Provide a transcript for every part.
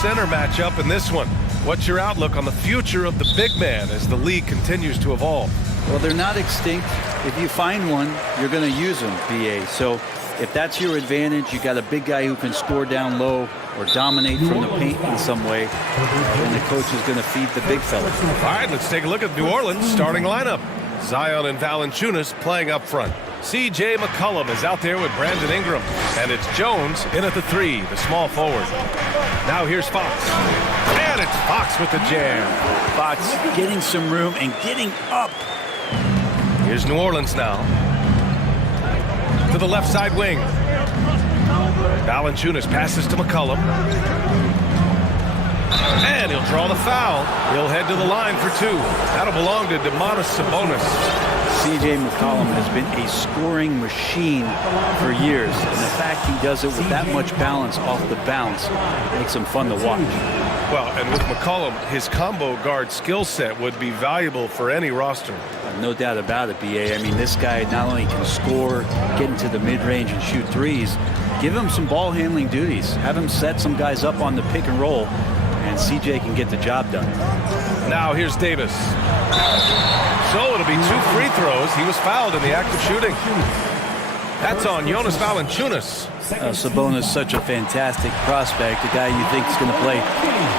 center matchup in this one. What's your outlook on the future of the big man as the league continues to evolve? Well, they're not extinct. If you find one, you're going to use them, BA. So if that's your advantage, you got a big guy who can score down low or dominate from the paint in some way, and the coach is going to feed the big fella. All right, let's take a look at New Orleans' starting lineup. Zion and Valanciunas playing up front. C.J. McCollum is out there with Brandon Ingram. And it's Jones in at the 3, the small forward. Now here's Fox. And it's Fox with the jam. Fox getting some room and getting up. Here's New Orleans now. To the left side wing. Valanciunas passes to McCollum. And he'll draw the foul. He'll head to the line for 2. That'll belong to Domantas Sabonis. C.J. McCollum has been a scoring machine for years, and the fact he does it with that much balance off the bounce makes him fun to watch. Well, and with McCollum, his combo guard skill set would be valuable for any roster. No doubt about it, B.A. I mean, this guy not only can score, get into the mid-range and shoot threes, give him some ball handling duties. Have him set some guys up on the pick and roll, and C.J. can get the job done. Now here's Davis. So it'll be 2 free throws. He was fouled in the act of shooting. That's on Jonas Valanciunas. Sabonis, such a fantastic prospect, a guy you think is going to play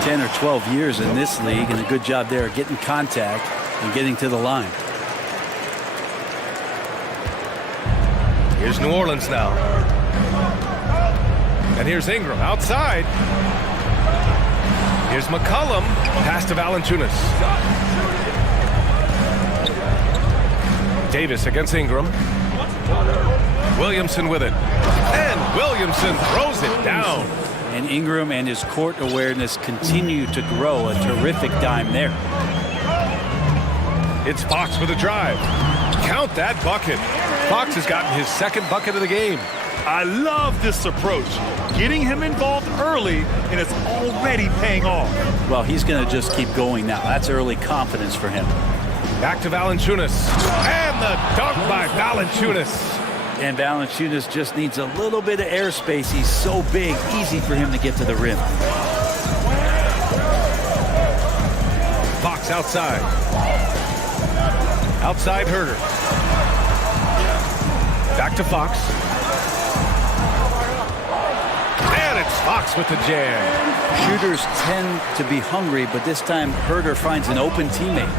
10 or 12 years in this league, and a good job there getting contact and getting to the line. Here's New Orleans now. And here's Ingram outside. Here's McCollum. Pass to Valanciunas. Davis against Ingram. Williamson with it. And Williamson throws it down. And Ingram and his court awareness continue to grow. A terrific dime there. It's Fox with a drive. Count that bucket. Fox has gotten his 2nd bucket of the game. I love this approach. Getting him involved early, and it's already paying off. Well, he's going to just keep going now. That's early confidence for him. Back to Valanciunas. And the dunk by Valanciunas. And Valanciunas just needs a little bit of airspace. He's so big, easy for him to get to the rim. Fox outside. Outside Herter. Back to Fox. And it's Fox with the jam. Shooters tend to be hungry, but this time Herter finds an open teammate.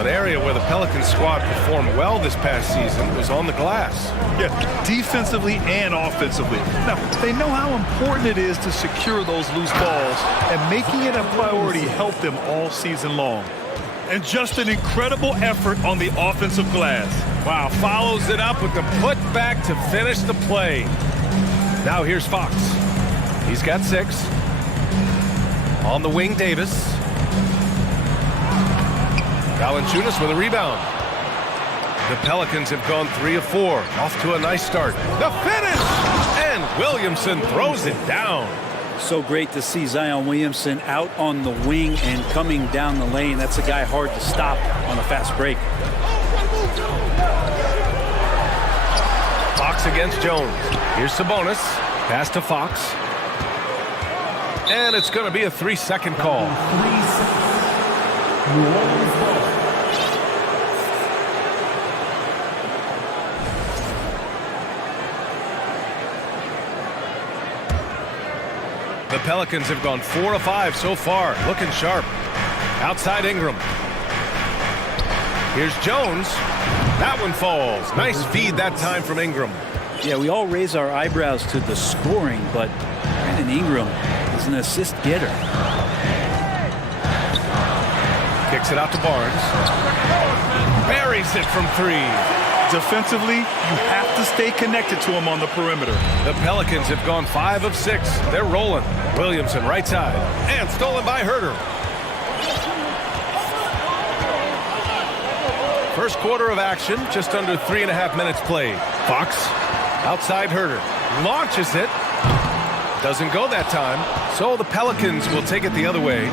An area where the Pelicans squad performed well this past season was on the glass. Yeah, defensively and offensively. Now, they know how important it is to secure those loose balls, and making it a priority helped them all season long. And just an incredible effort on the offensive glass. Wow, follows it up with the putback to finish the play. Now here's Fox. He's got 6. On the wing, Davis. Valanciunas with a rebound. The Pelicans have gone 3 of 4. Off to a nice start. The finish! And Williamson throws it down. So great to see Zion Williamson out on the wing and coming down the lane. That's a guy hard to stop on a fast break. Fox against Jones. Here's Sabonis. Pass to Fox. And it's going to be a 3-second call. 3 seconds. New Orleans ball. The Pelicans have gone 4 of 5 so far, looking sharp. Outside Ingram. Here's Jones. That one falls. Nice feed that time from Ingram. Yeah, we all raise our eyebrows to the scoring, but Brandon Ingram is an assist getter. Kicks it out to Barnes. Buries it from 3. Defensively, you have to stay connected to him on the perimeter. The Pelicans have gone 5 of 6. They're rolling. Williamson right side. And stolen by Herter. First quarter of action, just under 3.5 minutes played. Fox, outside Herter. Launches it. Doesn't go that time. So the Pelicans will take it the other way.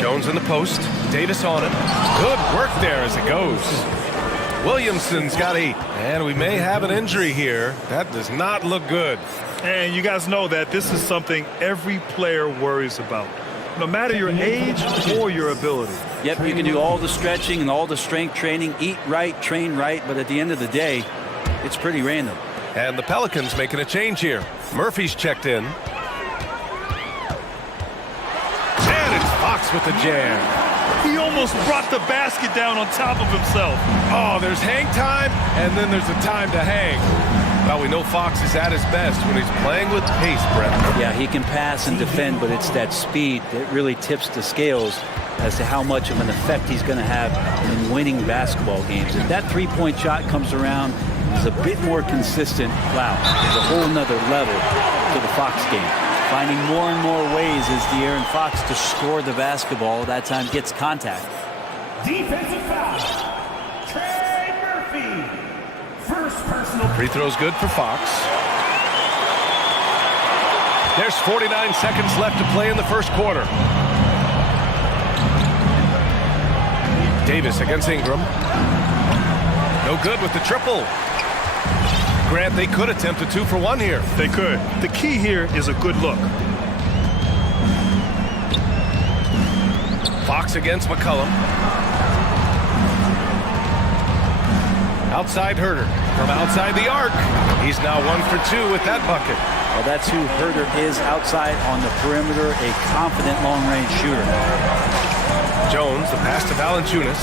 Jones in the post. Davis on it. Good work there as it goes. Williamson's got 8. And we may have an injury here. That does not look good. And you guys know that this is something every player worries about, no matter your age or your ability. Yep, you can do all the stretching and all the strength training, eat right, train right, but at the end of the day, it's pretty random. And the Pelicans making a change here. Murphy's checked in. And it's Fox with the jam. He almost brought the basket down on top of himself. Oh, there's hang time, and then there's a time to hang. Well, we know Fox is at his best when he's playing with pace, Brett. Yeah, he can pass and defend, but it's that speed that really tips the scales as to how much of an effect he's going to have in winning basketball games. If that three-point shot comes around, is a bit more consistent, wow, there's a whole nother level to the Fox game. Finding more and more ways as De'Aaron Fox to score the basketball, that time gets contact. Defensive foul. Trey Murphy. First personal. Free throw's good for Fox. There's 49 seconds left to play in the first quarter. Davis against Ingram. No good with the triple. Grant, they could attempt a 2-for-1 here. They could. The key here is a good look. Fox against McCollum. Outside Herter from outside the arc. He's now 1 for 2 with that bucket. Well, that's who Herter is outside on the perimeter, a confident long-range shooter. Jones, the pass to Valanciunas,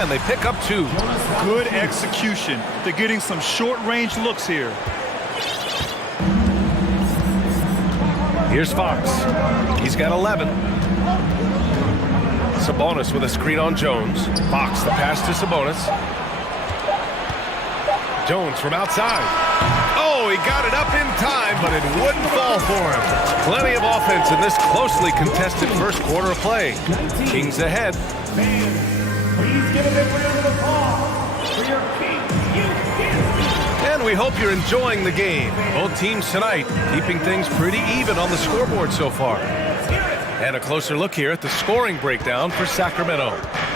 and they pick up 2. Good execution. They're getting some short-range looks here. Here's Fox. He's got 11. Sabonis with a screen on Jones. Fox, the pass to Sabonis. Jones from outside. Oh, he got it up in time, but it wouldn't fall for him. Plenty of offense in this closely contested first quarter of play. Kings ahead. Please give a big round of applause for your Kings. And we hope you're enjoying the game. Both teams tonight keeping things pretty even on the scoreboard so far. And a closer look here at the scoring breakdown for Sacramento.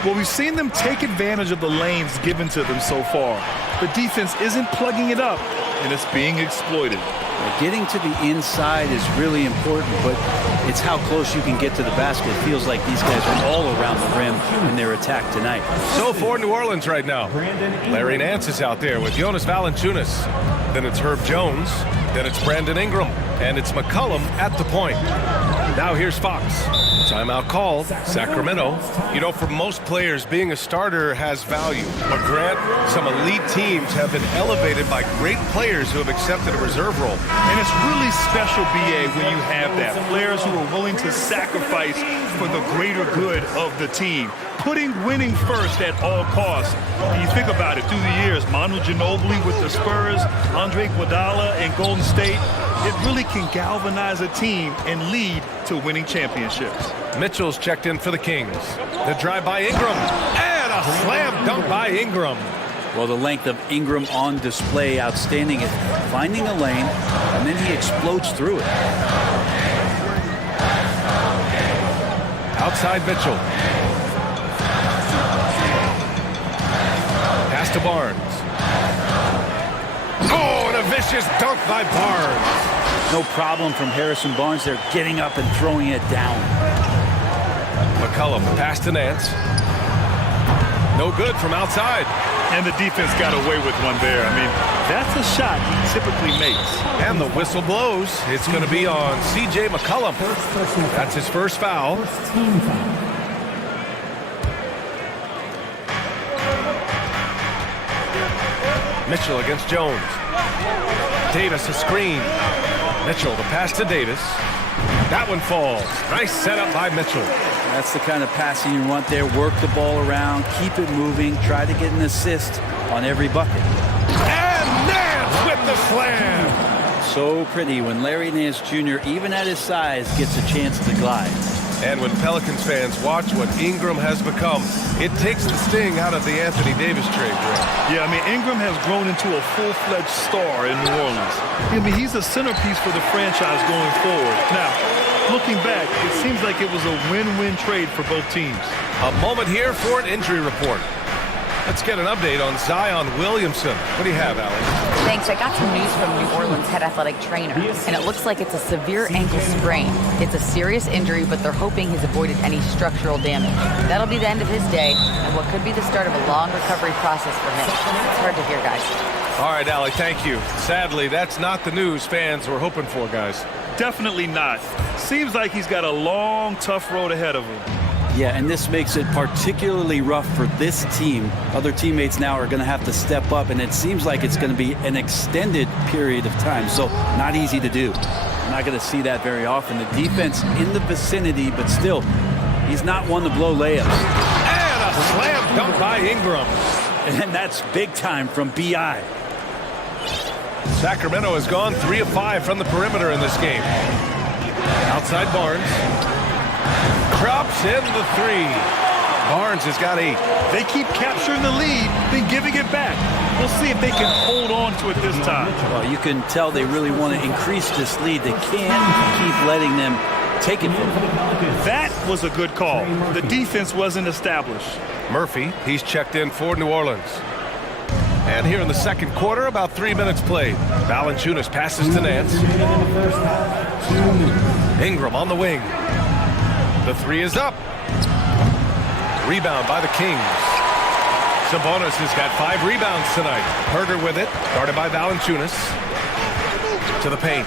Well, we've seen them take advantage of the lanes given to them so far. The defense isn't plugging it up, and it's being exploited. Getting to the inside is really important, but it's how close you can get to the basket. It feels like these guys are all around the rim in their attack tonight. So for New Orleans right now, Larry Nance is out there with Jonas Valanciunas. Then it's Herb Jones. Then it's Brandon Ingram. And it's McCollum at the point. Now here's Fox. Timeout called. Sacramento. You know, for most players, being a starter has value. But Grant, some elite teams have been elevated by great players who have accepted a reserve role. And it's really special, BA, when you have that. Players who are willing to sacrifice for the greater good of the team. Putting winning first at all costs. And you think about it through the years, Manu Ginobili with the Spurs, Andre Iguodala in Golden State, it really can galvanize a team and lead to winning championships. Mitchell's checked in for the Kings. The drive by Ingram. And a slam dunk by Ingram. Well, the length of Ingram on display, outstanding at finding a lane, and then he explodes through it. Outside Mitchell. Pass to Barnes. Oh, and a vicious dunk by Barnes. No problem from Harrison Barnes. They're getting up and throwing it down. McCollum, pass to Nance. No good from outside. And the defense got away with one there. I mean, that's a shot he typically makes. And the whistle blows. It's going to be on C.J. McCollum. That's his first foul. First team foul. Mitchell against Jones. Davis a screen. Mitchell, the pass to Davis. That one falls. Nice setup by Mitchell. That's the kind of passing you want there. Work the ball around, keep it moving, try to get an assist on every bucket. And Nance with the slam. So pretty when Larry Nance Jr., even at his size, gets a chance to glide. And when Pelicans fans watch what Ingram has become, it takes the sting out of the Anthony Davis trade, Grant. Yeah, I mean, Ingram has grown into a full-fledged star in New Orleans. I mean, he's a centerpiece for the franchise going forward. Now, looking back, it seems like it was a win-win trade for both teams. A moment here for an injury report. Let's get an update on Zion Williamson. What do you have, Alex? Thanks. I got some news from New Orleans head athletic trainer, and it looks like it's a severe ankle sprain. It's a serious injury, but they're hoping he's avoided any structural damage. That'll be the end of his day, and what could be the start of a long recovery process for him. It's hard to hear, guys. All right, Alex, thank you. Sadly, that's not the news fans were hoping for, guys. Definitely not. Seems like he's got a long, tough road ahead of him. Yeah, and this makes it particularly rough for this team. Other teammates now are going to have to step up, and it seems like it's going to be an extended period of time, so not easy to do. We're not going to see that very often. The defense in the vicinity, but still, he's not one to blow layups. And a slam dunk by Ingram. And that's big time from B.I. Sacramento has gone 3 of 5 from the perimeter in this game. Outside Barnes. Drops in the 3. Barnes has got 8. They keep capturing the lead, then giving it back. We'll see if they can hold on to it this time. Well, you can tell they really want to increase this lead. They can't keep letting them take it from them. That was a good call. The defense wasn't established. Murphy, he's checked in for New Orleans. And here in the second quarter, about 3 minutes played. Valanciunas passes to Nance. Ingram on the wing. The 3 is up. Rebound by the Kings. Sabonis has got 5 rebounds tonight. Herder with it, guarded by Valanciunas. To the paint.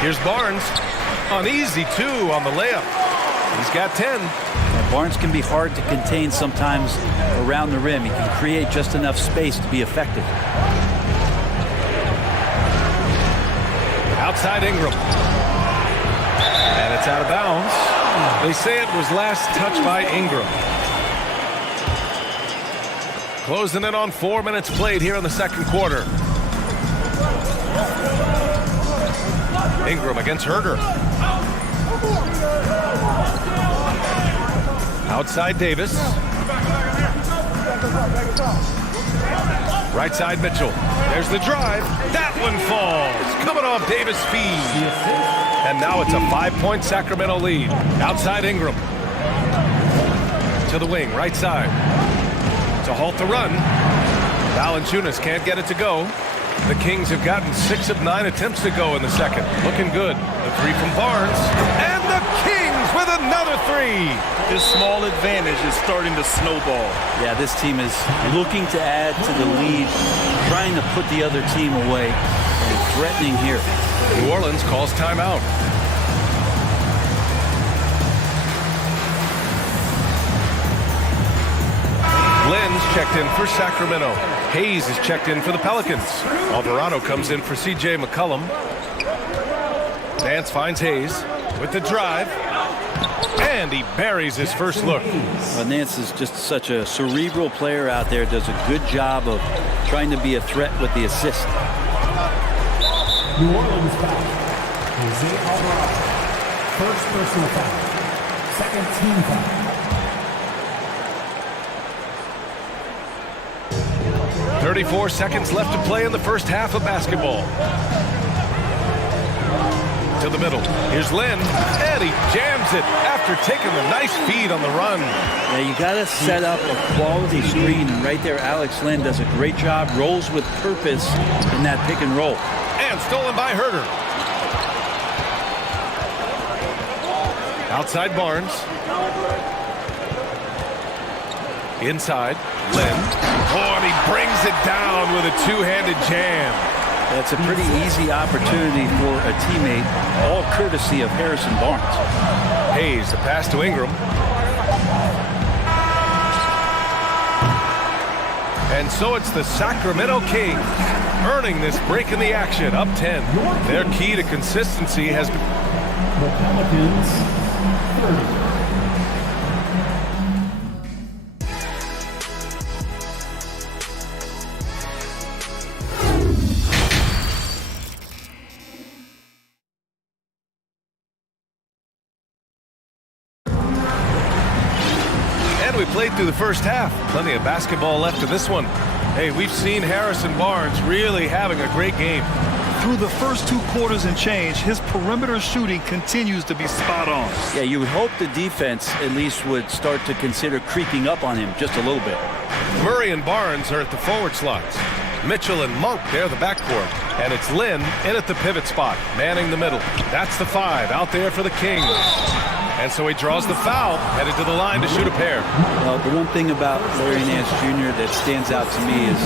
Here's Barnes. Uneasy 2 on the layup. He's got 10. Now, Barnes can be hard to contain sometimes around the rim. He can create just enough space to be effective. Outside Ingram. And it's out of bounds. They say it was last touched by Ingram. Closing in on 4 minutes played here in the second quarter. Ingram against Herder. Outside Davis. Right side Mitchell. There's the drive. That one falls. Coming off Davis' feed. And now it's a 5-point Sacramento lead. Outside Ingram. To the wing, right side. To halt the run. Valanciunas can't get it to go. The Kings have gotten 6 of 9 attempts to go in the second. Looking good. The 3 from Barnes. And the Kings with another 3. This small advantage is starting to snowball. Yeah, this team is looking to add to the lead, trying to put the other team away, and threatening here. New Orleans calls timeout. Glenn's checked in for Sacramento. Hayes is checked in for the Pelicans. Alvarado comes in for C.J. McCollum. Nance finds Hayes with the drive. And he buries his first look. Well, Nance is just such a cerebral player out there. Does a good job of trying to be a threat with the assist. New Orleans foul. Jose Alvarado. First personal foul. Second team foul. 34 seconds left to play in the first half of basketball. To the middle. Here's Lynn, and he jams it after taking a nice feed on the run. Yeah, you got to set up a quality screen, and right there, Alex Lynn does a great job, rolls with purpose in that pick and roll. And stolen by Herder. Outside Barnes. Inside, Lynn. Oh, and he brings it down with a two-handed jam. That's a pretty easy opportunity for a teammate, all courtesy of Harrison Barnes. Hayes, the pass to Ingram. And so it's the Sacramento Kings earning this break in the action, up 10. Their key to consistency has been... The Pelicans, 30. We played through the first half. Plenty of basketball left to this one. Hey, we've seen Harrison Barnes really having a great game. Through the first 2 quarters and change, his perimeter shooting continues to be spot on. Yeah, you would hope the defense at least would start to consider creeping up on him just a little bit. Murray and Barnes are at the forward slots. Mitchell and Monk, they're the backcourt. And it's Lynn in at the pivot spot, manning the middle. That's the 5 out there for the Kings. And so he draws the foul, headed to the line to shoot a pair. Well, the one thing about Larry Nance Jr. that stands out to me is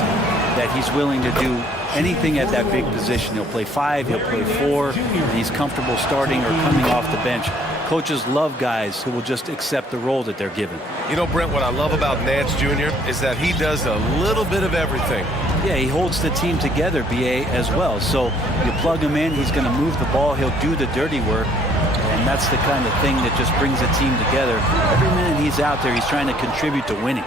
that he's willing to do anything at that big position. He'll play 5, he'll play 4, and he's comfortable starting or coming off the bench. Coaches love guys who will just accept the role that they're given. You know, Brent, what I love about Nance Jr. is that he does a little bit of everything. Yeah, he holds the team together, BA, as well. So you plug him in, he's going to move the ball, he'll do the dirty work. And that's the kind of thing that just brings the team together. Every minute he's out there, he's trying to contribute to winning.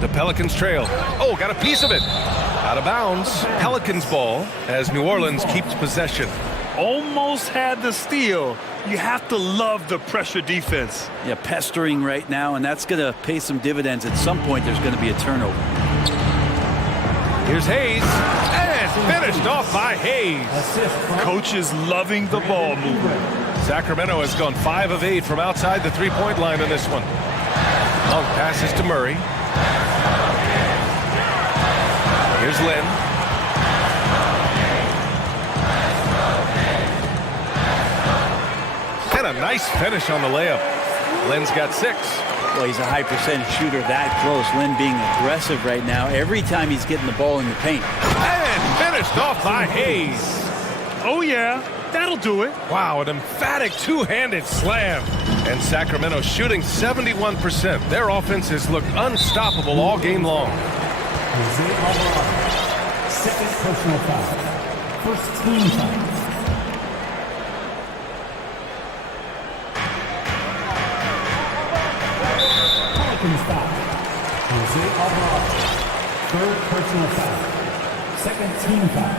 The Pelicans trail. Oh, got a piece of it. Out of bounds. Pelicans ball as New Orleans keeps possession. Almost had the steal. You have to love the pressure defense. Yeah, pestering right now, and that's going to pay some dividends. At some point, there's going to be a turnover. Here's Hayes. And finished off by Hayes. Coach is loving the ball movement. Sacramento has gone 5 of 8 from outside the three-point line in this one. Monk passes to Murray. Here's Lynn. And a nice finish on the layup. Lynn's got 6. Well, he's a high percentage shooter that close. Lynn being aggressive right now every time he's getting the ball in the paint. And finished off by Hayes. Oh, yeah. That'll do it. Wow, an emphatic two-handed slam. And Sacramento shooting 71%. Their offense has looked unstoppable all game long. Second personal foul. First team foul. Pelicans foul. Jose Alvarado. Third personal foul. Second team foul.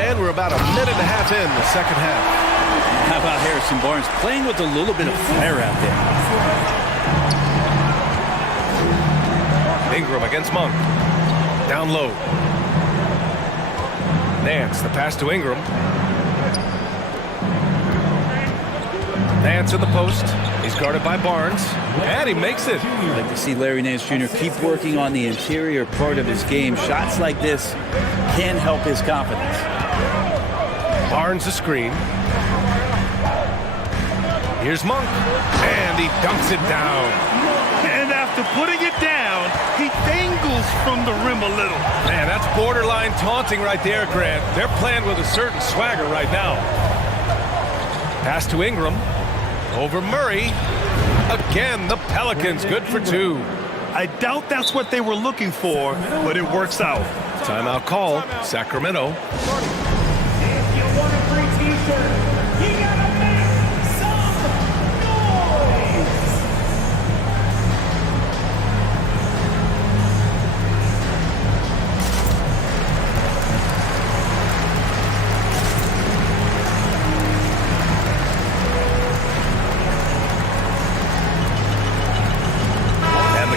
And we're about a minute and a half in the second half. How about Harrison Barnes playing with a little bit of fire out there? Ingram against Monk. Down low. Nance, the pass to Ingram. Nance in the post. He's guarded by Barnes. And he makes it. I'd like to see Larry Nance Jr. keep working on the interior part of his game. Shots like this can help his confidence. Barnes a screen. Here's Monk. And he dunks it down. And after putting it down, he dangles from the rim a little. Man, that's borderline taunting right there, Grant. They're playing with a certain swagger right now. Pass to Ingram. Over Murray. Again, the Pelicans good for 2. I doubt that's what they were looking for, but it works out. Timeout call, Sacramento. If you want a free t-shirt, you gotta make some noise!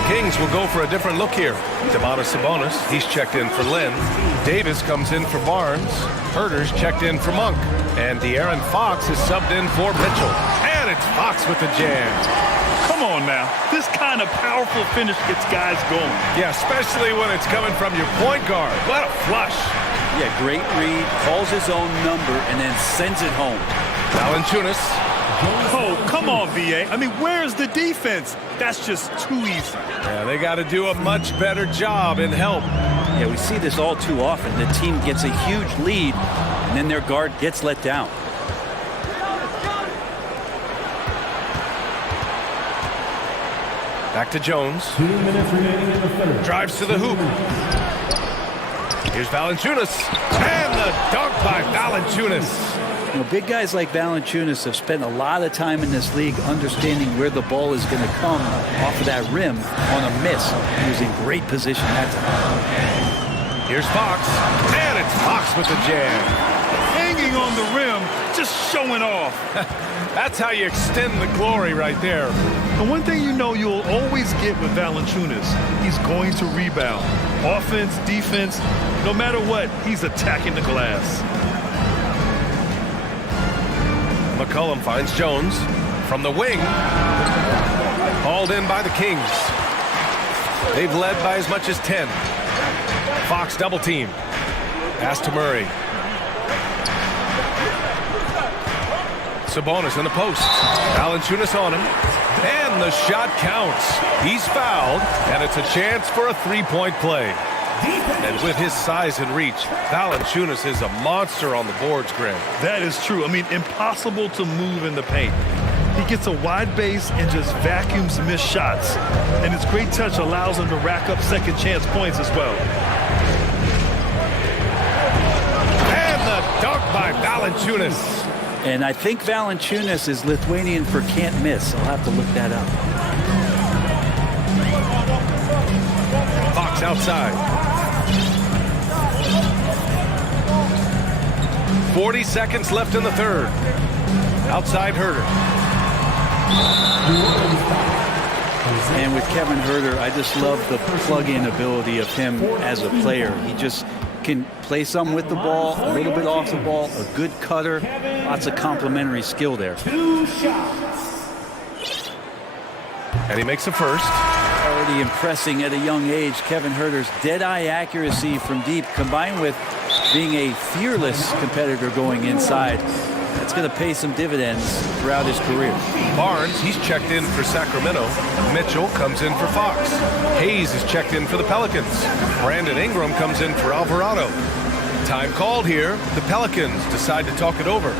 Kings will go for a different look here. Demonis Sabonis, he's checked in for Lynn. Davis comes in for Barnes. Herter's checked in for Monk. And De'Aaron Fox is subbed in for Mitchell. And it's Fox with the jam. Come on now. This kind of powerful finish gets guys going. Yeah, especially when it's coming from your point guard. What a flush. Yeah, great read, calls his own number, and then sends it home. Valanciunas. Oh, come on, VA. I mean, where's the defense? That's just too easy. Yeah, they got to do a much better job in help. Yeah, we see this all too often. The team gets a huge lead, and then their guard gets let down. Back to Jones. 2 minutes remaining in the third. Drives to the hoop. Here's Valanciunas. And the dunk by Valanciunas. You know, big guys like Valanciunas have spent a lot of time in this league understanding where the ball is going to come off of that rim on a miss. He was in great position that time. Here's Fox. And it's Fox with the jam. Hanging on the rim, just showing off. That's how you extend the glory right there. And one thing you know you'll always get with Valanciunas, he's going to rebound. Offense, defense, no matter what, he's attacking the glass. McCollum finds Jones from the wing. Hauled in by the Kings. They've led by as much as 10. Fox double team. Pass to Murray. Sabonis in the post. Valanciunas on him. And the shot counts. He's fouled, and it's a chance for a three-point play. And with his size and reach, Valanciunas is a monster on the boards, Greg. That is true. I mean, impossible to move in the paint. He gets a wide base and just vacuums missed shots. And his great touch allows him to rack up second chance points as well. And the dunk by Valanciunas. And I think Valanciunas is Lithuanian for can't miss. I'll have to look that up. Fox outside. 40 seconds left in the third. Outside Herter. And with Kevin Herter, I just love the plug-in ability of him as a player. He just can play some with the ball, a little bit off the ball, a good cutter, lots of complementary skill there. And he makes the first. Already impressing at a young age, Kevin Herter's dead-eye accuracy from deep, combined with being a fearless competitor going inside. That's going to pay some dividends throughout his career. Barnes, he's checked in for Sacramento. Mitchell comes in for Fox. Hayes is checked in for the Pelicans. Brandon Ingram comes in for Alvarado. Time called here. The Pelicans decide to talk it over.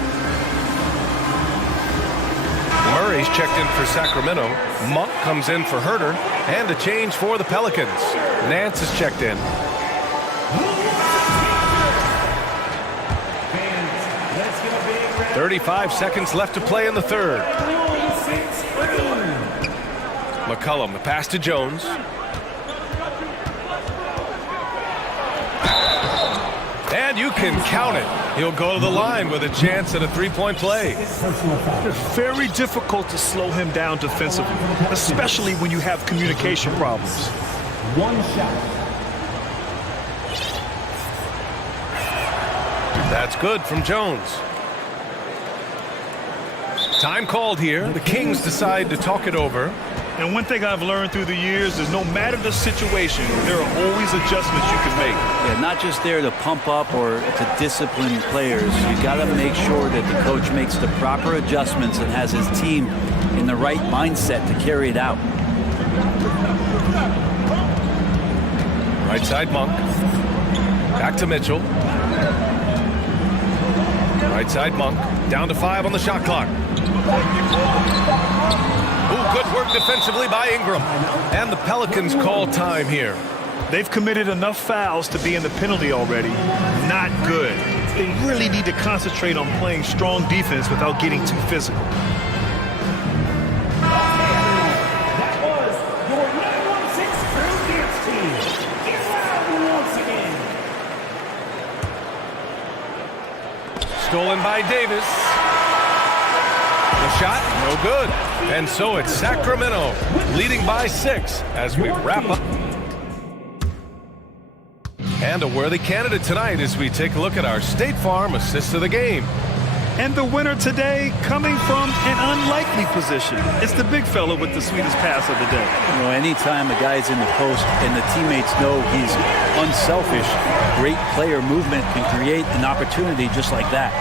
Murray's checked in for Sacramento. Monk comes in for Herter. And a change for the Pelicans. Nance is checked in. 35 seconds left to play in the third. McCollum, the pass to Jones. And you can count it. He'll go to the line with a chance at a three-point play. It's very difficult to slow him down defensively, especially when you have communication problems. One shot. That's good from Jones. Time called here. The Kings decide to talk it over. And one thing I've learned through the years is no matter the situation, there are always adjustments you can make. Yeah, not just there to pump up or to discipline players. You got to make sure that the coach makes the proper adjustments and has his team in the right mindset to carry it out. Right side Monk. Back to Mitchell. Right side Monk. Down to 5 on the shot clock. Ooh, good work defensively by Ingram. And the Pelicans call time here. They've committed enough fouls to be in the penalty already. Not good. They really need to concentrate on playing strong defense without getting too physical. That was your 916 Crew Dance Team. Get loud once again. Stolen by Davis. The shot, no good. And so it's Sacramento leading by 6 as we wrap up. And a worthy candidate tonight as we take a look at our State Farm assist of the game. And the winner today coming from an unlikely position. It's the big fella with the sweetest pass of the day. You know, anytime a guy's in the post and the teammates know he's unselfish, great player movement can create an opportunity just like that.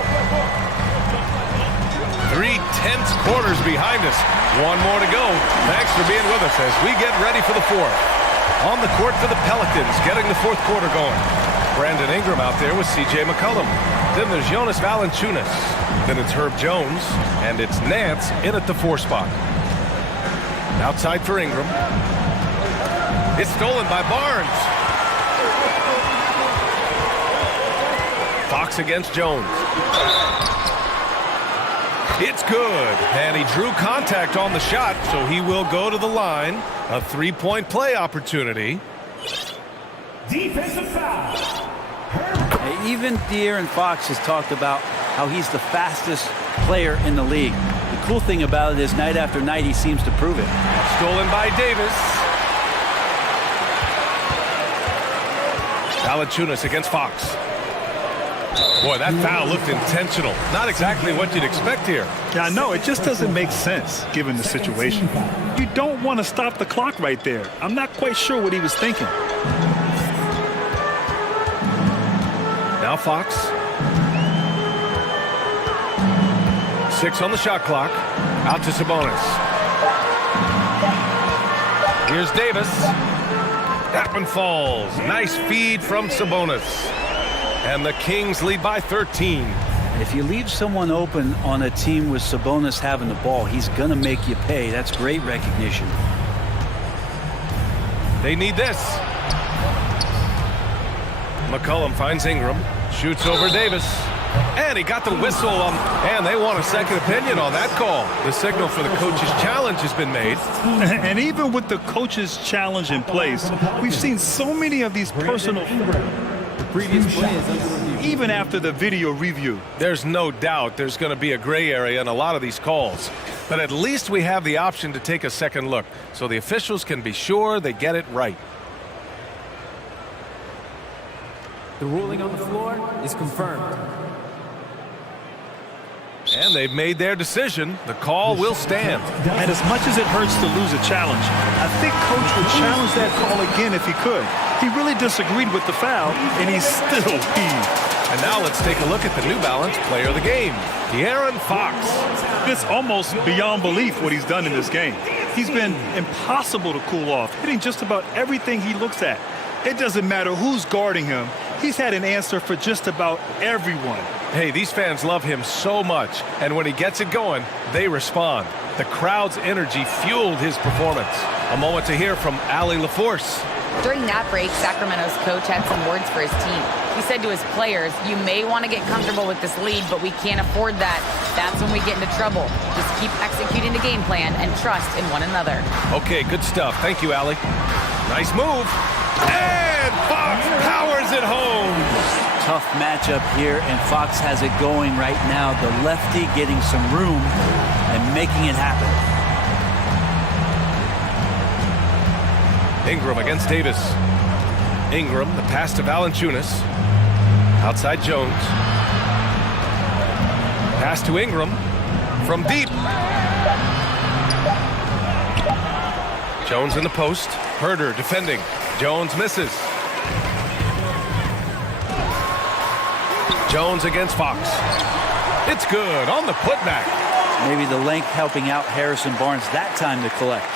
3 tense quarters behind us. One more to go. Thanks for being with us as we get ready for the fourth. On the court for the Pelicans, getting the fourth quarter going. Brandon Ingram out there with C.J. McCollum. Then there's Jonas Valanciunas. Then it's Herb Jones. And it's Nance in at the 4 spot. Outside for Ingram. It's stolen by Barnes. Fox against Jones. It's good. And he drew contact on the shot, so he will go to the line. A 3-point play opportunity. Defensive foul. Even De'Aaron Fox has talked about how he's the fastest player in the league. The cool thing about it is night after night he seems to prove it. Stolen by Davis. Valanciunas against Fox. Boy, that foul looked intentional. Not exactly what you'd expect here. Yeah, I know. It just doesn't make sense given the situation. You don't want to stop the clock right there. I'm not quite sure what he was thinking. Now Fox. 6 on the shot clock. Out to Sabonis. Here's Davis. That one falls. Nice feed from Sabonis. And the Kings lead by 13. If you leave someone open on a team with Sabonis having the ball, he's going to make you pay. That's great recognition. They need this. McCollum finds Ingram. Shoots over Davis. And he got the whistle. And they want a second opinion on that call. The signal for the coach's challenge has been made. And even with the coach's challenge in place, we've seen so many of these personal... Even after the video review. There's no doubt there's going to be a gray area in a lot of these calls. But at least we have the option to take a second look, so the officials can be sure they get it right. The ruling on the floor is confirmed. And they've made their decision. The call will stand. And as much as it hurts to lose a challenge, I think Coach would challenge that call again if he could. He really disagreed with the foul, and he's still peeved. And now let's take a look at the New Balance player of the game, De'Aaron Fox. It's almost beyond belief what he's done in this game. He's been impossible to cool off, hitting just about everything he looks at. It doesn't matter who's guarding him. He's had an answer for just about everyone. Hey, these fans love him so much, and when he gets it going, they respond. The crowd's energy fueled his performance. A moment to hear from Allie LaForce. During that break, Sacramento's coach had some words for his team. He said to his players, you may want to get comfortable with this lead, but we can't afford that. That's when we get into trouble. Just keep executing the game plan and trust in one another. Okay, good stuff. Thank you, Allie. Nice move. And Fox powers it home. Tough matchup here, and Fox has it going right now. The lefty getting some room and making it happen. Ingram against Davis. Ingram, the pass to Valanciunas. Outside Jones. Pass to Ingram from deep. Jones in the post. Herder defending. Jones misses. Jones against Fox. It's good on the putback. Maybe the length helping out Harrison Barnes that time to collect.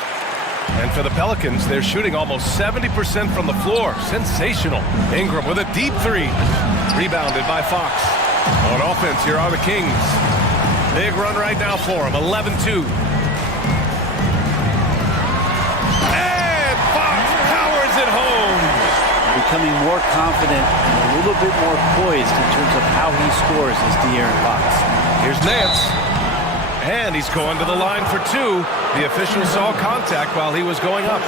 And for the Pelicans, they're shooting almost 70% from the floor. Sensational. Ingram with a deep three. Rebounded by Fox. On offense, here are the Kings. Big run right now for them, 11-2. And Fox powers it home. Becoming more confident and a little bit more poised in terms of how he scores as De'Aaron Fox. Here's Nance. And he's going to the line for two. The official saw contact while he was going up.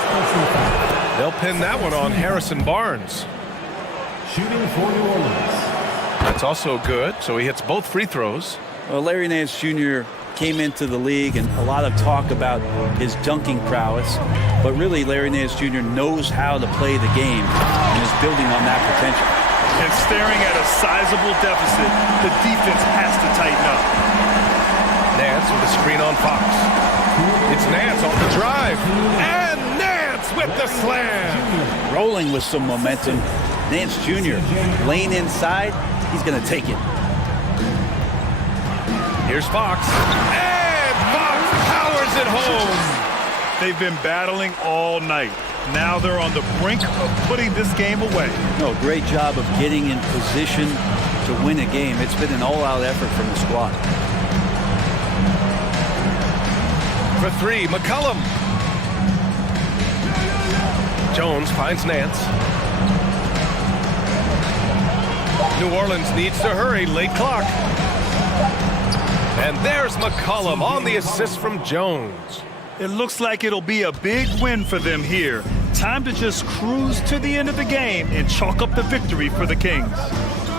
They'll pin that one on Harrison Barnes. Shooting for New Orleans. That's also good, so he hits both free throws. Well, Larry Nance Jr. came into the league, and a lot of talk about his dunking prowess. But really, Larry Nance Jr. knows how to play the game and is building on that potential. And staring at a sizable deficit, the defense has to tighten up. Nance with a screen on Fox. It's Nance on the drive. And Nance with the slam. Rolling with some momentum. Nance Jr. lane inside. He's going to take it. Here's Fox. And Fox powers it home. They've been battling all night. Now they're on the brink of putting this game away. No, great job of getting in position to win a game. It's been an all-out effort from the squad. For three, McCollum. Jones finds Nance. New Orleans needs to hurry, late clock. And there's McCollum on the assist from Jones. It looks like it'll be a big win for them here. Time to just cruise to the end of the game and chalk up the victory for the Kings.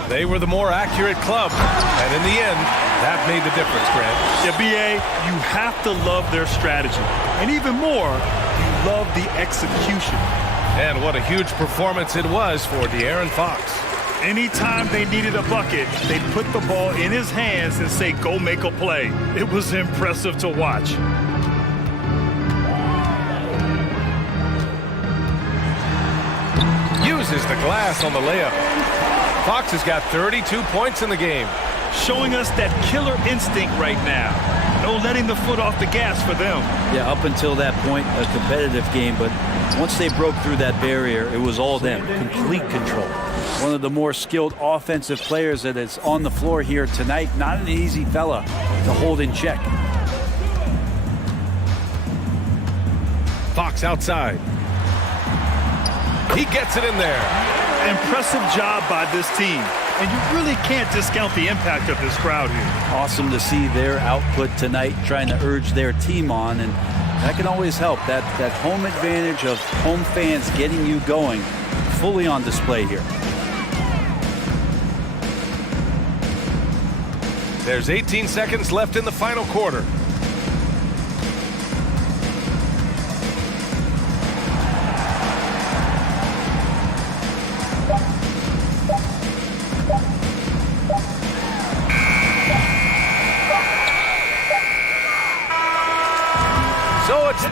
They were the more accurate club, and in the end, that made the difference, Grant. Yeah, BA, you have to love their strategy. And even more, you love the execution. And what a huge performance it was for De'Aaron Fox. Anytime they needed a bucket, they put the ball in his hands and say, go make a play. It was impressive to watch. Uses the glass on the layup. Fox has got 32 points in the game. Showing us that killer instinct right now. No letting the foot off the gas for them. Yeah, up until that point, a competitive game, but once they broke through that barrier, it was all them, complete control. One of the more skilled offensive players that is on the floor here tonight. Not an easy fella to hold in check. Fox outside. He gets it in there. Impressive job by this team. And you really can't discount the impact of this crowd here. Awesome to see their output tonight, trying to urge their team on, and that can always help. That home advantage of home fans getting you going, fully on display here. There's 18 seconds left in the final quarter. So it's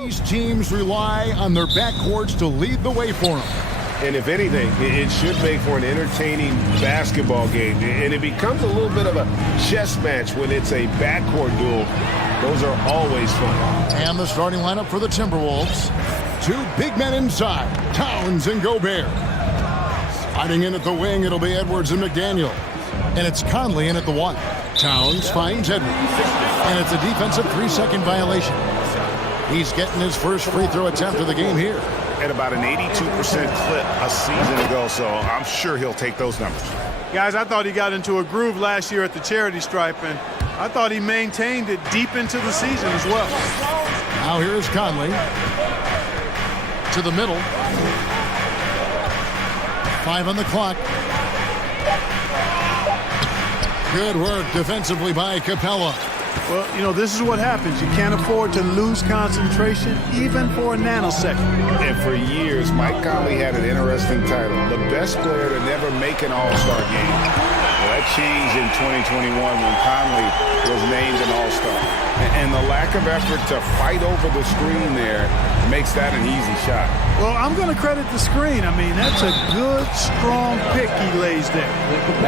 These teams rely on their backcourts to lead the way for them. And if anything, it should make for an entertaining basketball game. And it becomes a little bit of a chess match when it's a backcourt duel. Those are always fun. And the starting lineup for the Timberwolves. Two big men inside, Towns and Gobert. Sliding in at the wing, it'll be Edwards and McDaniel. And it's Conley in at the 1. Towns finds Edwards. And it's a defensive 3-second violation. He's getting his first free throw attempt of the game here. At about an 82% clip a season ago, so I'm sure he'll take those numbers. Guys, I thought he got into a groove last year at the charity stripe, and I thought he maintained it deep into the season as well. Now here's Conley. To the middle. 5 on the clock. Good work defensively by Capella. Well, you know, this is what happens. You can't afford to lose concentration even for a nanosecond. And for years, Mike Conley had an interesting title, the best player to never make an All-Star game. Well, that changed in 2021 when Conley was named an All-Star. And the lack of effort to fight over the screen there makes that an easy shot. Well, I'm going to credit the screen. I mean, that's a good, strong pick he lays there.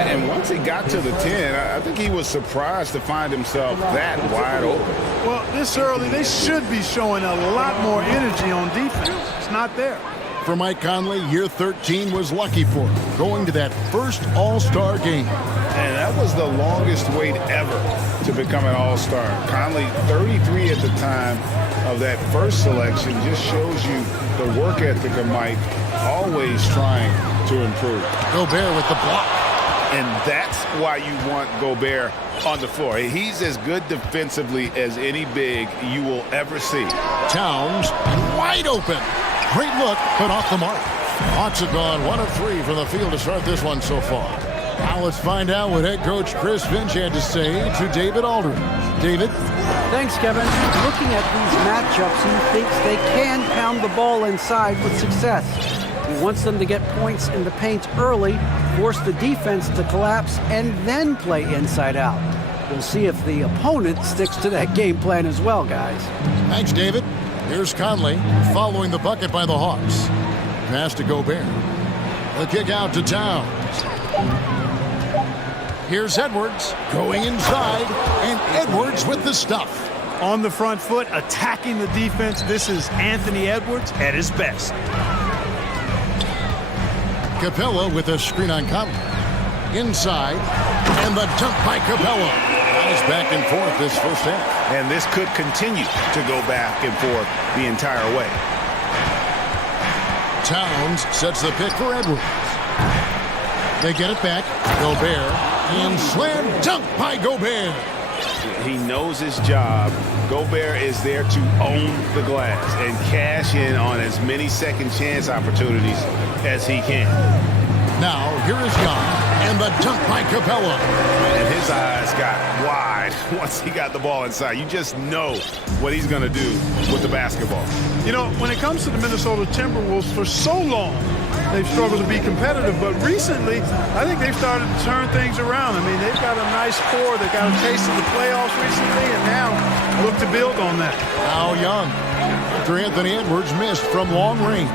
And once he got to the 10, I think he was surprised to find himself that wide open. Well, this early, they should be showing a lot more energy on defense. It's not there. For Mike Conley, year 13 was lucky for him, going to that first All-Star game. And that was the longest wait ever to become an All-Star. Conley, 33 at the time of that first selection, just shows you the work ethic of Mike, always trying to improve. Gobert with the block. And that's why you want Gobert on the floor. He's as good defensively as any big you will ever see. Towns wide open. Great look, but off the mark. Hawks have gone 1 of 3 from the field to start this one so far. Now let's find out what head coach Chris Finch had to say to David Aldridge. David? Thanks, Kevin. Looking at these matchups, he thinks they can pound the ball inside with success. He wants them to get points in the paint early, force the defense to collapse, and then play inside out. We'll see if the opponent sticks to that game plan as well, guys. Thanks, David. Here's Conley following the bucket by the Hawks. Pass to Gobert. The kick out to Towns. Here's Edwards going inside, and Edwards with the stuff. On the front foot, attacking the defense. This is Anthony Edwards at his best. Capella with a screen on Conley. Inside, and the dunk by Capella. Nice back and forth this first half. And this could continue to go back and forth the entire way. Towns sets the pick for Edwards. They get it back. Gobert, and slam dunk by Gobert. He knows his job. Gobert is there to own the glass and cash in on as many second chance opportunities as he can. Now, here is Young, and the dunk by Capella. And his eyes got wide once he got the ball inside. You just know what he's going to do with the basketball. You know, when it comes to the Minnesota Timberwolves, for so long, they've struggled to be competitive, but recently, I think they've started to turn things around. I mean, they've got a nice core. They got a taste of the playoffs recently, and now look to build on that. Now Young, after Anthony Edwards missed from long range.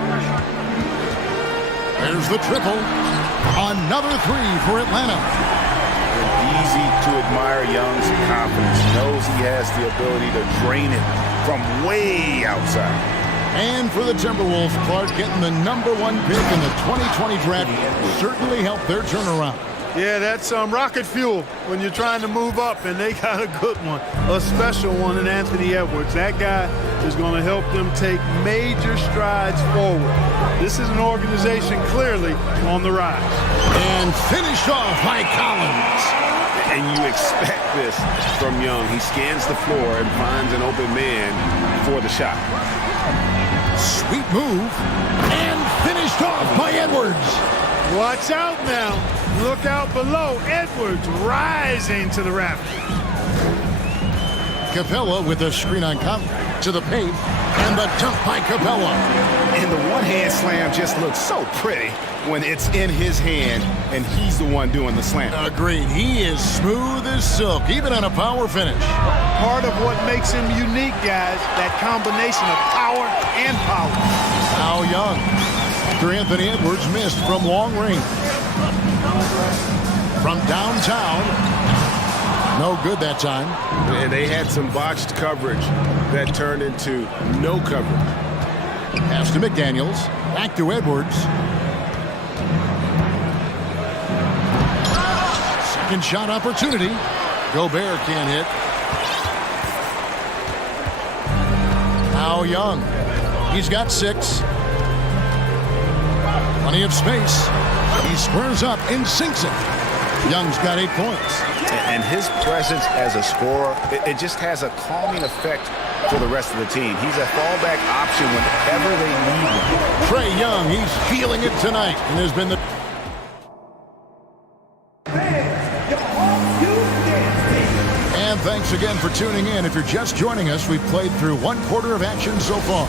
There's the triple. Another 3 for Atlanta. Easy to admire Young's confidence. He knows he has the ability to drain it from way outside. And for the Timberwolves, Clark getting the #1 pick in the 2020 draft certainly helped their turnaround. Yeah, that's rocket fuel when you're trying to move up, and they got a good one, a special one in Anthony Edwards. That guy is going to help them take major strides forward. This is an organization clearly on the rise. And finished off by Collins. And you expect this from Young. He scans the floor and finds an open man for the shot. Sweet move. And finished off by Edwards. Watch out now. Look out below. Edwards rising to the rafters. Capella with a screen on Conley. into the paint, and the dunk by Capella. And the one-hand slam just looks so pretty when it's in his hand and he's the one doing the slam. Agreed. He is smooth as silk, even on a power finish. Part of what makes him unique, guys, that combination of power and power. How young. After Anthony Edwards missed from long range. From downtown. No good that time. And they had some botched coverage that turned into no coverage. Pass to McDaniels. Back to Edwards. Second shot opportunity. Gobert can't hit. How young. He's got 6. Plenty of space. He squares up and sinks it. Young's got 8 points. And his presence as a scorer, it just has a calming effect for the rest of the team. He's a fallback option whenever they need him. Trae Young, he's feeling it tonight and has been the... And thanks again for tuning in. If you're just joining us, we've played through 1/4 of action so far.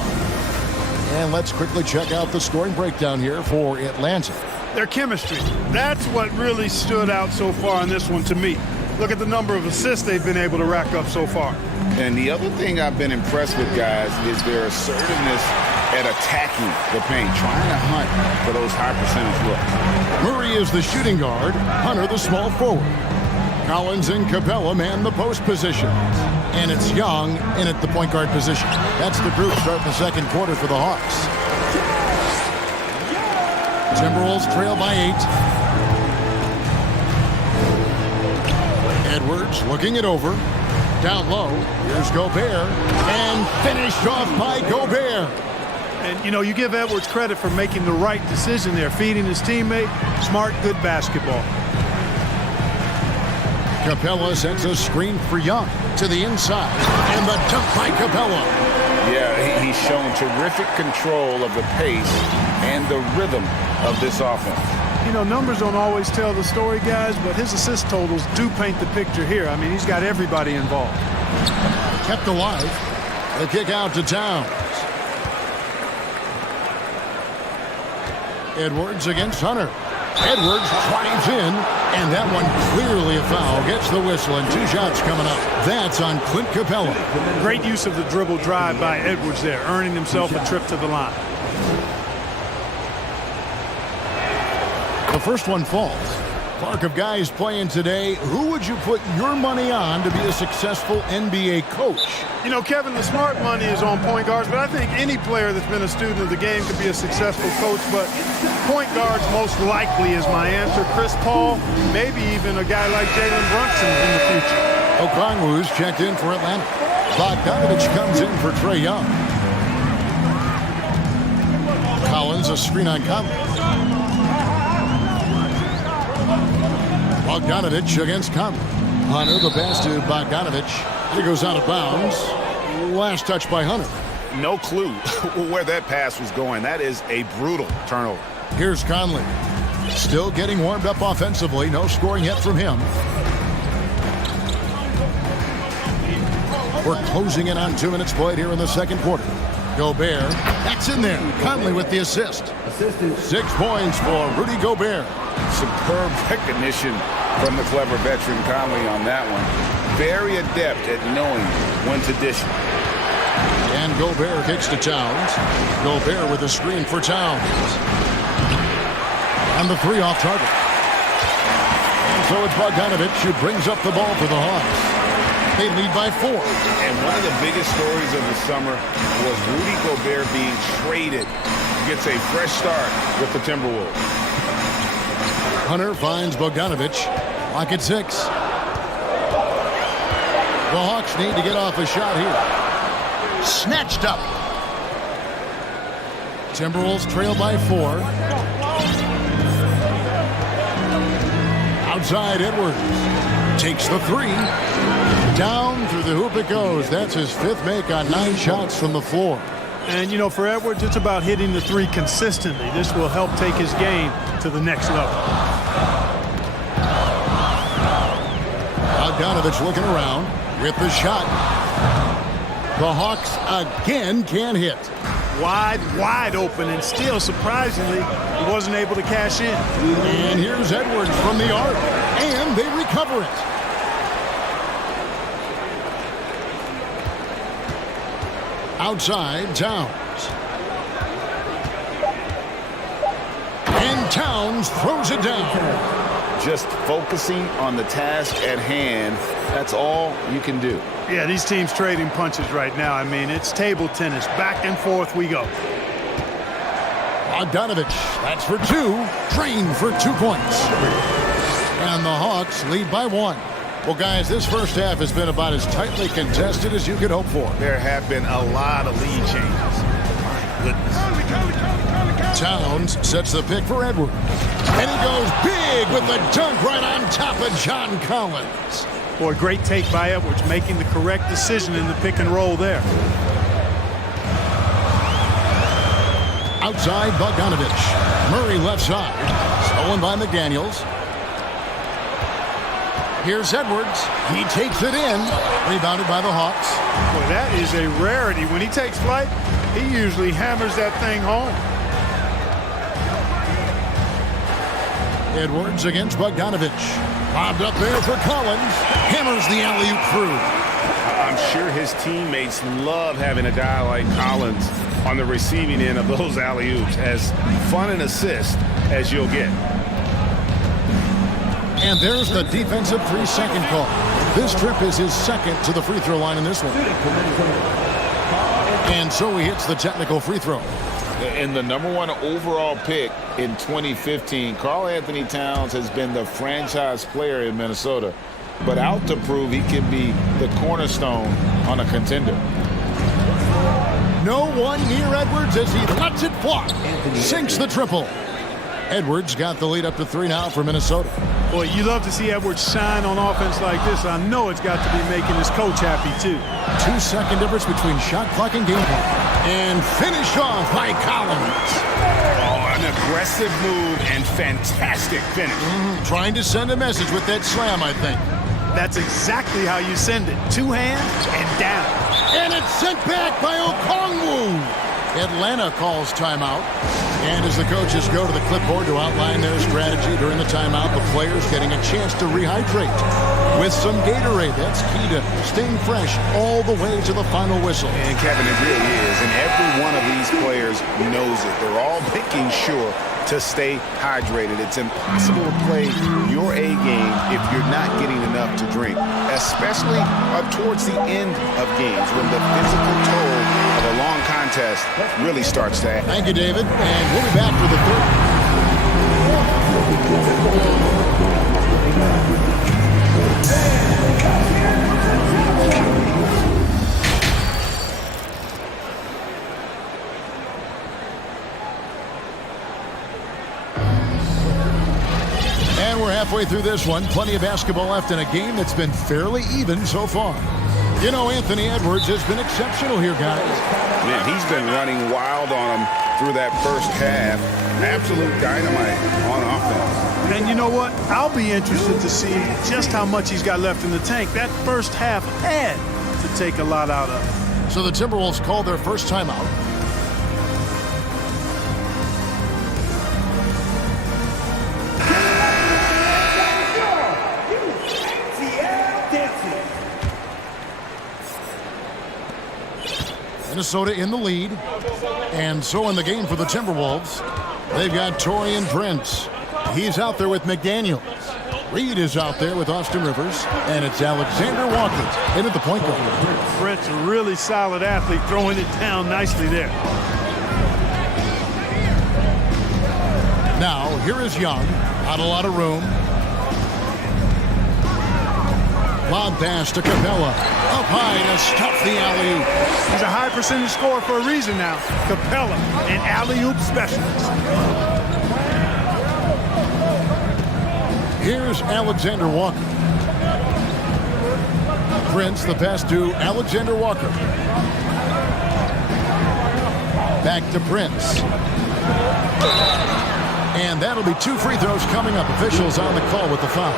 And let's quickly check out the scoring breakdown here for Atlanta. Their chemistry, that's what really stood out so far in this one to me. Look at the number of assists they've been able to rack up so far. And the other thing I've been impressed with, guys, is their assertiveness at attacking the paint, trying to hunt for those high percentage looks. Murray is the shooting guard, Hunter the small forward. Collins and Capella man the post position. And it's Young in at the point guard position. That's the group starting the second quarter for the Hawks. Timberwolves trail by 8. Edwards looking it over. Down low. Here's Gobert. And finished off by Gobert. And, you know, you give Edwards credit for making the right decision there, feeding his teammate. Smart, good basketball. Capella sends a screen for Young to the inside. And the dunk by Capella. Yeah, he's shown terrific control of the pace and the rhythm of this offense. You know, numbers don't always tell the story, guys, but his assist totals do paint the picture here. I mean, he's got everybody involved. Kept alive. The kick out to Towns. Edwards against Hunter. Edwards drives in, and that one clearly a foul. Gets the whistle, and 2 shots coming up. That's on Clint Capella. Great use of the dribble drive by Edwards there, earning himself a trip to the line. The first one falls. Park of guys playing today. Who would you put your money on to be a successful NBA coach? You know, Kevin, the smart money is on point guards, but I think any player that's been a student of the game could be a successful coach, but point guards most likely is my answer. Chris Paul, maybe even a guy like Jalen Brunson in the future. Okongwu's checked in for Atlanta. Bogdanovich comes in for Trae Young. Collins a screen on Conley. Bogdanovich against Conley. Hunter the pass to Bogdanovich. He goes out of bounds. Last touch by Hunter. No clue where that pass was going. That is a brutal turnover. Here's Conley. Still getting warmed up offensively. No scoring yet from him. We're closing in on 2 minutes played here in the second quarter. Gobert. That's in there. Conley with the assist. 6 points for Rudy Gobert. Superb recognition from the clever veteran Conley on that one. Very adept at knowing when to dish it. And Gobert kicks to Towns. Gobert with a screen for Towns. And the 3 off target. And so it's Bogdanovich who brings up the ball for the Hawks. They lead by 4. And one of the biggest stories of the summer was Rudy Gobert being traded. Gets a fresh start with the Timberwolves. Hunter finds Bogdanovich. Lock at 6. The Hawks need to get off a shot here. Snatched up. Timberwolves trail by 4. Outside Edwards. Takes the 3. Down through the hoop it goes. That's his 5th make on 9 shots from the floor. And, you know, for Edwards, it's about hitting the 3 consistently. This will help take his game to the next level. Bogdanovich looking around with the shot. The Hawks again can't hit. Wide open, and still, surprisingly, he wasn't able to cash in. And here's Edwards from the arc, and they recover it. Outside, Towns. And Towns throws it down. Just focusing on the task at hand, that's all you can do. Yeah, these teams trading punches right now. I mean, it's table tennis. Back and forth we go. Bogdanovich, that's for two. Drain for 2 points. And the Hawks lead by 1. Well, guys, this first half has been about as tightly contested as you could hope for. There have been a lot of lead changes. My goodness. Towns sets the pick for Edwards. And he goes big with the dunk right on top of John Collins. Boy, great take by Edwards, making the correct decision in the pick and roll there. Outside, Bogdanovich. Murray left side. Stolen by McDaniels. Here's Edwards. He takes it in. Rebounded by the Hawks. Boy, that is a rarity. When he takes flight, he usually hammers that thing home. Edwards against Bogdanovich. Lobbed up there for Collins. Hammers the alley-oop through. I'm sure his teammates love having a guy like Collins on the receiving end of those alley-oops. As fun an assist as you'll get. And there's the defensive 3-second call. This trip is his second to the free throw line in this one. And so he hits the technical free throw. And the #1 overall pick in 2015, Karl Anthony Towns has been the franchise player in Minnesota, but out to prove he can be the cornerstone on a contender. No one near Edwards as he lets it fly. Sinks the triple. Edwards got the lead up to 3 now for Minnesota. Boy, you love to see Edwards shine on offense like this. I know it's got to be making his coach happy, too. 2-second difference between shot clock and game clock. And finish off by Collins. Oh, an aggressive move and fantastic finish. Trying to send a message with that slam, I think. That's exactly how you send it. 2 hands and down. And it's sent back by Okongwu. Atlanta calls timeout. And as the coaches go to the clipboard to outline their strategy during the timeout, the players getting a chance to rehydrate with some Gatorade. That's key to staying fresh all the way to the final whistle. And Kevin, it really is. And every one of these players knows it. They're all making sure to stay hydrated. It's impossible to play your A game if you're not getting enough to drink, especially up towards the end of games when the physical toll of a long contest really starts to add. Thank you, David. And we'll be back for the third. And we're halfway through this one. Plenty of basketball left in a game that's been fairly even so far. You know, Anthony Edwards has been exceptional here, guys. Man, he's been running wild on him through that first half. Absolute dynamite on offense. And you know what? I'll be interested to see just how much he's got left in the tank. That first half had to take a lot out of. So the Timberwolves called their first timeout. Minnesota in the lead, and so in the game for the Timberwolves, they've got Taurean Prince. He's out there with McDaniels. Reed is out there with Austin Rivers, and it's Alexander Walker in at the point guard. Prince, a really solid athlete, throwing it down nicely there. Now, here is Young. Not a lot of room. Lob pass to Capella. Up high to stop the alley-oop. He's a high percentage scorer for a reason now. Capella, an alley-oop specialist. Here's Alexander Walker. Prince, the pass to Alexander Walker. Back to Prince. And that'll be 2 free throws coming up. Officials on the call with the foul.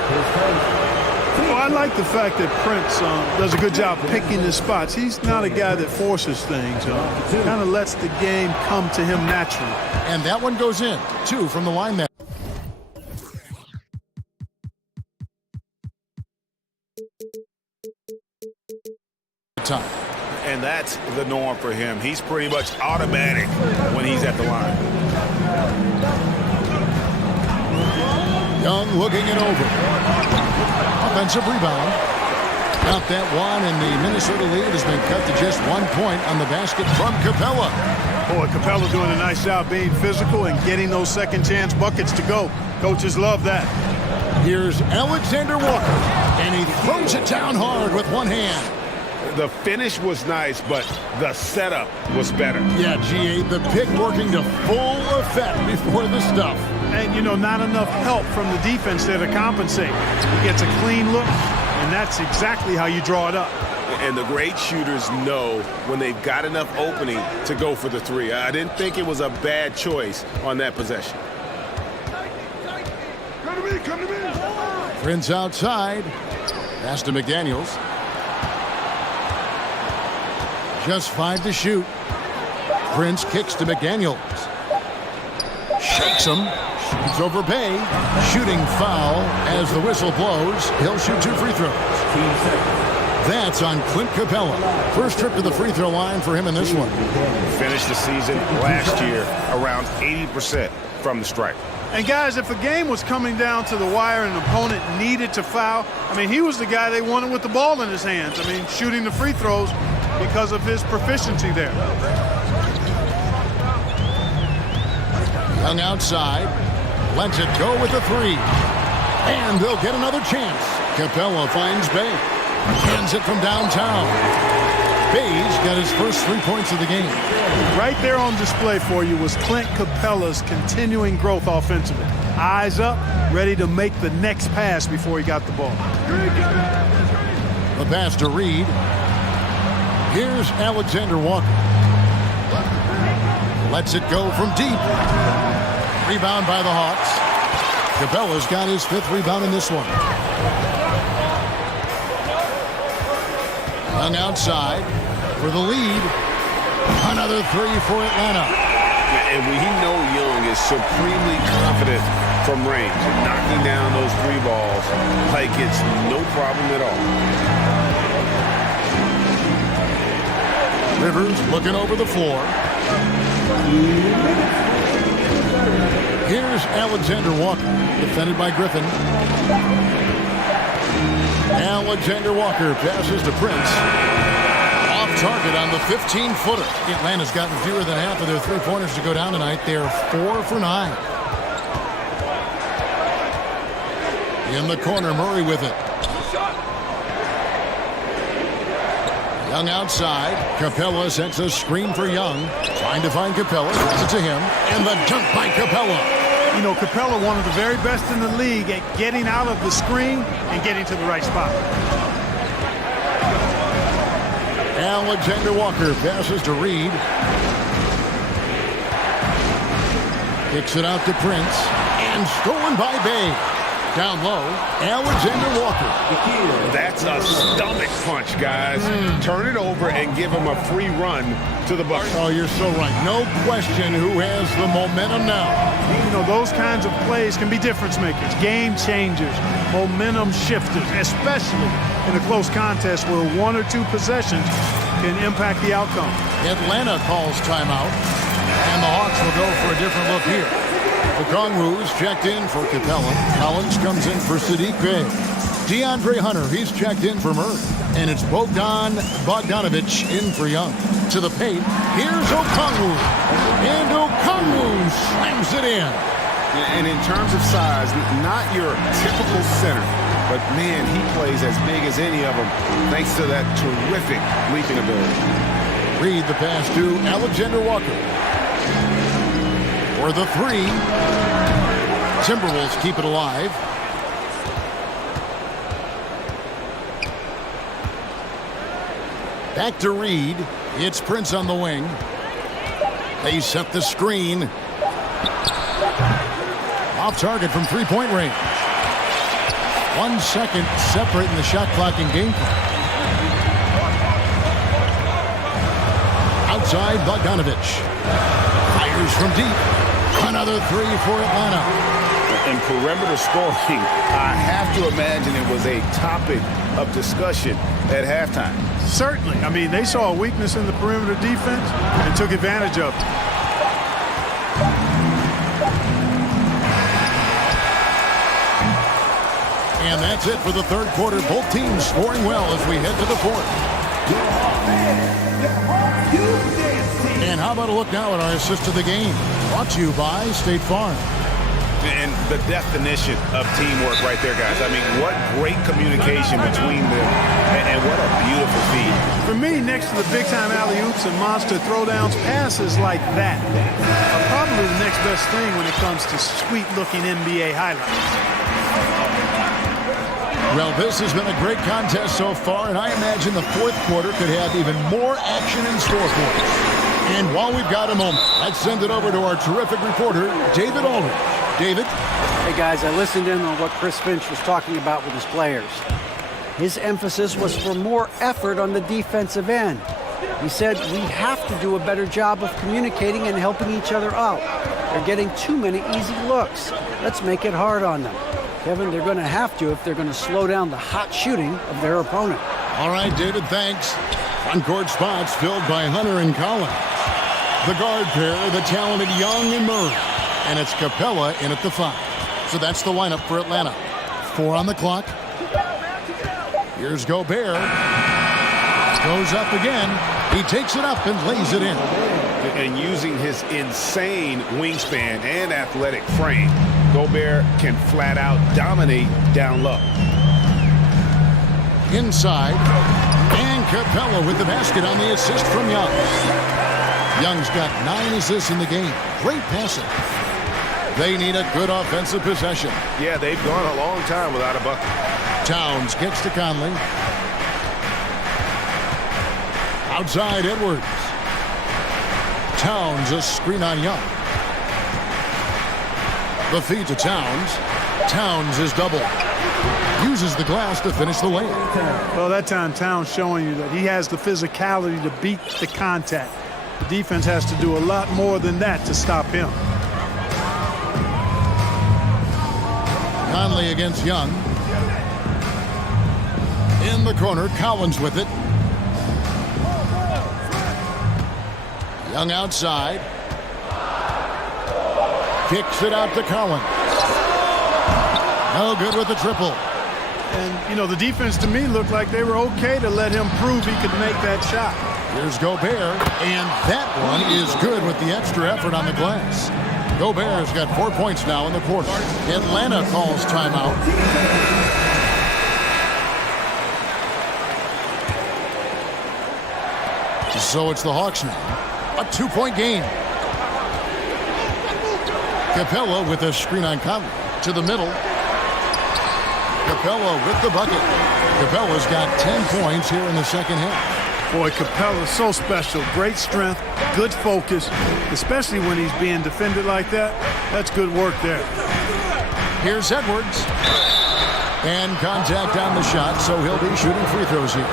Well, I like the fact that Prince does a good job picking his spots. He's not a guy that forces things. Kind of lets the game come to him naturally. And that one goes in. 2 from the line there. Time. And that's the norm for him. He's pretty much automatic when he's at the line. Young looking it over. Offensive rebound. Got that one, and the Minnesota lead has been cut to just 1 point on the basket from Capella. Boy, Capella doing a nice job being physical and getting those second chance buckets to go. Coaches love that. Here's Alexander Walker, and he throws it down hard with one hand. The finish was nice, but the setup was better. Yeah, GA, the pick working to full effect before the stuff. And, you know, not enough help from the defense there to compensate. He gets a clean look, and that's exactly how you draw it up. And the great shooters know when they've got enough opening to go for the three. I didn't think it was a bad choice on that possession. Come to me. Prince outside. Pass to McDaniels. Just 5 to shoot. Prince kicks to McDaniels. Shakes him. Shoots over Bay. Shooting foul as the whistle blows. He'll shoot 2 free throws. That's on Clint Capella. First trip to the free throw line for him in this one. Finished the season last year around 80% from the stripe. And guys, if a game was coming down to the wire and an opponent needed to foul, I mean, he was the guy they wanted with the ball in his hands. I mean, shooting the free throws because of his proficiency there. Young outside. Lets it go with a 3. And they'll get another chance. Capella finds Bay. Hands it from downtown. Bay's got his first 3 points of the game. Right there on display for you was Clint Capella's continuing growth offensively. Eyes up, ready to make the next pass before he got the ball. The pass to Reed. Here's Alexander Walker. Lets it go from deep. Rebound by the Hawks. Capella's got his 5th rebound in this one. Young outside for the lead. Another 3 for Atlanta. And we know Young is supremely confident from range and knocking down those 3 balls like it's no problem at all. Rivers looking over the floor. Here's Alexander Walker, defended by Griffin. Alexander Walker passes to Prince. Off target on the 15-footer. Atlanta's gotten fewer than half of their 3-pointers to go down tonight. They're 4 for 9. In the corner, Murray with it. Young outside. Capella sets a screen for Young. Trying to find Capella. Gets it to him. And the dunk by Capella. You know, Capella, one of the very best in the league at getting out of the screen and getting to the right spot. Alexander Walker passes to Reed. Kicks it out to Prince. And stolen by Bay. Down low, Alexander Walker. That's a stomach punch, guys. Turn it over and give him a free run to the bucket. Oh, you're so right. No question who has the momentum now. You know, those kinds of plays can be difference makers, game changers, momentum shifters, especially in a close contest where 1 or 2 possessions can impact the outcome. Atlanta calls timeout, and the Hawks will go for a different look here. Okongwu's checked in for Capella. Collins comes in for Sadiq Bey. DeAndre Hunter, he's checked in for Murray. And it's Bogdanovich in for Young. To the paint, here's Okongwu. And Okongwu slams it in. And in terms of size, not your typical center. But, man, he plays as big as any of them thanks to that terrific leaping ability. Reed the pass to Alexander Walker. For the 3. Timberwolves keep it alive. Back to Reed. It's Prince on the wing. They set the screen. Off target from 3-point range. 1 second separating the shot clock and game clock. Outside, Bogdanovich. Fires from deep. Another three for Atlanta. And perimeter scoring, I have to imagine it was a topic of discussion at halftime. Certainly. I mean, they saw a weakness in the perimeter defense and took advantage of it. And that's it for the third quarter. Both teams scoring well as we head to the fourth. And how about a look now at our assist of the game? Brought to you by State Farm. And the definition of teamwork right there, guys. I mean, what great communication between them, and what a beautiful feed. For me, next to the big-time alley-oops and monster throwdowns, passes like that are probably the next best thing when it comes to sweet-looking NBA highlights. Well, this has been a great contest so far, and I imagine the fourth quarter could have even more action in store for us. And while we've got a moment, let's send it over to our terrific reporter, David Aldridge. David? Hey, guys, I listened in on what Chris Finch was talking about with his players. His emphasis was for more effort on the defensive end. He said we have to do a better job of communicating and helping each other out. They're getting too many easy looks. Let's make it hard on them. Kevin, they're going to have to if they're going to slow down the hot shooting of their opponent. All right, David, thanks. Front court spots filled by Hunter and Collins. The guard pair, the talented Young and Murray. And it's Capella in at the 5. So that's the lineup for Atlanta. 4 on the clock. Here's Gobert. Goes up again. He takes it up and lays it in. And using his insane wingspan and athletic frame, Gobert can flat out dominate down low. Inside. And Capella with the basket on the assist from Young. Young's got 9 assists in the game. Great passing. They need a good offensive possession. Yeah, they've gone a long time without a bucket. Towns gets to Conley. Outside, Edwards. Towns, a screen on Young. The feed to Towns. Towns is double. Uses the glass to finish the layup. Well, that time Towns showing you that he has the physicality to beat the contact. The defense has to do a lot more than that to stop him. Conley against Young. In the corner, Collins with it. Young outside. Kicks it out to Collins. No good with the triple. And, you know, the defense to me looked like they were okay to let him prove he could make that shot. Here's Gobert, and that one is good with the extra effort on the glass. Gobert's got 4 points now in the quarter. Atlanta calls timeout. So it's the Hawks now. A 2-point game. Capella with a screen on Conley. To the middle. Capella with the bucket. Capella's got 10 points here in the second half. Boy, Capella's so special. Great strength, good focus, especially when he's being defended like that. That's good work there. Here's Edwards. And contact on the shot, so he'll be shooting free throws here.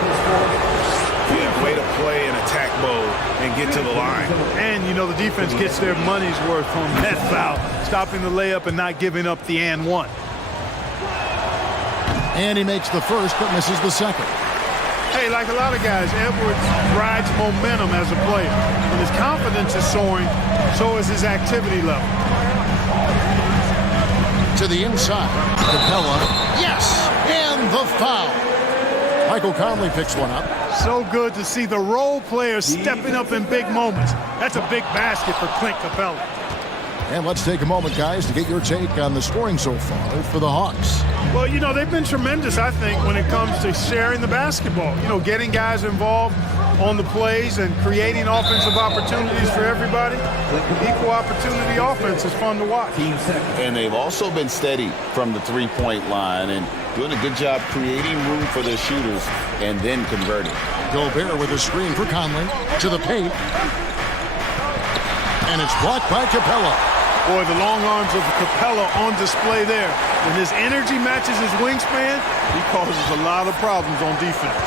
Yeah, way to play in attack mode and get to the line. And, you know, the defense gets their money's worth on that foul, stopping the layup and not giving up the and one. And he makes the first, but misses the second. Hey, like a lot of guys, Edwards rides momentum as a player. When his confidence is soaring, so is his activity level. To the inside. Capella. Yes! And the foul. Michael Conley picks one up. So good to see the role players stepping up in big moments. That's a big basket for Clint Capella. And let's take a moment, guys, to get your take on the scoring so far for the Hawks. Well, you know, they've been tremendous, I think, when it comes to sharing the basketball. You know, getting guys involved on the plays and creating offensive opportunities for everybody. Equal opportunity offense is fun to watch. And they've also been steady from the three-point line and doing a good job creating room for their shooters and then converting. Gobert with a screen for Conley. To the paint. And it's blocked by Capella. Boy, the long arms of Capella on display there. When his energy matches his wingspan, he causes a lot of problems on defense.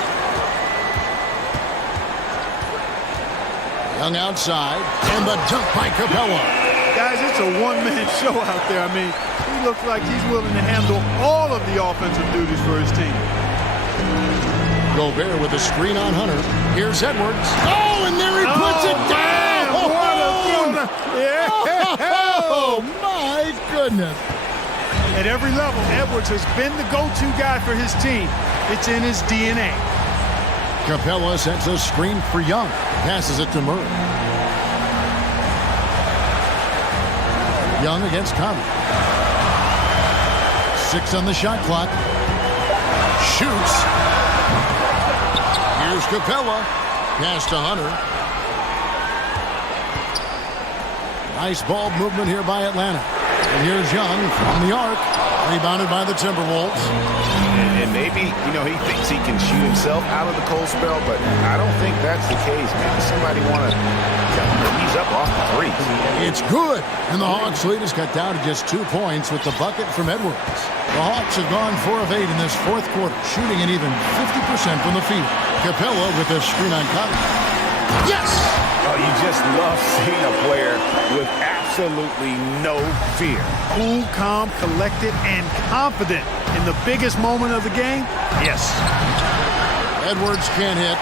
Young outside, and the dunk by Capella. Guys, it's a one-man show out there. I mean, he looks like he's willing to handle all of the offensive duties for his team. Gobert with a screen on Hunter. Here's Edwards. Oh, and there he puts it down! What a yeah. Oh, my goodness. At every level, Edwards has been the go-to guy for his team. It's in his DNA. Capella sets a screen for Young. Passes it to Murray. Young against Conley. 6 on the shot clock. Shoots. Here's Capella. Pass to Hunter. Nice ball movement here by Atlanta. And here's Young from the arc. Rebounded by the Timberwolves. And maybe, you know, he thinks he can shoot himself out of the cold spell, but I don't think that's the case. Maybe somebody want to ease up off the threes. It's good. And the Hawks lead is cut down to just 2 points with the bucket from Edwards. The Hawks have gone 4 of 8 in this fourth quarter, shooting an even 50% from the field. Capella with a screen on Conley. Yes! Oh, you just love seeing a player with absolutely no fear. Cool, calm, collected, and confident in the biggest moment of the game. Yes. Edwards can't hit.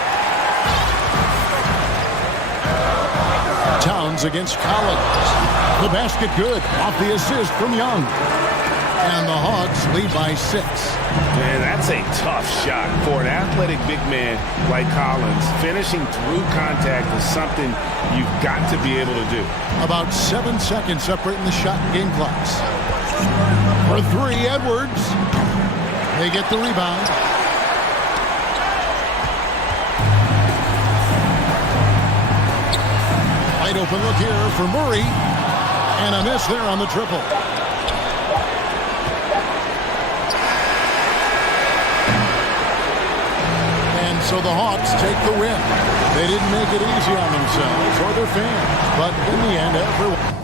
Towns against Collins. The basket good. Off the assist from Young. And the Hawks lead by 6. Man, that's a tough shot for an athletic big man like Collins. Finishing through contact is something you've got to be able to do. About 7 seconds separating the shot and game clocks. For 3, Edwards. They get the rebound. Wide open look here for Murray. And a miss there on the triple. So the Hawks take the win. They didn't make it easy on themselves or their fans, but in the end, everyone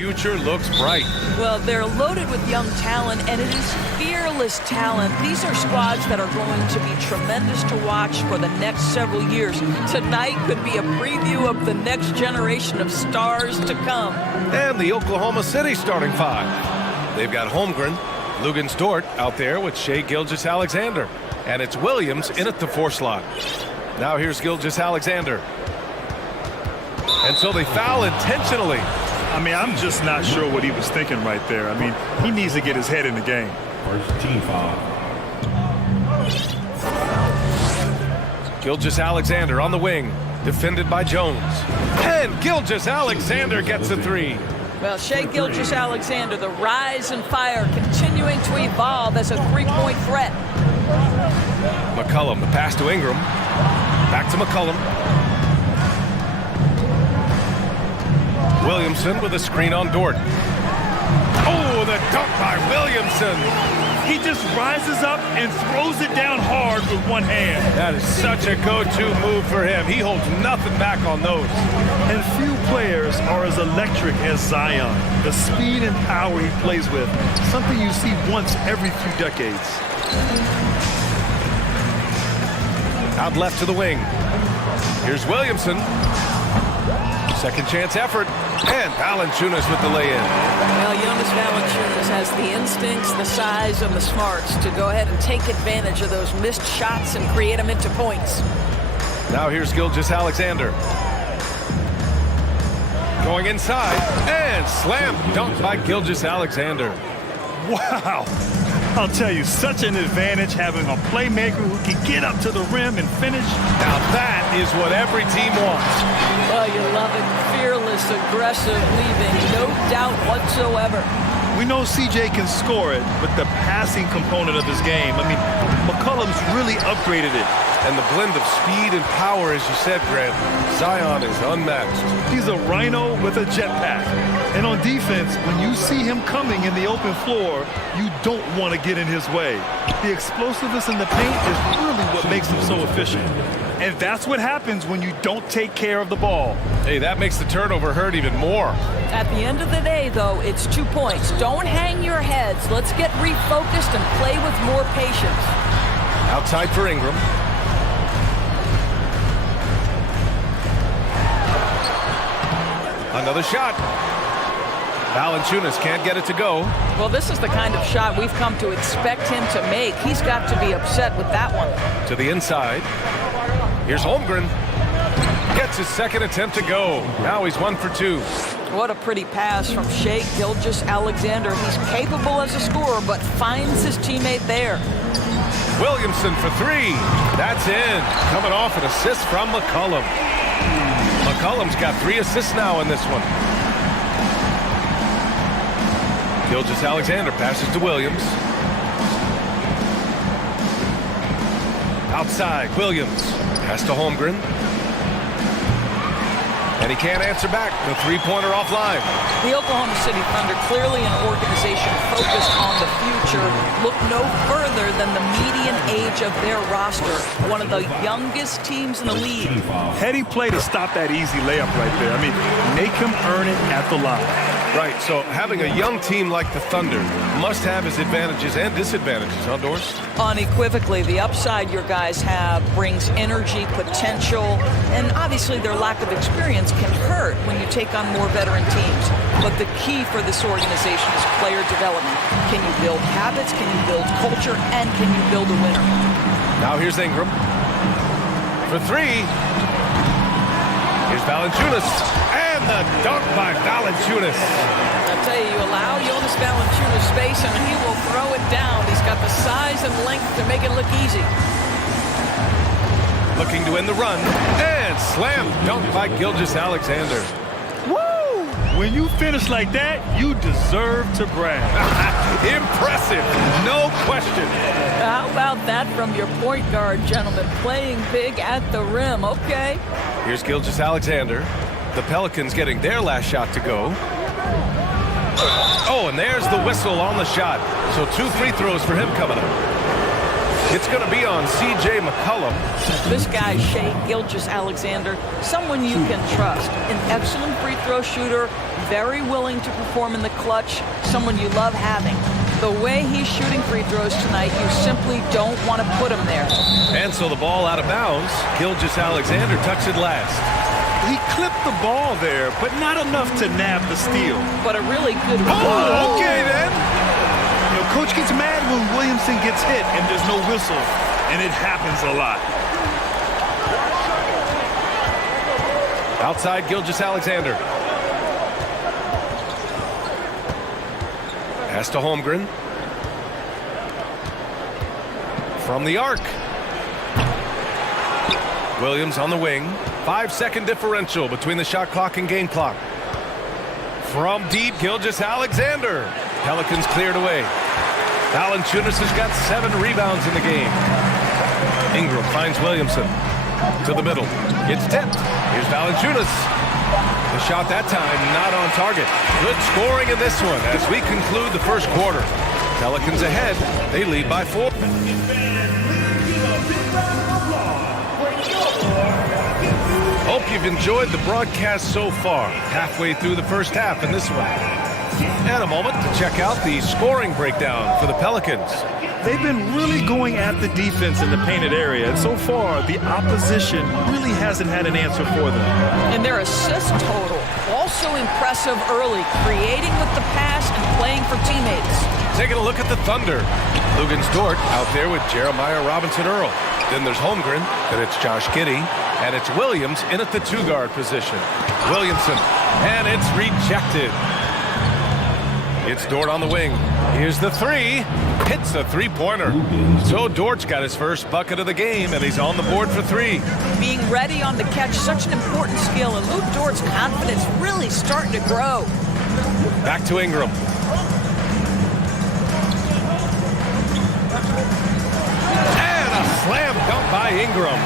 future looks bright. Well, they're loaded with young talent, and it is fearless talent. These are squads that are going to be tremendous to watch for the next several years. Tonight could be a preview of the next generation of stars to come. And the Oklahoma City starting five. They've got Holmgren, Lugens Dort out there with Shai Gilgeous-Alexander. And it's Williams in at the 4 slot. Now here's Gilgeous-Alexander. And so they foul intentionally. I mean, I'm just not sure what he was thinking right there. I mean, he needs to get his head in the game. First team foul. Gilgeous-Alexander on the wing, defended by Jones. And Gilgeous-Alexander gets a 3. Well, Shai Gilgeous-Alexander, the rise and fire continuing to evolve as a three-point threat. McCollum, the pass to Ingram. Back to McCollum. Williamson with a screen on Dort. Oh, the dunk by Williamson. He just rises up and throws it down hard with one hand. That is such a go-to move for him. He holds nothing back on those. And few players are as electric as Zion. The speed and power he plays with, something you see once every few decades. Out left to the wing. Here's Williamson. Second chance effort. And Valanciunas with the lay-in. Well, Jonas Valanciunas has the instincts, the size, and the smarts to go ahead and take advantage of those missed shots and create them into points. Now here's Gilgeous-Alexander. Going inside. And slam dunk by Gilgeous-Alexander. Wow. I'll tell you, such an advantage having a playmaker who can get up to the rim and finish. Now that is what every team wants. Well, you love it. Fearless, aggressive, leaving no doubt whatsoever. We know CJ can score it, but the passing component of his game, I mean, McCollum's really upgraded it. And the blend of speed and power, as you said, Grant, Zion is unmatched. He's a rhino with a jetpack. And on defense, when you see him coming in the open floor, you don't want to get in his way. The explosiveness in the paint is really what makes him so efficient. And that's what happens when you don't take care of the ball. Hey, that makes the turnover hurt even more. At the end of the day, though, it's 2 points. Don't hang your heads. Let's get refocused and play with more patience. Outside for Ingram. Another shot. Valanciunas can't get it to go. Well, this is the kind of shot we've come to expect him to make. He's got to be upset with that one. To the inside. Here's Holmgren. Gets his second attempt to go. Now he's 1 for 2. What a pretty pass from Shai Gilgeous-Alexander. He's capable as a scorer, but finds his teammate there. Williamson for 3. That's in. Coming off an assist from McCollum. McCollum's got 3 assists now in this one. Gilgeous-Alexander passes to Williams. Outside, Williams. Pass to Holmgren. And he can't answer back. The three-pointer offline. The Oklahoma City Thunder, clearly an organization focused on the future, look no further than the median age of their roster. One of the youngest teams in the league. Heady play to stop that easy layup right there. I mean, make him earn it at the line. Right, so having a young team like the Thunder must have its advantages and disadvantages, huh, Doris? Unequivocally, the upside your guys have brings energy, potential, and obviously their lack of experience can hurt when you take on more veteran teams. But the key for this organization is player development. Can you build habits? Can you build culture? And can you build a winner? Now here's Ingram. For 3. Here's Valanciunas. And the dunk by Valanciunas. I tell you, you allow Jonas Valanciunas space and he will throw it down. He's got the size and length to make it look easy. Looking to end the run. And slam dunk by Gilgeous-Alexander. Woo! When you finish like that, you deserve to brag. Impressive, no question. How about that from your point guard, gentlemen? Playing big at the rim, okay. Here's Gilgeous-Alexander. The Pelicans getting their last shot to go. Oh, and there's the whistle on the shot. So 2 free throws for him coming up. It's going to be on C.J. McCollum. This guy, Shea Gilgeous-Alexander, someone you can trust. An excellent free throw shooter, very willing to perform in the clutch, someone you love having. The way he's shooting free throws tonight, you simply don't want to put him there. And so the ball out of bounds. Gilgeous-Alexander tucks it last. He clipped the ball there, but not enough to nab the steal. But a really good... Oh, okay then. You know, Coach gets mad when Williamson gets hit and there's no whistle, and it happens a lot. Outside Gilgeous-Alexander. Pass to Holmgren. From the arc. Williams on the wing. 5-second differential between the shot clock and game clock. From deep, Gilgeous-Alexander. Pelicans cleared away. Valanciunas has got 7 rebounds in the game. Ingram finds Williamson. To the middle. It's tipped. Here's Valanciunas. The shot that time not on target. Good scoring in this one as we conclude the first quarter. Pelicans ahead. They lead by 4. Hope you've enjoyed the broadcast so far. Halfway through the first half in this one. And a moment to check out the scoring breakdown for the Pelicans. They've been really going at the defense in the painted area, and so far, the opposition really hasn't had an answer for them. And their assist total, also impressive early, creating with the pass and playing for teammates. Taking a look at the Thunder. Lugens-Dort out there with Jeremiah Robinson-Earl. Then there's Holmgren, then it's Josh Giddey, and it's Williams in at the 2-guard position. Williamson, and it's rejected. It's Dort on the wing. Here's the 3. Hits a 3-pointer. So Dort's got his first bucket of the game, and he's on the board for 3. Being ready on the catch, such an important skill, and Luke Dort's confidence really starting to grow. Back to Ingram. And a slam dunk by Ingram.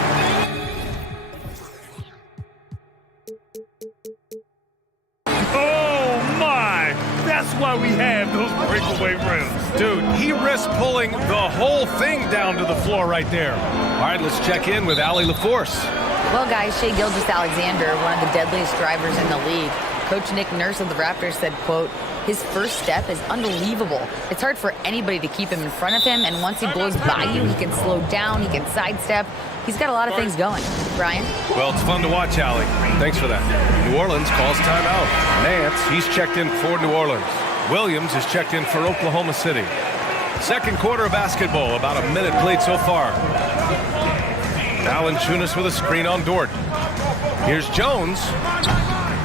That's why we have those breakaway rims. Dude, he risked pulling the whole thing down to the floor right there. All right, let's check in with Allie LaForce. Well, guys, Shea Gilgeous-Alexander, one of the deadliest drivers in the league. Coach Nick Nurse of the Raptors said, quote, his first step is unbelievable. It's hard for anybody to keep him in front of him, and once he blows by you, he can slow down, he can sidestep. He's got a lot of things going. Brian? Well, it's fun to watch, Allie. Thanks for that. New Orleans calls timeout. Nance, he's checked in for New Orleans. Williams is checked in for Oklahoma City. Second quarter of basketball, about a minute played so far. Valanciunas with a screen on Dort. Here's Jones.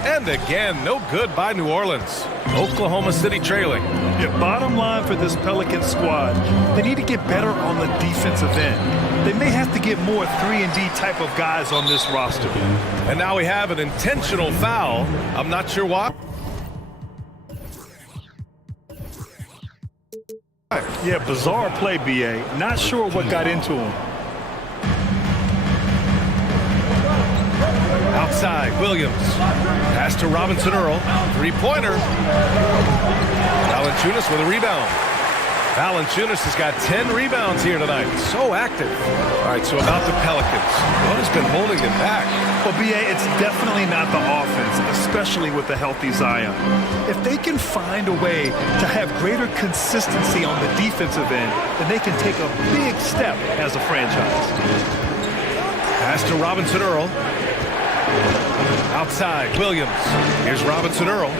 And again, no good by New Orleans. Oklahoma City trailing. Yeah, bottom line for this Pelican squad, they need to get better on the defensive end. They may have to get more 3-and-D type of guys on this roster. And now we have an intentional foul. I'm not sure why. Yeah, bizarre play, B.A. Not sure what got into him. Outside, Williams. Pass to Robinson-Earl. 3-pointer. Valanciunas with a rebound. Valanciunas has got 10 rebounds here tonight. So active. All right, so about the Pelicans. What has been holding them back? Well, B.A., it's definitely not the offense, especially with the healthy Zion. If they can find a way to have greater consistency on the defensive end, then they can take a big step as a franchise. Pass to Robinson-Earl. Outside, Williams. Here's Robinson-Earl.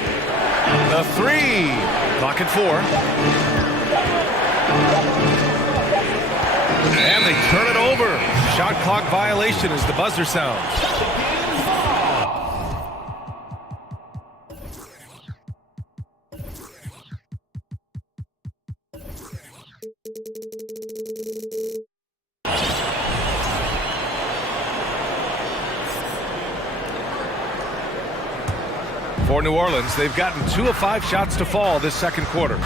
The 3. Clock at 4. And they turn it over. Shot clock violation as the buzzer sounds. For New Orleans, they've gotten 2 of 5 shots to fall this second quarter.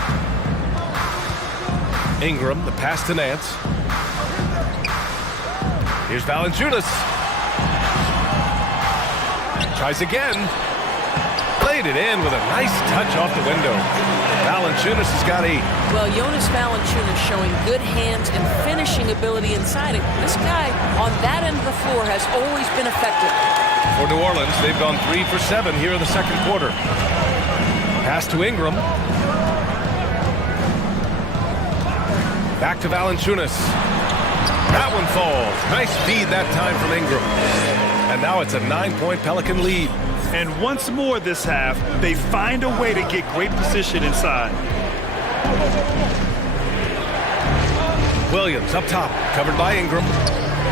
Ingram, the pass to Nance. Here's Valanciunas. Tries again. Laid it in with a nice touch off the window. Valanciunas has got 8. Well, Jonas Valanciunas showing good hands and finishing ability inside it. This guy on that end of the floor has always been effective. For New Orleans, they've gone 3 for 7 here in the second quarter. Pass to Ingram. Back to Valanciunas. That one falls. Nice feed that time from Ingram. And now it's a 9-point Pelican lead. And once more this half, they find a way to get great position inside. Williams up top, covered by Ingram.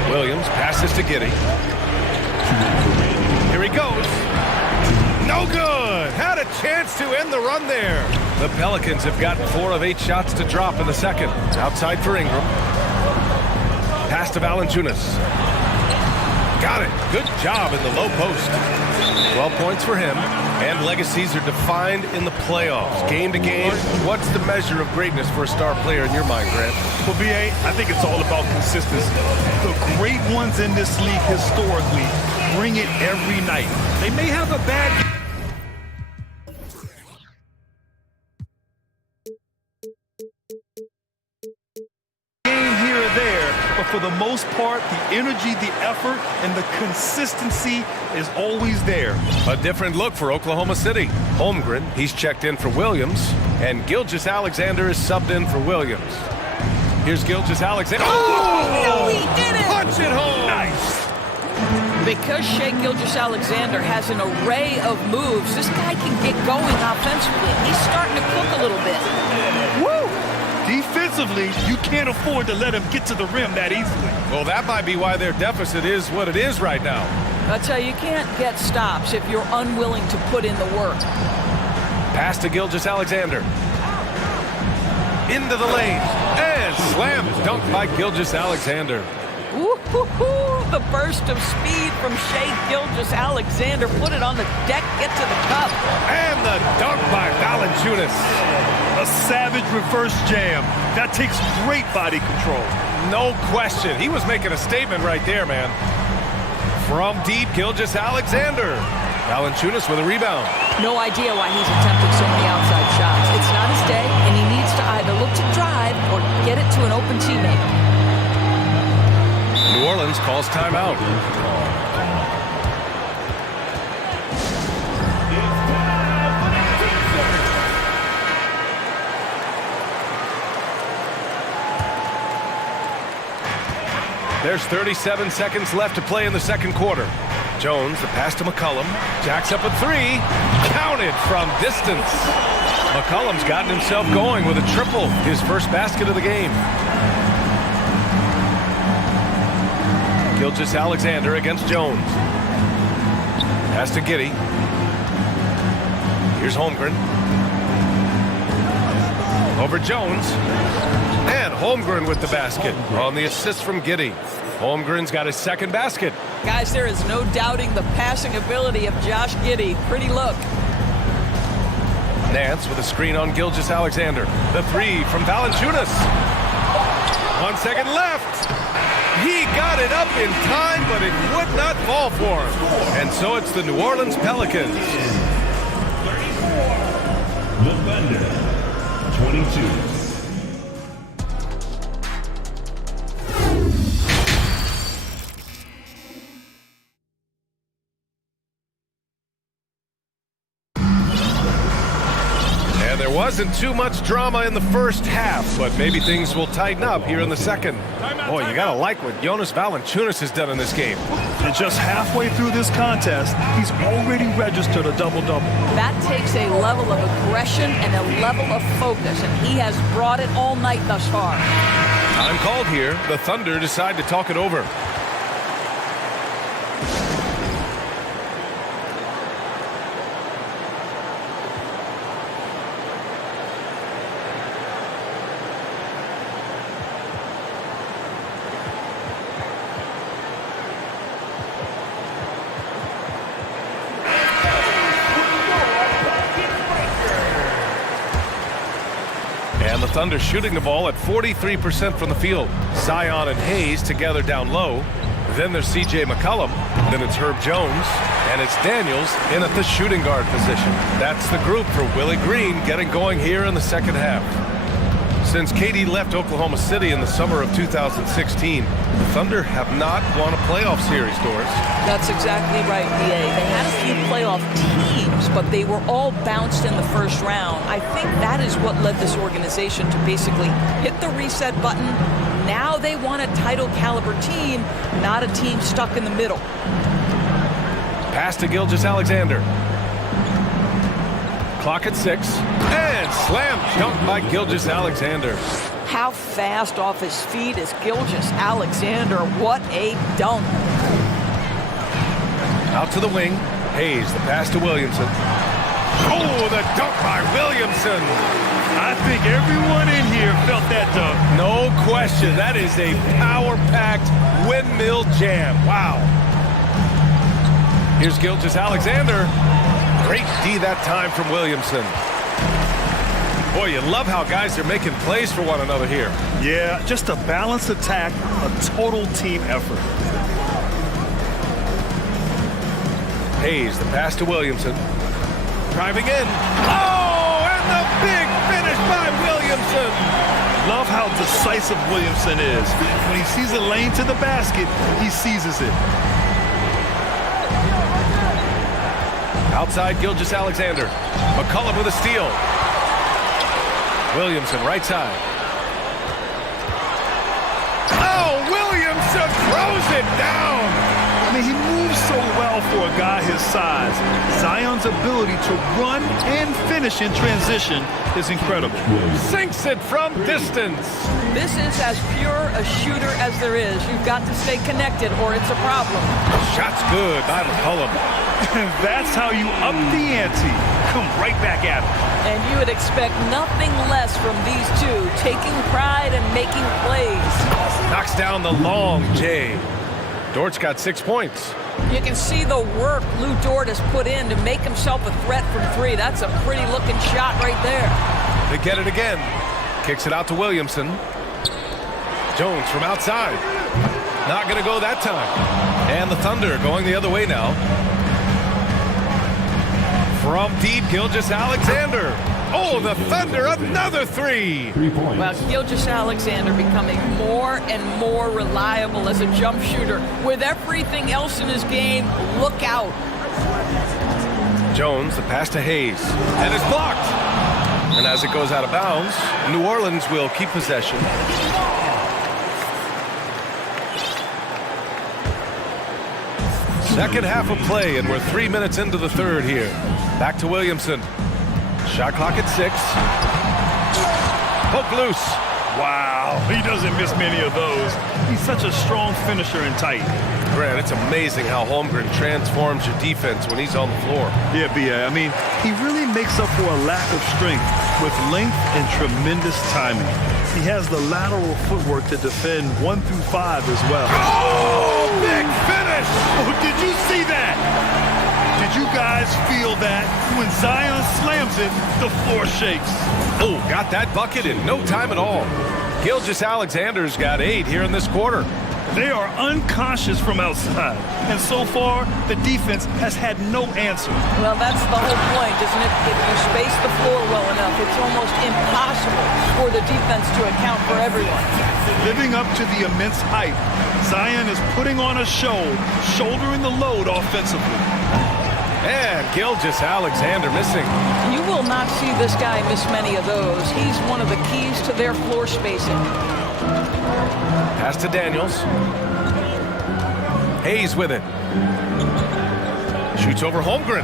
Williams passes to Giddey. Here he goes. No good. Had a chance to end the run there. The Pelicans have gotten 4 of 8 shots to drop in the second. Outside for Ingram. Pass to Valanciunas. Got it. Good job in the low post. 12 points for him. And legacies are defined in the playoffs. Game to game, what's the measure of greatness for a star player in your mind, Grant? Well, B.A., I think it's all about consistency. The great ones in this league historically bring it every night. They may have a bad game here or there, but for the most part, the energy, the effort, and the consistency is always there. A different look for Oklahoma City. Holmgren, he's checked in for Williams, and Gilgeous-Alexander is subbed in for Williams. Here's Gilgeous-Alexander. Oh, no, he did it! Punch it home! Nice. Because Shai Gilgeous-Alexander has an array of moves, this guy can get going offensively. He's starting to cook a little bit. Woo! Defensively, you can't afford to let him get to the rim that easily. Well, that might be why their deficit is what it is right now. I tell you, you can't get stops if you're unwilling to put in the work. Pass to Gilgeous-Alexander. Into the lane. And slam is dunked by Gilgeous-Alexander. Woo-hoo-hoo! The burst of speed from Shai Gilgeous-Alexander. Put it on the deck, get to the cup. And the dunk by Valanciunas. A savage reverse jam. That takes great body control. No question. He was making a statement right there, man. From deep, Gilgeous-Alexander. Valanciunas with a rebound. No idea why he's attempting so many outside shots. It's not his day, and he needs to either look to drive or get it to an open teammate. New Orleans calls timeout. There's 37 seconds left to play in the second quarter. Jones, the pass to McCollum. Jacks up a 3. Counted from distance. McCollum's gotten himself going with a triple. His first basket of the game. Gilgeous-Alexander against Jones. Pass to Giddey. Here's Holmgren. Over Jones. And Holmgren with the basket on the assist from Giddey. Holmgren's got his second basket. Guys, there is no doubting the passing ability of Josh Giddey. Pretty look. Nance with a screen on Gilgeous-Alexander. The 3 from Valanciunas. 1 second left. He got it up in time, but it would not fall for him. And so it's the New Orleans Pelicans. 34. The Thunder. 22. Wasn't too much drama in the first half, but maybe things will tighten up here in the second. Boy, you gotta like what Jonas Valanciunas has done in this game. And just halfway through this contest, he's already registered a double-double. That takes a level of aggression and a level of focus, and he has brought it all night thus far. Time called here. The Thunder decide to talk it over. And the Thunder shooting the ball at 43% from the field. Zion and Hayes together down low. Then there's C.J. McCollum. Then it's Herb Jones. And it's Daniels in at the shooting guard position. That's the group for Willie Green getting going here in the second half. Since KD left Oklahoma City in the summer of 2016, the Thunder have not won a playoff series, Doris. That's exactly right, B.A. They had a few playoff teams, but they were all bounced in the first round. I think that is what led this organization to basically hit the reset button. Now they want a title caliber team, not a team stuck in the middle. Pass to Gilgeous-Alexander. Clock at 6. And slam dunk by Gilgeous-Alexander. How fast off his feet is Gilgeous-Alexander. What a dunk. Out to the wing. Hayes, the pass to Williamson. Oh, the dunk by Williamson. I think everyone in here felt that dunk. No question. That is a power-packed windmill jam. Wow. Here's Gilgeous-Alexander. Great D that time from Williamson. Boy, you love how guys are making plays for one another here. Yeah, just a balanced attack, a total team effort. Hayes, the pass to Williamson. Driving in. Oh, and the big finish by Williamson. Love how decisive Williamson is. When he sees a lane to the basket, he seizes it. Outside Gilgeous-Alexander. McCullough with a steal. Williamson right side. Oh, Williamson throws it down. I mean, he moves so well for a guy his size. Zion's ability to run and finish in transition is incredible. Sinks it from distance. This is as pure a shooter as there is. You've got to stay connected or it's a problem. Shot's good by McCullough. And that's how you up the ante. Come right back at him. And you would expect nothing less from these two, taking pride and making plays. Knocks down the long J. Dort's got 6 points. You can see the work Lou Dort has put in to make himself a threat from three. That's a pretty looking shot right there. They get it again. Kicks it out to Williamson. Jones from outside. Not going to go that time. And the Thunder going the other way now. From deep, Gilgeous-Alexander. Oh, the Thunder, another three. Well, Gilgeous-Alexander becoming more and more reliable as a jump shooter. With everything else in his game, look out. Jones, the pass to Hayes. And it's blocked. And as it goes out of bounds, New Orleans will keep possession. Second half of play, and we're 3 minutes into the third here. Back to Williamson. Shot clock at 6. Poke loose. Wow, he doesn't miss many of those. He's such a strong finisher and tight. Grant, it's amazing how Holmgren transforms your defense when he's on the floor. Yeah, B.A. I mean, he really makes up for a lack of strength with length and tremendous timing. He has the lateral footwork to defend 1 through 5 as well. Oh, big finish! Oh, did you see that? Did you guys feel that? When Zion slams it, the floor shakes. Oh, got that bucket in no time at all. Gilgeous-Alexander's got 8 here in this quarter. They are unconscious from outside. And so far, the defense has had no answer. Well, that's the whole point, isn't it? If you space the floor well enough, it's almost impossible for the defense to account for everyone. Living up to the immense hype, Zion is putting on a show, shouldering the load offensively. And Gilgeous-Alexander missing. You will not see this guy miss many of those. He's one of the keys to their floor spacing. Pass to Daniels. Hayes with it. Shoots over Holmgren.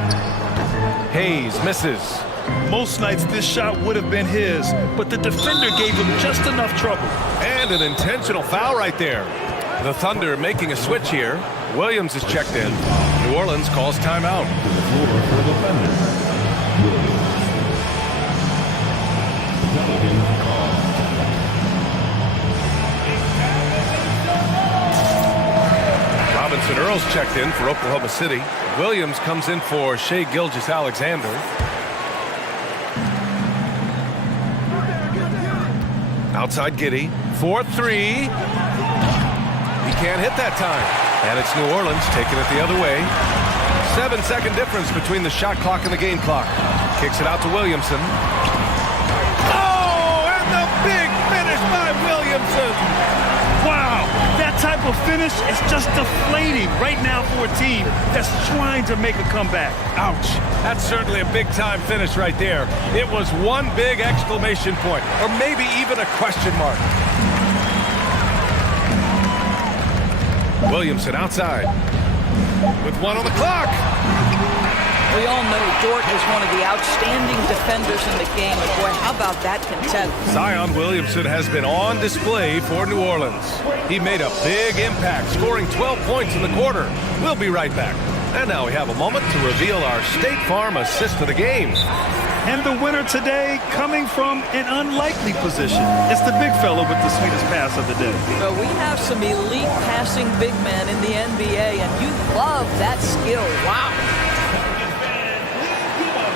Hayes misses. Most nights this shot would have been his, but the defender gave him just enough trouble. And an intentional foul right there. The Thunder making a switch here. Williams is checked in. New Orleans calls timeout. Robinson Earls checked in for Oklahoma City. Williams comes in for Shai Gilgeous-Alexander. Outside Giddey. 4-3. He can't hit that time. And it's New Orleans taking it the other way. 7-second difference between the shot clock and the game clock. Kicks it out to Williamson. Oh, and the big finish by Williamson. Wow, that type of finish is just deflating right now for a team that's trying to make a comeback. Ouch. That's certainly a big-time finish right there. It was one big exclamation point, or maybe even a question mark. Williamson outside with 1 on the clock. We all know Dort is one of the outstanding defenders in the game. But boy, how about that contest? Zion Williamson has been on display for New Orleans. He made a big impact, scoring 12 points in the quarter. We'll be right back. And now we have a moment to reveal our State Farm assist of the game. And the winner today coming from an unlikely position. It's the big fella with the sweetest pass of the day. So we have some elite passing big men in the NBA, and you love that skill. Wow.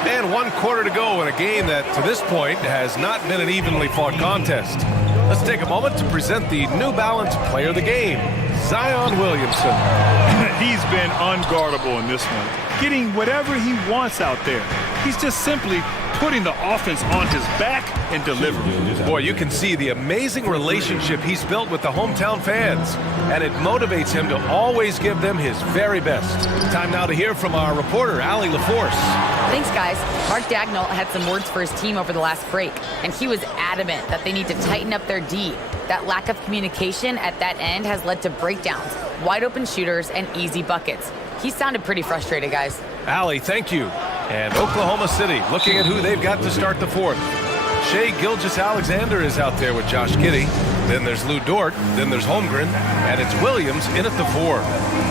And 1 quarter to go in a game that, to this point, has not been an evenly fought contest. Let's take a moment to present the New Balance Player of the Game, Zion Williamson. He's been unguardable in this one, getting whatever he wants out there. He's just simply putting the offense on his back and delivering. Boy, you can see the amazing relationship he's built with the hometown fans, and it motivates him to always give them his very best. Time now to hear from our reporter, Allie LaForce. Thanks, guys. Mark Dagnall had some words for his team over the last break, and he was adamant that they need to tighten up their D. That lack of communication at that end has led to breakdowns, wide open shooters, and easy buckets. He sounded pretty frustrated, guys. Allie, thank you. And Oklahoma City looking at who they've got to start the fourth. Shai Gilgeous-Alexander is out there with Josh Giddey. Then there's Lou Dort. Then there's Holmgren. And it's Williams in at the 4.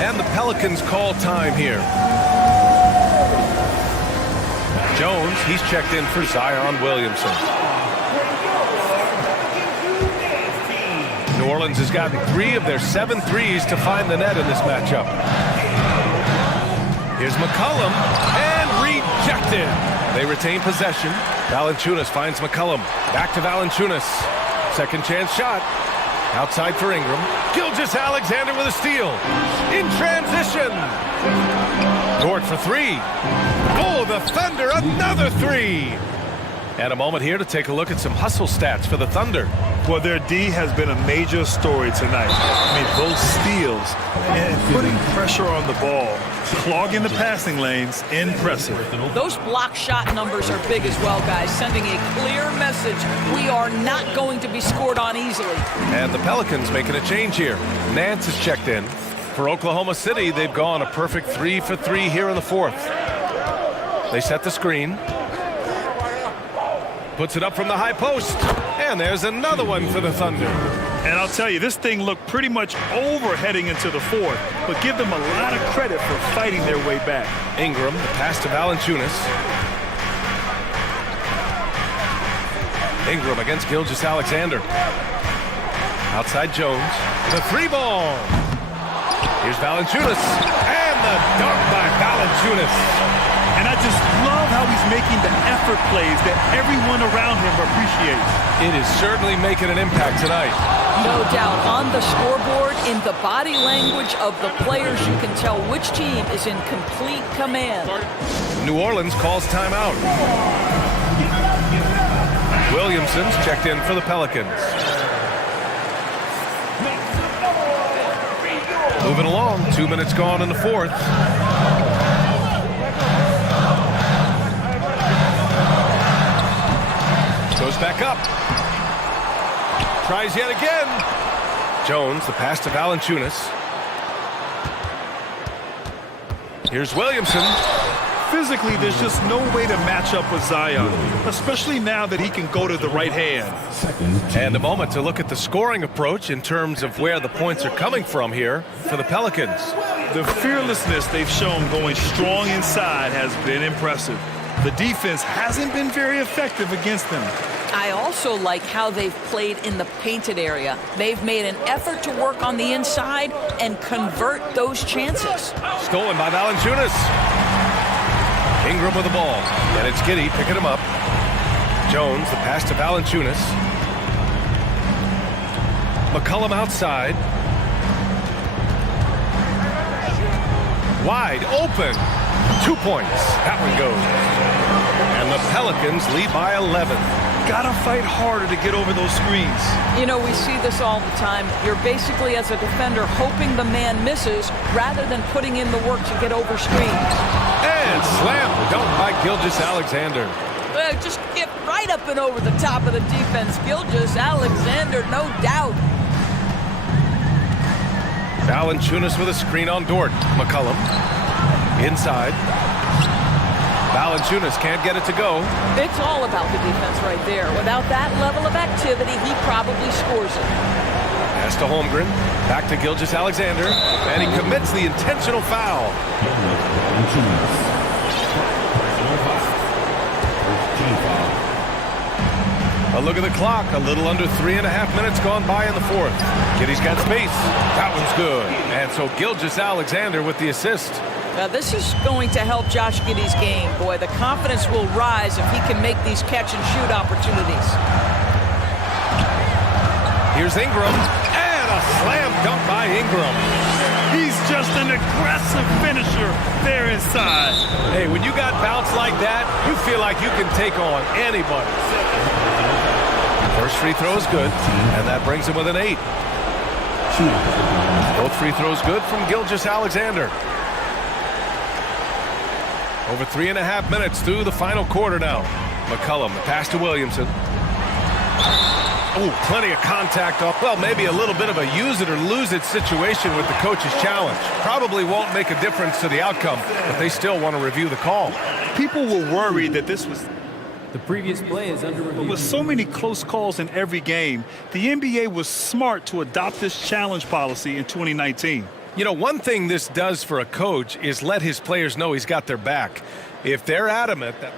And the Pelicans call time here. Jones, he's checked in for Zion Williamson. New Orleans has gotten 3 of their 7 threes to find the net in this matchup. Here's McCollum, and rejected. They retain possession. Valanciunas finds McCollum. Back to Valanciunas. Second chance shot. Outside for Ingram. Gilgeous-Alexander with a steal. In transition. Dort for 3. Oh, the Thunder, another 3. And a moment here to take a look at some hustle stats for the Thunder. Well, their D has been a major story tonight. I mean, those steals and putting pressure on the ball, clogging the passing lanes, impressive. Those block shot numbers are big as well, guys, sending a clear message. We are not going to be scored on easily. And the Pelicans making a change here. Nance is checked in. For Oklahoma City, they've gone a perfect 3 for 3 here in the fourth. They set the screen. Puts it up from the high post. And there's another one for the Thunder. And I'll tell you, this thing looked pretty much over heading into the fourth, but give them a lot of credit for fighting their way back. Ingram, the pass to Valanciunas. Ingram against Gilgeous-Alexander. Outside Jones. The 3-ball. Here's Valanciunas. And the dunk by Valanciunas. And I just love how he's making the effort plays that everyone around him appreciates. It is certainly making an impact tonight. No doubt. On the scoreboard, in the body language of the players, you can tell which team is in complete command. New Orleans calls timeout. Williamson's checked in for the Pelicans. Moving along, 2 minutes gone in the fourth. Goes back up. Tries yet again. Jones, the pass to Valanciunas. Here's Williamson. Physically, there's just no way to match up with Zion, especially now that he can go to the right hand. And a moment to look at the scoring approach in terms of where the points are coming from here for the Pelicans. The fearlessness they've shown going strong inside has been impressive. The defense hasn't been very effective against them. I also like how they've played in the painted area. They've made an effort to work on the inside and convert those chances. Stolen by Valanciunas. Ingram with the ball. And it's Giddey picking him up. Jones, the pass to Valanciunas. McCollum outside. Wide open. 2 points. That one goes. And the Pelicans lead by 11. Gotta fight harder to get over those screens. You know, we see this all the time. You're basically, as a defender, hoping the man misses rather than putting in the work to get over screens. And slam dunk by Gilgeous-Alexander. Just get right up and over the top of the defense. Gilgeous-Alexander, no doubt. Valanciunas with a screen on Dort. McCollum inside. Valanciunas can't get it to go. It's all about the defense right there. Without that level of activity, he probably scores it. Pass to Holmgren. Back to Gilgeous-Alexander. And he commits the intentional foul. A look at the clock. A little under 3.5 minutes gone by in the fourth. Giddy's got space. That one's good. And so Gilgeous-Alexander with the assist. Now, this is going to help Josh Giddey's game. Boy, the confidence will rise if he can make these catch-and-shoot opportunities. Here's Ingram. And a slam dunk by Ingram. He's just an aggressive finisher there inside. Hey, when you got bounce like that, you feel like you can take on anybody. First free throw is good, and that brings him with an 8. Both free throws good from Gilgeous-Alexander. Over 3.5 minutes through the final quarter now. McCollum, the pass to Williamson. Oh, plenty of contact off. Well, maybe a little bit of a use it or lose it situation with the coach's challenge. Probably won't make a difference to the outcome, but they still want to review the call. People were worried that this was... The previous play is under review. With so many close calls in every game, the NBA was smart to adopt this challenge policy in 2019. You know, one thing this does for a coach is let his players know he's got their back. If they're adamant that...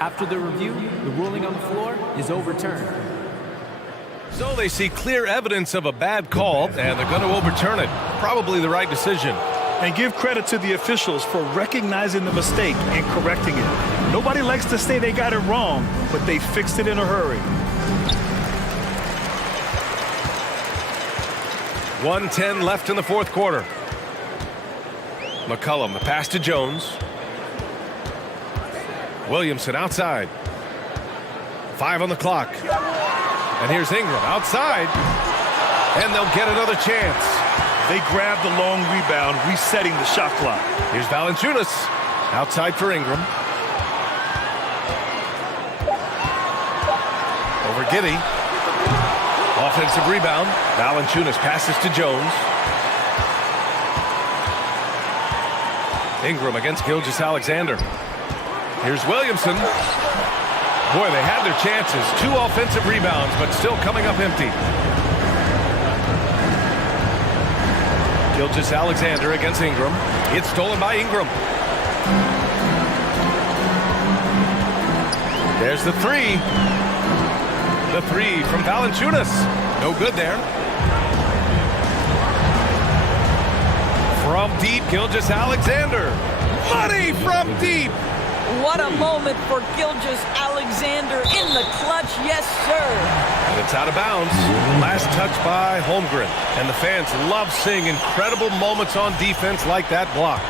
After the review, the ruling on the floor is overturned. So they see clear evidence of a bad call, and they're going to overturn it. Probably the right decision. And give credit to the officials for recognizing the mistake and correcting it. Nobody likes to say they got it wrong, but they fixed it in a hurry. 1:10 left in the fourth quarter. McCollum, the pass to Jones. Williamson outside. 5 on the clock. And here's Ingram outside. And they'll get another chance. They grab the long rebound, resetting the shot clock. Here's Valanciunas. Outside for Ingram. Over Giddey. Offensive rebound. Valanciunas passes to Jones. Ingram against Gilgeous-Alexander. Here's Williamson. Boy, they had their chances. 2 offensive rebounds, but still coming up empty. Gilgeous-Alexander against Ingram. It's stolen by Ingram. There's the 3. The 3 from Valanciunas. No good there. From deep, Gilgeous-Alexander. Money from deep. What a moment for Gilgeous-Alexander in the clutch. Yes, sir. And it's out of bounds. Last touch by Holmgren. And the fans love seeing incredible moments on defense like that block.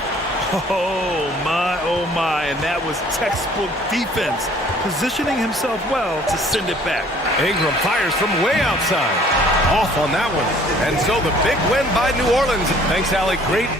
Oh, my. And that was textbook defense. Positioning himself well to send it back. Ingram fires from way outside. Off on that one. And so the big win by New Orleans. Thanks, Alec. Great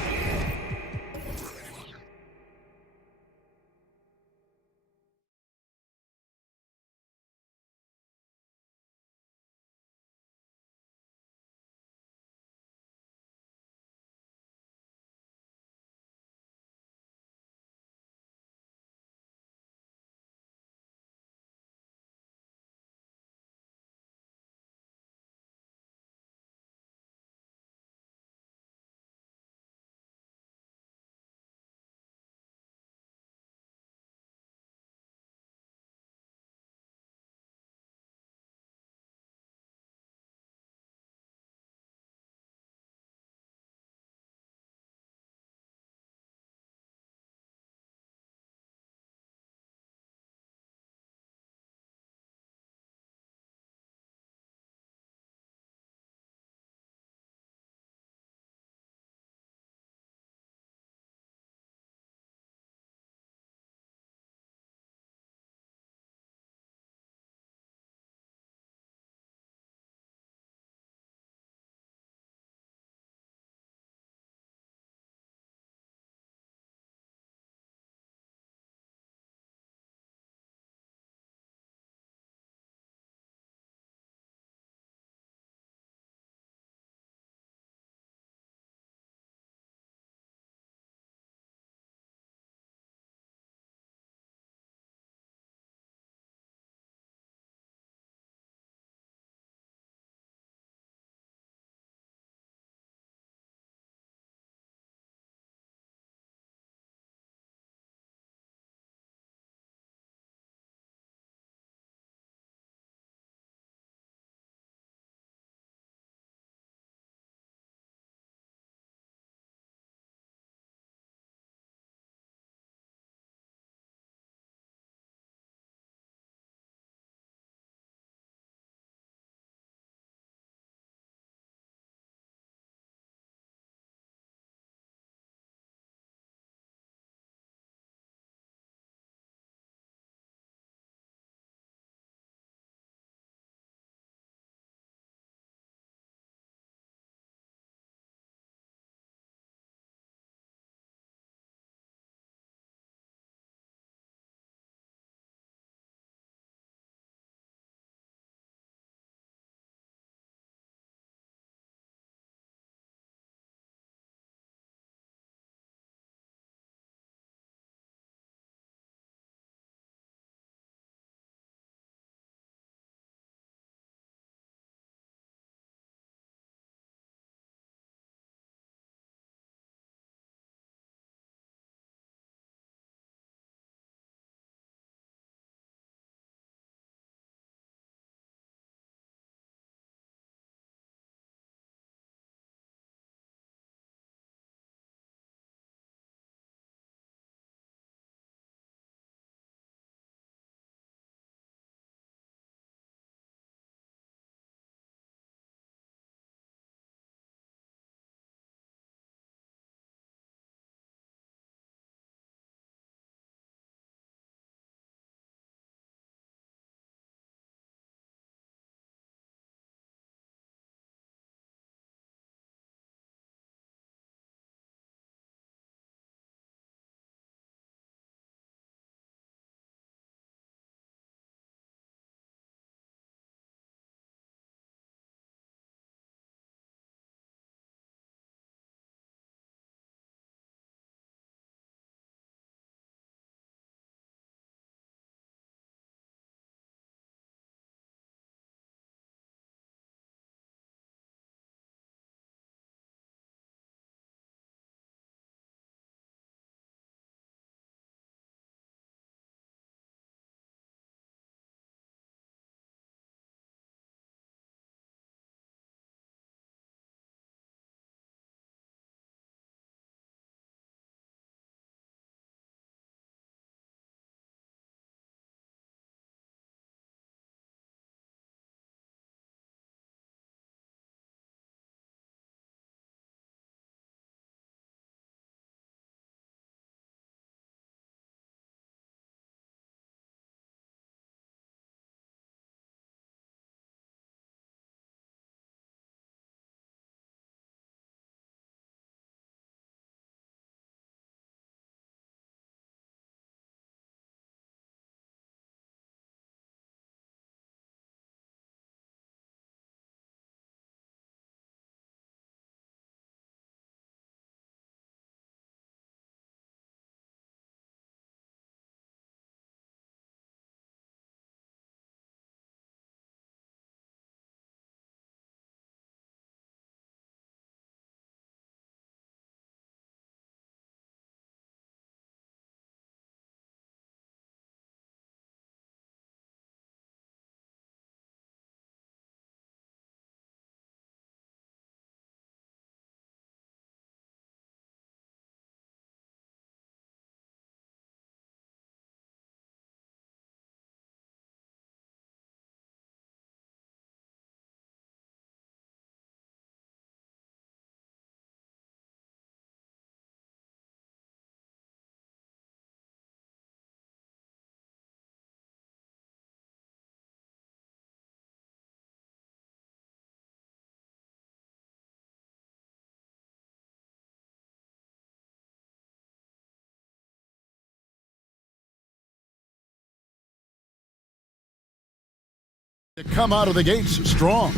To come out of the gates strong.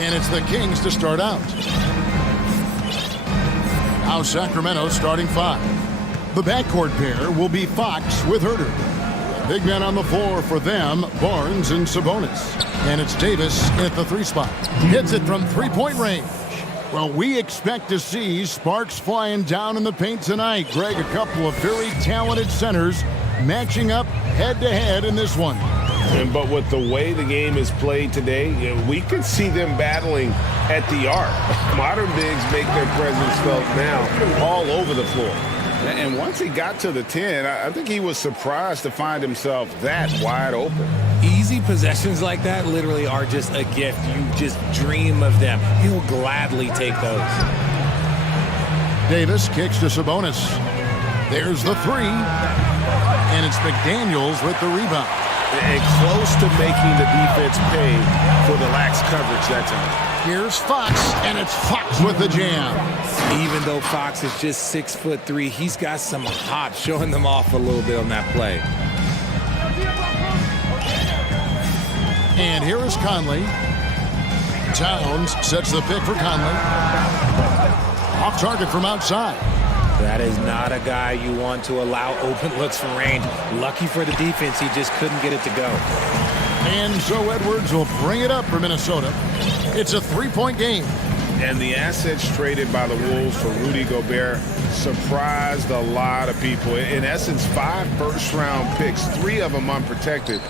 And it's the Kings to start out. Now Sacramento starting 5. The backcourt pair will be Fox with Herter. Big men on the floor for them, Barnes and Sabonis. And it's Davis at the 3 spot. Hits it from three-point range. Well, we expect to see sparks flying down in the paint tonight. Greg, a couple of very talented centers matching up head-to-head in this one. But with the way the game is played today, we could see them battling at the arc. Modern bigs make their presence felt now all over the floor. And once he got to the 10, I think he was surprised to find himself that wide open. Easy possessions like that literally are just a gift. You just dream of them. He'll gladly take those. Davis kicks to Sabonis. There's the 3. And it's McDaniels with the rebound. And close to making the defense pay for the lax coverage that time. Here's Fox, and it's Fox with the jam. Even though Fox is just 6'3", he's got some hop, showing them off a little bit on that play. And here is Conley. Towns sets the pick for Conley. Off target from outside. That is not a guy you want to allow open looks from range. Lucky for the defense, he just couldn't get it to go. And so Edwards will bring it up for Minnesota. It's a 3-point game. And the assets traded by the Wolves for Rudy Gobert surprised a lot of people. In essence, 5 first-round picks, 3 of them unprotected.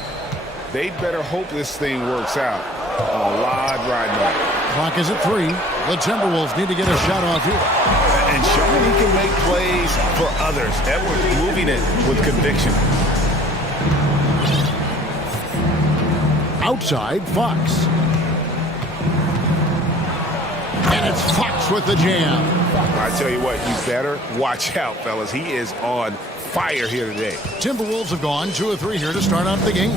They'd better hope this thing works out. A lot riding on. Clock is at 3. The Timberwolves need to get a shot off here. And showing he can make plays for others. Edwards moving it with conviction. Outside, Fox. And it's Fox with the jam. I tell you what, you better watch out, fellas. He is on fire here today. Timberwolves have gone 2 of 3 here to start out the game.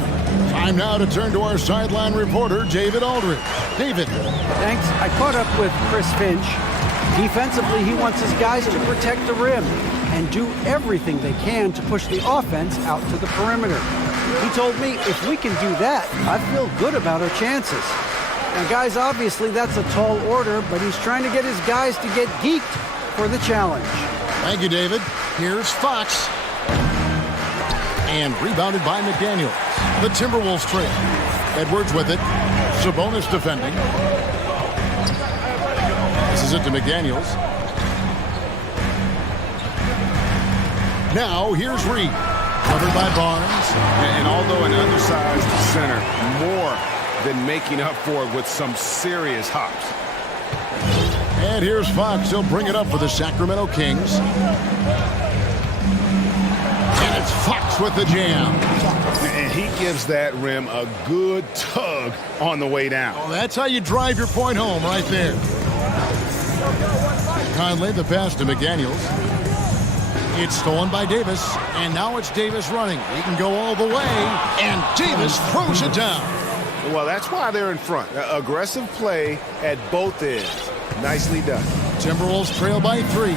Time now to turn to our sideline reporter, David Aldridge. David. Thanks. I caught up with Chris Finch. Defensively, he wants his guys to protect the rim and do everything they can to push the offense out to the perimeter. He told me if we can do that, I feel good about our chances. Now, guys, obviously that's a tall order, but he's trying to get his guys to get geeked for the challenge. Thank you, David. Here's Fox. And rebounded by McDaniels. The Timberwolves trail. Edwards with it. Sabonis defending. This is it to McDaniels. Now, here's Reed. Covered by Barnes. And although an undersized center, more than making up for it with some serious hops. And here's Fox. He'll bring it up for the Sacramento Kings. And it's Fox with the jam. And he gives that rim a good tug on the way down. Well, that's how you drive your point home right there. Conley, the pass to McDaniels. It's stolen by Davis, and now it's Davis running. He can go all the way, and Davis throws it down. Well, that's why they're in front. Aggressive play at both ends. Nicely done. Timberwolves trail by 3.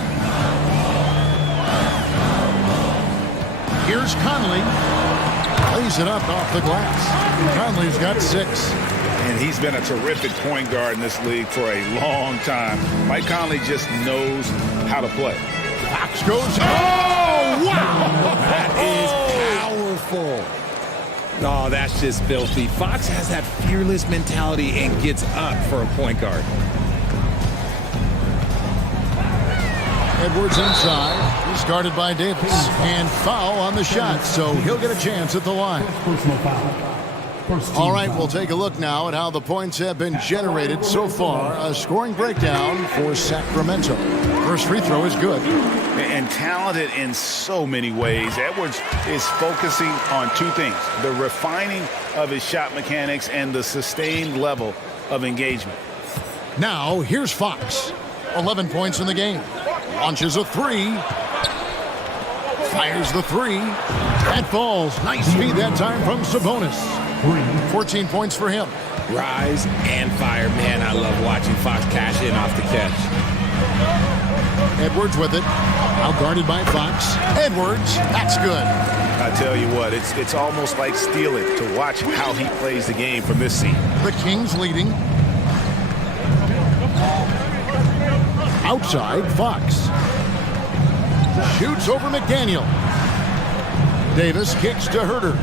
Here's Conley. Lays it up off the glass. Conley's got 6. And he's been a terrific point guard in this league for a long time. Mike Conley just knows how to play. Fox goes. Oh, wow! That is powerful. Oh, that's just filthy. Fox has that fearless mentality and gets up for a point guard. Edwards inside. He's guarded by Davis. And foul on the shot, so he'll get a chance at the line. All right, we'll take a look now at how the points have been generated so far. A scoring breakdown for Sacramento. First free throw is good. And talented in so many ways. Edwards is focusing on 2 things. The refining of his shot mechanics and the sustained level of engagement. Now, here's Fox. 11 points in the game. Launches a 3. Fires the 3. That falls. Nice feed that time from Sabonis. 14 points for him. Rise and fire. Man, I love watching Fox cash in off the catch. Edwards with it. Out guarded by Fox. Edwards, that's good. I tell you what, it's almost like stealing to watch how he plays the game from this seat. The Kings leading. Outside, Fox. Shoots over McDaniel. Davis kicks to Herter.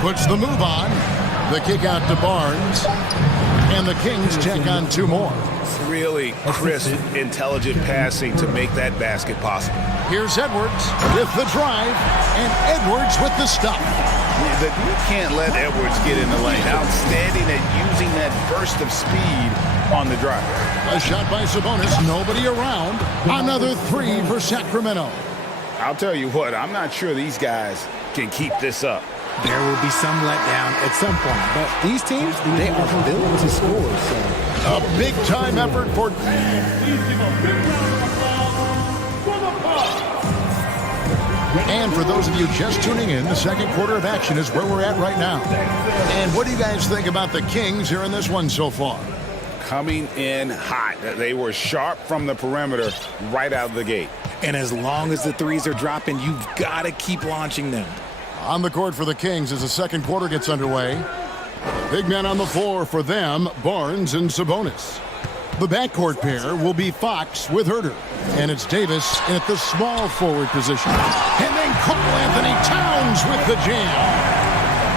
Puts the move on. The kick out to Barnes. And the Kings check on two more. Really crisp, intelligent passing to make that basket possible. Here's Edwards with the drive. And Edwards with the stop. You can't let Edwards get in the lane. Outstanding at using that burst of speed on the drive. A shot by Sabonis. Nobody around. Another three for Sacramento. I'll tell you what, I'm not sure these guys can keep this up. There will be some letdown at some point, but these teams, they are built to score. So a big-time effort for... And for those of you just tuning in, the second quarter of action is where we're at right now. And what do you guys think about the Kings here in this one so far? Coming in hot. They were sharp from the perimeter right out of the gate. And as long as the threes are dropping, you've got to keep launching them. On the court for the Kings as the second quarter gets underway. Big men on the floor for them, Barnes and Sabonis. The backcourt pair will be Fox with Herter. And it's Davis at the small forward position. And then Karl-Anthony Towns with the jam.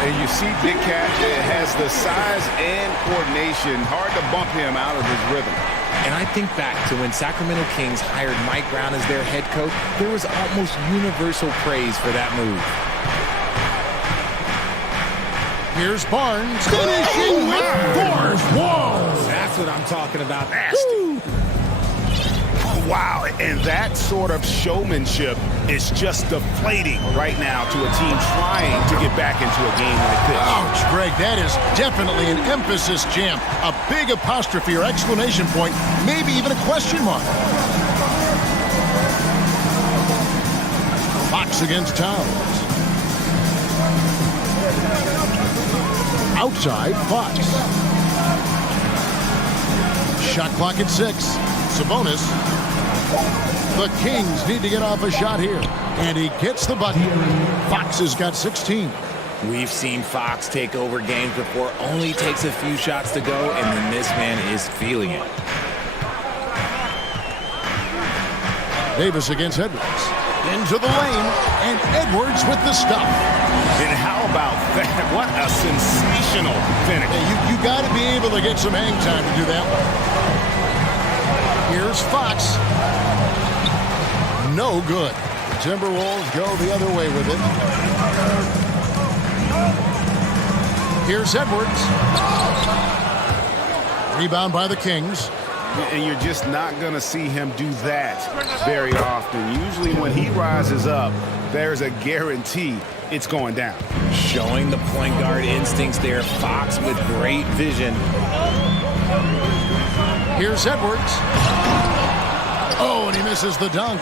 And you see Big Cat has the size and coordination. Hard to bump him out of his rhythm. And I think back to when Sacramento Kings hired Mike Brown as their head coach, there was almost universal praise for that move. Here's Barnes finishing with force. Whoa! That's what I'm talking about. Wow, and that sort of showmanship is just deflating right now to a team trying to get back into a game like this. Ouch, Greg, that is definitely an emphasis jam. A big apostrophe or exclamation point, maybe even a question mark. Fox against Towns. Outside, Fox. Shot clock at 6. Sabonis. The Kings need to get off a shot here. And he gets the bucket. Fox has got 16. We've seen Fox take over games before. Only takes a few shots to go, and then this man is feeling it. Davis against Edwards. Into the lane, and Edwards with the stop. And how about that? What a sensational finish. Hey, you got to be able to get some hang time to do that one. Here's Fox. No good. Timberwolves go the other way with it. Here's Edwards. Rebound by the Kings. And you're just not going to see him do that very often. Usually when he rises up, there's a guarantee it's going down. Showing the point guard instincts there. Fox with great vision. Here's Edwards. Oh, and he misses the dunk.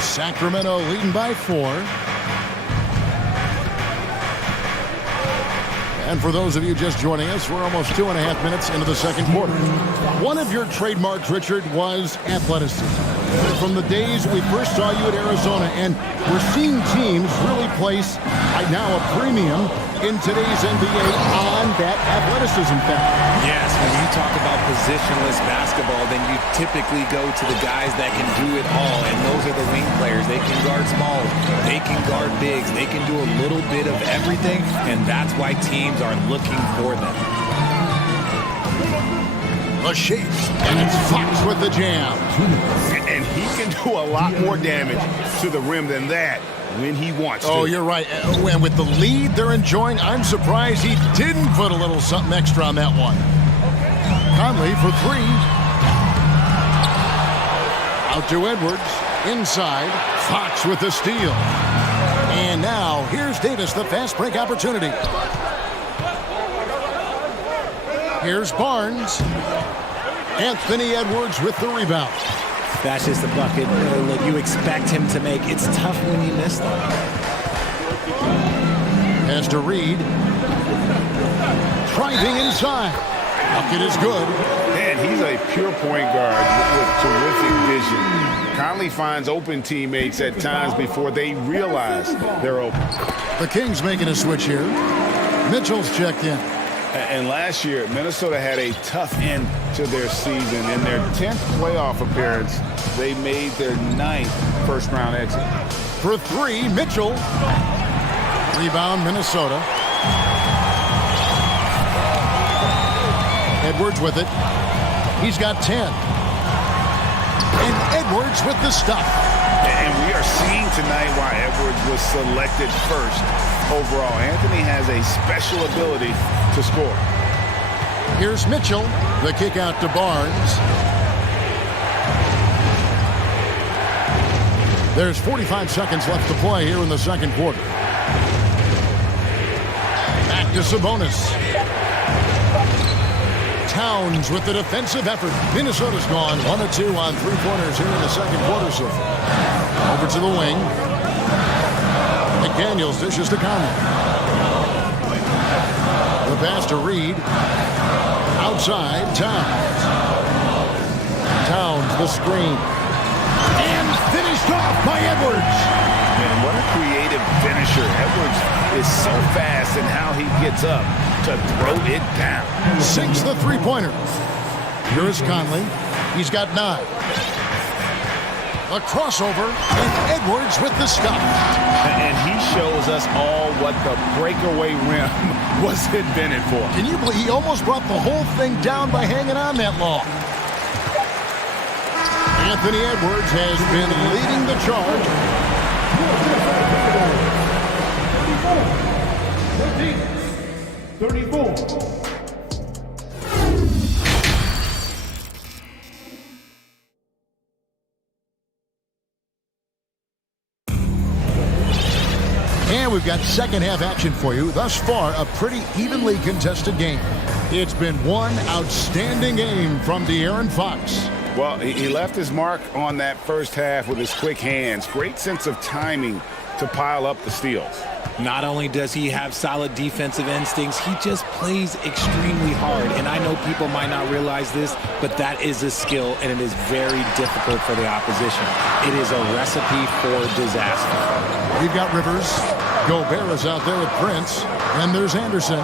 Sacramento leading by 4. And for those of you just joining us, we're almost 2.5 minutes into the second quarter. One of your trademarks, Richard, was athleticism. From the days we first saw you at Arizona, and we're seeing teams really place, right now, a premium in today's NBA on that athleticism factor. Yes, when you talk about positionless basketball, then you typically go to the guys that can do it all, and those are the wing players. They can guard small, they can guard bigs, they can do a little bit of everything, and that's why teams are looking for them. A shape, and it's Fox with the jam. And he can do a lot more damage to the rim than that when he wants to. Oh, you're right. And with the lead they're enjoying, I'm surprised he didn't put a little something extra on that one. Conley for 3. Out to Edwards. Inside. Fox with the steal. And now, here's Davis, the fast break opportunity. Here's Barnes. Anthony Edwards with the rebound. That's just a bucket that you expect him to make. It's tough when you miss them. Has to Reed. Driving inside. Bucket is good. And he's a pure point guard with terrific vision. Conley finds open teammates at times before they realize they're open. The Kings making a switch here. Mitchell's checked in. And last year, Minnesota had a tough end to their season. In their 10th playoff appearance, they made their 9th first-round exit. For three, Mitchell. Rebound, Minnesota. Edwards with it. He's got 10. And Edwards with the stop. And we are seeing tonight why Edwards was selected first overall. Anthony has a special ability to score. Here's Mitchell. The kick out to Barnes. There's 45 seconds left to play here in the second quarter. Back to Sabonis. Towns with the defensive effort. Minnesota's gone 1 of 2 on three-pointers here in the second quarter so far. Over to the wing. McDaniels dishes to Conley. The pass to Reed. Outside, Towns. Towns, the screen. And finished off by Edwards. Man, what a creative finisher. Edwards is so fast in how he gets up to throw it down. Sinks the three-pointer. Here is Conley. He's got 9. A crossover, and Edwards with the stop. And he shows us all what the breakaway rim was invented for. Can you believe he almost brought the whole thing down by hanging on that long? Anthony Edwards has been leading the charge. 34. And we've got second half action for you. Thus far, a pretty evenly contested game. It's been one outstanding game from De'Aaron Fox. Well, he left his mark on that first half with his quick hands. Great sense of timing to pile up the steals. Not only does he have solid defensive instincts, he just plays extremely hard. And I know people might not realize this, but that is a skill, and it is very difficult for the opposition. It is a recipe for disaster. We've got Rivers. Gobert is out there with Prince. And there's Anderson.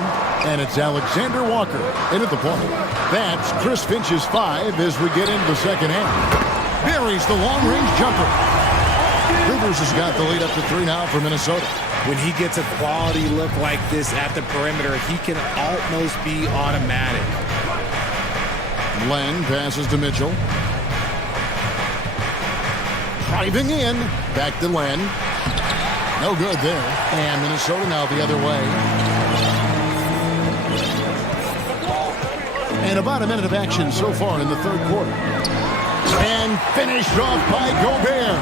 And it's Alexander Walker in at the point. That's Chris Finch's 5 as we get into the second half. Buries the long-range jumper. Rivers has got the lead up to 3 now for Minnesota. When he gets a quality look like this at the perimeter, he can almost be automatic. Len passes to Mitchell. Driving in. Back to Len. No good there. And Minnesota now the other way. And about a minute of action so far in the third quarter. And finished off by Gobert.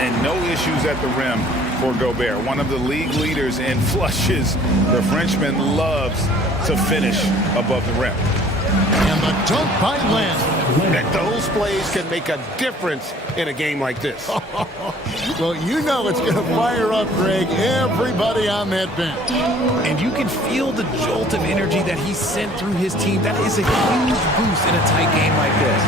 And no issues at the rim for Gobert. One of the league leaders in flushes. The Frenchman loves to finish above the rim. And the dunk by Len. That those plays can make a difference in a game like this. Well, you know it's going to fire up, Greg, everybody on that bench. And you can feel the jolt of energy that he sent through his team. That is a huge boost in a tight game like this.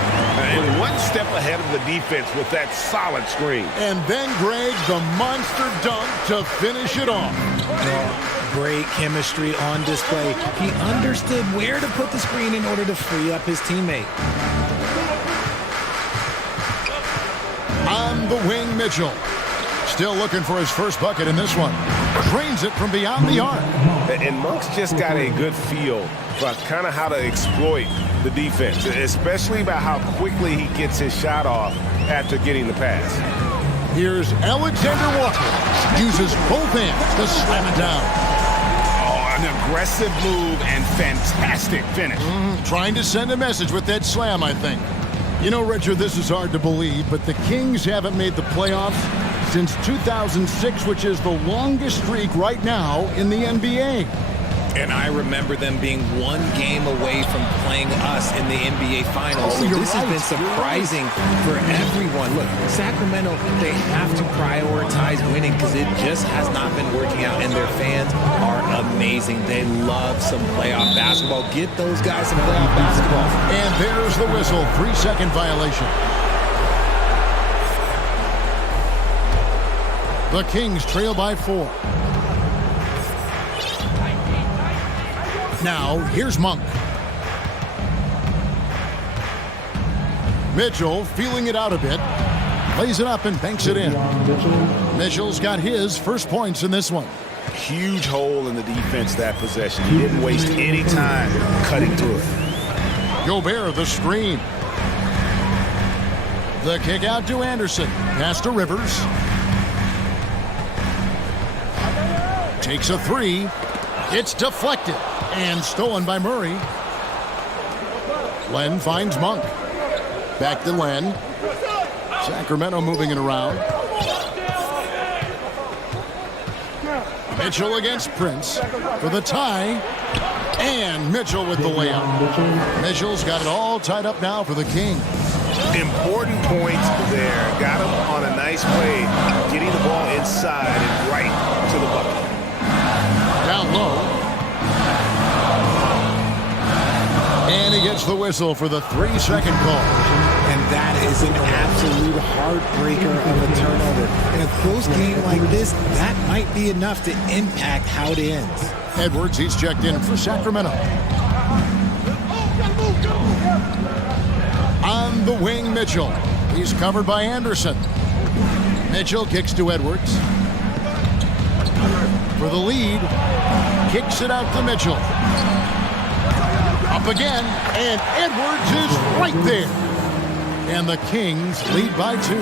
And one step ahead of the defense with that solid screen. And then, Greg, the monster dunk to finish it off. Great chemistry on display. He understood where to put the screen in order to free up his teammate. On the wing, Mitchell. Still looking for his first bucket in this one. Drains it from beyond the arc. And Monk's just got a good feel for kind of how to exploit the defense, especially about how quickly he gets his shot off after getting the pass. Here's Alexander Walker. Uses both hands to slam it down. Oh, an aggressive move and fantastic finish. Trying to send a message with that slam, I think. You know, Richard, this is hard to believe, but the Kings haven't made the playoffs since 2006, which is the longest streak right now in the NBA. And I remember them being one game away from playing us in the NBA Finals. So this has been surprising for everyone. Look, Sacramento, they have to prioritize winning because it just has not been working out. And their fans are amazing. They love some playoff basketball. Get those guys some playoff basketball. And there's the whistle. 3-second violation. The Kings trail by 4. Now, here's Monk. Mitchell feeling it out a bit. Lays it up and banks it in. Mitchell's got his first points in this one. Huge hole in the defense that possession. He didn't waste any time cutting through it. Gobert the screen. The kick out to Anderson. Pass to Rivers. Takes a 3. It's deflected and stolen by Murray. Len finds Monk. Back to Len. Sacramento moving it around. Mitchell against Prince for the tie. And Mitchell with the layup. Mitchell's got it all tied up now for the Kings. Important points there. Got him on a nice play, getting the ball inside and right to the bucket. Down low. And he gets the whistle for the 3-second call. And that is an absolute heartbreaker of a turnover. In a close game like this, that might be enough to impact how it ends. Edwards, he's checked in for Sacramento. On the wing, Mitchell. He's covered by Anderson. Mitchell kicks to Edwards. For the lead, kicks it out to Mitchell. Up again, and Edwards is right there. And the Kings lead by 2.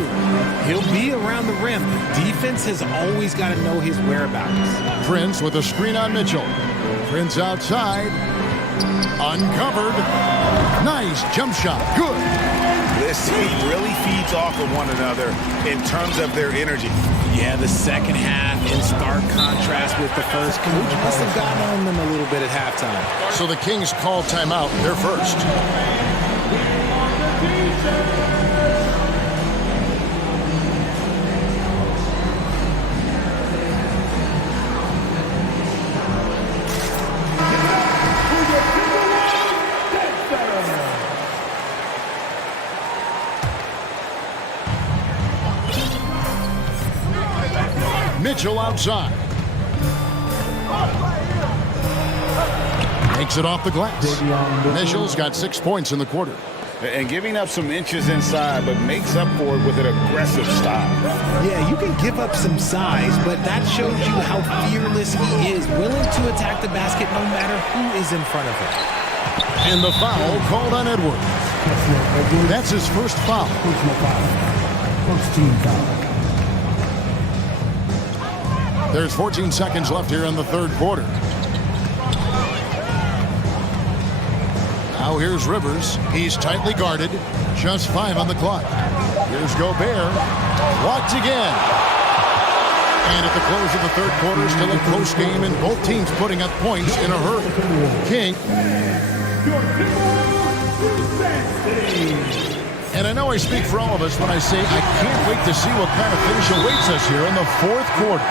He'll be around the rim. Defense has always got to know his whereabouts. Prince with a screen on Mitchell. Prince outside. Uncovered. Nice jump shot. Good. This team really feeds off of one another in terms of their energy. Yeah, the second half in stark contrast with the first. Coach must have gotten on them a little bit at halftime. So the Kings call timeout. They're first. Mitchell outside. Takes it off the glass. Mitchell's got 6 points in the quarter. And giving up some inches inside, but makes up for it with an aggressive stop. Yeah, you can give up some size, but that shows you how fearless he is, willing to attack the basket no matter who is in front of him. And the foul called on Edwards. That's his first foul. First team foul. There's 14 seconds left here in the third quarter. Now here's Rivers. He's tightly guarded. Just 5 on the clock. Here's Gobert. Blocked again. And at the close of the third quarter, still a close game, and both teams putting up points in a hurry. King. And I know I speak for all of us when I say I can't wait to see what kind of finish awaits us here in the fourth quarter.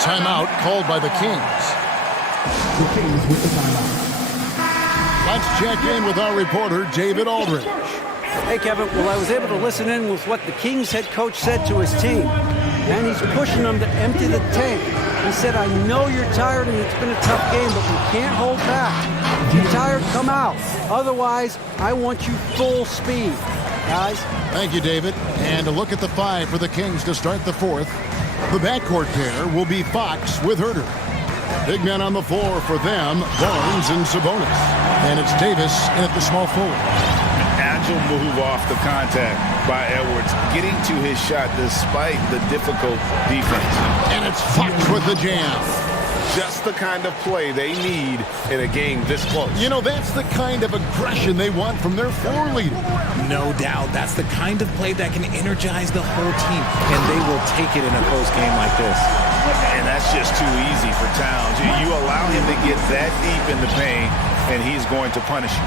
Timeout called by the Kings. The Kings with the timeout. Let's check in with our reporter, David Aldridge. Hey, Kevin. Well, I was able to listen in with what the Kings head coach said to his team. And he's pushing them to empty the tank. He said, I know you're tired and it's been a tough game, but we can't hold back. If you're tired, come out. Otherwise, I want you full speed. Guys. Thank you, David. And a look at the 5 for the Kings to start the fourth. The backcourt pair will be Fox with Herter. Big men on the floor for them, Barnes and Sabonis. And it's Davis in at the small forward. Agile move off the contact by Edwards, getting to his shot despite the difficult defense. And it's Fox with the jam. just the kind of play they need in a game this close. You know, that's the kind of aggression they want from their floor leader. No doubt. That's the kind of play that can energize the whole team, and they will take it in a close game like this. And that's just too easy for Towns. You allow him to get that deep in the paint, and he's going to punish you.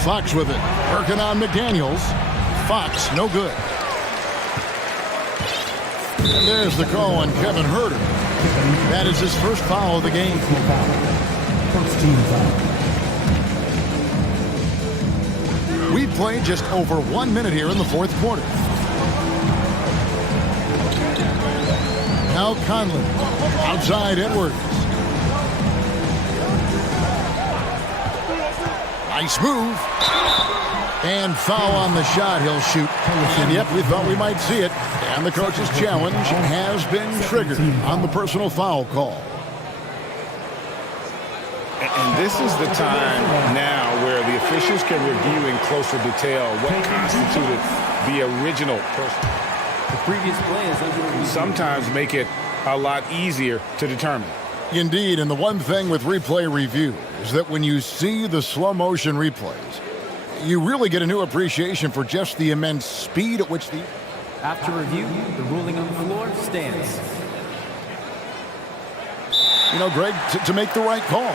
Fox with it. Working on McDaniels. Fox, no good. And there's the call on Kevin Huerter. That is his first foul of the game. First team foul. We've played just over 1 minute here in the fourth quarter. Now Conley. Outside Edwards. Nice move. And foul on the shot he'll shoot. And yep, we thought we might see it. And the coach's challenge has been triggered on the personal foul call. And this is the time now where the officials can review in closer detail what constituted the original person. The previous play is under review. Sometimes make it a lot easier to determine. Indeed, and the one thing with replay review is that when you see the slow motion replays, you really get a new appreciation for just the immense speed at which the... After review, the ruling on the floor stands. You know, Greg, to make the right call.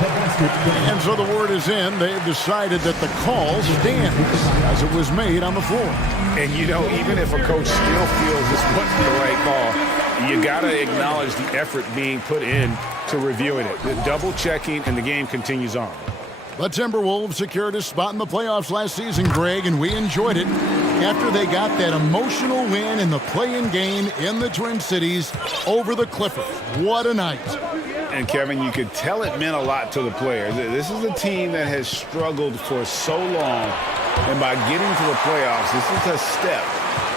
And so the word is in. They've decided that the call stands as it was made on the floor. And, you know, even if a coach still feels this wasn't the right call, you got to acknowledge the effort being put in to reviewing it. The double checking, and the game continues on. The Timberwolves secured a spot in the playoffs last season, Greg, and we enjoyed it after they got that emotional win in the play-in game in the Twin Cities over the Clippers. What a night. And, Kevin, you could tell it meant a lot to the players. This is a team that has struggled for so long, and by getting to the playoffs, this is a step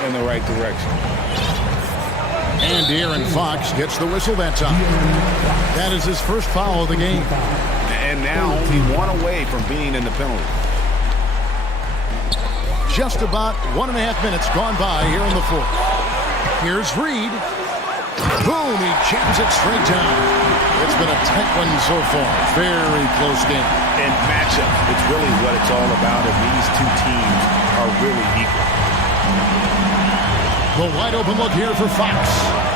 in the right direction. And De'Aaron Fox gets the whistle that time. That is his first foul of the game. And now only one away from being in the penalty. Just about 1.5 minutes gone by here in the fourth. Here's Reed. Boom, he jams it straight down. It's been a tight one so far. Very close game. And matchup, it's really what it's all about, and these two teams are really equal. The wide open look here for Fox.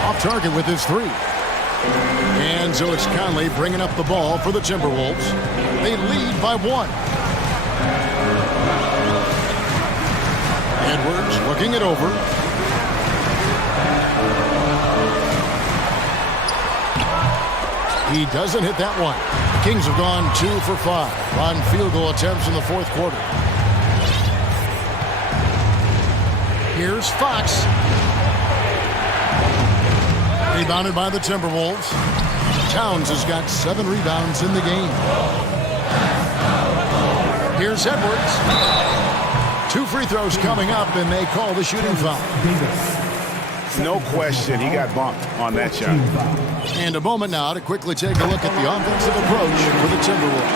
Off target with his three. And so it's Conley bringing up the ball for the Timberwolves. They lead by 1. Edwards looking it over. He doesn't hit that one. Kings have gone 2 for 5 on field goal attempts in the fourth quarter. Here's Fox. Rebounded by the Timberwolves. Towns has got 7 rebounds in the game. Here's Edwards. 2 free throws coming up, and they call the shooting foul. No question, he got bumped on that shot. And a moment now to quickly take a look at the offensive approach for the Timberwolves.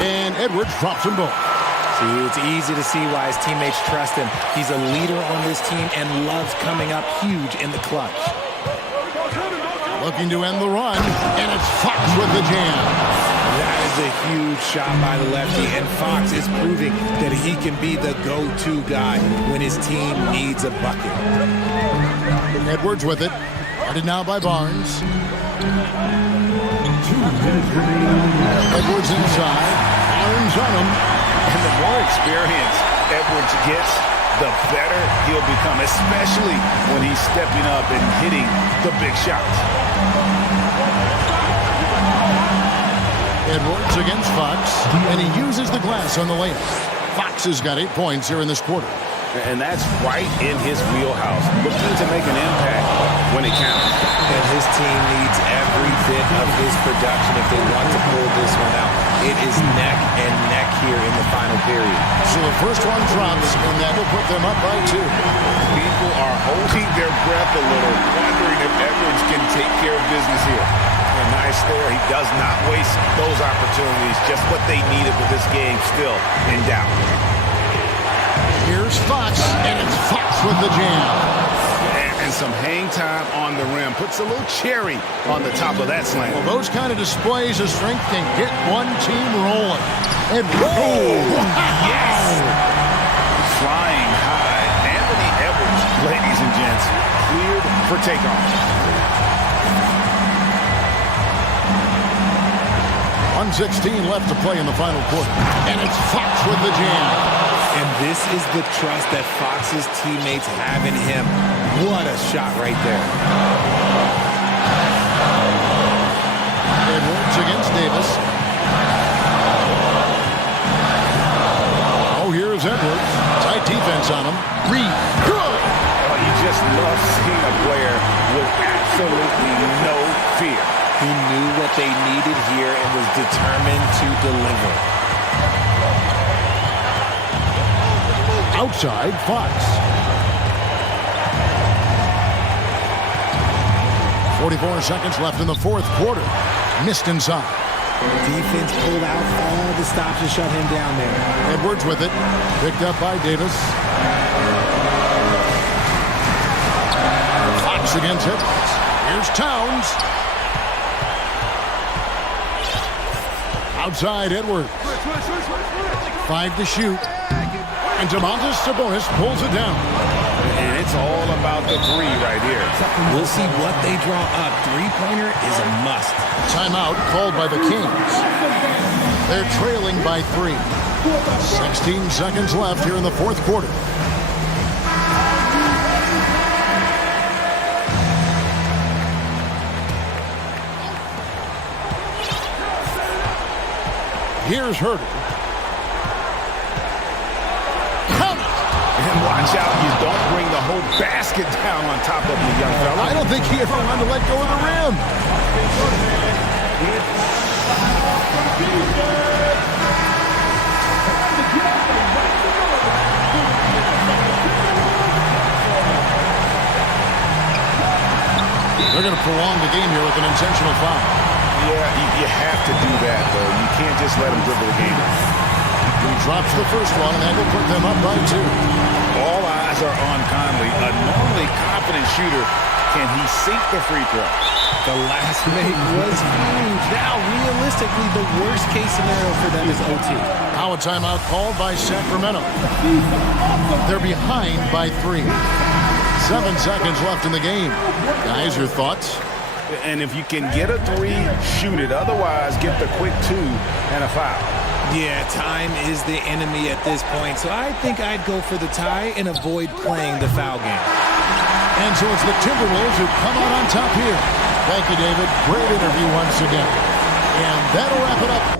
And Edwards drops them both. See, it's easy to see why his teammates trust him. He's a leader on this team and loves coming up huge in the clutch. Looking to end the run, and it's Fox with the jam. That is a huge shot by the lefty, and Fox is proving that he can be the go-to guy when his team needs a bucket. Edwards with it. Guarded now by Barnes. 2 minutes remaining. Edwards inside. Barnes on him. And the more experience Edwards gets, the better he'll become, especially when he's stepping up and hitting the big shots. Edwards against Fox, and he uses the glass on the layup. Fox has got 8 points here in this quarter. And that's right in his wheelhouse, looking to make an impact when it counts. And his team needs every bit of his production if they want to pull this one out. It is neck and neck here in the final period. So the first one drops, and that will put them up by 2. People are holding their breath a little, wondering if Edwards can take care of business here. And nice there. He does not waste those opportunities. Just what they needed with this game still in doubt. Here's Fox, and it's Fox with the jam. and some hang time on the rim. Puts a little cherry on the top of that slam. Well, those kind of displays of strength can get one team rolling. And Yes! Flying high. Anthony Edwards, ladies and gents, cleared for takeoff. 1:16 left to play in the final quarter. And it's Fox with the jam. And this is the trust that Fox's teammates have in him. What a shot right there. Edwards against Davis. Oh, here's Edwards. Tight defense on him. Reed. Good. Oh, you just love seeing a player with absolutely no fear. He knew what they needed here and was determined to deliver. Outside, Fox. 44 seconds left in the fourth quarter. Missed inside. Defense pulled out all the stops to shut him down there. Edwards with it. Picked up by Davis. Fox against Edwards. Here's Towns. Outside Edwards. 5 to shoot. And Domantas Sabonis pulls it down. And it's all about the three right here. We'll see what they draw up. Three-pointer is a must. Timeout called by the Kings. They're trailing by 3. 16 seconds left here in the fourth quarter. Here's Herter. And watch out, you don't bring the whole basket down on top of the young fella. I don't think he ever wanted to let go of the rim. They're going to prolong the game here with an intentional foul. Yeah, you have to do that, though. You can't just let him dribble the game. He drops the first one, and that will put them up by 2. All eyes are on Conley, a normally confident shooter. Can he sink the free throw? The last make was huge. Now, realistically, the worst-case scenario for them is OT. Now a timeout called by Sacramento. They're behind by 3. 7 seconds left in the game. Guys, your thoughts? And if you can get a 3, shoot it. Otherwise, get the quick 2 and a foul. Yeah, time is the enemy at this point, so I think I'd go for the tie and avoid playing the foul game. And so it's the Timberwolves who come out on top here. Thank you, David. Great interview once again. And that'll wrap it up.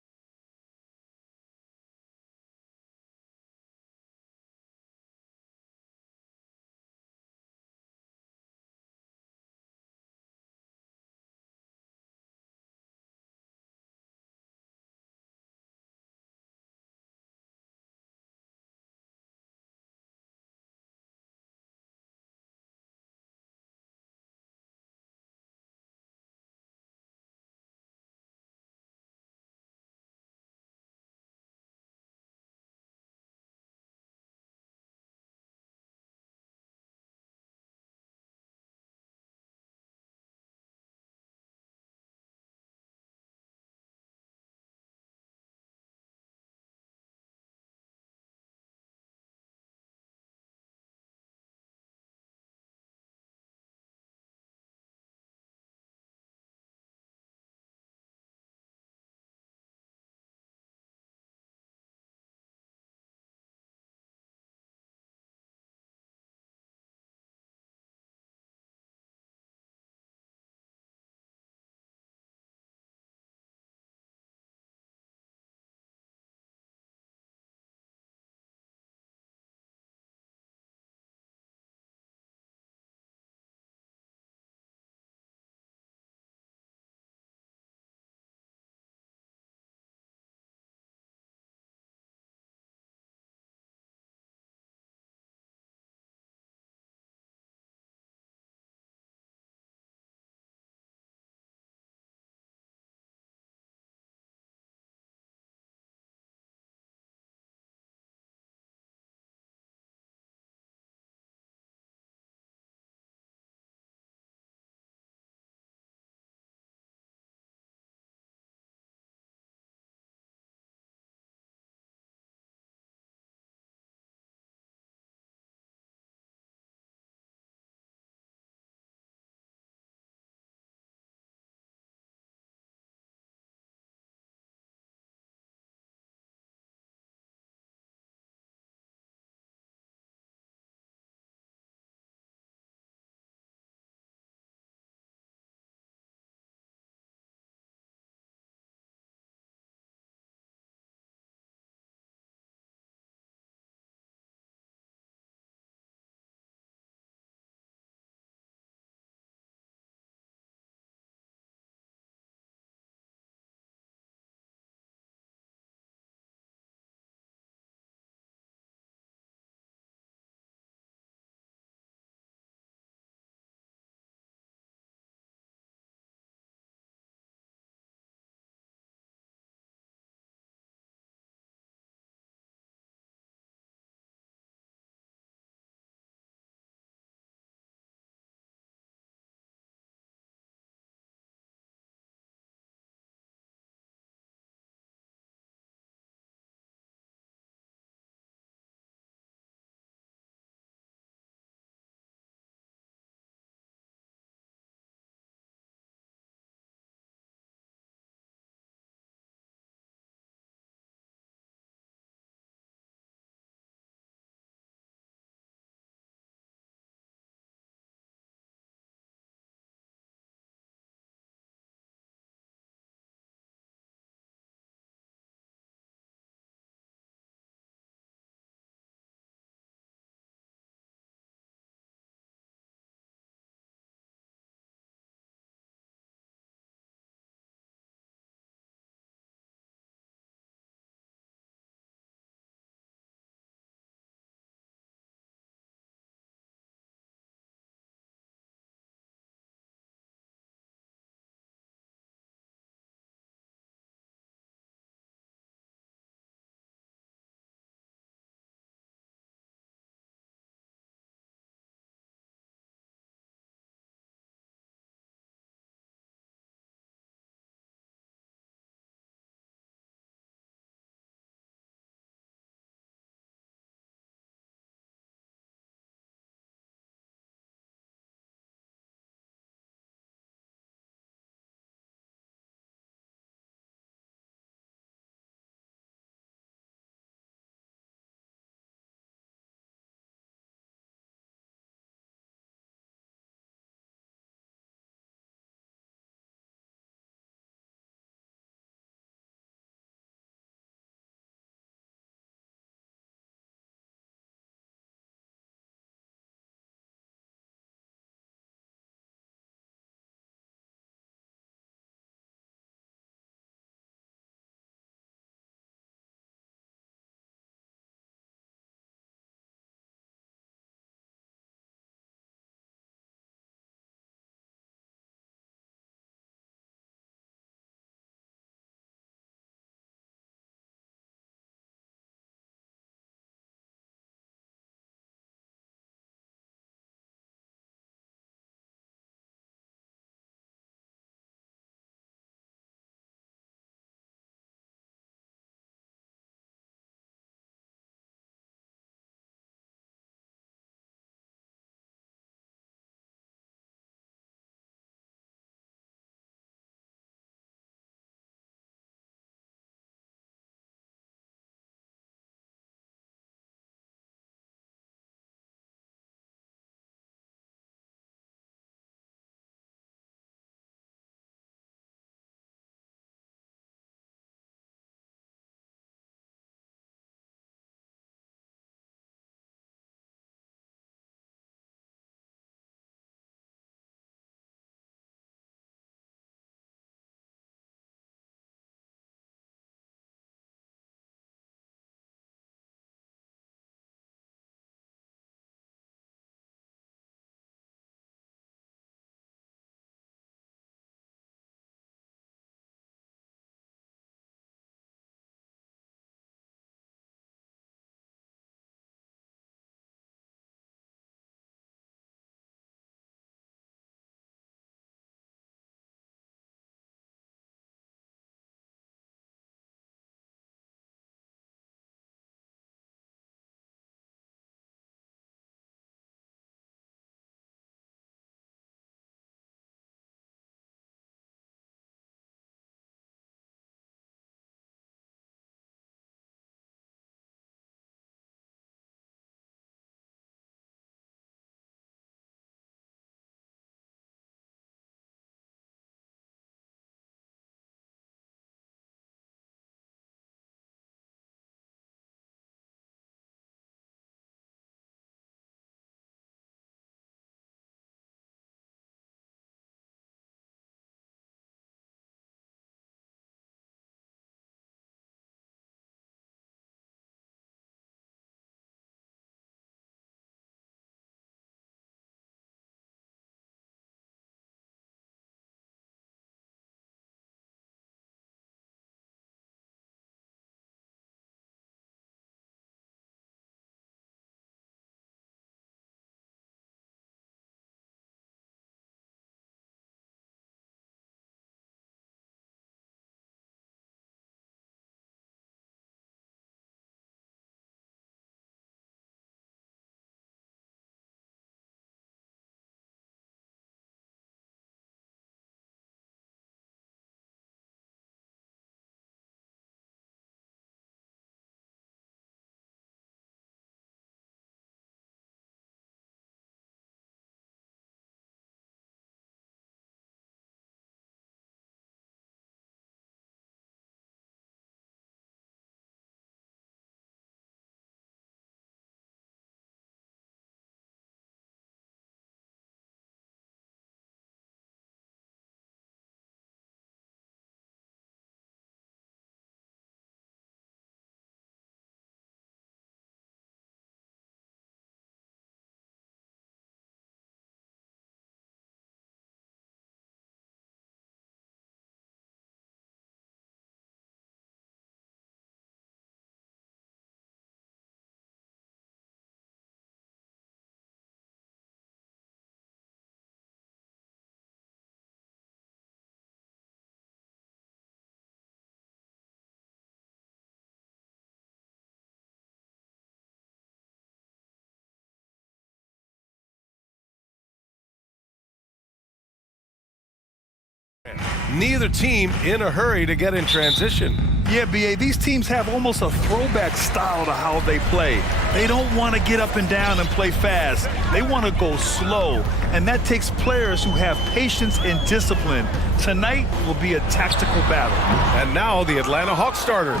Neither team in a hurry to get in transition. Yeah, B.A., these teams have almost a throwback style to how they play. They don't want to get up and down and play fast. They want to go slow, and that takes players who have patience and discipline. Tonight will be a tactical battle. And now the Atlanta Hawks starters.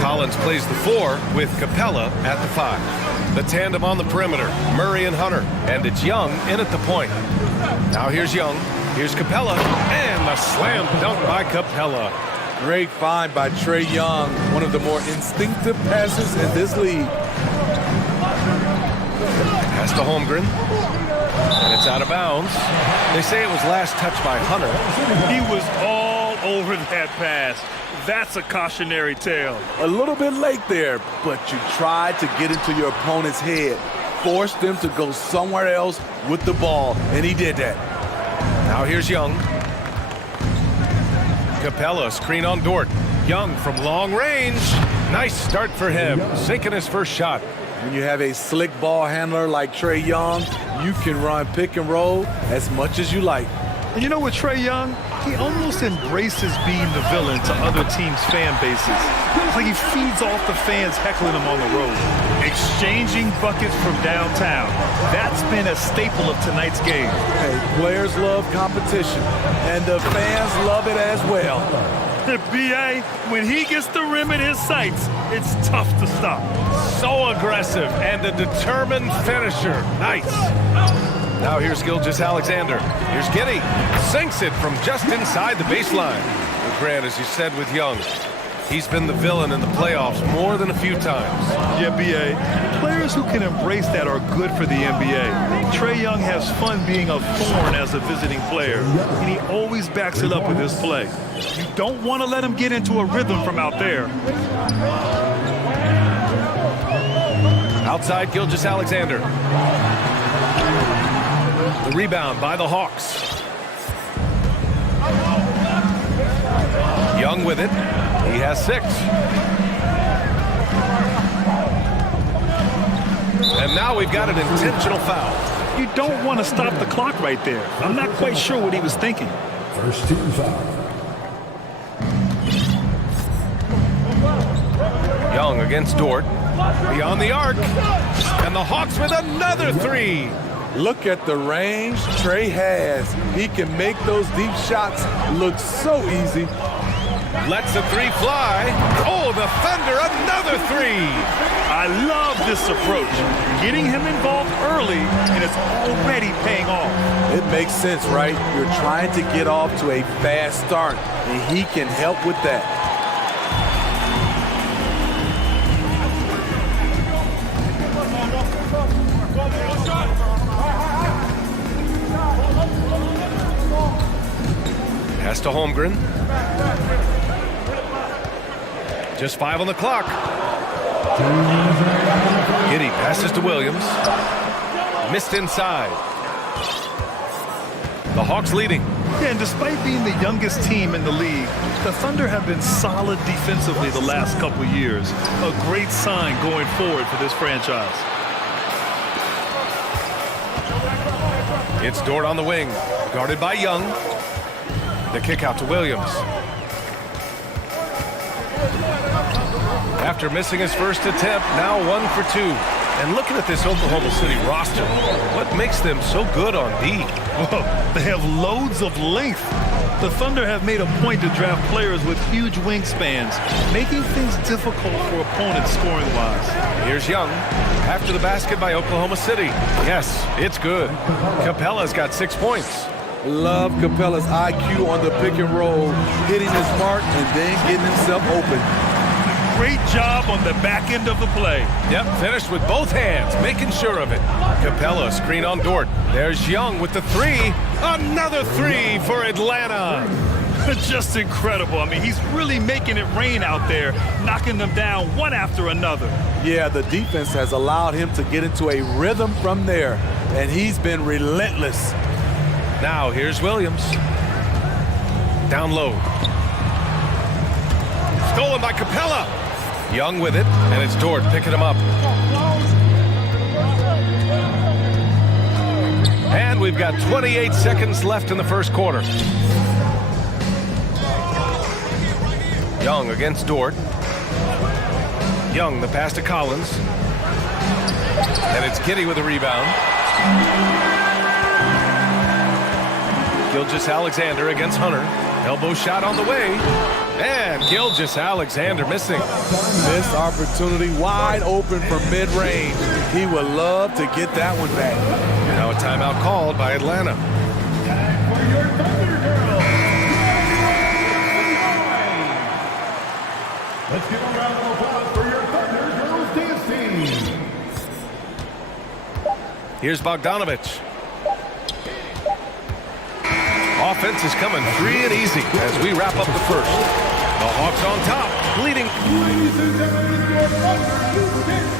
Collins plays the 4 with Capella at the 5. The tandem on the perimeter, Murray and Hunter, and it's Young in at the point. Now here's Young, here's Capella, and a slam dunk by Capella. Great find by Trae Young, one of the more instinctive passes in this league. Pass to Holmgren, and it's out of bounds. They say it was last touched by Hunter. He was all over that pass. That's a cautionary tale. A little bit late there, but you tried to get into your opponent's head. Forced them to go somewhere else with the ball, and he did that. Now here's Young. Capella, screen on Dort. Young from long range. Nice start for him, sinking his first shot. When you have a slick ball handler like Trae Young, you can run pick and roll as much as you like. And you know what, Trae Young, he almost embraces being the villain to other teams' fan bases. It's like he feeds off the fans heckling him on the road. Exchanging buckets from downtown. That's been a staple of tonight's game. Hey, players love competition, and the fans love it as well. B.A., when he gets the rim in his sights, it's tough to stop. So aggressive and a determined finisher. Nice. Now here's Gilgeous-Alexander. Here's Giddey. Sinks it from just inside the baseline. And Grant, as you said with Young, he's been the villain in the playoffs more than a few times. Yeah, B.A., players who can embrace that are good for the NBA. Trae Young has fun being a thorn as a visiting player, and he always backs it up with his play. You don't want to let him get into a rhythm from out there. Outside, Gilgeous-Alexander. The rebound by the Hawks. Young with it. He has 6. And now we've got an intentional foul. You don't want to stop the clock right there. I'm not quite sure what he was thinking. First team foul. Young against Dort. Beyond the arc. And the Hawks with another 3. Look at the range Trae has. He can make those deep shots look so easy. Lets the 3 fly. Oh, the Thunder, another 3. I love this approach. Getting him involved early, and it's already paying off. It makes sense, right? You're trying to get off to a fast start, and he can help with that. Pass to Holmgren. Just 5 on the clock. Giddey passes to Williams. Missed inside. The Hawks leading. Yeah, and despite being the youngest team in the league, the Thunder have been solid defensively the last couple years. A great sign going forward for this franchise. It's Dort on the wing, guarded by Young. The kick out to Williams. After missing his first attempt, now 1 for 2. And looking at this Oklahoma City roster, what makes them so good on D? Well, they have loads of length. The Thunder have made a point to draft players with huge wingspans, making things difficult for opponents scoring-wise. Here's Young. After the basket by Oklahoma City. Yes, it's good. Capella's got 6 points. Love Capella's IQ on the pick and roll, hitting his mark and then getting himself open. Great job on the back end of the play. Yep, finished with both hands, making sure of it. Capella, screen on Dort. There's Young with the 3. Another 3 for Atlanta. Just incredible. I mean, he's really making it rain out there, knocking them down one after another. Yeah, the defense has allowed him to get into a rhythm from there, and he's been relentless. Now here's Williams. Down low. Stolen by Capella. Young with it, and it's Dort picking him up. And we've got 28 seconds left in the first quarter. Young against Dort. Young, the pass to Collins. And it's Giddy with a rebound. Gilgeous-Alexander against Hunter. Elbow shot on the way. And Gilgeous-Alexander missing. Missed opportunity, wide open from mid-range. He would love to get that one back. Now a timeout called by Atlanta. Let's give a round of applause for your Thunder Girls dance team. Here's Bogdanovich. Offense is coming free and easy as we wrap up the first. The Hawks on top, leading. Ladies and gentlemen, your Thunder Girls dance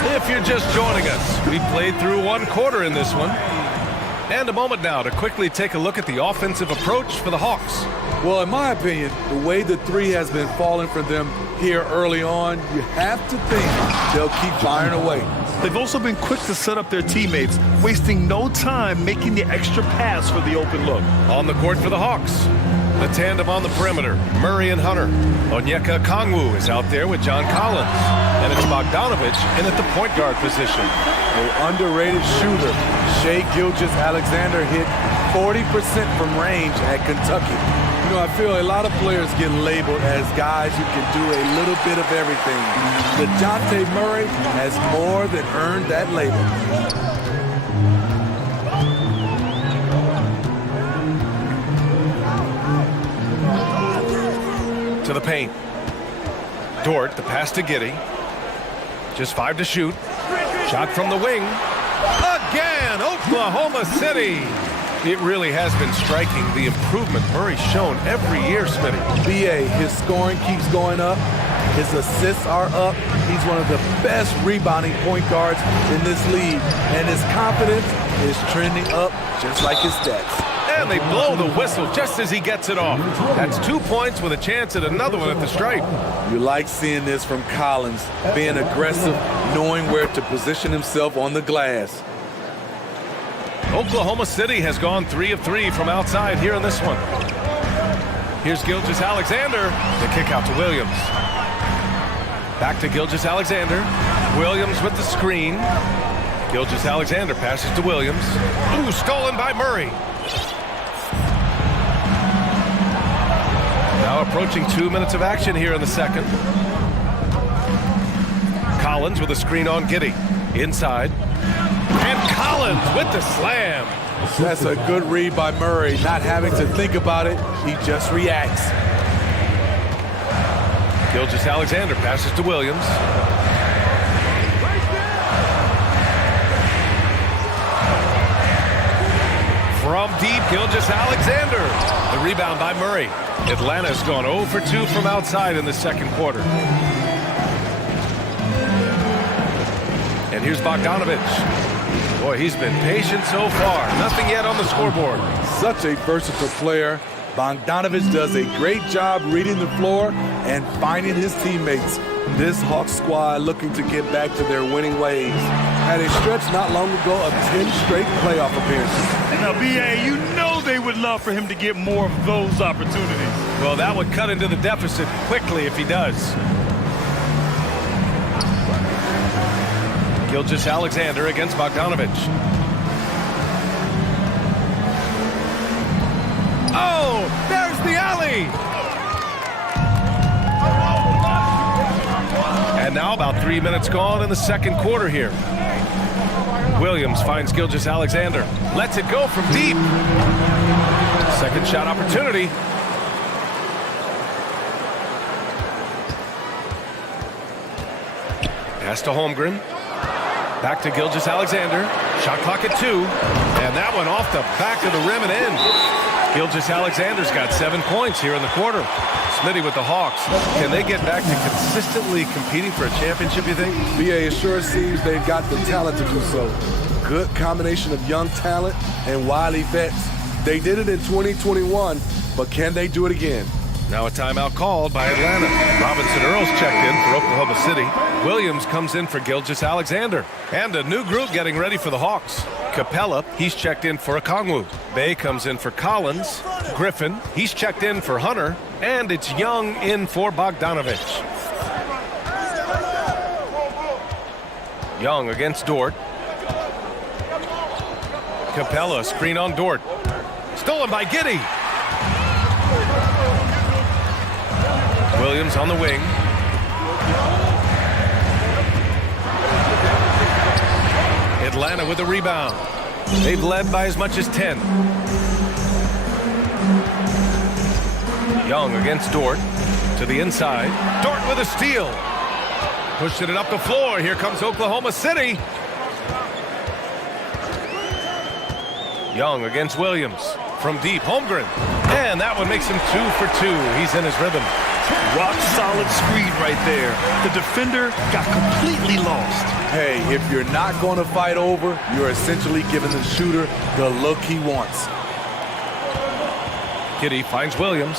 team. If you're just joining us, we played through one quarter in this one. And a moment now to quickly take a look at the offensive approach for the Hawks. Well, in my opinion, the way the three has been falling for them here early on, you have to think they'll keep firing away. They've also been quick to set up their teammates, wasting no time making the extra pass for the open look. On the court for the Hawks, the tandem on the perimeter, Murray and Hunter. Onyeka Okongwu is out there with John Collins. And it's Bogdanovich in at the point guard position. An underrated shooter, Shai Gilgeous-Alexander hit 40% from range at Kentucky. You know, I feel a lot of players get labeled as guys who can do a little bit of everything. DeJounte Murray has more than earned that label. To the paint. Dort, the pass to Giddy. Just 5 to shoot. Shot from the wing. Again, Oklahoma City. It really has been striking the improvement Murray's shown every year, Smitty. BA, his scoring keeps going up. His assists are up. He's one of the best rebounding point guards in this league. And his confidence is trending up just like his stats. And they blow the whistle just as he gets it off. That's 2 points with a chance at another one at the stripe. You like seeing this from Collins, being aggressive, knowing where to position himself on the glass. Oklahoma City has gone 3 of 3 from outside here in this one. Here's Gilgeous-Alexander. The kick out to Williams. Back to Gilgeous-Alexander. Williams with the screen. Gilgeous-Alexander passes to Williams. Ooh, stolen by Murray. Now approaching 2 minutes of action here in the second. Collins with a screen on Giddy. Inside. And Collins with the slam. That's a good read by Murray. Not having to think about it, he just reacts. Gilgeous-Alexander passes to Williams. From deep, Gilgeous-Alexander. The rebound by Murray. Atlanta's gone 0 for 2 from outside in the second quarter. And here's Bogdanovich. Boy, he's been patient so far. Nothing yet on the scoreboard. Such a versatile player. Bogdanovich does a great job reading the floor and finding his teammates. This Hawks squad looking to get back to their winning ways. Had a stretch not long ago of 10 straight playoff appearances. And now, BA, you know they would love for him to get more of those opportunities. Well, that would cut into the deficit quickly if he does. Gilgeous-Alexander against Bogdanovich. Oh, there's the alley! And now about 3 minutes gone in the second quarter here. Williams finds Gilgeous-Alexander. Lets it go from deep. Second shot opportunity. Pass to Holmgren. Back to Gilgeous-Alexander. Shot clock at 2. And that one off the back of the rim and in. Gilgeous-Alexander's got 7 points here in the quarter. Smitty with the Hawks. Can they get back to consistently competing for a championship, you think? BA, it sure seems they've got the talent to do so. Good combination of young talent and wily vets. They did it in 2021, but can they do it again? Now a timeout called by Atlanta. Robinson Earls checked in for Oklahoma City. Williams comes in for Gilgeous-Alexander. And a new group getting ready for the Hawks. Capella, he's checked in for Okongwu. Bay comes in for Collins. Griffin, he's checked in for Hunter. And it's Young in for Bogdanovich. Young against Dort. Capella, screen on Dort. Stolen by Giddey. Williams on the wing. Atlanta with the rebound. They've led by as much as 10. Young against Dort. To the inside. Dort with a steal. Pushing it up the floor. Here comes Oklahoma City. Young against Williams. From deep, Holmgren. And that one makes him 2 for 2. He's in his rhythm. Rock solid screen right there. The defender got completely lost. Hey, if you're not going to fight over, you're essentially giving the shooter the look he wants. Giddey finds Williams.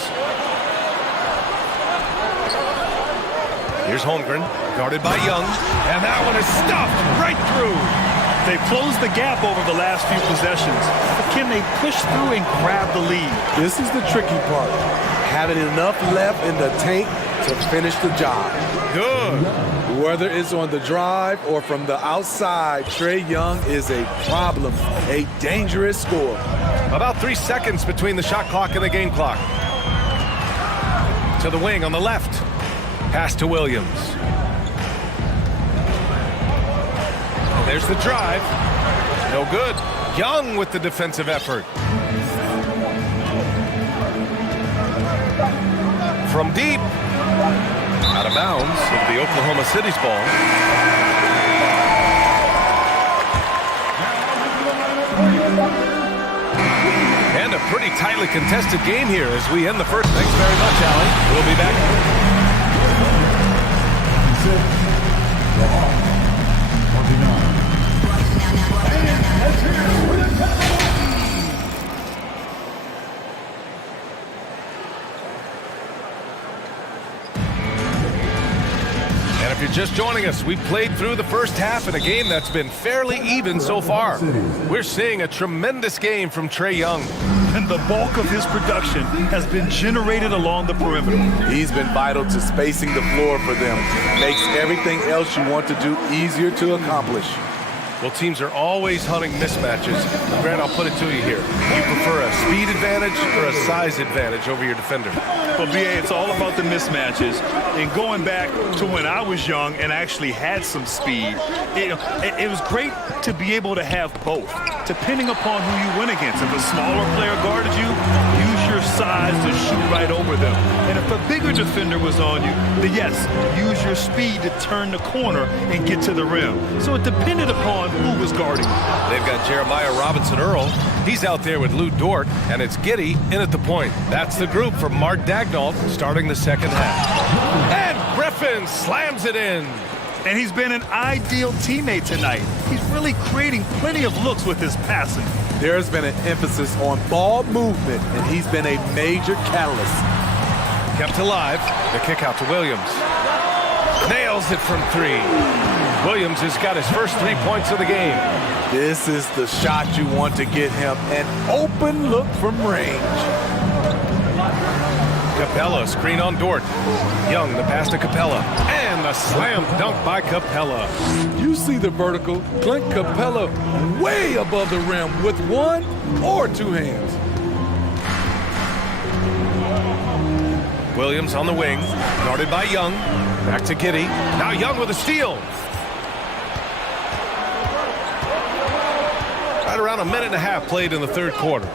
Here's Holmgren, guarded by Young. And that one is stuffed right through. They've closed the gap over the last few possessions. But can they push through and grab the lead? This is the tricky part. Having enough left in the tank to finish the job. Good. Whether it's on the drive or from the outside, Trae Young is a problem, a dangerous scorer. About 3 seconds between the shot clock and the game clock. To the wing on the left. Pass to Williams. And there's the drive. No good. Young with the defensive effort. From deep. Out of bounds. It'll be Oklahoma City's ball. And a pretty tightly contested game here as we end the first. Thanks very much, Allie. We'll be back. And if you're just joining us, we've played through the first half in a game that's been fairly even so far. We're seeing a tremendous game from Trae Young. And the bulk of his production has been generated along the perimeter. He's been vital to spacing the floor for them. Makes everything else you want to do easier to accomplish. Well, teams are always hunting mismatches. Grant, I'll put it to you here. You prefer a speed advantage or a size advantage over your defender? Well, BA, it's all about the mismatches. And going back to when I was young and actually had some speed, it was great to be able to have both, depending upon who you went against. If a smaller player guarded you, use your size to shoot right over them. And if a bigger defender was on you, then yes, use your speed to turn the corner and get to the rim. So it depended upon who was guarding you. They've got Jeremiah Robinson-Earl. He's out there with Lou Dort, and it's Giddey in at the point. That's the group from Mark Daignault starting the second half. And Griffin slams it in. And he's been an ideal teammate tonight. He's really creating plenty of looks with his passing. There's been an emphasis on ball movement, and he's been a major catalyst. Kept alive. The kick out to Williams. Nails it from three. Williams has got his first 3 points of the game. This is the shot you want to get him. An open look from range. Capella, screen on Dort. Young, the pass to Capella. And the slam dunk by Capella. You see the vertical. Clint Capella way above the rim with one or two hands. Williams on the wing, guarded by Young. Back to Giddey. Now Young with a steal. Right around a minute and a half played in the third quarter.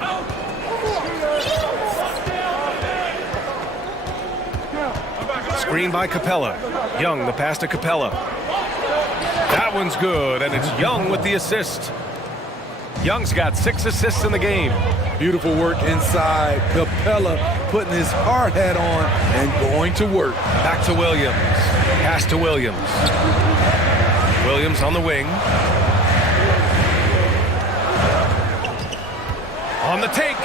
Screen by Capella. Young, the pass to Capella. That one's good, and it's Young with the assist. Young's got 6 assists in the game. Beautiful work inside. Capella putting his hard hat on and going to work. Back to Williams. Pass to Williams. Williams on the wing. On the take,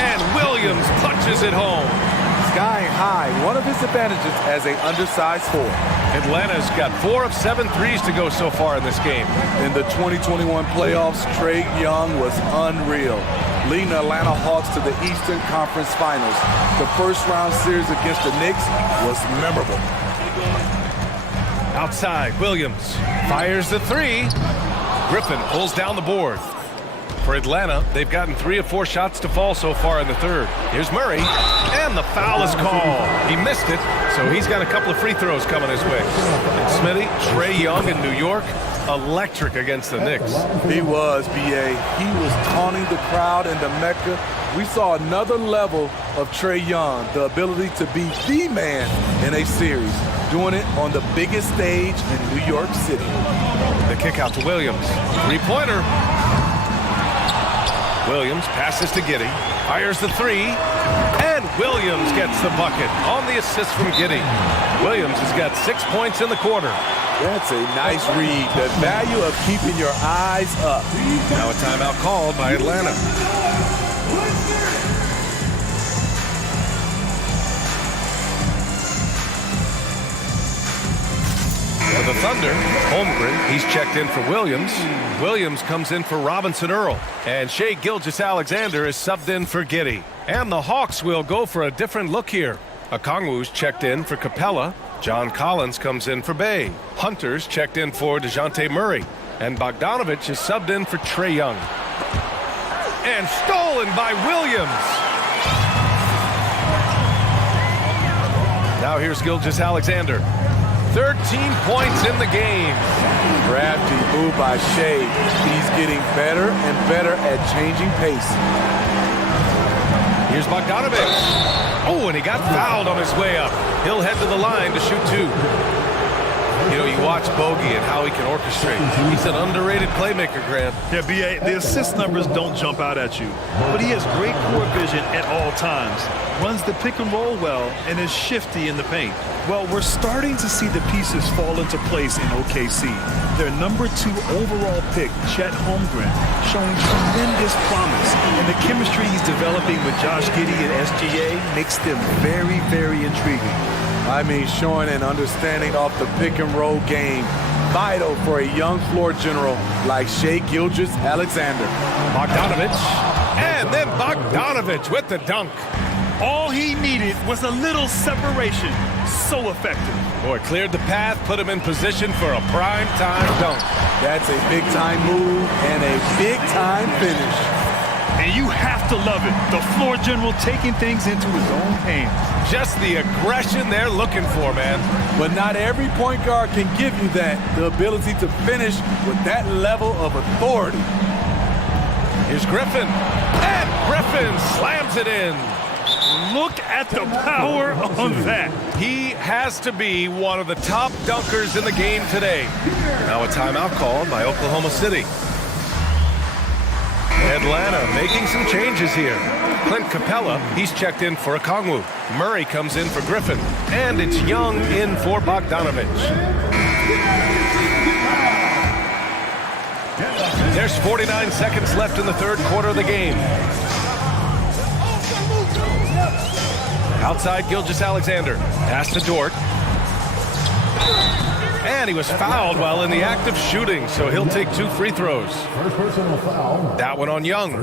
and Williams punches it home. Skying high, one of his advantages as an undersized forward. Atlanta's got 4 of 7 threes to go so far in this game. In the 2021 playoffs, Trae Young was unreal, leading the Atlanta Hawks to the Eastern Conference Finals. The first-round series against the Knicks was memorable. Outside, Williams fires the three. Griffin pulls down the board. For Atlanta, they've gotten 3 of 4 shots to fall so far in the third. Here's Murray, and the foul is called. He missed it, so he's got a couple of free throws coming his way. And Smitty, Trae Young in New York, electric against the Knicks. He was, B.A. He was taunting the crowd in the Mecca. We saw another level of Trae Young, the ability to be the man in a series, doing it on the biggest stage in New York City. The kick out to Williams. Three-pointer. Williams passes to Giddey, fires the three, and Williams gets the bucket on the assist from Giddey. Williams has got 6 points in the quarter. That's a nice read. The value of keeping your eyes up. Now a timeout called by Atlanta. For the Thunder, Holmgren, he's checked in for Williams. Williams comes in for Robinson Earl. And Shai Gilgeous-Alexander is subbed in for Giddey. And the Hawks will go for a different look here. Okongwu's checked in for Capella. John Collins comes in for Bay. Hunter's checked in for DeJounte Murray. And Bogdanovich is subbed in for Trae Young. And stolen by Williams. Now here's Gilgeous-Alexander. 13 points in the game. Crafty move by Shai. He's getting better and better at changing pace. Here's Bogdanovich. Oh, and he got fouled on his way up. He'll head to the line to shoot 2. You know, you watch Bogey and how he can orchestrate. He's an underrated playmaker, Grant. Yeah, B.A., the assist numbers don't jump out at you, but he has great court vision at all times, runs the pick and roll well, and is shifty in the paint. Well, we're starting to see the pieces fall into place in OKC. Their number 2 overall pick, Chet Holmgren, showing tremendous promise, and the chemistry he's developing with Josh Giddey and SGA makes them very, very intriguing. I mean, showing an understanding off the pick-and-roll game. Vital for a young floor general like Shai Gilgeous-Alexander. Bogdanovich. And then Bogdanovich with the dunk. All he needed was a little separation. So effective. Boy, cleared the path, put him in position for a prime-time dunk. That's a big-time move and a big-time finish. And you have to love it. The floor general taking things into his own hands. Just the aggression they're looking for, man. But not every point guard can give you that, the ability to finish with that level of authority. Here's Griffin. And Griffin slams it in. Look at the power on that. He has to be one of the top dunkers in the game today. Now a timeout called by Oklahoma City. Atlanta making some changes here. Clint Capella, he's checked in for Okongwu. Murray comes in for Griffin. And it's Young in for Bogdanovich. There's 49 seconds left in the third quarter of the game. Outside Gilgeous-Alexander. Pass to Dort. And he was fouled while in the act of shooting, so he'll take 2 free throws. First personal foul. That one on Young.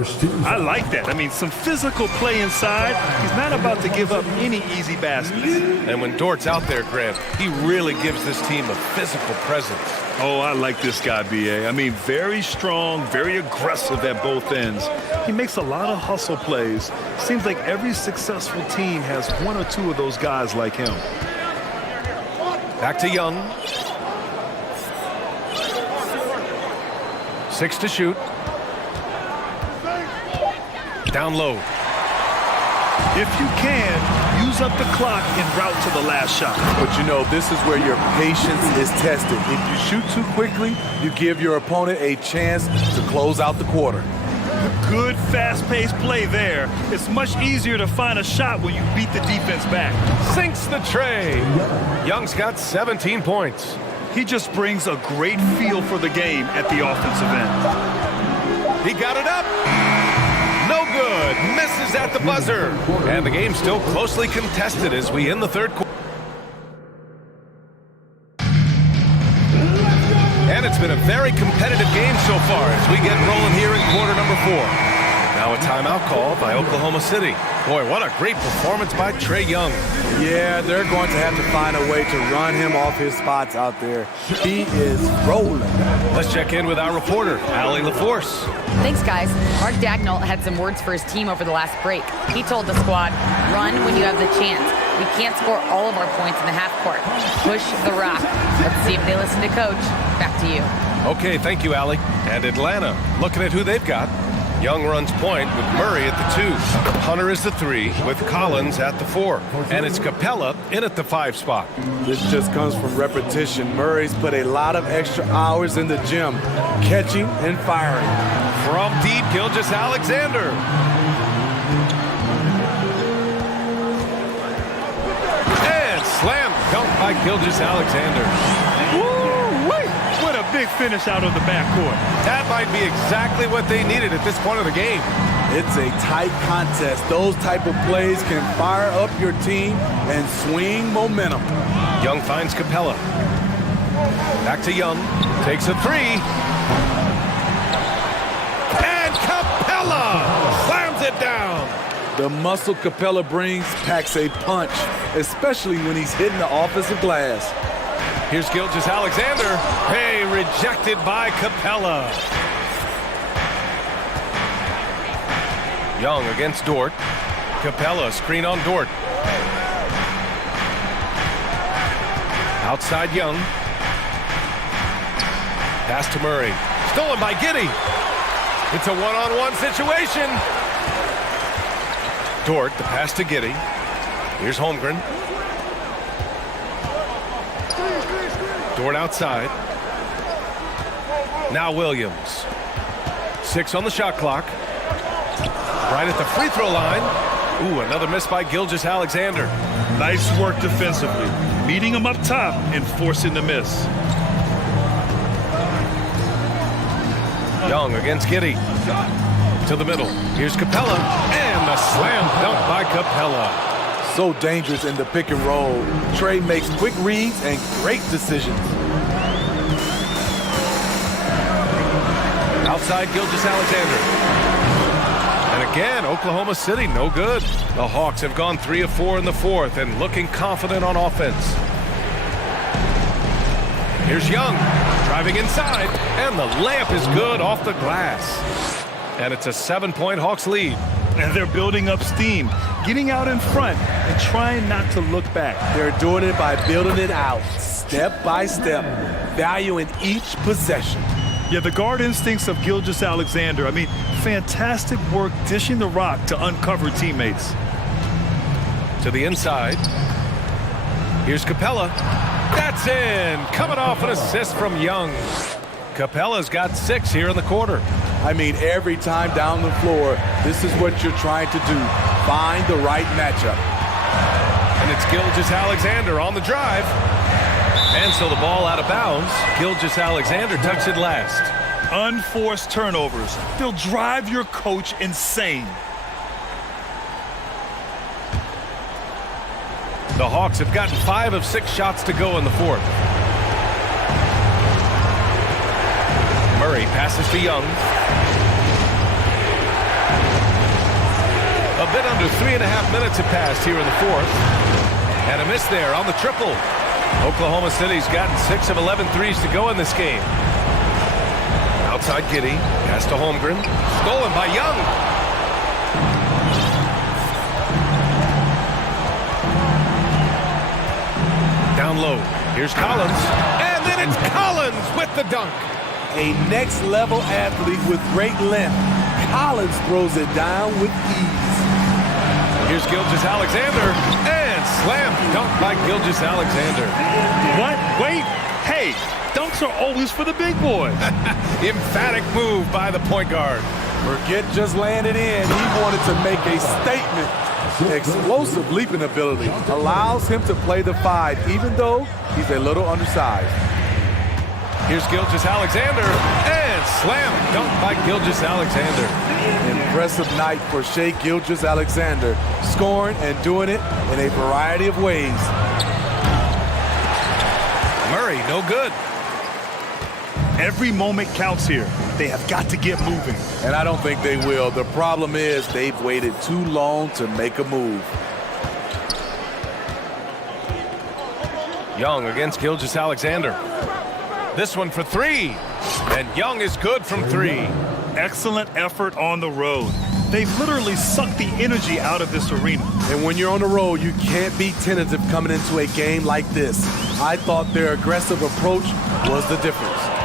I like that. I mean, some physical play inside. He's not about to give up any easy baskets. And when Dort's out there, Grant, he really gives this team a physical presence. Oh, I like this guy, B.A. I mean, very strong, very aggressive at both ends. He makes a lot of hustle plays. Seems like every successful team has 1 or 2 of those guys like him. Back to Young. 6 to shoot. Down low. If you can, use up the clock en route to the last shot. But you know, this is where your patience is tested. If you shoot too quickly, you give your opponent a chance to close out the quarter. Good fast-paced play there. It's much easier to find a shot when you beat the defense back. Sinks the tray. Young's got 17 points. He just brings a great feel for the game at the offensive end. He got it up. No good. Misses at the buzzer. And the game's still closely contested as we end the third quarter. very competitive game so far as we get rolling here in quarter number 4. Now a timeout call by Oklahoma City. Boy, what a great performance by Trae Young. Yeah, they're going to have to find a way to run him off his spots out there. He is rolling. Let's check in with our reporter, Allie LaForce. Thanks, guys. Mark Dagnall had some words for his team over the last break. He told the squad, run when you have the chance. We can't score all of our points in the half court. Push the rock. Let's see if they listen to Coach. Back to you. Okay, thank you, Allie. And Atlanta, looking at who they've got. Young runs point with Murray at the 2. Hunter is the 3 with Collins at the 4. And it's Capella in at the 5 spot. This just comes from repetition. Murray's put a lot of extra hours in the gym, catching and firing. From deep, Gilgeous-Alexander. And slam dunk by Gilgeous-Alexander. What a big finish out of the backcourt. That might be exactly what they needed at this point of the game. It's a tight contest. Those type of plays can fire up your team and swing momentum. Young finds Capella. Back to Young. Takes a 3. And Capella slams it down. The muscle Capella brings packs a punch, especially when he's hitting the offensive glass. Here's Gilgeous-Alexander. Hey, rejected by Capella. Young against Dort. Capella, screen on Dort. Outside Young. Pass to Murray. Stolen by Giddey. It's a one-on-one situation. Dort, the pass to Giddey. Here's Holmgren. Dort outside. Now Williams. 6 on the shot clock. Right at the free throw line. Ooh, another miss by Gilgeous-Alexander. Nice work defensively. Meeting him up top and forcing the miss. Young against Giddey. To the middle. Here's Capella. And the slam dunk by Capella. So dangerous in the pick and roll. Trae makes quick reads and great decisions. Outside Gilgeous-Alexander. And again, Oklahoma City, no good. The Hawks have gone 3 of 4 in the 4th and looking confident on offense. Here's Young, driving inside, and the layup is good off the glass. And it's a 7-point Hawks lead. And they're building up steam, getting out in front and trying not to look back. They're doing it by building it out, step by step, valuing each possession. Yeah, the guard instincts of Gilgeous-Alexander. I mean, fantastic work dishing the rock to uncover teammates. To the inside. Here's Capella. That's in. Coming off an assist from Young. Capella's got 6 here in the quarter. I mean, every time down the floor, this is what you're trying to do. Find the right matchup. And it's Gilgeous-Alexander on the drive. And so the ball out of bounds. Gilgeous-Alexander tucks it last. Unforced turnovers. They'll drive your coach insane. The Hawks have gotten 5 of 6 shots to go in the 4th. Murray passes to Young. A bit under 3.5 minutes have passed here in the 4th. And a miss there on the triple. Oklahoma City's gotten 6 of 11 threes to go in this game. Outside Giddey. Pass to Holmgren. Stolen by Young. Down low. Here's Collins. And then it's Collins with the dunk. A next-level athlete with great length. Collins throws it down with ease. Here's Gilgeous-Alexander. And slam dunk by Gilgeous-Alexander. What? Wait. Hey, dunks are always for the big boys. Emphatic move by the point guard. Forget just laying it in. He wanted to make a statement. Explosive leaping ability allows him to play the 5, even though he's a little undersized. Here's Gilgeous-Alexander, and slam dunk by Gilgeous-Alexander. Impressive night for Shai Gilgeous-Alexander, scoring and doing it in a variety of ways. Murray, no good. Every moment counts here. They have got to get moving. And I don't think they will. The problem is they've waited too long to make a move. Young against Gilgeous-Alexander. This one for three. And Young is good from three. Excellent effort on the road. They've literally sucked the energy out of this arena. And when you're on the road, you can't be tentative coming into a game like this. I thought their aggressive approach was the difference.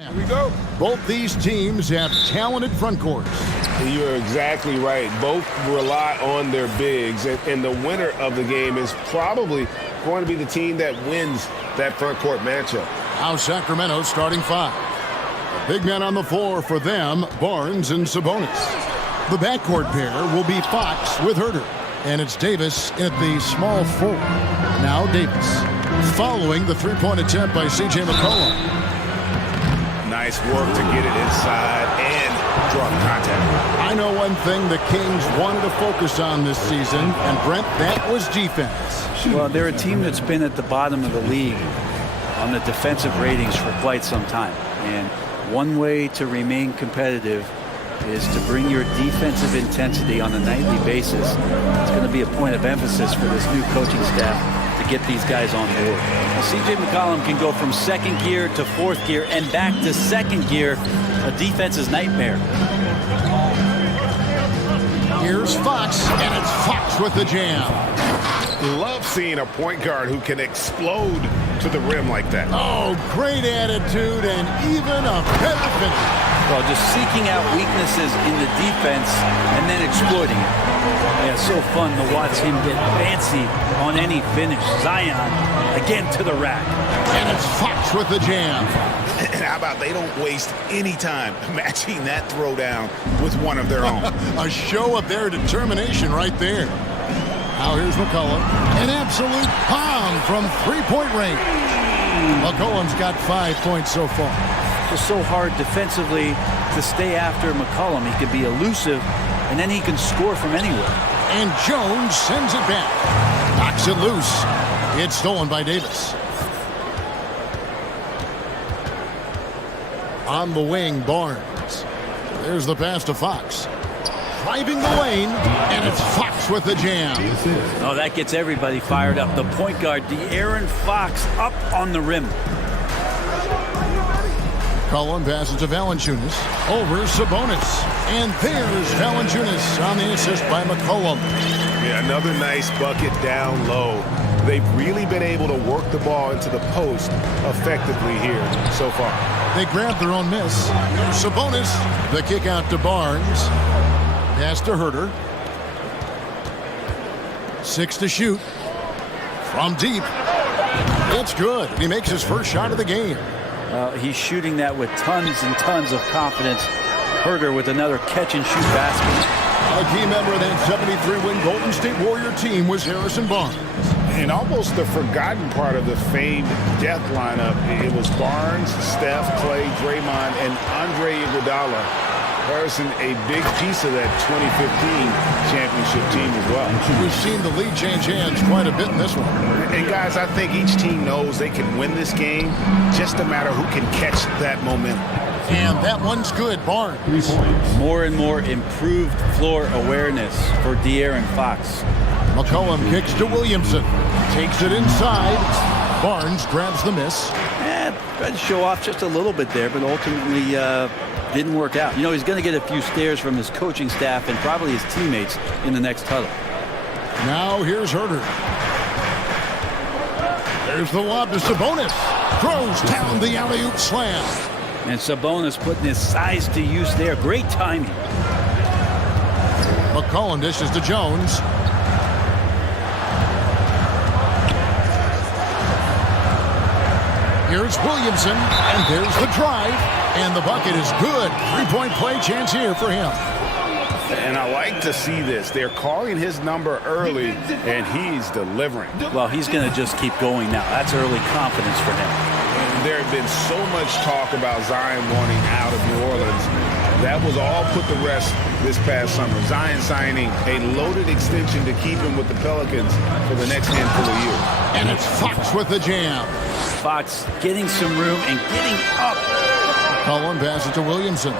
Here we go. Both these teams have talented front courts. You're exactly right. Both rely on their bigs, and the winner of the game is probably going to be the team that wins that front court matchup. Now Sacramento starting five. Big men on the floor for them, Barnes and Sabonis. The backcourt pair will be Fox with Herter. And it's Davis at the small forward. Now Davis. Following the three-point attempt by C.J. McCollum. Nice work to get it inside and draw contact. I know one thing the Kings wanted to focus on this season, and Brent, that was defense. Well, they're a team that's been at the bottom of the league on the defensive ratings for quite some time. And one way to remain competitive is to bring your defensive intensity on a nightly basis. It's going to be a point of emphasis for this new coaching staff to get these guys on board. Now, C.J. McCollum can go from second gear to fourth gear and back to second gear. A defense's nightmare. Here's Fox, and it's Fox with the jam. Love seeing a point guard who can explode to the rim like that. Oh, great attitude and even a better finish. Well, just seeking out weaknesses in the defense and then exploiting it. Yeah, so fun to watch him get fancy on any finish. Zion, again to the rack. And it's Fox with the jam. And how about they don't waste any time matching that throwdown with one of their own. A show of their determination right there. Now here's McCollum. An absolute bomb from three-point range. McCollum's got 5 points so far. It's so hard defensively to stay after McCollum. He can be elusive, and then he can score from anywhere. And Jones sends it back. Knocks it loose. It's stolen by Davis. On the wing, Barnes. There's the pass to Fox. Driving the lane, and it's Fox with the jam. Oh, that gets everybody fired up. The point guard, De'Aaron Fox, up on the rim. Cullen passes to Valanciunas. Over Sabonis. And there's Valanciunas on the assist by McCollum. Yeah, another nice bucket down low. They've really been able to work the ball into the post effectively here so far. They grabbed their own miss. Here's Sabonis. The kick out to Barnes. Pass to Herter. 6 to shoot. From deep. It's good. He makes his first shot of the game. He's shooting that with tons and tons of confidence. Herter with another catch-and-shoot basket. A key member of that 73-win Golden State Warrior team was Harrison Barnes. And almost the forgotten part of the famed death lineup, it was Barnes, Steph, Clay, Draymond, and Andre Iguodala. Harrison, a big piece of that 2015 championship team as well. We've seen the lead change hands quite a bit in this one. And guys, I think each team knows they can win this game, just a matter who can catch that momentum. And that one's good, Barnes. More and more improved floor awareness for De'Aaron Fox. McCollum kicks to Williamson. Takes it inside. Barnes grabs the miss. Tried to show off just a little bit there, but ultimately didn't work out. You know, he's going to get a few stares from his coaching staff and probably his teammates in the next huddle. Now here's Herter. There's the lob to Sabonis. Throws down the alley-oop slam. And Sabonis putting his size to use there. Great timing. McCollum dishes to Jones. Here's Williamson, and there's the drive, and the bucket is good. Three-point play chance here for him. And I like to see this. They're calling his number early, and he's delivering. Well, he's going to just keep going now. That's early confidence for him. And there had been so much talk about Zion wanting out of New Orleans. That was all put to rest this past summer. Zion signing a loaded extension to keep him with the Pelicans for the next handful of years. And it's Fox with the jam. Fox getting some room and getting up. Cullen passes to Williamson.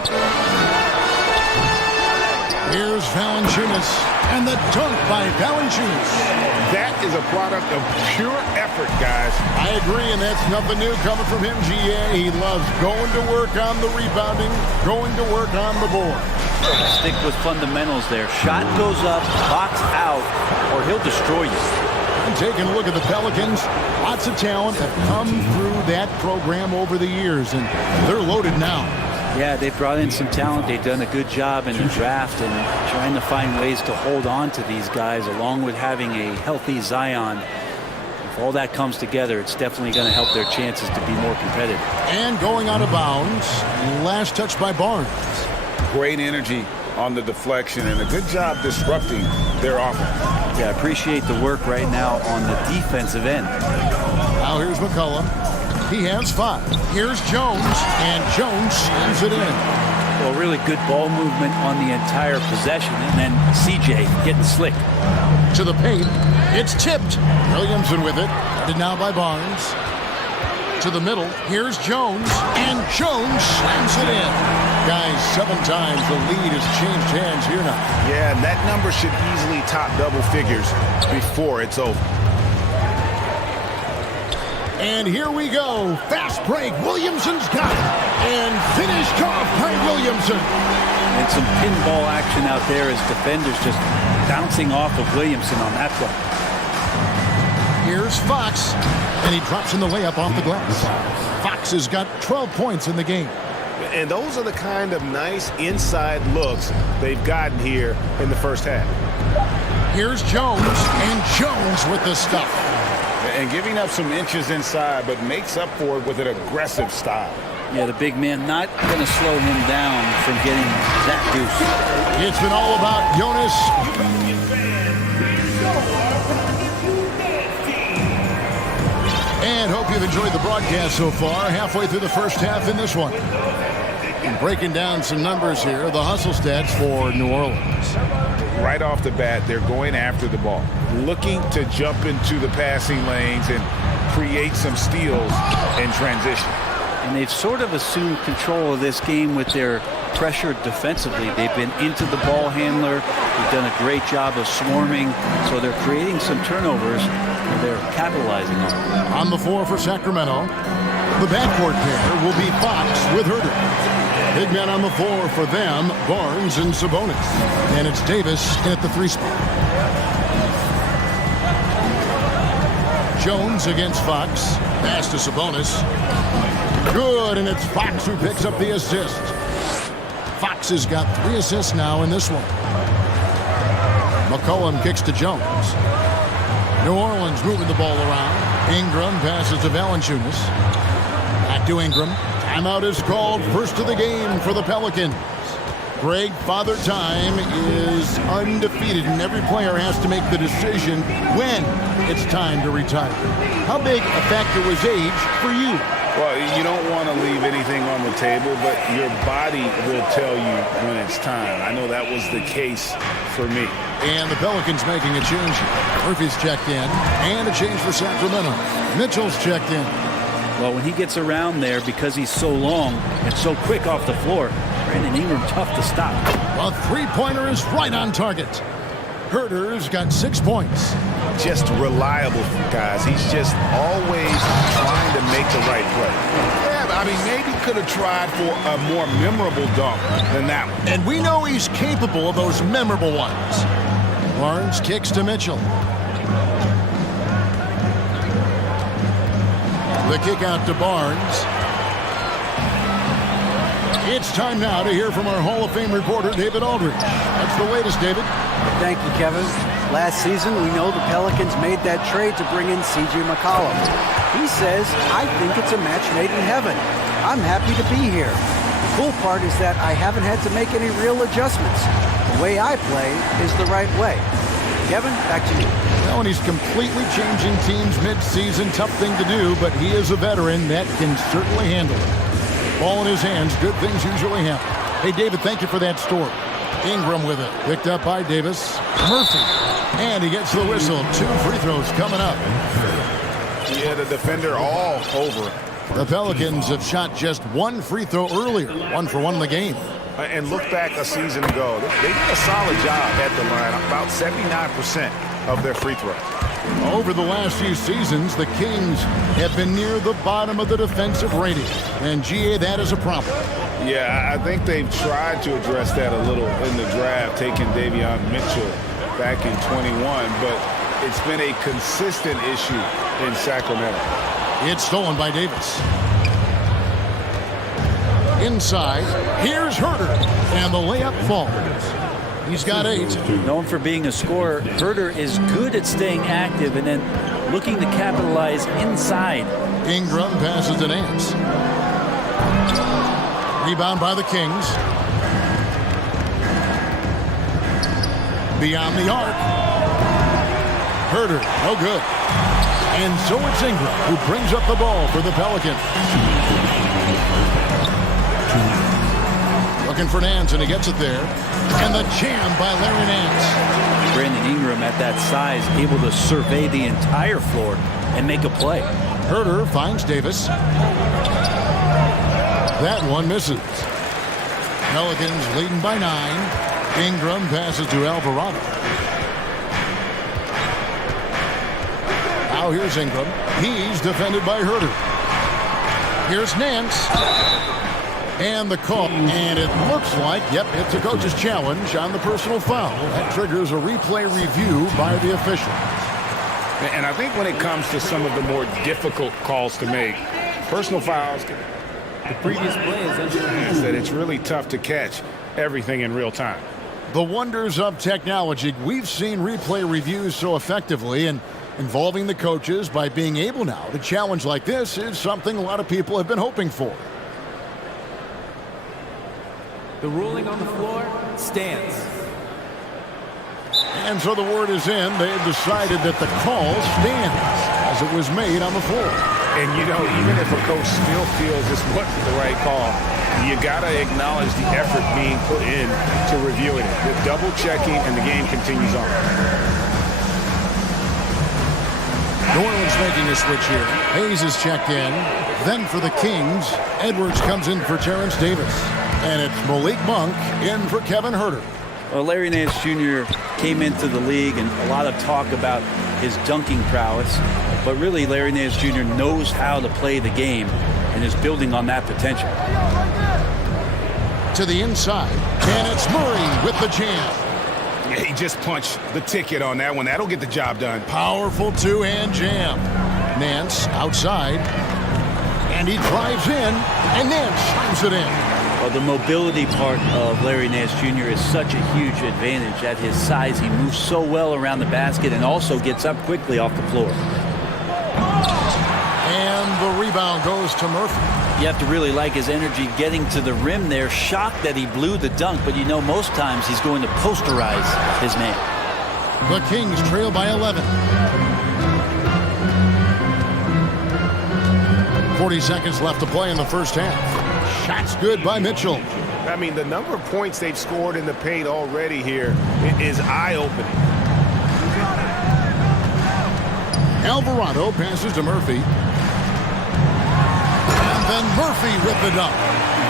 Here's Valanciunas, and the dunk by Valanciunas. That is a product of pure effort, guys. I agree, and that's nothing new coming from him, GA. He loves going to work on the rebounding, going to work on the board. Stick with fundamentals there. Shot goes up, box out, or he'll destroy you. And taking a look at the Pelicans, lots of talent have come through that program over the years, and they're loaded now. Yeah, they brought in some talent. They've done a good job in the draft and trying to find ways to hold on to these guys, along with having a healthy Zion. If all that comes together, it's definitely going to help their chances to be more competitive. And going out of bounds, last touch by Barnes. Great energy on the deflection and a good job disrupting their offense. Yeah, I appreciate the work right now on the defensive end. Now here's McCullough. He has 5. Here's Jones, and Jones slams it in. Well, really good ball movement on the entire possession, and then CJ getting slick. To the paint, it's tipped. Williamson with it, and now by Barnes. To the middle, here's Jones, and Jones slams it in. Guys, 7 times the lead has changed hands here now. Yeah, and that number should easily top double figures before it's over. And here we go. Fast break. Williamson's got it. And finished off by Williamson. And some pinball action out there as defenders just bouncing off of Williamson on that play. Here's Fox. And he drops in the layup off the glass. Fox has got 12 points in the game. And those are the kind of nice inside looks they've gotten here in the first half. Here's Jones. And Jones with the stuff. And giving up some inches inside, but makes up for it with an aggressive style. Yeah, the big man not going to slow him down from getting that deuce. It's been all about Jonas. And hope you've enjoyed the broadcast so far. Halfway through the first half in this one. And breaking down some numbers here, the hustle stats for New Orleans. Right off the bat, they're going after the ball, looking to jump into the passing lanes and create some steals in transition. And they've sort of assumed control of this game with their pressure defensively. They've been into the ball handler. They've done a great job of swarming. So they're creating some turnovers, and they're capitalizing on it. On the floor for Sacramento, the backcourt pair will be Fox with Herter. Big men on the floor for them, Barnes and Sabonis. And it's Davis in at the 3 spot. Jones against Fox. Pass to Sabonis. Good, and it's Fox who picks up the assist. Fox has got 3 assists now in this one. McCollum kicks to Jones. New Orleans moving the ball around. Ingram passes to Valanciunas. Back to Ingram. Timeout is called. First of the game for the Pelicans. Greg, Father Time is undefeated, and every player has to make the decision when it's time to retire. How big a factor was age for you? Well, you don't want to leave anything on the table, but your body will tell you when it's time. I know that was the case for me. And the Pelicans making a change. Murphy's checked in, and a change for Sacramento. Mitchell's checked in. Well, when he gets around there, because he's so long and so quick off the floor, Brandon Ingram tough to stop. A three-pointer is right on target. Herter's got 6 points. Just reliable, guys. He's just always trying to make the right play. Yeah, I mean, maybe could have tried for a more memorable dunk than that one. And we know he's capable of those memorable ones. Barnes kicks to Mitchell. The kick out to Barnes. It's time now to hear from our Hall of Fame reporter, David Aldridge. That's the latest, David. Thank you, Kevin. Last season, we know the Pelicans made that trade to bring in C.J. McCollum. He says, I think it's a match made in heaven. I'm happy to be here. The cool part is that I haven't had to make any real adjustments. The way I play is the right way. Kevin, back to you. Well, and he's completely changing teams mid-season. Tough thing to do, but he is a veteran that can certainly handle it. Ball in his hands, good things usually happen. Hey, David, thank you for that story. Ingram with it, picked up by Davis. Murphy, and he gets the whistle. 2 free throws coming up. Yeah, the defender all over. The Pelicans have shot just 1 free throw earlier, 1 for 1 in the game. And look back a season ago, they did a solid job at the line, about 79% of their free throws. Over the last few seasons, the Kings have been near the bottom of the defensive rating. And, GA, that is a problem. Yeah, I think they've tried to address that a little in the draft, taking Davion Mitchell back in 21. But It's been a consistent issue in Sacramento. It's stolen by Davis. Inside, here's Herter, and the layup falls. He's got 8. Known for being a scorer, Herter is good at staying active and then looking to capitalize inside. Ingram passes to Nance. Rebound by the Kings. Beyond the arc. Herter, no good. And so it's Ingram who brings up the ball for the Pelicans. Looking for Nance, and he gets it there. And the jam by Larry Nance. Brandon Ingram at that size, able to survey the entire floor and make a play. Herter finds Davis. That one misses. Pelicans leading by 9. Ingram passes to Alvarado. Now here's Ingram. He's defended by Herter. Here's Nance. And the call. And it looks like, yep, it's a coach's challenge on the personal foul. That triggers a replay review by the official. And I think when it comes to some of the more difficult calls to make, personal fouls, The previous play is under that it's really tough to catch everything in real time. The wonders of technology. We've seen replay reviews so effectively, and involving the coaches by being able now to challenge like this is something a lot of people have been hoping for. The ruling on the floor stands. And so the word is in. They have decided that the call stands as it was made on the floor. And, you know, even if a coach still feels this wasn't the right call, you got to acknowledge the effort being put in to reviewing it. The double checking, and the game continues on. New Orleans making a switch here. Hayes is checked in. Then for the Kings, Edwards comes in for Terrence Davis. And it's Malik Monk in for Kevin Herter. Well, Larry Nance Jr. came into the league, and a lot of talk about his dunking prowess. But really, Larry Nance Jr. knows how to play the game and is building on that potential. To the inside, and it's Murray with the jam. Yeah, he just punched the ticket on that one. That'll get the job done. Powerful two-hand jam. Nance outside, and he drives in, and Nance slams it in. Well, the mobility part of Larry Nance Jr. is such a huge advantage. At his size, he moves so well around the basket and also gets up quickly off the floor. And the rebound goes to Murphy. You have to really like his energy getting to the rim there. Shocked that he blew the dunk, but you know most times he's going to posterize his man. The Kings trail by 11. 40 seconds left to play in the first half. Shots good by Mitchell. I mean, the number of points they've scored in the paint already here is eye-opening. Alvarado passes to Murphy. And then Murphy with the dunk.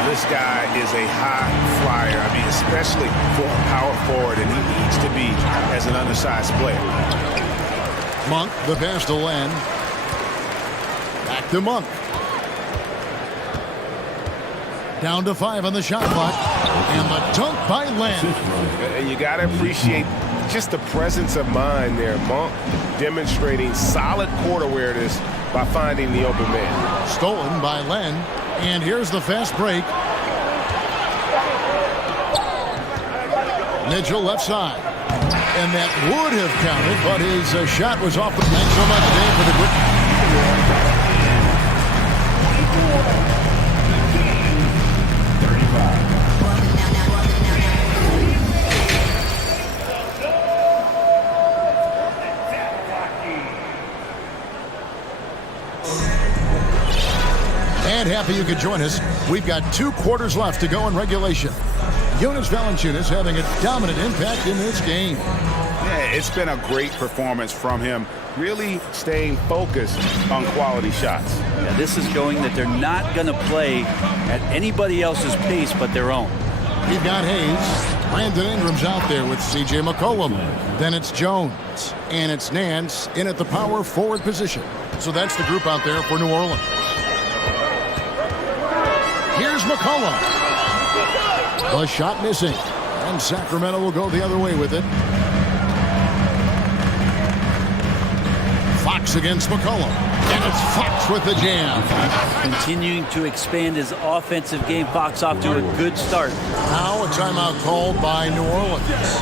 This guy is a high flyer. I mean, especially for a power forward, and he needs to be as an undersized player. Monk, the pass to Len. Back to Monk. Down to 5 on the shot clock. And the dunk by Len. And you got to appreciate just the presence of mind there. Monk demonstrating solid court awareness by finding the open man. Stolen by Len. And here's the fast break. Mitchell left side. And that would have counted, but his shot was off the bench. So much Dave for the quick. And happy you could join us. We've got 2 quarters left to go in regulation. Jonas Valanciunas having a dominant impact in this game. Yeah, it's been a great performance from him. Really staying focused on quality shots. Yeah, this is showing that they're not going to play at anybody else's pace but their own. We've got Hayes. Brandon Ingram's out there with C.J. McCollum. Then it's Jones. And it's Nance in at the power forward position. So that's the group out there for New Orleans. Here's McCollum. The shot missing. And Sacramento will go the other way with it. Fox against McCollum. And it's Fox with the jam. Continuing to expand his offensive game. Fox off to a good start. Now a timeout called by New Orleans.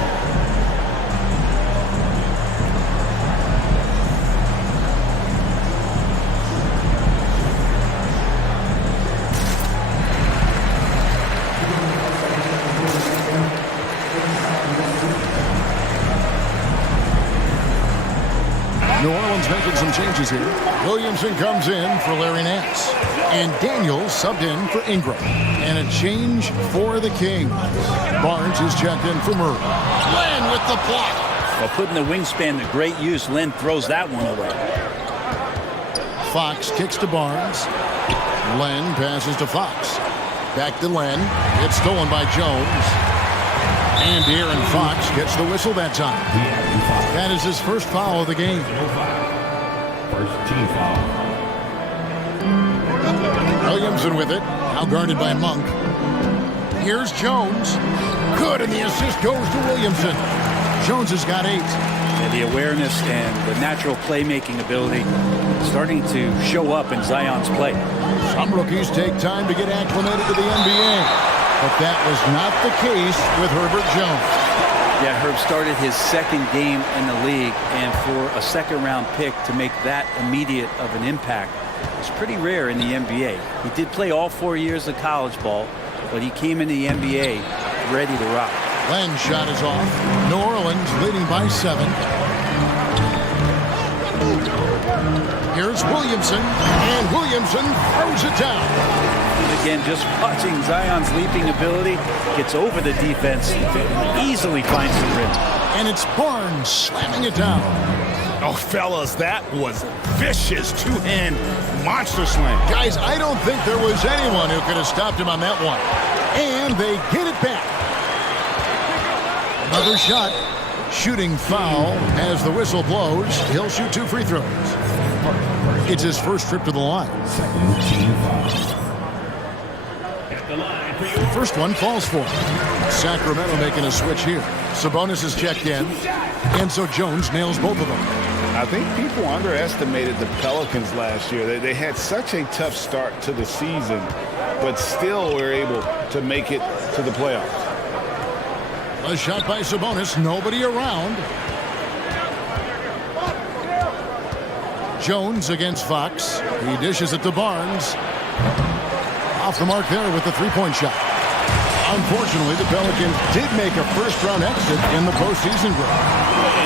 New Orleans making some changes here. Williamson comes in for Larry Nance. And Daniels subbed in for Ingram. And a change for the Kings. Barnes is checked in for Murray. Len with the block. Well, putting the wingspan to great use, Len throws that one away. Fox kicks to Barnes. Len passes to Fox. Back to Len. It's stolen by Jones. And Aaron Fox gets the whistle that time. That is his first foul of the game. First team foul. Williamson with it. Now guarded by Monk. Here's Jones. Good, and the assist goes to Williamson. Jones has got 8. Yeah, the awareness and the natural playmaking ability starting to show up in Zion's play. Some rookies take time to get acclimated to the NBA. But that was not the case with Herbert Jones. Yeah, Herb started his second game in the league, and for a second-round pick to make that immediate of an impact is pretty rare in the NBA. He did play all 4 years of college ball, but he came in the NBA ready to rock. Len's shot is off. New Orleans leading by 7. Here's Williamson, and Williamson throws it down. Again, just watching Zion's leaping ability, gets over the defense, easily finds the rim. And it's Barnes slamming it down. Oh, fellas, that was vicious two-hand monster slam. Guys, I don't think there was anyone who could have stopped him on that one. And they get it back. Another shot. Shooting foul as the whistle blows. He'll shoot 2 free throws. It's his first trip to the line. Second team foul. First one falls for him. Sacramento making a switch here. Sabonis is checked in. And so Jones nails both of them. I think people underestimated the Pelicans last year. They had such a tough start to the season, but still were able to make it to the playoffs. A shot by Sabonis. Nobody around. Jones against Fox. He dishes it to Barnes. Off the mark there with the three-point shot. Unfortunately, the Pelicans did make a first-round exit in the postseason group.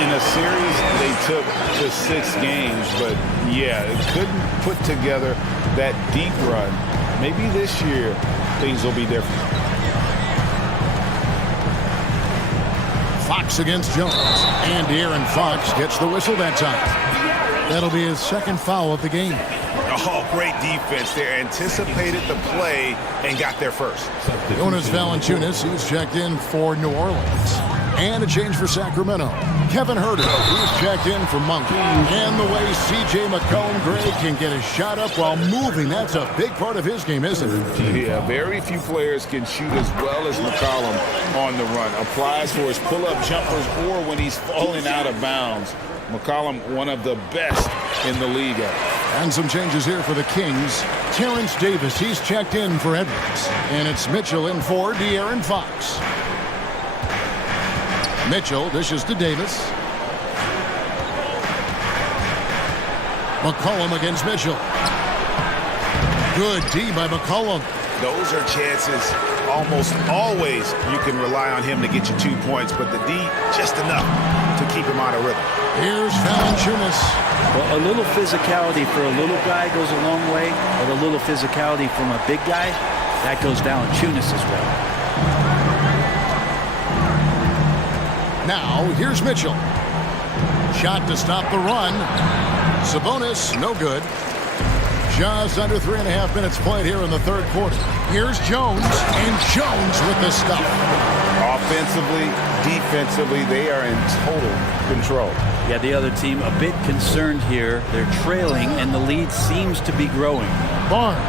In a series, they took to 6 games, but yeah, it couldn't put together that deep run. Maybe this year, things will be different. Fox against Jones. And Aaron Fox gets the whistle that time. That'll be his second foul of the game. Oh, great defense there. Anticipated the play and got there first. Jonas Valanciunas, he's checked in for New Orleans. And a change for Sacramento. Kevin Huerter, he's checked in for Monk. And the way C.J. McCollum-Gray can get his shot up while moving, that's a big part of his game, isn't it? Yeah, very few players can shoot as well as McCollum on the run. Applies for his pull-up jumpers or when he's falling out of bounds. McCollum, one of the best in the league. And some changes here for the Kings. Terrence Davis, he's checked in for Edwards. And it's Mitchell in for De'Aaron Fox. Mitchell dishes to Davis. McCollum against Mitchell. Good D by McCollum. Those are chances almost always you can rely on him to get you 2 points, but the D just enough to keep him out of rhythm. Here's Valanciunas. Well, a little physicality for a little guy goes a long way, but a little physicality from a big guy, that goes Valanciunas as well. Now, here's Mitchell. Shot to stop the run. Sabonis, no good. Just under 3.5 minutes played here in the third quarter. Here's Jones, and Jones with the stuff. Offensively, defensively, they are in total control. Yeah, the other team a bit concerned here. They're trailing, and the lead seems to be growing. Barnes.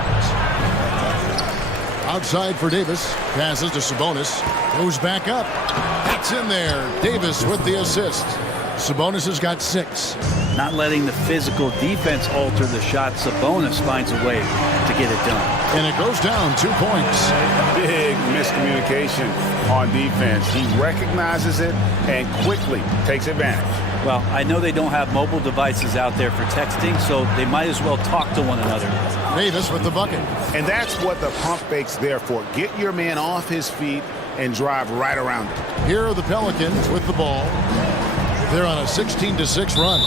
Outside for Davis. Passes to Sabonis. Goes back up. It's in there. Davis with the assist. Sabonis has got 6. not letting the physical defense alter the shot. Sabonis finds a way to get it done. And it goes down 2 points. Big miscommunication on defense. He recognizes it and quickly takes advantage. Well, I know they don't have mobile devices out there for texting, so they might as well talk to one another. Davis with the bucket. And that's what the pump fake's there for. Get your man off his feet and drive right around it. Here are the Pelicans with the ball. They're on a 16-6 run.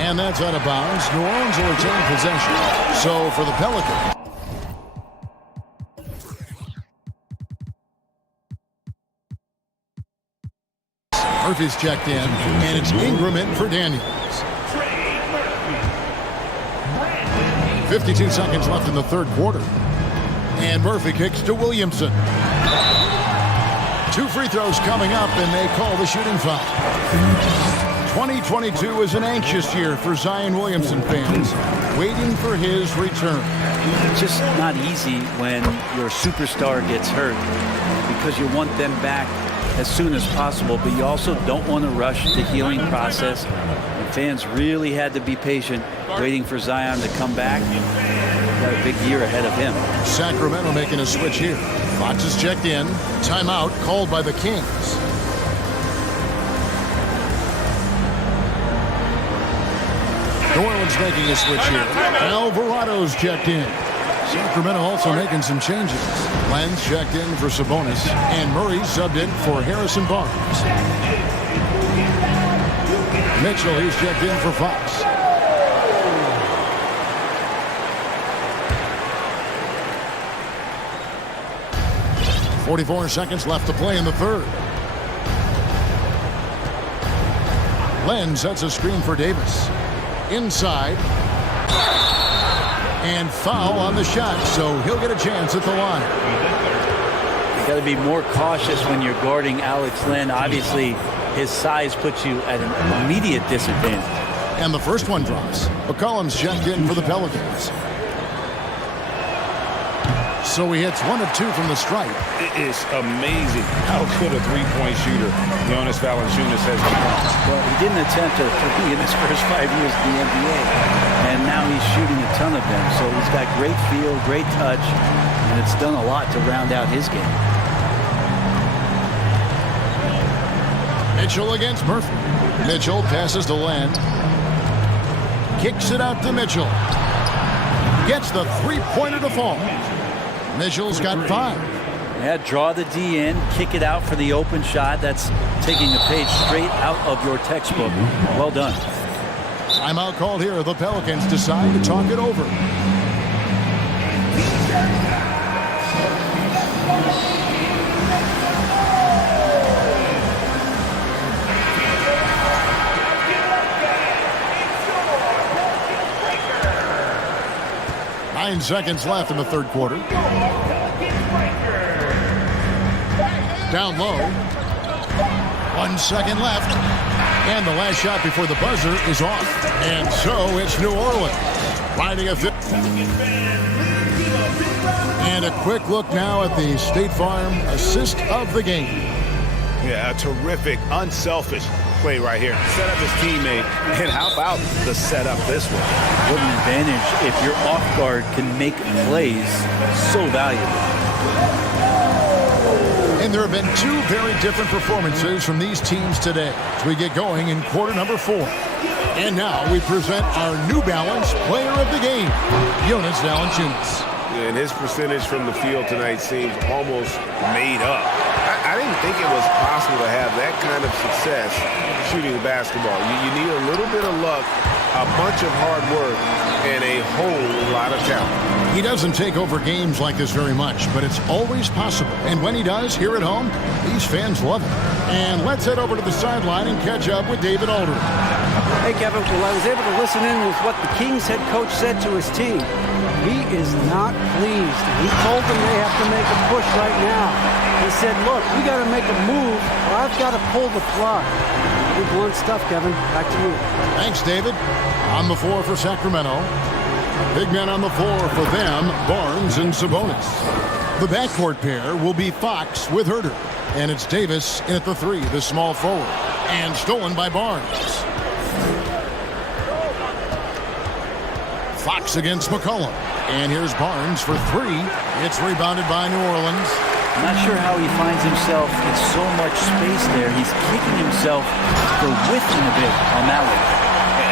And that's out of bounds. New Orleans will retain possession. So for the Pelicans. Murphy's checked in, and it's Ingram in for Daniels. 52 seconds left in the third quarter. And Murphy kicks to Williamson. 2 free throws coming up, and they call the shooting foul. 2022 is an anxious year for Zion Williamson fans, waiting for his return. It's just not easy when your superstar gets hurt because you want them back as soon as possible, but you also don't want to rush the healing process. And fans really had to be patient, waiting for Zion to come back. Got a big year ahead of him. Sacramento making a switch here. Fox is checked in. Timeout called by the Kings. New Orleans making a switch here. Alvarado's checked in. Sacramento also making some changes. Lenz checked in for Sabonis, and Murray subbed in for Harrison Barnes. Mitchell, he's checked in for Fox. .44 seconds left to play in the third. Lenz sets a screen for Davis. Inside. And foul on the shot, so he'll get a chance at the line. You got to be more cautious when you're guarding Alex Len. Obviously, his size puts you at an immediate disadvantage. And the first one drops. McCollum's checked in for the Pelicans. So he hits 1 of 2 from the stripe. It is amazing how good a three-point shooter Jonas Valanciunas has become. Well, he didn't attempt a three in his first 5 years in the NBA, and now he's shooting a ton of them. So he's got great feel, great touch, and it's done a lot to round out his game. Mitchell against Murphy. Mitchell passes to Len. Kicks it out to Mitchell. Gets the three-pointer to fall. Mitchell's got 5. Yeah, draw the D in, kick it out for the open shot. That's taking a page straight out of your textbook. Well done. Timeout called here. The Pelicans decide to talk it over. Nine seconds left in the third quarter. Down low. 1 second left. And the last shot before the buzzer is off. And so it's New Orleans riding a 50. And a quick look now at the State Farm assist of the game. Yeah, a terrific, unselfish play right here. Set up his teammate. And how about the setup this way? What an advantage if your off guard can make plays so valuable. And there have been 2 very different performances from these teams today as we get going in quarter number 4. And now we present our New Balance player of the game, Jonas Valanciunas. And his percentage from the field tonight seems almost made up. I didn't think it was possible to have that kind of success shooting the basketball. You need a little bit of luck, a bunch of hard work, and a whole lot of talent. He doesn't take over games like this very much, but it's always possible. And when he does, here at home, these fans love it. And let's head over to the sideline and catch up with David Aldridge. Hey, Kevin, well, I was able to listen in with what the Kings head coach said to his team. He is not pleased. He told them they have to make a push right now. He said, look, we got to make a move, or I've got to pull the plug. Big blunt stuff, Kevin. Back to you. Thanks, David. On the floor for Sacramento. Big men on the floor for them, Barnes and Sabonis. The backcourt pair will be Fox with Herter. And it's Davis in at the 3, the small forward. And stolen by Barnes. Fox against McCollum. And here's Barnes for three. It's rebounded by New Orleans. I'm not sure how he finds himself in so much space there. He's kicking himself for whiffing a bit on that one.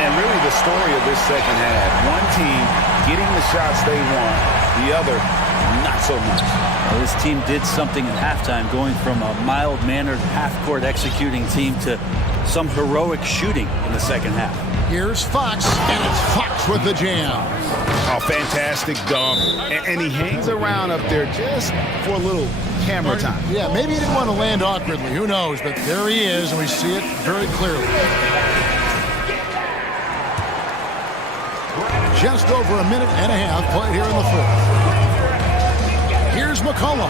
And really the story of this second half. One team getting the shots they want, the other not so much. Well, this team did something at halftime, going from a mild-mannered half-court executing team to some heroic shooting in the second half. Here's Fox, and it's Fox with the jam. Oh, fantastic dunk. And he hangs around up there just for a little camera time. Yeah, maybe he didn't want to land awkwardly. Who knows? But there he is, and we see it very clearly. Just over a minute and a half played here in the fourth. Here's McCollum,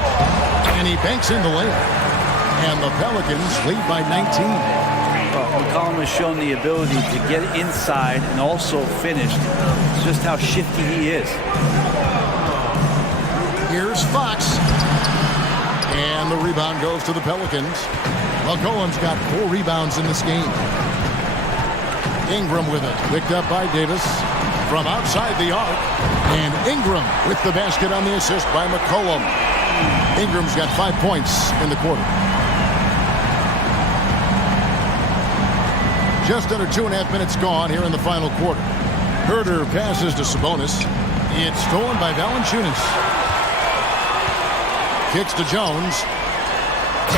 and he banks in the layup. And the Pelicans lead by 19. Well, McCollum has shown the ability to get inside and also finish. It's just how shifty he is. Here's Fox. And the rebound goes to the Pelicans. McCollum's got 4 rebounds in this game. Ingram with it, picked up by Davis from outside the arc. And Ingram with the basket on the assist by McCollum. Ingram's got 5 points in the quarter. Just under 2.5 minutes gone here in the final quarter. Herder passes to Sabonis. It's stolen by Valanciunas. Kicks to Jones.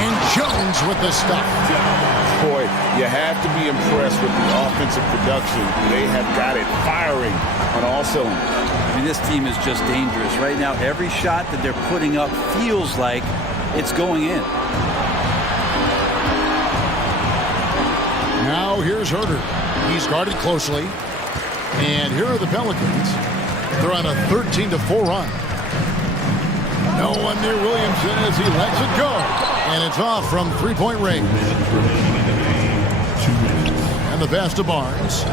And Jones with the stop. Boy, you have to be impressed with the offensive production. They have got it firing on all cylinders. I mean, this team is just dangerous. Right now, every shot that they're putting up feels like it's going in. Now here's Herder. He's guarded closely. And here are the Pelicans. They're on a 13-4 run. No one near Williamson as he lets it go. And it's off from three-point range. And the pass to Barnes.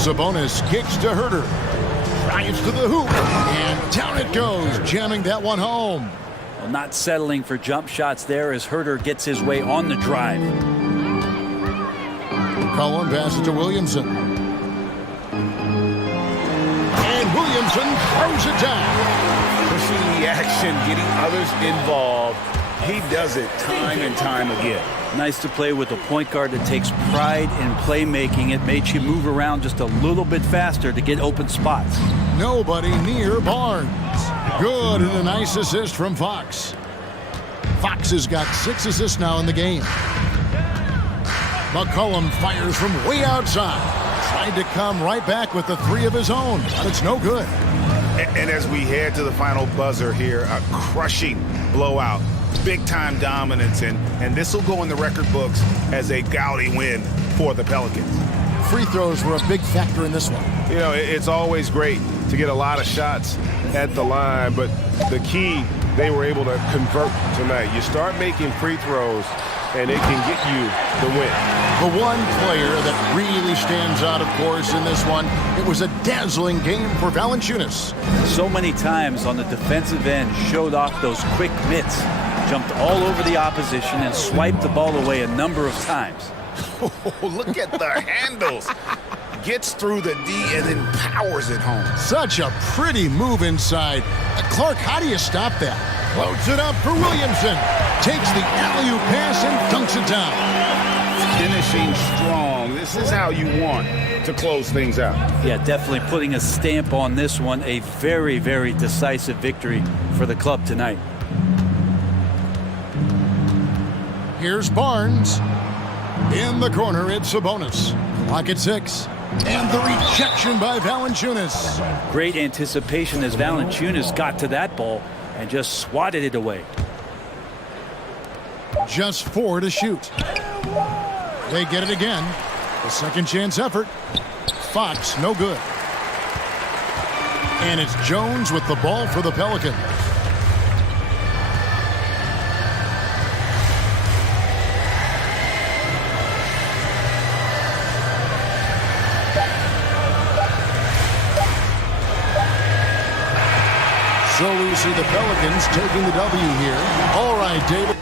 Sabonis kicks to Herder. Drives to the hoop. And down it goes, jamming that one home. Well, not settling for jump shots there as Herder gets his way on the drive. Cullen passes to Williamson. And Williamson throws it down. Pushing the action, getting others involved. He does it time and time again. Nice to play with a point guard that takes pride in playmaking. It makes you move around just a little bit faster to get open spots. Nobody near Barnes. Good, and a nice assist from Fox. Fox has got 6 assists now in the game. McCollum fires from way outside. Tried to come right back with the 3 of his own, but it's no good. And as we head to the final buzzer here, a crushing blowout. Big-time dominance, and this will go in the record books as a gaudy win for the Pelicans. Free throws were a big factor in this one. You know, it's always great to get a lot of shots at the line, but the key, they were able to convert tonight. You start making free throws, and it can get you the win. The one player that really stands out, of course, in this one, it was a dazzling game for Valanciunas. So many times on the defensive end, showed off those quick mitts, jumped all over the opposition and swiped the ball away a number of times. Oh, look at the handles. Gets through the D and then powers it home. Such a pretty move inside. Clark, how do you stop that? Floats it up for Williamson. Takes the alley-oop pass and dunks it down. Finishing strong. This is how you want to close things out. Yeah, definitely putting a stamp on this one. A very, very decisive victory for the club tonight. Here's Barnes. In the corner, it's Sabonis. Clock at 6. And the rejection by Valanciunas. Great anticipation as Valanciunas got to that ball and just swatted it away. Just 4 to shoot. They get it again. A second chance effort. Fox, no good. And it's Jones with the ball for the Pelicans. So we see the Pelicans taking the W here. All right, David.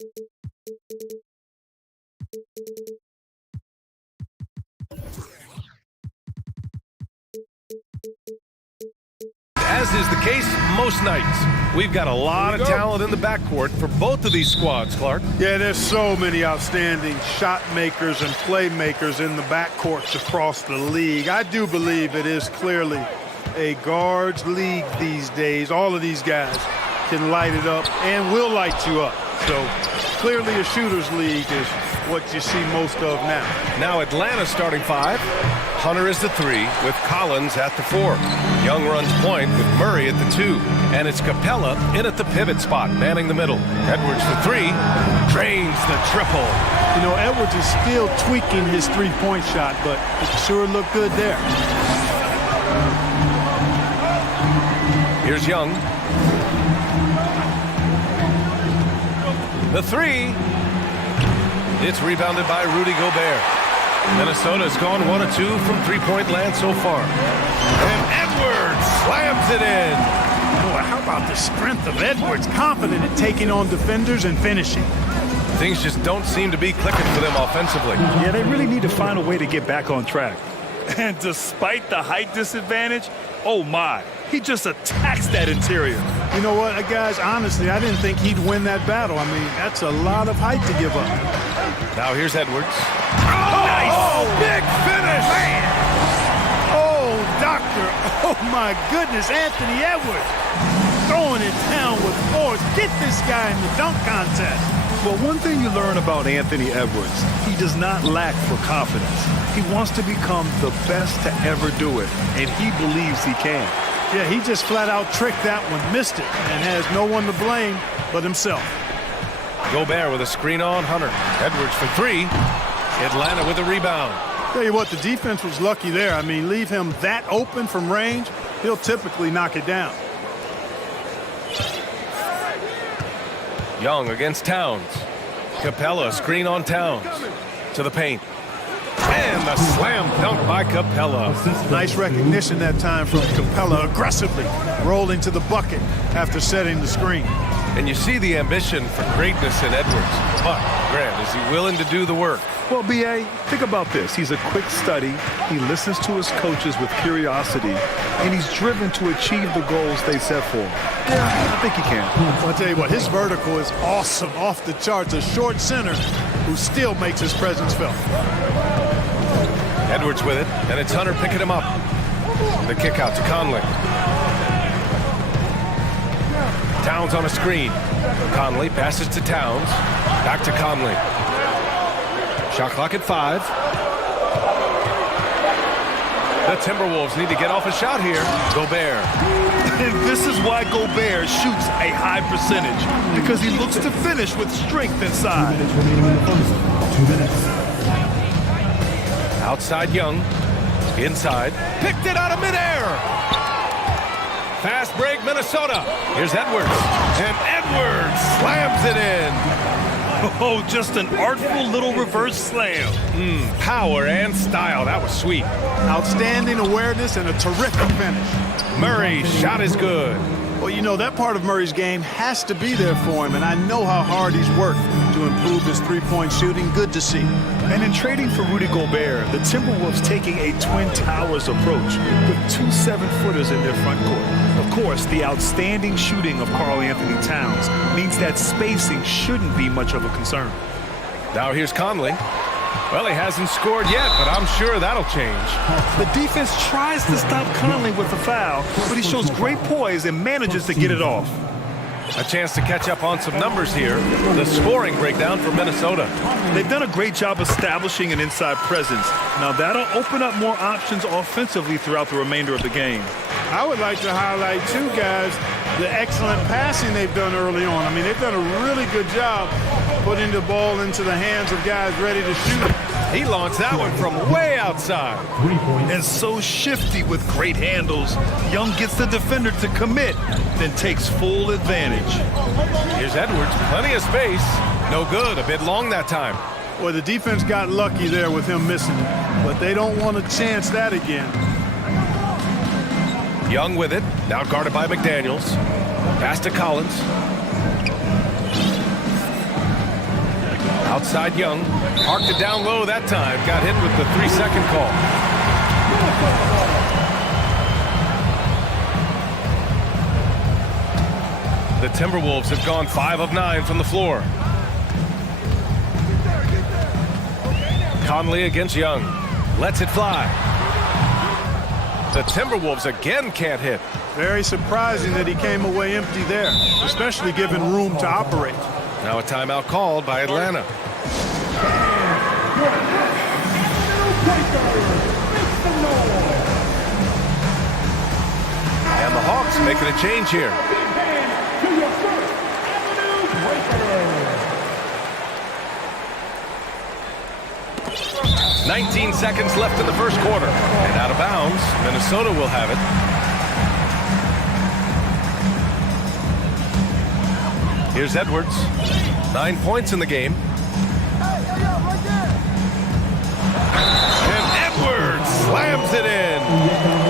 As is the case most nights, we've got a lot of talent in the backcourt for both of these squads, Clark. Yeah, there's so many outstanding shot makers and playmakers in the backcourts across the league. I do believe it is clearly a guards league these days. All of these guys can light it up and will light you up. So clearly a shooter's league is what you see most of now. Now Atlanta starting five. Hunter is the 3 with Collins at the 4. Young runs point with Murray at the 2. And it's Capella in at the pivot spot, manning the middle. Edwards the 3, drains the triple. You know, Edwards is still tweaking his three-point shot, but it sure looked good there. Here's Young. The 3. It's rebounded by Rudy Gobert. Minnesota's gone 1 of 2 from three-point land so far. And Edwards slams it in. Boy, how about the strength of Edwards? Confident in taking on defenders and finishing. Things just don't seem to be clicking for them offensively. Yeah, they really need to find a way to get back on track. And despite the height disadvantage, oh my, he just attacks that interior. You know what, guys, honestly, I didn't think he'd win that battle. I mean, that's a lot of height to give up. Now here's Edwards. Oh, nice. Oh, big finish. Man. Oh, doctor. Oh, my goodness, Anthony Edwards. Throwing it down with force. Get this guy in the dunk contest. Well, one thing you learn about Anthony Edwards, he does not lack for confidence. He wants to become the best to ever do it, and he believes he can. Yeah, he just flat out tricked that one, missed it, and has no one to blame but himself. Gobert with a screen on Hunter. Edwards for 3. Atlanta with a rebound. Tell you what, the defense was lucky there. I mean, leave him that open from range, he'll typically knock it down. Young against Towns. Capella, screen on Towns. To the paint. And the slam dunk by Capella. Nice recognition that time from Capella, aggressively rolling to the bucket after setting the screen. And you see the ambition for greatness in Edwards. But, Grant, is he willing to do the work? Well, B.A., think about this. He's a quick study. He listens to his coaches with curiosity, and he's driven to achieve the goals they set for him. Yeah, I think he can. Well, I'll tell you what, his vertical is awesome, off the charts. A short center who still makes his presence felt. Edwards with it, and it's Hunter picking him up. The kick out to Conley. Towns on a screen. Conley passes to Towns. Back to Conley. Shot clock at 5. The Timberwolves need to get off a shot here. Gobert. And this is why Gobert shoots a high percentage, because he looks to finish with strength inside. 2 minutes. Outside Young. Inside. Picked it out of midair. Fast break, Minnesota. Here's Edwards. And Edwards slams it in. Oh, just an artful little reverse slam. Power and style. That was sweet. Outstanding awareness and a terrific finish. Murray's shot is good. Well, you know, that part of Murray's game has to be there for him, and I know how hard he's worked to improve his three-point shooting. Good to see. And in trading for Rudy Gobert, the Timberwolves taking a Twin Towers approach with 2 7-footers in their front court. Of course, the outstanding shooting of Karl Anthony Towns means that spacing shouldn't be much of a concern. Now here's Conley. Well, he hasn't scored yet, but I'm sure that'll change. The defense tries to stop Conley with a foul, but he shows great poise and manages to get it off. A chance to catch up on some numbers here. The scoring breakdown for Minnesota. They've done a great job establishing an inside presence. Now that'll open up more options offensively throughout the remainder of the game. I would like to highlight, too, guys, the excellent passing they've done early on. I mean, they've done a really good job putting the ball into the hands of guys ready to shoot. He launched that one from way outside. And so shifty with great handles. Young gets the defender to commit, then takes full advantage. Here's Edwards, plenty of space. No good, a bit long that time. Well, the defense got lucky there with him missing it, but they don't want to chance that again. Young with it, now guarded by McDaniels. Pass to Collins. Outside Young. Parked it down low that time. Got hit with the 3-second call. The Timberwolves have gone 5 of 9 from the floor. Conley against Young. Lets it fly. The Timberwolves again can't hit. Very surprising that he came away empty there, especially given room to operate. Now a timeout called by Atlanta. And the Hawks making a change here. 19 seconds left in the first quarter. And out of bounds, Minnesota will have it. Here's Edwards. 9 points in the game. And Edwards slams it in.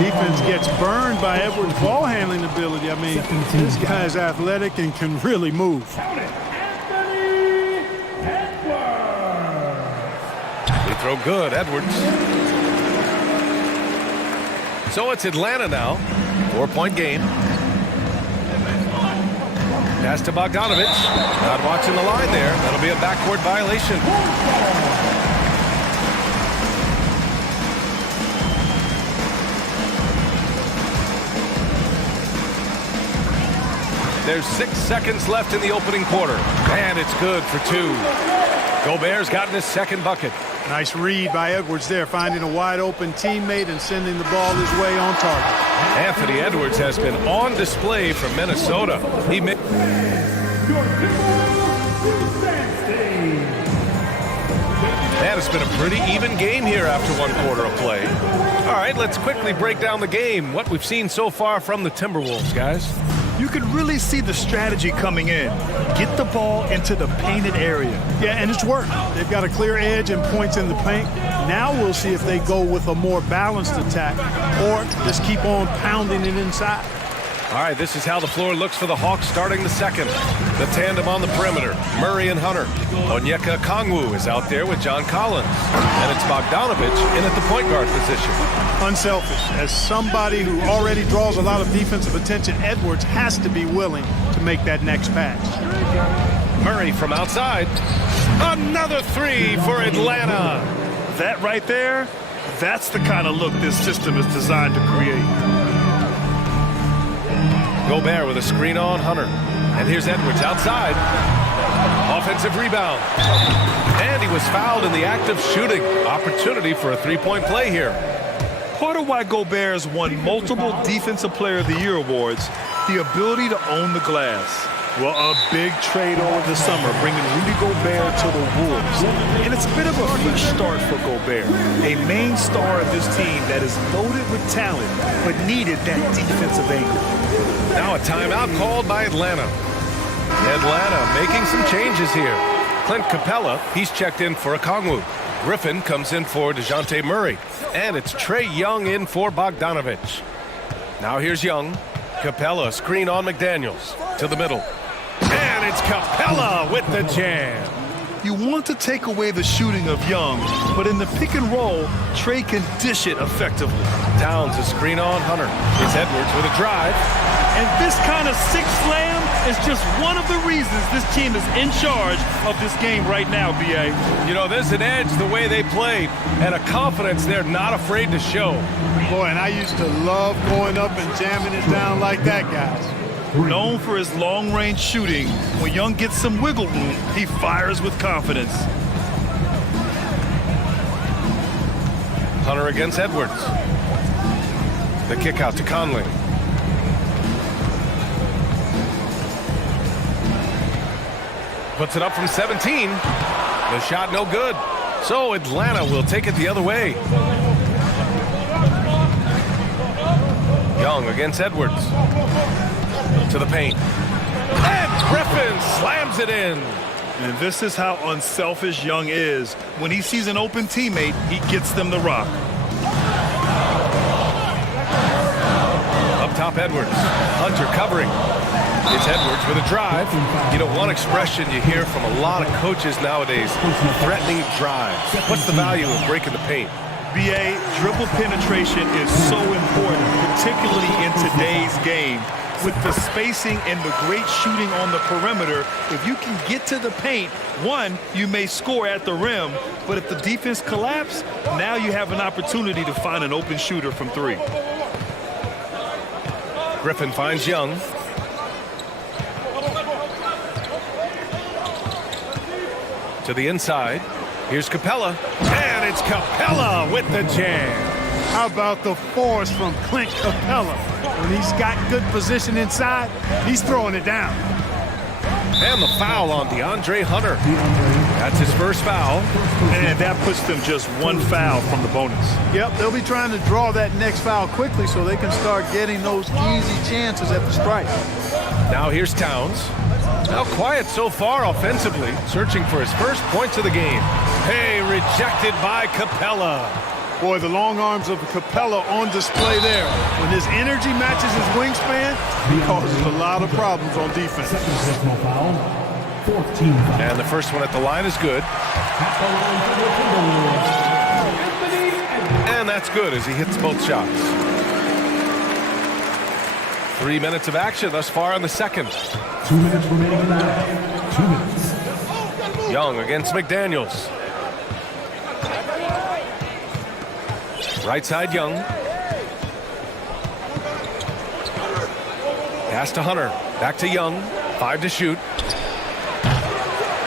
Defense gets burned by Edwards' ball handling ability. I mean, this guy's athletic and can really move. Throw good, Edwards. So it's Atlanta now. 4-point game. Pass to Bogdanovich. Not watching the line there. That'll be a backcourt violation. There's 6 seconds left in the opening quarter. And it's good for 2. Gobert's gotten his second bucket. Nice read by Edwards there, finding a wide-open teammate and sending the ball his way on target. Anthony Edwards has been on display for Minnesota. He made... And it's been a pretty even game here after 1 quarter of play. All right, let's quickly break down the game. What we've seen so far from the Timberwolves, guys. You can really see the strategy coming in. Get the ball into the painted area. Yeah, and it's worked. They've got a clear edge and points in the paint. Now we'll see if they go with a more balanced attack or just keep on pounding it inside. All right, this is how the floor looks for the Hawks starting the second. The tandem on the perimeter, Murray and Hunter. Onyeka Okongwu is out there with John Collins. And it's Bogdanovich in at the point guard position. Unselfish. As somebody who already draws a lot of defensive attention, Edwards has to be willing to make that next pass. Murray from outside. Another 3 for Atlanta. That right there, that's the kind of look this system is designed to create. Gobert with a screen on Hunter. And here's Edwards outside. Offensive rebound. And he was fouled in the act of shooting. Opportunity for a 3-point play here. Part of why Gobert has won multiple Defensive Player of the Year awards, the ability to own the glass. Well, a big trade over the summer, bringing Rudy Gobert to the Wolves. And it's a bit of a fresh start for Gobert, a main star of this team that is loaded with talent, but needed that defensive angle. Now a timeout called by Atlanta. Atlanta making some changes here. Clint Capella, he's checked in for Okongwu. Griffin comes in for DeJounte Murray. And it's Trae Young in for Bogdanovich. Now here's Young. Capella, screen on McDaniels. To the middle. And it's Capella with the jam. You want to take away the shooting of Young, but in the pick and roll, Trae can dish it effectively. Towns a screen on Hunter. It's Edwards with a drive. And this kind of six slam is just one of the reasons this team is in charge of this game right now, B.A. You know, there's an edge the way they play and a confidence they're not afraid to show. Boy, and I used to love going up and jamming it down like that, guys. Known for his long-range shooting, when Young gets some wiggle room, he fires with confidence. Hunter against Edwards. The kick out to Conley. Puts it up from 17. The shot no good. So Atlanta will take it the other way. Young against Edwards. To the paint. And Griffin slams it in. And this is how unselfish Young is. When he sees an open teammate, he gets them the rock. Up top, Edwards. Hunter covering. It's Edwards with a drive. You know, one expression you hear from a lot of coaches nowadays, threatening drives. What's the value of breaking the paint? BA, dribble penetration is so important, particularly in today's game. With the spacing and the great shooting on the perimeter, if you can get to the paint, one, you may score at the rim, but if the defense collapses, now you have an opportunity to find an open shooter from three. Griffin finds Young. To the inside. Here's Capella. And it's Capella with the jam. How about the force from Clint Capella? When he's got good position inside, he's throwing it down. And the foul on DeAndre Hunter. That's his first foul. And that puts them just one foul from the bonus. Yep, they'll be trying to draw that next foul quickly so they can start getting those easy chances at the strike. Now here's Towns. Now quiet so far offensively, searching for his first points of the game. Hey, rejected by Capella. Boy, the long arms of Capella on display there. When his energy matches his wingspan, he causes a lot of problems on defense. And the first one at the line is good. And that's good as he hits both shots. 3 minutes of action thus far in the second. 2 minutes remaining in the half. 2 minutes. Young against McDaniels. Right side Young. Pass to Hunter. Back to Young. 5 to shoot.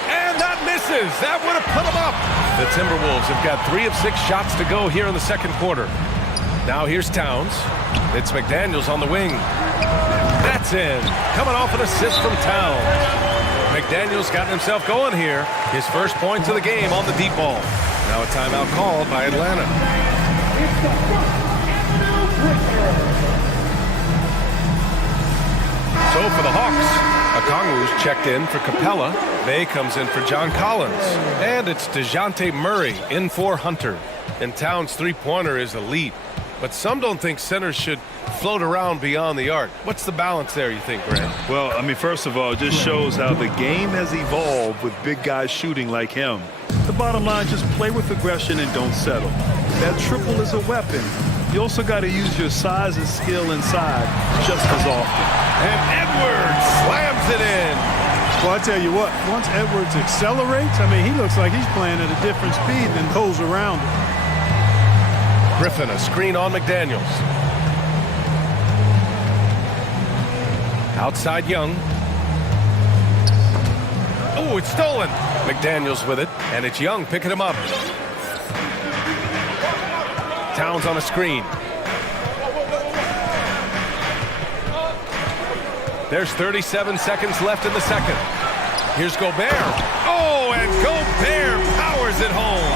And that misses. That would have put him up. The Timberwolves have got 3 of 6 shots to go here in the second quarter. Now here's Towns. It's McDaniels on the wing. That's in. Coming off an assist from Towns. McDaniels got himself going here. His first points of the game on the deep ball. Now a timeout called by Atlanta. So for the Hawks, Okongwu's checked in for Capella. May comes in for John Collins. And it's DeJounte Murray in for Hunter. And Towns' three-pointer is elite. But some don't think centers should float around beyond the arc. What's the balance there, you think, Grant? Well, I mean, first of all, it just shows how the game has evolved with big guys shooting like him. The bottom line, just play with aggression and don't settle. That triple is a weapon. You also got to use your size and skill inside just as often. And Edwards slams it in. Well, I tell you what, once Edwards accelerates, I mean, he looks like he's playing at a different speed than those around him. Griffin, a screen on McDaniels. Outside Young. Oh, it's stolen. McDaniels with it, and it's Young picking him up. Towns on a screen. There's 37 seconds left in the second. Here's Gobert. Oh, and Gobert powers it home.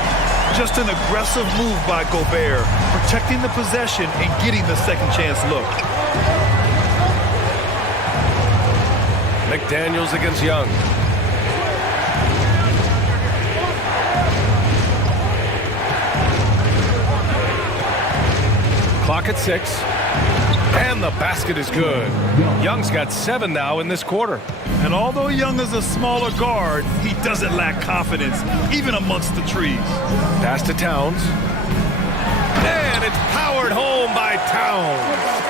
Just an aggressive move by Gobert, protecting the possession and getting the second chance look. McDaniels against Young. Clock at 6. And the basket is good. Young's got 7 now in this quarter. And although Young is a smaller guard, he doesn't lack confidence, even amongst the trees. Pass to Towns. And it's powered home by Towns.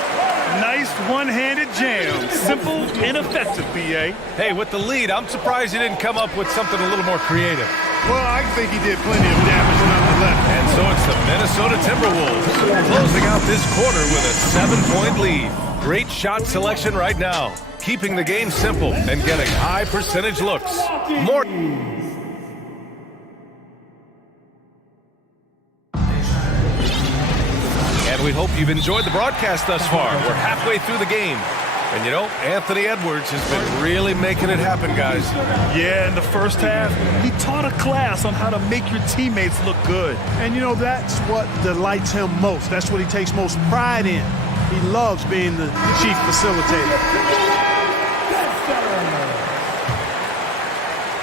Nice one-handed jam. Simple and effective, B.A. Hey, with the lead, I'm surprised he didn't come up with something a little more creative. Well, I think he did plenty of damage nonetheless. And so it's the Minnesota Timberwolves closing out this quarter with a 7-point lead. Great shot selection right now, keeping the game simple and getting high percentage looks. More. And we hope you've enjoyed the broadcast thus far. We're halfway through the game. And you know, Anthony Edwards has been really making it happen, guys. Yeah, in the first half, he taught a class on how to make your teammates look good. And you know, that's what delights him most. That's what he takes most pride in. He loves being the chief facilitator.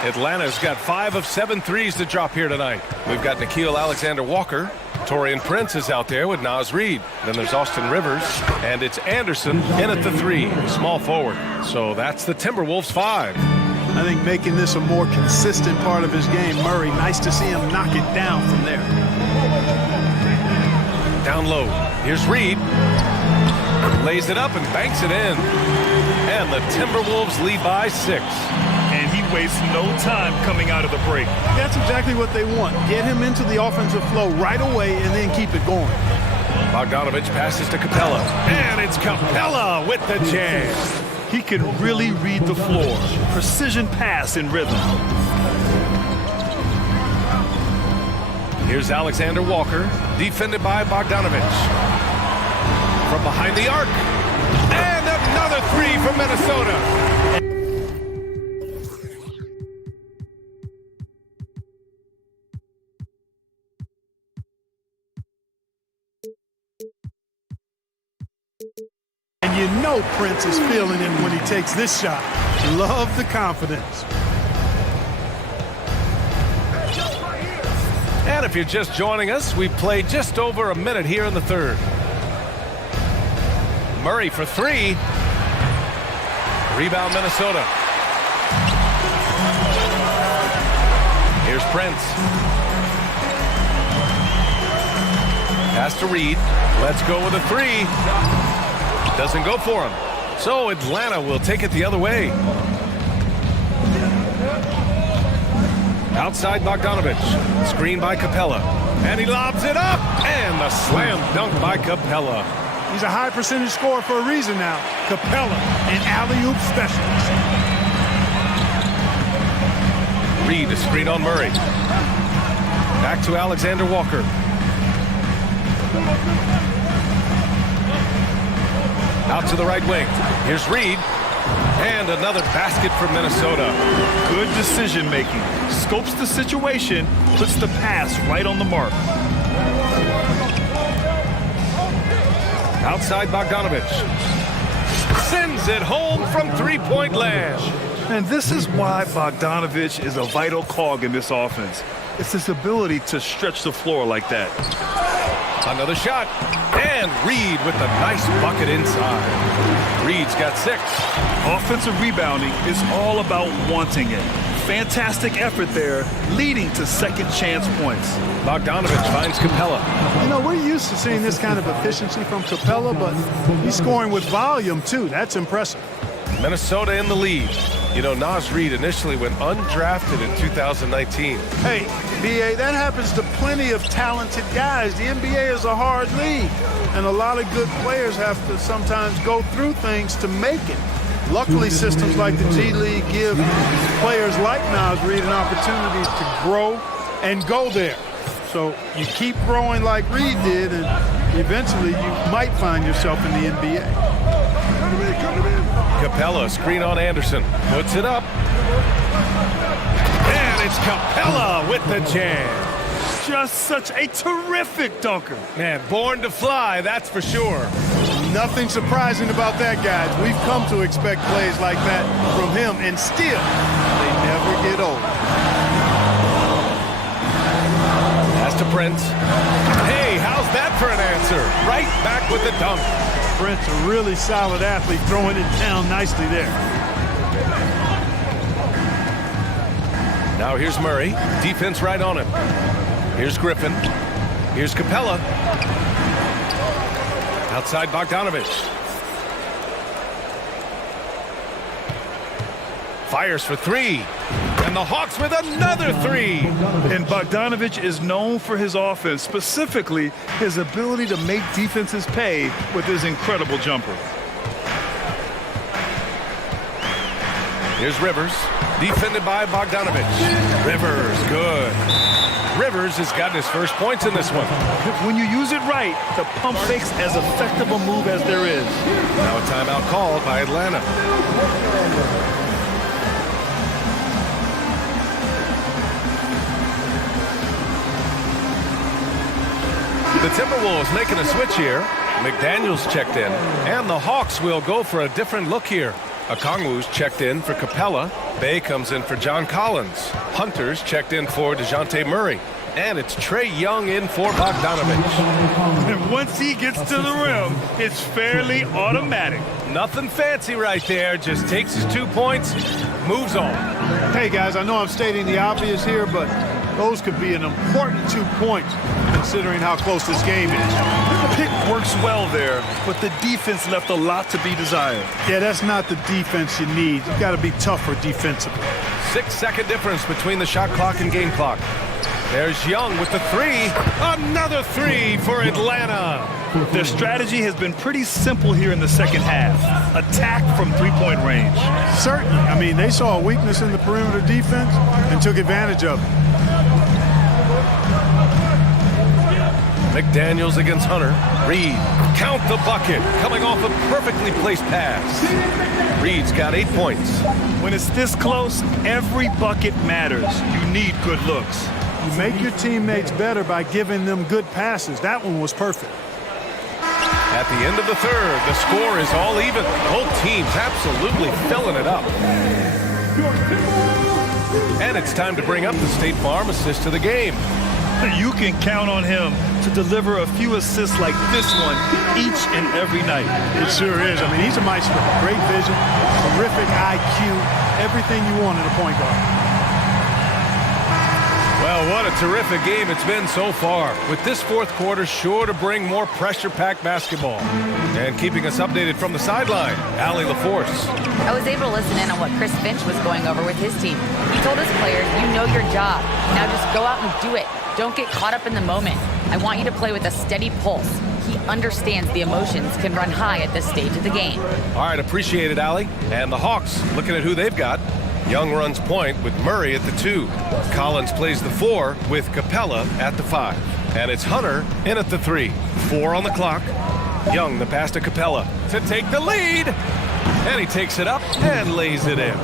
Atlanta's got 5 of 7 threes to drop here tonight. We've got Nickeil Alexander-Walker, Torian Prince is out there with Naz Reid. Then there's Austin Rivers, and it's Anderson in at the 3, small forward. So that's the Timberwolves 5. I think making this a more consistent part of his game, Murray, nice to see him knock it down from there. Down low, here's Reid. Lays it up and banks it in. And the Timberwolves lead by 6. And he wastes no time coming out of the break. That's exactly what they want. Get him into the offensive flow right away and then keep it going. Bogdanovich passes to Capella. And it's Capella with the jam. He can really read the floor. Precision pass in rhythm. Here's Alexander Walker, defended by Bogdanovich. From behind the arc. And another 3 from Minnesota. And you know Prince is feeling it when he takes this shot. Love the confidence. And if you're just joining us, we played just over a minute here in the third. Murray for 3. Rebound Minnesota. Here's Prince. Pass to Reid. Let's go with a 3. Doesn't go for him. So Atlanta will take it the other way. Outside Bogdanovich. Screen by Capella. And he lobs it up. And the slam dunk by Capella. He's a high percentage scorer for a reason now. Capella, an alley-oop specialist. Reid to screen on Murray. Back to Alexander Walker. Out to the right wing. Here's Reid. And another basket for Minnesota. Good decision making. Scopes the situation, puts the pass right on the mark. Outside Bogdanovich. Sends it home from three-point land. And this is why Bogdanovich is a vital cog in this offense. It's his ability to stretch the floor like that. Another shot. And Reid with the nice bucket inside. Reid's got 6. Offensive rebounding is all about wanting it. Fantastic effort there, leading to second chance points. Bogdanovich finds Capella. You know, we're used to seeing this kind of efficiency from Capella, but he's scoring with volume, too. That's impressive. Minnesota in the lead. You know, Naz Reid initially went undrafted in 2019. Hey, B.A., that happens to plenty of talented guys. The NBA is a hard league, and a lot of good players have to sometimes go through things to make it. Luckily, systems like the G League give players like Naz Reid an opportunity to grow and go there. So you keep growing like Reid did, and eventually you might find yourself in the NBA. Capella, screen on Anderson. Puts it up. And it's Capella with the jam. Just such a terrific dunker. Man, born to fly, that's for sure. Nothing surprising about that, guys. We've come to expect plays like that from him, and still, they never get old. Pass to Prince. Hey, how's that for an answer? Right back with the dunk. Prince, a really solid athlete, throwing it down nicely there. Now here's Murray. Defense right on him. Here's Griffin. Here's Capella. Outside Bogdanovich. Fires for 3. And the Hawks with another 3. And Bogdanovich is known for his offense, specifically his ability to make defenses pay with his incredible jumper. Here's Rivers, defended by Bogdanovich. Rivers, good. Rivers has gotten his first points in this one. When you use it right, the pump fake's as effective a move as there is. Now a timeout called by Atlanta. The Timberwolves making a switch here. McDaniels checked in, and the Hawks will go for a different look here. Okongwu's checked in for Capella. Bay comes in for John Collins. Hunter's checked in for DeJounte Murray. And it's Trae Young in for Bogdanovich. And once he gets to the rim, it's fairly automatic. Nothing fancy right there. Just takes his 2 points, moves on. Hey, guys, I know I'm stating the obvious here, but those could be an important 2 points considering how close this game is. The pick works well there, but the defense left a lot to be desired. Yeah, that's not the defense you need. You've got to be tougher defensively. 6-second difference between the shot clock and game clock. There's Young with the three. Another three for Atlanta. Their strategy has been pretty simple here in the second half. Attack from three-point range. Certainly. I mean, they saw a weakness in the perimeter defense and took advantage of it. McDaniels against Hunter. Reed, count the bucket, coming off a perfectly placed pass. Reed's got 8 points. When it's this close, every bucket matters. You need good looks. You make your teammates better by giving them good passes. That one was perfect. At the end of the third, the score is all even. Both teams absolutely filling it up. And it's time to bring up the State Farm assist of the game. You can count on him to deliver a few assists like this one each and every night. It sure is. I mean, he's a maestro. Great vision, terrific IQ, everything you want in a point guard. Well, what a terrific game it's been so far. With this fourth quarter sure to bring more pressure-packed basketball. And keeping us updated from the sideline, Allie LaForce. I was able to listen in on what Chris Finch was going over with his team. He told his players, you know your job. Now just go out and do it. Don't get caught up in the moment. I want you to play with a steady pulse. He understands the emotions can run high at this stage of the game. All right, appreciate it, Allie. And the Hawks, looking at who they've got. Young runs point with Murray at the 2. Collins plays the 4 with Capella at the 5. And it's Hunter in at the 3. 4 on the clock. Young the pass to Capella to take the lead. And he takes it up and lays it in.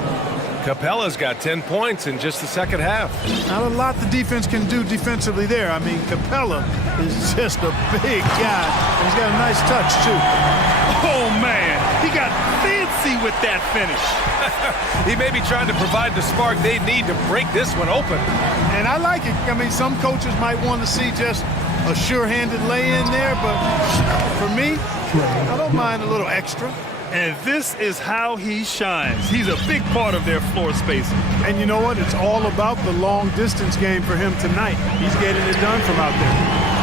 Capella's got 10 points in just the second half. Not a lot the defense can do defensively there. I mean, Capella is just a big guy. And he's got a nice touch, too. Oh, man. He got fancy with that finish. He may be trying to provide the spark they need to break this one open. And I like it. I mean, some coaches might want to see just a sure-handed lay-in there, but for me, I don't mind a little extra. And this is how he shines. He's a big part of their floor spacing. And you know what? It's all about the long-distance game for him tonight. He's getting it done from out there.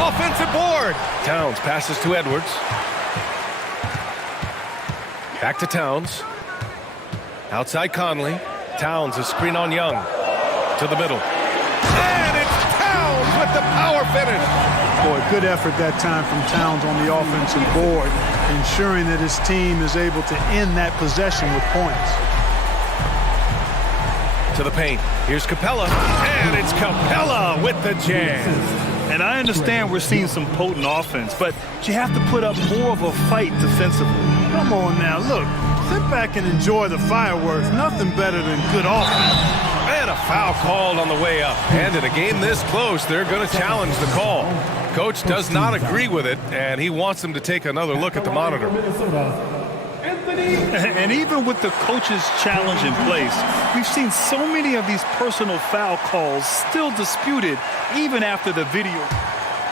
Offensive board. Towns passes to Edwards. Back to Towns. Outside Conley. Towns a screen on Young. To the middle. And it's Towns with the power finish. Boy, good effort that time from Towns on the offensive board, ensuring that his team is able to end that possession with points. To the paint. Here's Capella. And it's Capella with the jam. And I understand we're seeing some potent offense, but you have to put up more of a fight defensively. Come on now, look. Sit back and enjoy the fireworks. Nothing better than good offense. And a foul called on the way up. And in a game this close, they're going to challenge the call. Coach does not agree with it, and he wants them to take another look at the monitor. And even with the coach's challenge in place, we've seen so many of these personal foul calls still disputed even after the video.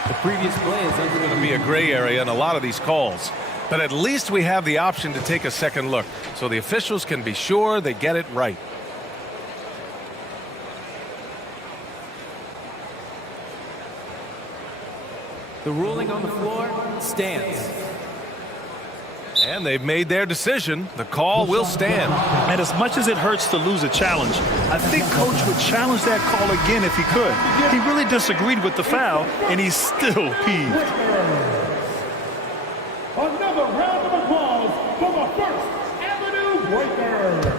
The previous play is going to be a gray area in a lot of these calls. But at least we have the option to take a second look, so the officials can be sure they get it right. The ruling on the floor stands. And they've made their decision. The call will stand. And as much as it hurts to lose a challenge, I think Coach would challenge that call again if he could. He really disagreed with the foul, and he's still peeved. Another round of applause for the First Avenue Breakers.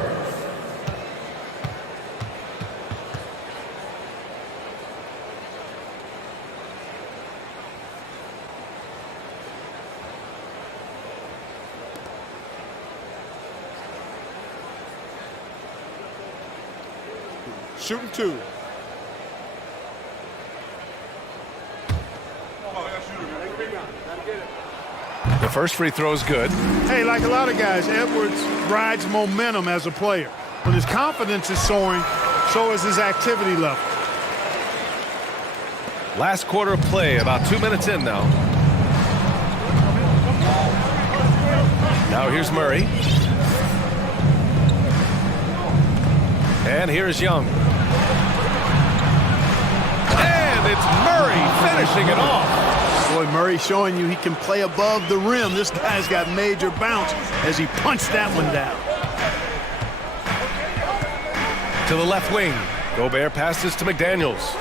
Shooting 2. The first free throw is good. Hey, like a lot of guys, Edwards rides momentum as a player. When his confidence is soaring, so is his activity level. Last quarter of play, about 2 minutes in now. Now here's Murray. And here's Young. And it's Murray finishing it off. Boy, Murray showing you he can play above the rim. This guy's got major bounce as he punched that one down. To the left wing. Gobert passes to McDaniels.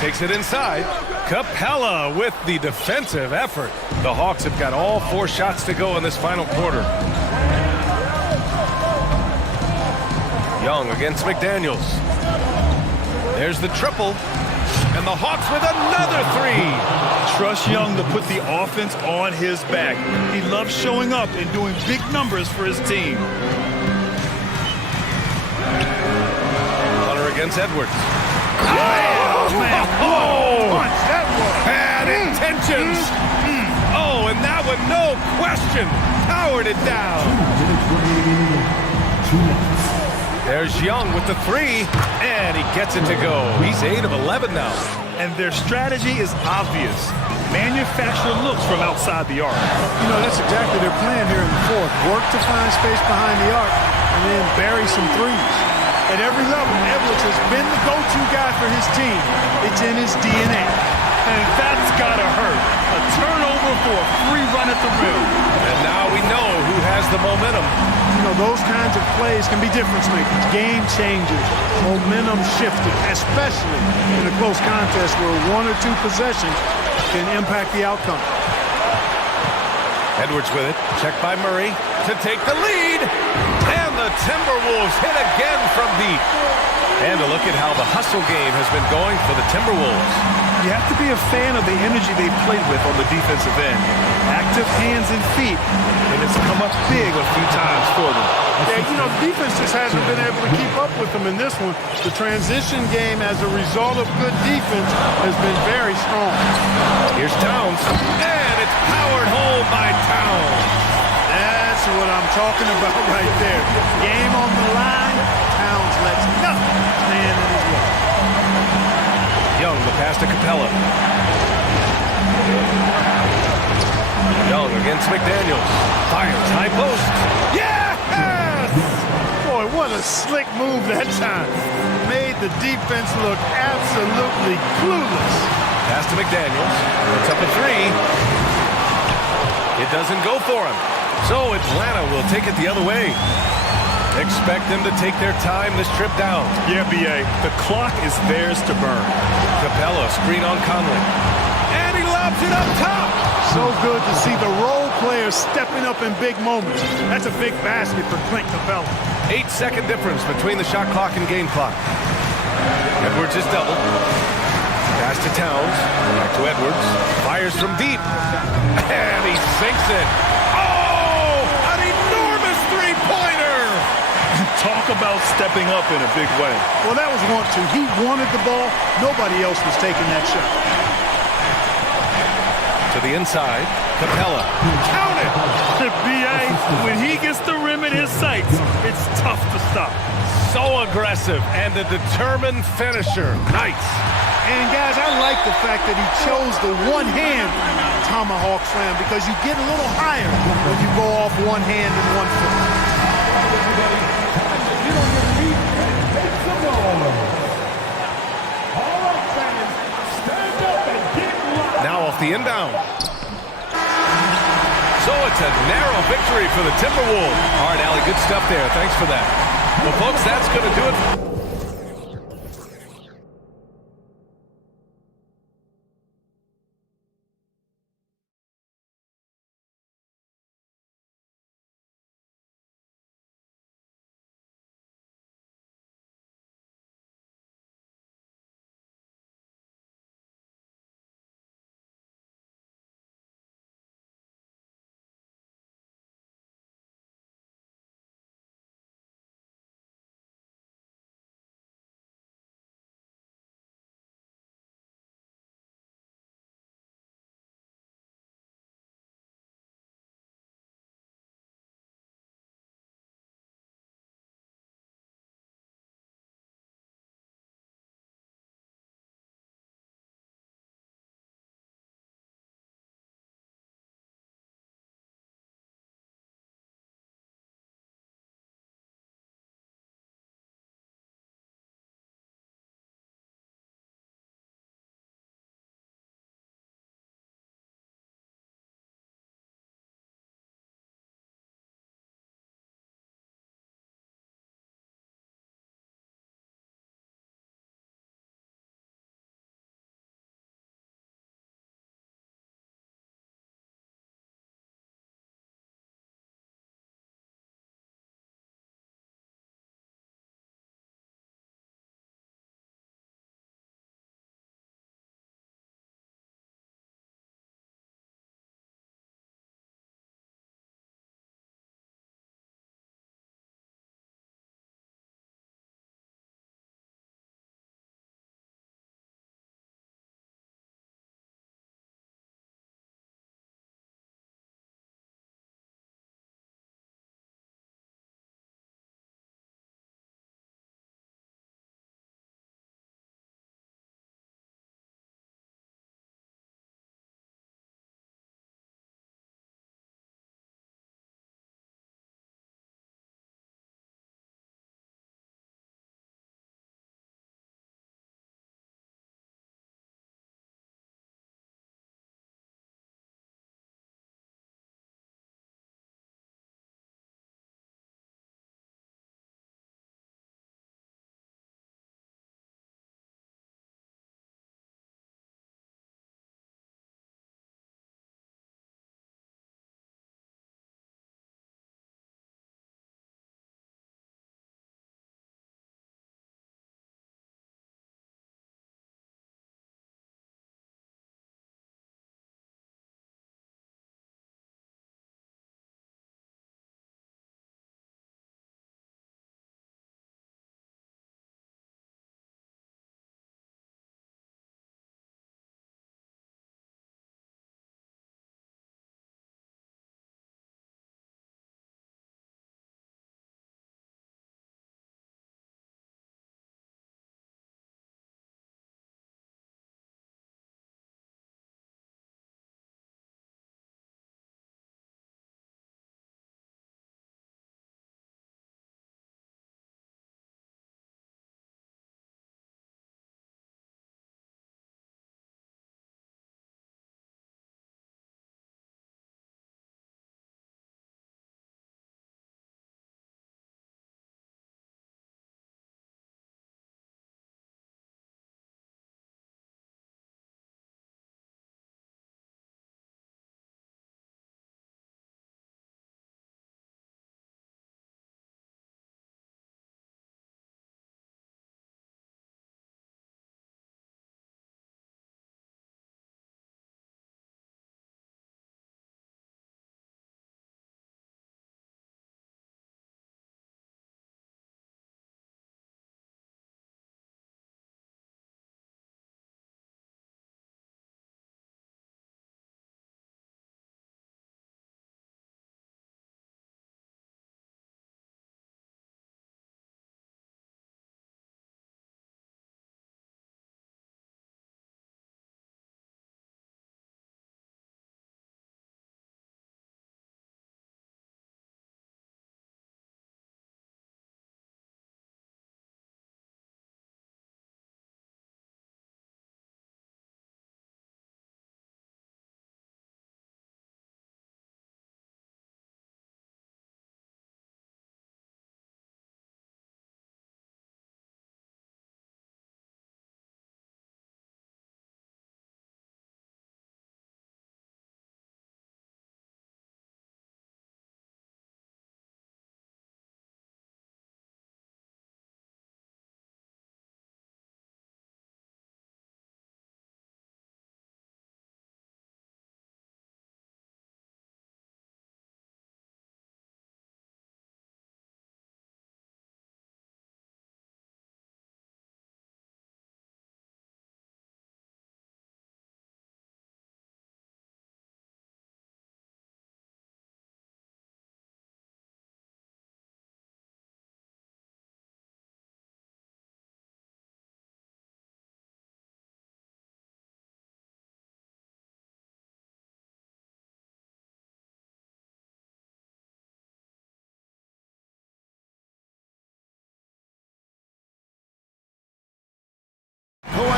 Takes it inside. Capella with the defensive effort. The Hawks have got all 4 shots to go in this final quarter. Young against McDaniels. There's the triple. And the Hawks with another 3. Trust Young to put the offense on his back. He loves showing up and doing big numbers for his team. Hunter against Edwards. Oh, man. Whoa. Punch, that was. Bad intentions. Oh, and that one, no question, powered it down. There's Young with the 3, and he gets it to go. He's 8 of 11 now. And their strategy is obvious. Manufacture looks from outside the arc. You know, that's exactly their plan here in the fourth. Work to find space behind the arc and then bury some threes. At every level, Edwards has been the go-to guy for his team. It's in his DNA. And that's gotta hurt. A turnover for a free run at the rim. And now we know who has the momentum. You know, those kinds of plays can be difference makers, game changers, momentum shifting, especially in a close contest where 1 or 2 possessions can impact the outcome. Edwards with it, checked by Murray to take the lead. And the Timberwolves hit again from deep. And a look at how the hustle game has been going for the Timberwolves. You have to be a fan of the energy they've played with on the defensive end. Active hands and feet, and it's come up big a few times for them. Yeah, you know, defense just hasn't been able to keep up with them in this one. The transition game as a result of good defense has been very strong. Here's Towns, and it's powered home by Towns. That's what I'm talking about right there. Game on the line, Towns lets nothing stand in his way. Young, the pass to Capella. Young against McDaniels. Fires high post. Yes! Boy, what a slick move that time. Made the defense look absolutely clueless. Pass to McDaniels. It's up a 3. It doesn't go for him. So Atlanta will take it the other way. Expect them to take their time this trip down. Yeah, B.A., the clock is theirs to burn. Capella, screen on Conley. And he lobs it up top. So good to see the role players stepping up in big moments. That's a big basket for Clint Capella. 8-second difference between the shot clock and game clock. Edwards is doubled. Pass to Towns. Back to Edwards. Fires from deep. And he sinks it. Oh! An enormous three-pointer! Talk about stepping up in a big way. Well, that was want to. He wanted the ball. Nobody else was taking that shot. To the inside. Capella. Count it! B.A., when he gets the rim in his sights, it's tough to stop. So aggressive and a determined finisher. Nice. And guys, I like the fact that he chose the one-hand tomahawk slam because you get a little higher when you go off one hand and 1 foot. Now off the inbound. So it's a narrow victory for the Timberwolves. All right, Allie, good stuff there. Thanks for that. Well, folks, that's going to do it.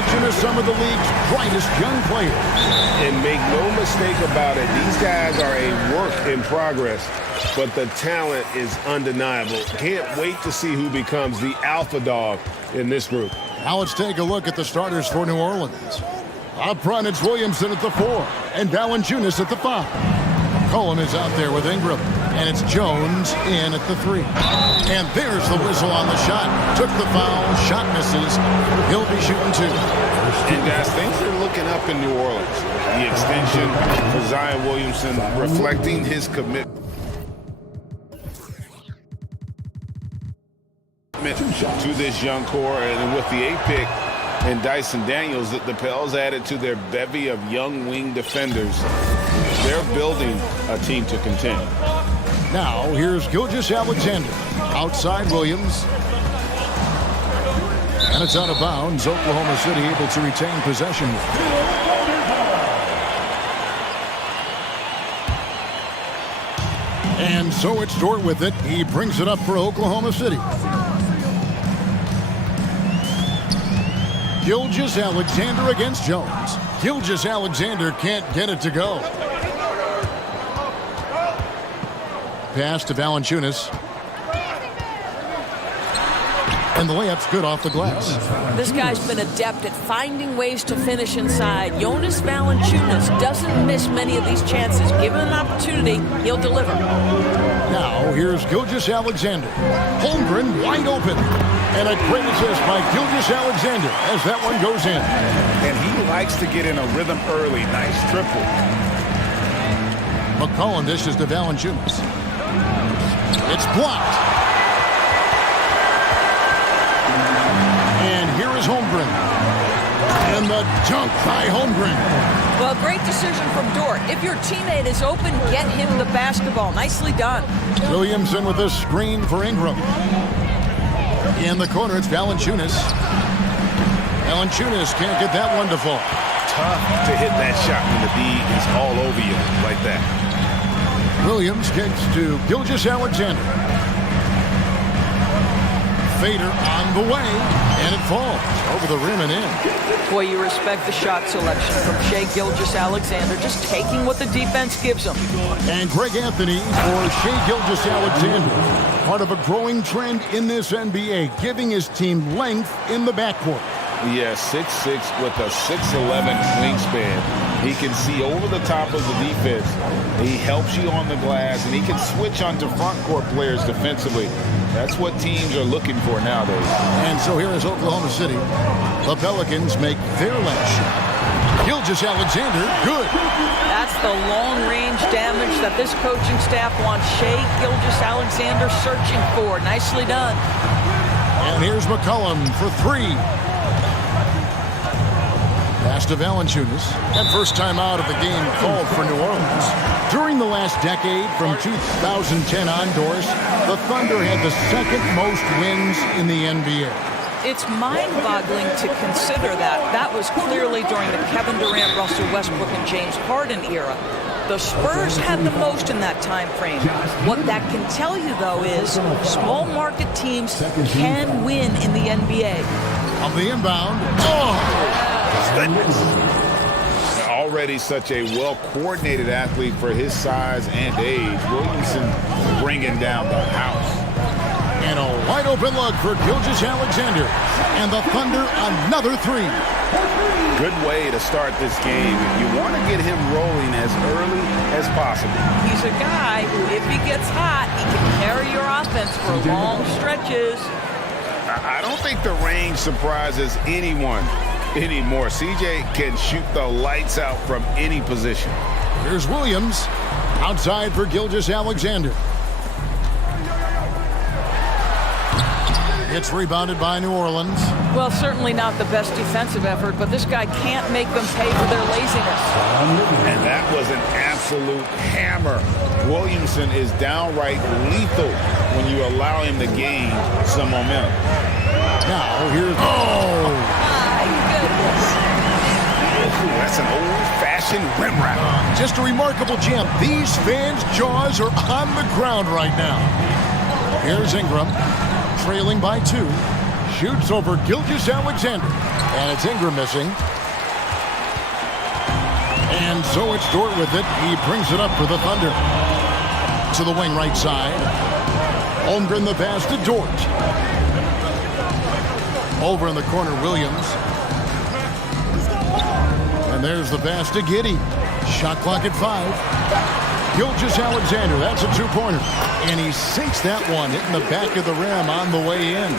introduction to some of the league's brightest young players. And make no mistake about it, these guys are a work in progress, but the talent is undeniable. Can't wait to see who becomes the alpha dog in this group. Now let's take a look at the starters for New Orleans. Up front, it's Williamson at the 4 and Valanciunas at the 5. Cullen is out there with Ingram, and it's Jones in at the 3. And there's the whistle on the shot. Took the foul, shot misses. He'll be shooting 2. And guys, things are looking up in New Orleans. The extension for Zion Williamson reflecting his commitment to this young core, and with the 8 pick and Dyson Daniels, the Pels added to their bevy of young wing defenders. They're building a team to contend. Now, here's Gilgeous-Alexander. Outside Williams. And it's out of bounds. Oklahoma City able to retain possession. And so it's Dort with it. He brings it up for Oklahoma City. Gilgeous-Alexander against Jones. Gilgeous-Alexander can't get it to go. Pass to Valanciunas. And the layup's good off the glass. This guy's been adept at finding ways to finish inside. Jonas Valanciunas doesn't miss many of these chances. Given an opportunity, he'll deliver. Now, here's Gilgeous-Alexander. Holmgren wide open. And a great assist by Gilgeous-Alexander as that one goes in. And he likes to get in a rhythm early. Nice triple. McCollum dishes to Valanciunas. It's blocked. And here is Holmgren. And the dunk by Holmgren. Well, great decision from Dort. If your teammate is open, get him the basketball. Nicely done. Williamson with a screen for Ingram. In the corner, it's Valanciunas. Valanciunas can't get that one to fall. Tough to hit that shot when the D is all over you like that. Williams kicks to Gilgeous-Alexander. Fader on the way, and it falls over the rim and in. Boy, you respect the shot selection from Shai Gilgeous-Alexander, just taking what the defense gives him. And Greg Anthony for Shai Gilgeous-Alexander. Part of a growing trend in this NBA, giving his team length in the backcourt. Yeah, 6'6" with a 6'11" wingspan. He can see over the top of the defense. He helps you on the glass, and he can switch onto front court players defensively. That's what teams are looking for nowadays. And so here is Oklahoma City. The Pelicans make their last shot. Gilgeous-Alexander, good. That's the long-range damage that this coaching staff wants Shai Gilgeous-Alexander searching for. Nicely done. And here's McCollum for 3. Pass to Valanciunas. And first time out of the game called for New Orleans. During the last decade, from 2010 onwards, the Thunder had the second most wins in the NBA. It's mind-boggling to consider that. That was clearly during the Kevin Durant, Russell Westbrook, and James Harden era. The Spurs had the most in that time frame. What that can tell you, though, is small market teams can win in the NBA. On the inbound. Already such a well-coordinated athlete for his size and age. Williamson bringing down the house. And a wide-open look for Gilgeous-Alexander. And the Thunder another 3. Good way to start this game. You want to get him rolling as early as possible. He's a guy who, if he gets hot, he can carry your offense for long stretches. I don't think the range surprises anyone anymore. CJ can shoot the lights out from any position. Here's Williams. Outside for Gilgeous-Alexander. It's rebounded by New Orleans. Well, certainly not the best defensive effort, but this guy can't make them pay for their laziness. And that was an absolute hammer. Williamson is downright lethal when you allow him to gain some momentum. Now, here's... My goodness. That's an old-fashioned rim wrap. Just a remarkable jam. These fans' jaws are on the ground right now. Here's Ingram, trailing by 2. Shoots over Gilgeous-Alexander. And it's Ingram missing. And so it's Dort with it. He brings it up for the Thunder. To the wing right side. Holmgren the pass to Dort. Over in the corner, Williams. And there's the pass to Giddey. Shot clock at 5. Gilgeous-Alexander, that's a two-pointer. And he sinks that one, hitting the back of the rim on the way in.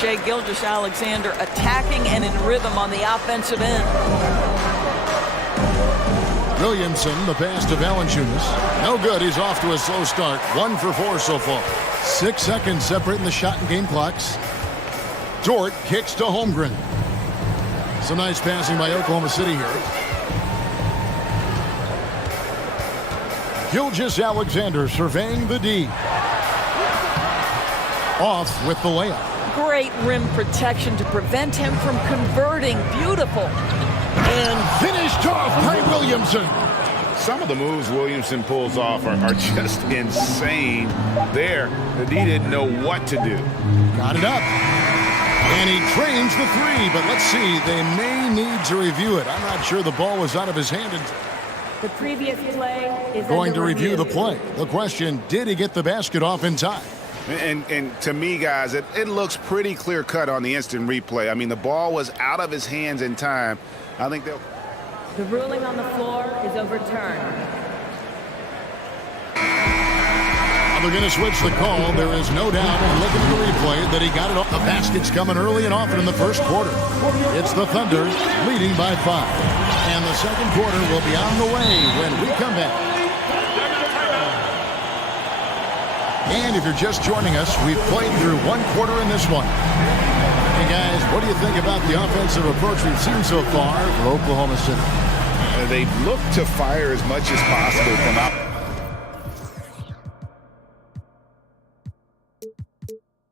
Shai Gilgeous-Alexander attacking and in rhythm on the offensive end. Williamson, the pass to Valanciunas. No good, he's off to a slow start. 1 for 4 so far. 6 seconds separating the shot and game clocks. Dort kicks to Holmgren. Some nice passing by Oklahoma City here. Gilgeous-Alexander surveying the D. Off with the layup. Great rim protection to prevent him from converting. Beautiful. And finished off by Williamson. Some of the moves Williamson pulls off are just insane. There, the D didn't know what to do. Got it up. And he trains the 3, but let's see, they may need to review it. I'm not sure the ball was out of his hand. The previous play is going to review the play. The question, did he get the basket off in time? And to me, guys, it looks pretty clear-cut on the instant replay. I mean, the ball was out of his hands in time. I think they'll... The ruling on the floor is overturned. They're going to switch the call. There is no doubt, looking at the replay, that he got it off. The basket's coming early and often in the first quarter. It's the Thunder leading by 5. And the second quarter will be on the way when we come back. And if you're just joining us, we've played through 1 quarter in this one. Hey guys, what do you think about the offensive approach we've seen so far for Oklahoma City? They've looked to fire as much as possible from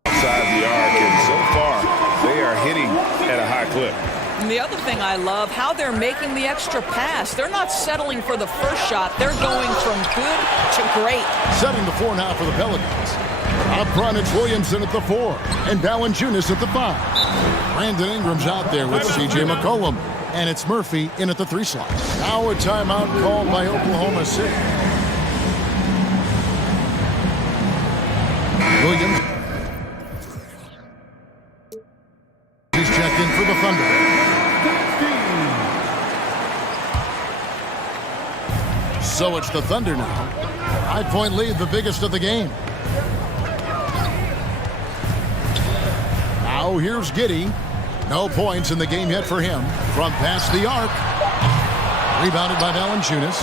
outside the arc, and so far they are hitting at a high clip. And the other thing I love, how they're making the extra pass. They're not settling for the first shot. They're going from good to great. Setting the 4 now for the Pelicans. Up front, it's Williamson at the 4 and Valanciunas at the 5. Brandon Ingram's out there with C.J. McCollum. And it's Murphy in at the 3 slot. Now a timeout called by Oklahoma City. Williams. He's checked in for the Thunder. So it's the Thunder now. 5-point lead, the biggest of the game. Now here's Giddey. No points in the game yet for him. From past the arc. Rebounded by Valanciunas.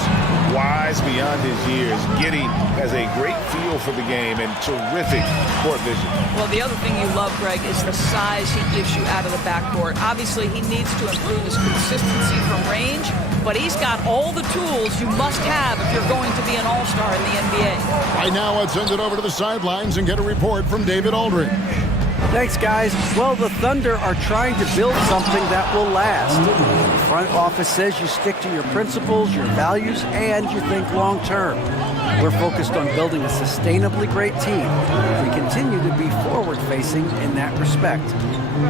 Wise beyond his years. Giddey has a great feel for the game and terrific court vision. Well, the other thing you love, Greg, is the size he gives you out of the backcourt. Obviously, he needs to improve his consistency from range, but he's got all the tools you must have if you're going to be an all-star in the NBA. Right now, let's send it over to the sidelines and get a report from David Aldridge. Thanks, guys. Well, the Thunder are trying to build something that will last. The front office says you stick to your principles, your values, and you think long-term. We're focused on building a sustainably great team. We continue to be forward-facing in that respect.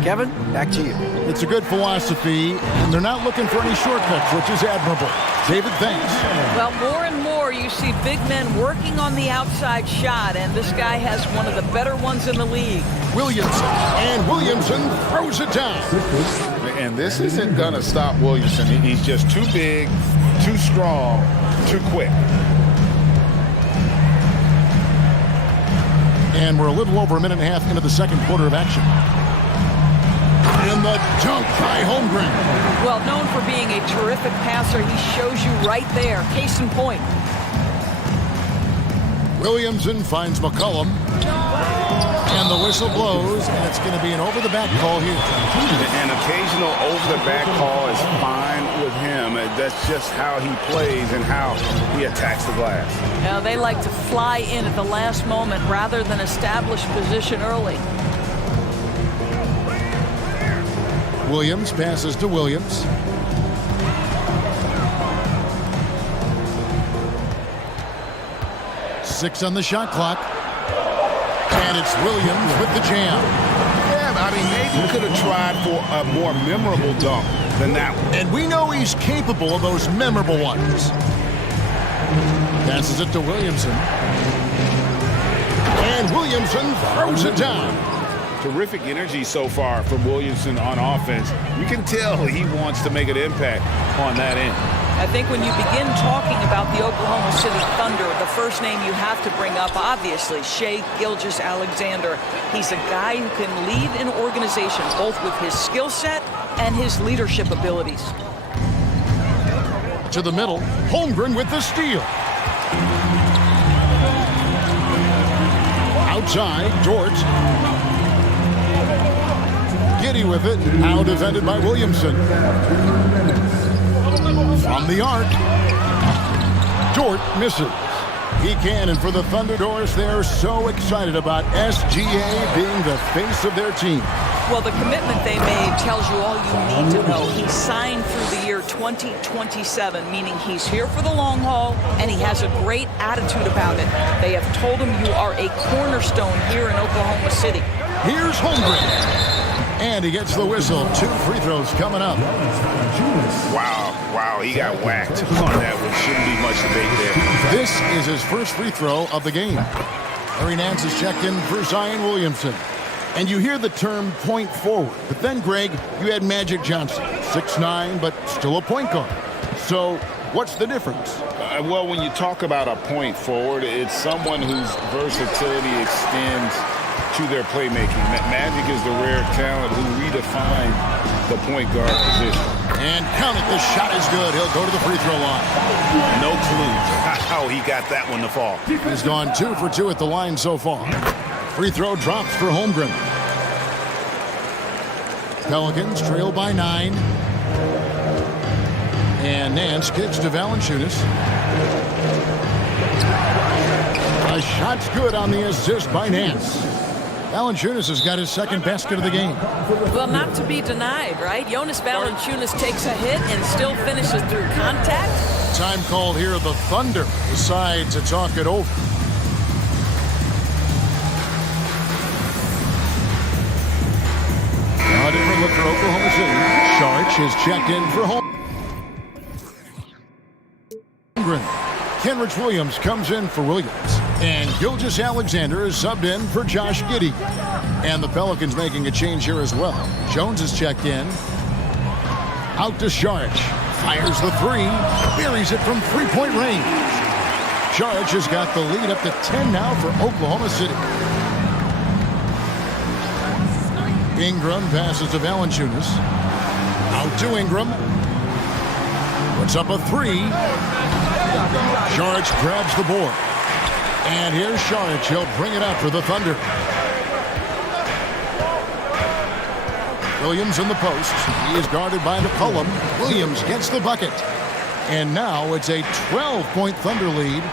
Kevin, back to you. It's a good philosophy, and they're not looking for any shortcuts, which is admirable. David, thanks. Well, more and more you see big men working on the outside shot, and this guy has one of the better ones in the league. Williamson, and Williamson throws it down. And this isn't going to stop Williamson. He's just too big, too strong, too quick. And we're a little over a minute and a half into the second quarter of action. And the dunk by Holmgren. Well, known for being a terrific passer, he shows you right there. Case in point. Williamson finds McCollum. And the whistle blows, and it's going to be an over-the-back call here. An occasional over-the-back call is fine with him. That's just how he plays and how he attacks the glass. Now, they like to fly in at the last moment rather than establish position early. Williams passes to Williams. Six on the shot clock. And it's Williams with the jam. Yeah, I mean, maybe he could have tried for a more memorable dunk than that one. And we know he's capable of those memorable ones. Passes it to Williamson. And Williamson throws it down. Terrific energy so far from Williamson on offense. You can tell he wants to make an impact on that end. I think when you begin talking about the Oklahoma City Thunder, the first name you have to bring up, obviously, Shai Gilgeous-Alexander. He's a guy who can lead an organization, both with his skill set and his leadership abilities. To the middle, Holmgren with the steal. Outside, Dort. Giddy with it, now defended by Williamson. From the arc, Dort misses. He can, and for the Thunderbirds, they're so excited about SGA being the face of their team. Well, the commitment they made tells you all you need to know. He signed through the year 2027, meaning he's here for the long haul, and he has a great attitude about it. They have told him you are a cornerstone here in Oklahoma City. Here's Holmgren. And he gets the whistle. 2 free throws coming up. Wow, he got whacked on that one. Shouldn't be much debate there. This is his first free throw of the game. Larry Nance is checked in for Zion Williamson. And you hear the term point forward. But then, Greg, you had Magic Johnson, 6'9", but still a point guard. So what's the difference? Well, when you talk about a point forward, it's someone whose versatility extends to their playmaking. Magic is the rare talent who redefined the point guard position. And count it, the shot is good. He'll go to the free throw line. No clue how he got that one to fall. He's gone 2 for 2 at the line so far. Free throw drops for Holmgren. Pelicans trail by 9. And Nance kicks to Valanciunas. A shot's good on the assist by Nance. Valanciunas has got his second basket of the game. Well, not to be denied, right? Jonas Valanciunas takes a hit and still finishes through contact. Time called here. The Thunder decide to talk it over. A different look for Oklahoma City. Sharch is checked in for Holmgren. Kenrich Williams comes in for Williams. And Gilgeous-Alexander is subbed in for Josh Giddey. And the Pelicans making a change here as well. Jones is checked in. Out to Sharch. Fires the 3. Buries it from three-point range. Sharch has got the lead up to 10 now for Oklahoma City. Ingram passes to Valanciunas. Out to Ingram. Puts up a 3. Sharch grabs the board. And here's Sharch. He'll bring it up for the Thunder. Williams in the post. He is guarded by McCollum. Williams gets the bucket. And now it's a 12-point Thunder lead.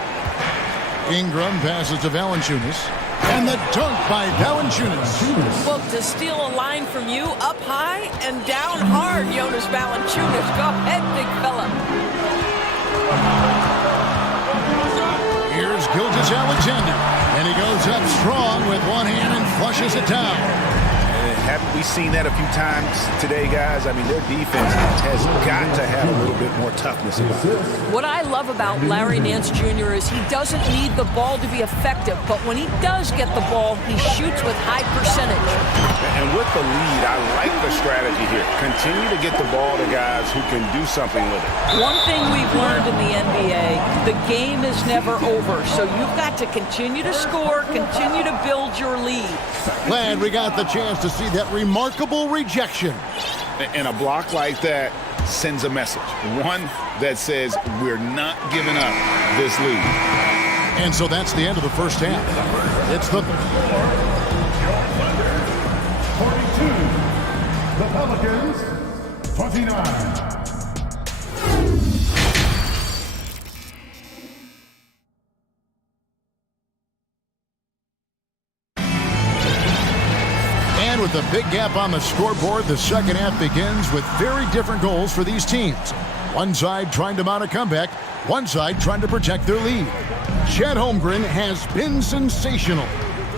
Ingram passes to Valanciunas. And the dunk by Valanciunas. Well, to steal a line from you, up high and down hard, Jonas Valanciunas. Go ahead, big fella. Here's Gilgeous-Alexander. And he goes up strong with one hand and flushes it down. Haven't we seen that a few times today, guys? I mean, their defense has got to have a little bit more toughness about it. What I love about Larry Nance Jr. is he doesn't need the ball to be effective, but when he does get the ball, he shoots with high percentage. And with the lead, I like the strategy here. Continue to get the ball to guys who can do something with it. One thing we've learned in the NBA, the game is never over, so you've got to continue to score, continue to build your lead. Glad we got the chance to see that remarkable rejection. And a block like that sends a message. One that says we're not giving up this lead. And so that's the end of the first half. It's the 42. The Pelicans, 29. With a big gap on the scoreboard, the second half begins with very different goals for these teams. One side trying to mount a comeback, one side trying to protect their lead. Chet Holmgren has been sensational.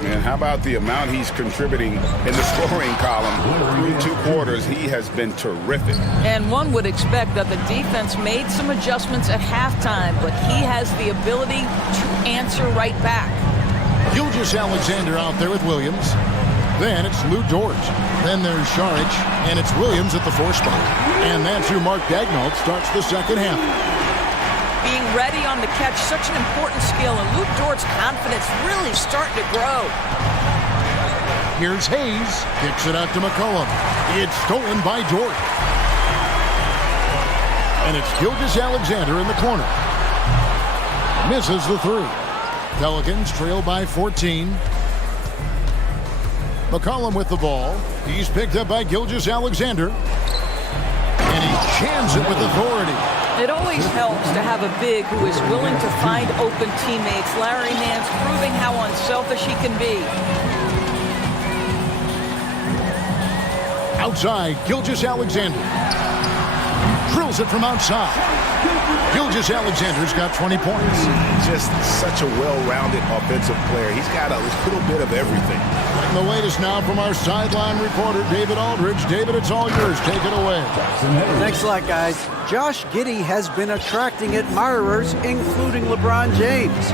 And how about the amount he's contributing in the scoring column through 2 quarters? He has been terrific. And one would expect that the defense made some adjustments at halftime, but he has the ability to answer right back. Gilgeous-Alexander out there with Williams. Then it's Lou Dort. Then there's Šarić, and it's Williams at the 4 spot. And that's who Mark Daignault starts the second half. Being ready on the catch, such an important skill, and Lou Dort's confidence really starting to grow. Here's Hayes, kicks it out to McCollum. It's stolen by Dort. And it's Gilgeous-Alexander in the corner. Misses the 3. Pelicans trail by 14. McCollum with the ball. He's picked up by Gilgeous-Alexander. And he jams it with authority. It always helps to have a big who is willing to find open teammates. Larry Nance proving how unselfish he can be. Outside, Gilgeous-Alexander. Drills it from outside. Gilgeous-Alexander's got 20 points. Just such a well-rounded offensive player. He's got a little bit of everything. And the latest now from our sideline reporter, David Aldridge. David, it's all yours. Take it away. Thanks a lot, guys. Josh Giddey has been attracting admirers, including LeBron James.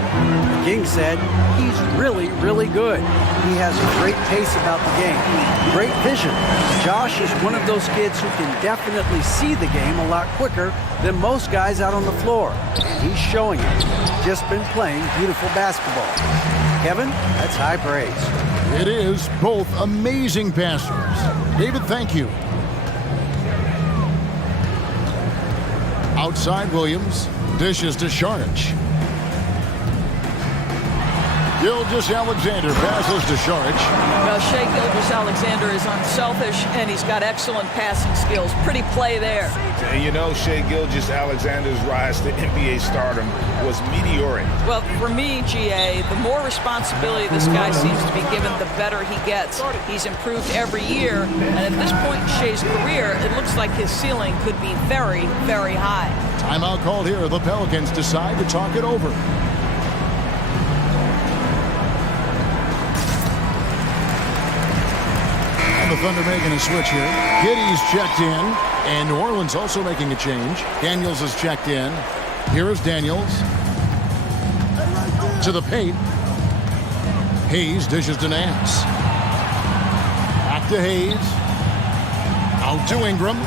King said he's really, really good. He has a great pace about the game, great vision. Josh is one of those kids who can definitely see the game a lot quicker than most guys out on the floor. And he's showing it. Just been playing beautiful basketball. Kevin, that's high praise. It is. Both amazing passers. David, thank you. Outside Williams. Dishes to Šarić. Gilgeous-Alexander passes to Šarić. Well, Shai Gilgeous-Alexander is unselfish, and he's got excellent passing skills. Pretty play there. And you know, Shai Gilgeous-Alexander's rise to NBA stardom was meteoric. Well, for me, GA, the more responsibility this guy seems to be given, the better he gets. He's improved every year, and at this point in Shai's career, it looks like his ceiling could be very, very high. Timeout called here. The Pelicans decide to talk it over. The Thunder making a switch here. Giddey's checked in, and New Orleans also making a change. Daniels is checked in. Here is Daniels. To the paint. Hayes dishes to Nance. Back to Hayes. Out to Ingram.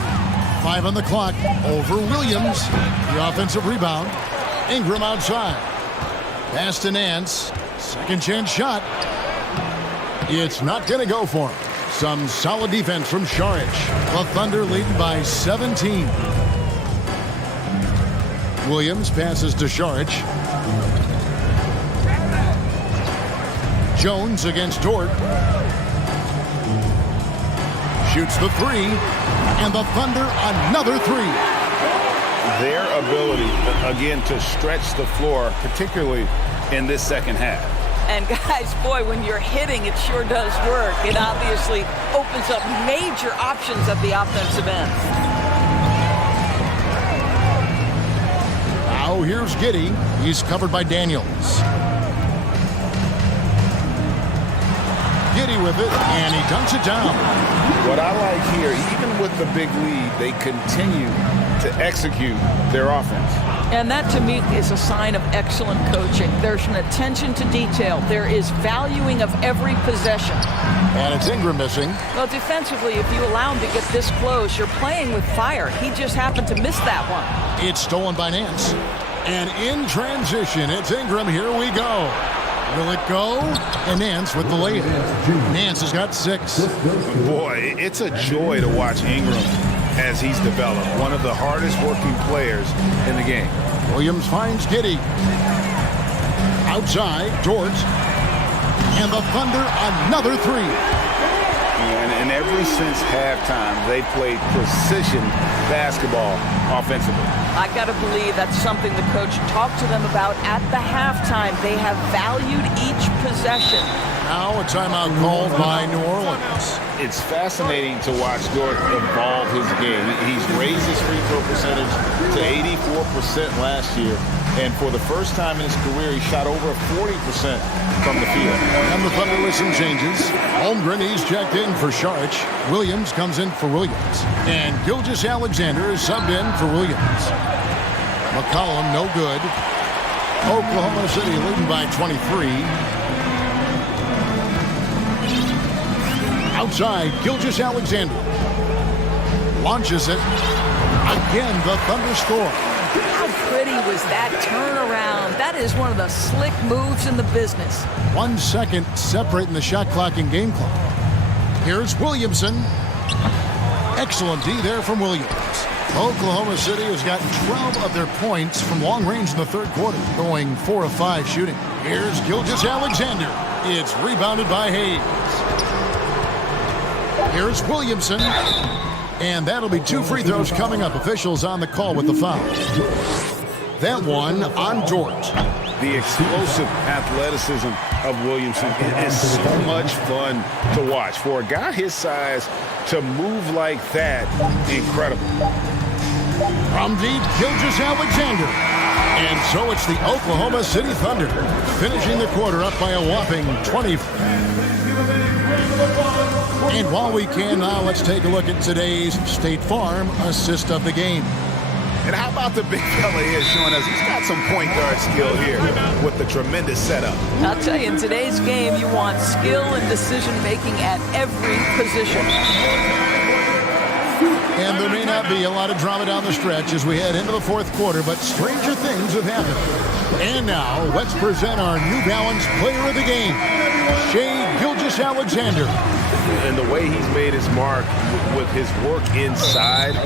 5 on the clock. Over Williams. The offensive rebound. Ingram outside. Pass to Nance. Second chance shot. It's not going to go for him. Some solid defense from Šarić. The Thunder lead by 17. Williams passes to Šarić. Jones against Dort. Shoots the 3. And the Thunder another 3. Their ability, again, to stretch the floor, particularly in this second half. And guys, boy, when you're hitting, it sure does work. It obviously opens up major options at the offensive end. Now here's Giddey. He's covered by Daniels. Giddey with it, and he dunks it down. What I like here, even with the big lead, they continue to execute their offense. And that, to me, is a sign of excellent coaching. There's an attention to detail. There is valuing of every possession. And it's Ingram missing. Well, defensively, if you allow him to get this close, you're playing with fire. He just happened to miss that one. It's stolen by Nance. And in transition, it's Ingram. Here we go. Will it go? And Nance with the layup. Nance has got 6. Boy, it's a joy to watch Ingram as he's developed. One of the hardest working players in the game. Williams finds Giddey. Outside, Dort. And the Thunder another 3. And ever since halftime, they played precision basketball offensively. I got to believe that's something the coach talked to them about at the halftime. They have valued each possession. Now a timeout called by New Orleans. It's fascinating to watch Dort evolve his game. He's raised his free throw percentage to 84% last year. And for the first time in his career, he shot over 40% from the field. And the Thunder listen changes. Holmgren, he's checked in for Sharch. Williams comes in for Williams. And Gilgeous-Alexander is subbed in for Williams. McCollum, no good. Oklahoma City leading by 23. Outside, Gilgeous-Alexander launches it. Again, the Thunder score. How pretty was that turnaround? That is one of the slick moves in the business. 1 second separating the shot clock and game clock. Here's Williamson. Excellent D there from Williams. Oklahoma City has gotten 12 of their points from long range in the third quarter, going 4 of 5 shooting. Here's Gilgeous-Alexander. It's rebounded by Hayes. Here's Williamson. And that'll be 2 free throws coming up. Officials on the call with the foul. That one on Dort. The explosive athleticism of Williamson is so much fun to watch. For a guy his size to move like that, incredible. From deep, Gilgeous-Alexander. And so it's the Oklahoma City Thunder finishing the quarter up by a whopping 20. And while we can now, let's take a look at today's State Farm assist of the game. And how about the big fella here showing us he's got some point guard skill here with the tremendous setup. I'll tell you, in today's game, you want skill and decision-making at every position. And there may not be a lot of drama down the stretch as we head into the fourth quarter, but stranger things have happened. And now, let's present our New Balance player of the game, Shai Gilgeous-Alexander. And the way he's made his mark with his work inside,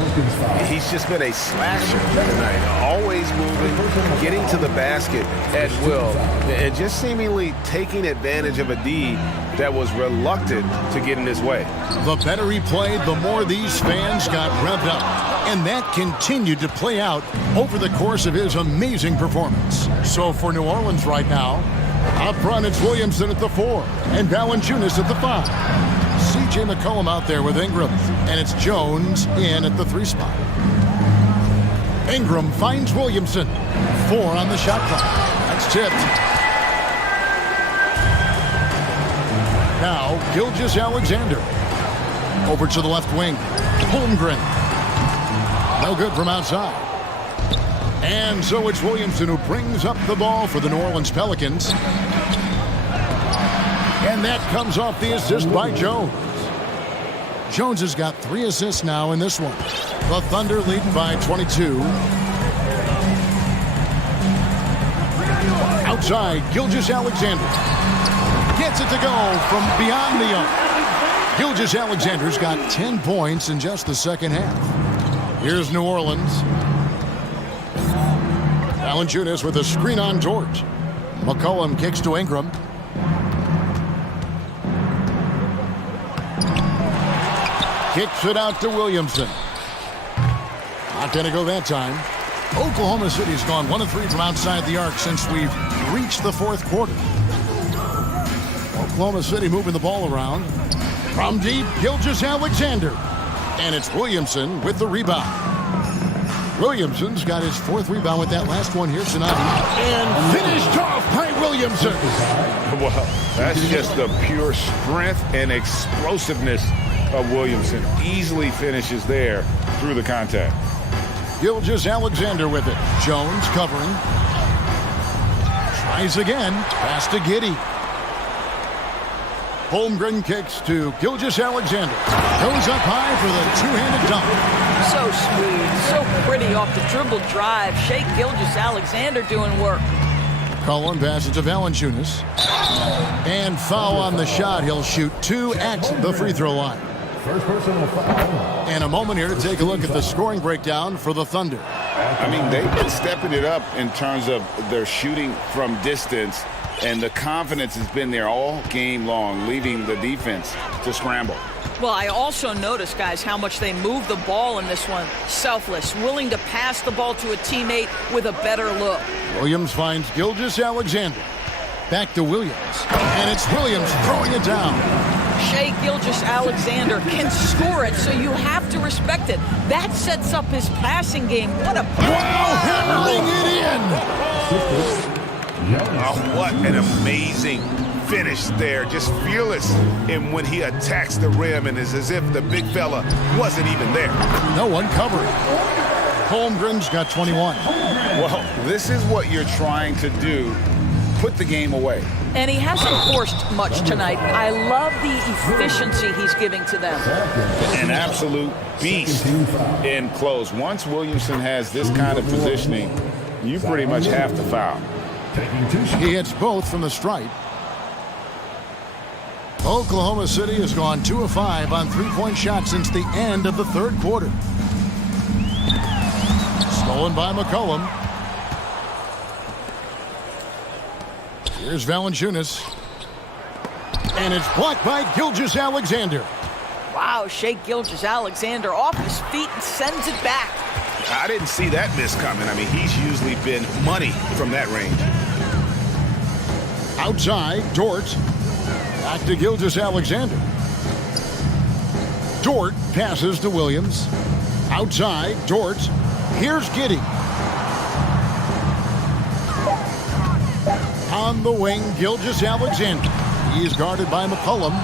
he's just been a slasher tonight. Always moving, getting to the basket at will, and just seemingly taking advantage of a D that was reluctant to get in his way. The better he played, the more these fans got revved up. And that continued to play out over the course of his amazing performance. So for New Orleans right now, up front it's Williamson at the 4 and Valanciunas at the 5. C.J. McCollum out there with Ingram, and it's Jones in at the 3 spot. Ingram finds Williamson. 4 on the shot clock. That's tipped. Now, Gilgeous-Alexander. Over to the left wing. Holmgren. No good from outside. And so it's Williamson who brings up the ball for the New Orleans Pelicans. And that comes off the assist by Jones. Jones has got 3 assists now in this one. The Thunder leading by 22. Outside, Gilgeous-Alexander. Gets it to go from beyond the arc. Gilgeous-Alexander's got 10 points in just the second half. Here's New Orleans. Valanciunas with a screen on Dort. McCollum kicks to Ingram. Kicks it out to Williamson. Not going to go that time. Oklahoma City's gone 1 of 3 from outside the arc since we've reached the fourth quarter. Oklahoma City moving the ball around. From deep, Gilgeous-Alexander. And it's Williamson with the rebound. Williamson's got his 4th rebound with that last one here tonight. And finished off by Williamson. Well, that's just the pure strength and explosiveness of Williamson. Easily finishes there through the contact. Gilgeous-Alexander with it. Jones covering. Tries again. Pass to Giddey. Holmgren kicks to Gilgeous-Alexander. Goes up high for the two-handed dunk. So smooth, so pretty off the dribble drive. Shai Gilgeous-Alexander doing work. Cullen passes to Valanciunas. And foul on the shot. He'll shoot 2 at the free throw line. First personal foul. And a moment here to take a look at the scoring breakdown for the Thunder. I mean, they've been stepping it up in terms of their shooting from distance, and the confidence has been there all game long, leaving the defense to scramble. Well, I also noticed, guys, how much they move the ball in this one. Selfless, willing to pass the ball to a teammate with a better look. Williams finds Gilgeous-Alexander. Back to Williams. And it's Williams throwing it down. Shai Gilgeous-Alexander can score it, so you have to respect it. That sets up his passing game. What a hammering it in! Oh, what an amazing finish there. Just fearless in when he attacks the rim, and it's as if the big fella wasn't even there. No one covering. Holmgren's got 21. Well, this is what you're trying to do. Put the game away. And he hasn't forced much tonight. I love the efficiency he's giving to them. An absolute beast in close. Once Williamson has this kind of positioning, you pretty much have to foul. He hits both from the stripe. Oklahoma City has gone 2 of 5 on three-point shots since the end of the third quarter. Stolen by McCollum. Here's Valanciunas. And it's blocked by Gilgeous-Alexander. Wow, Shai Gilgeous-Alexander off his feet and sends it back. I didn't see that miss coming. I mean, he's usually been money from that range. Outside, Dort. Back to Gilgeous-Alexander. Dort passes to Williams. Outside, Dort. Here's Giddey. On the wing, Gilgeous-Alexander. He's guarded by McCollum.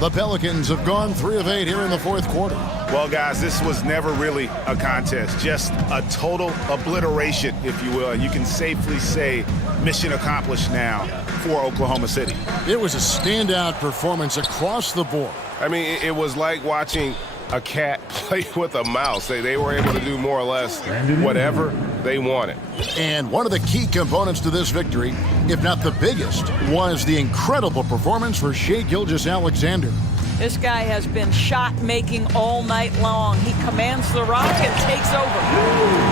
The Pelicans have gone 3 of 8 here in the fourth quarter. Well, guys, this was never really a contest. Just a total obliteration, if you will. And you can safely say mission accomplished now for Oklahoma City. It was a standout performance across the board. I mean, it was like watching a cat play with a mouse. They were able to do more or less whatever they wanted. And one of the key components to this victory, if not the biggest, was the incredible performance for Shai Gilgeous-Alexander. This guy has been shot-making all night long. He commands the rock and takes over.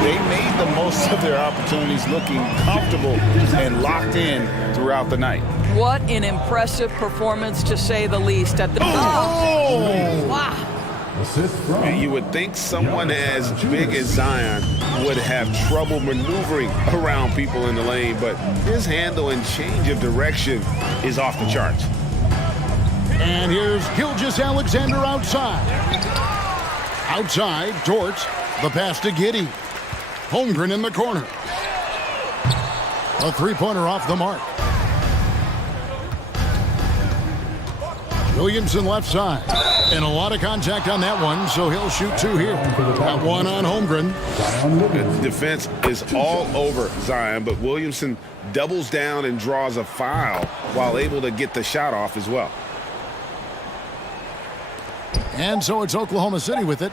They made the most of their opportunities, looking comfortable and locked in throughout the night. What an impressive performance, to say the least. At the wow. And you would think someone as big as Zion would have trouble maneuvering around people in the lane, but his handle and change of direction is off the charts. And here's Gilgeous-Alexander outside. Outside, Dort. The pass to Giddey. Holmgren in the corner. A three-pointer off the mark. Williamson left side. And a lot of contact on that one, so he'll shoot 2 here. That one on Holmgren. The defense is all over Zion, but Williamson doubles down and draws a foul while able to get the shot off as well. And so it's Oklahoma City with it.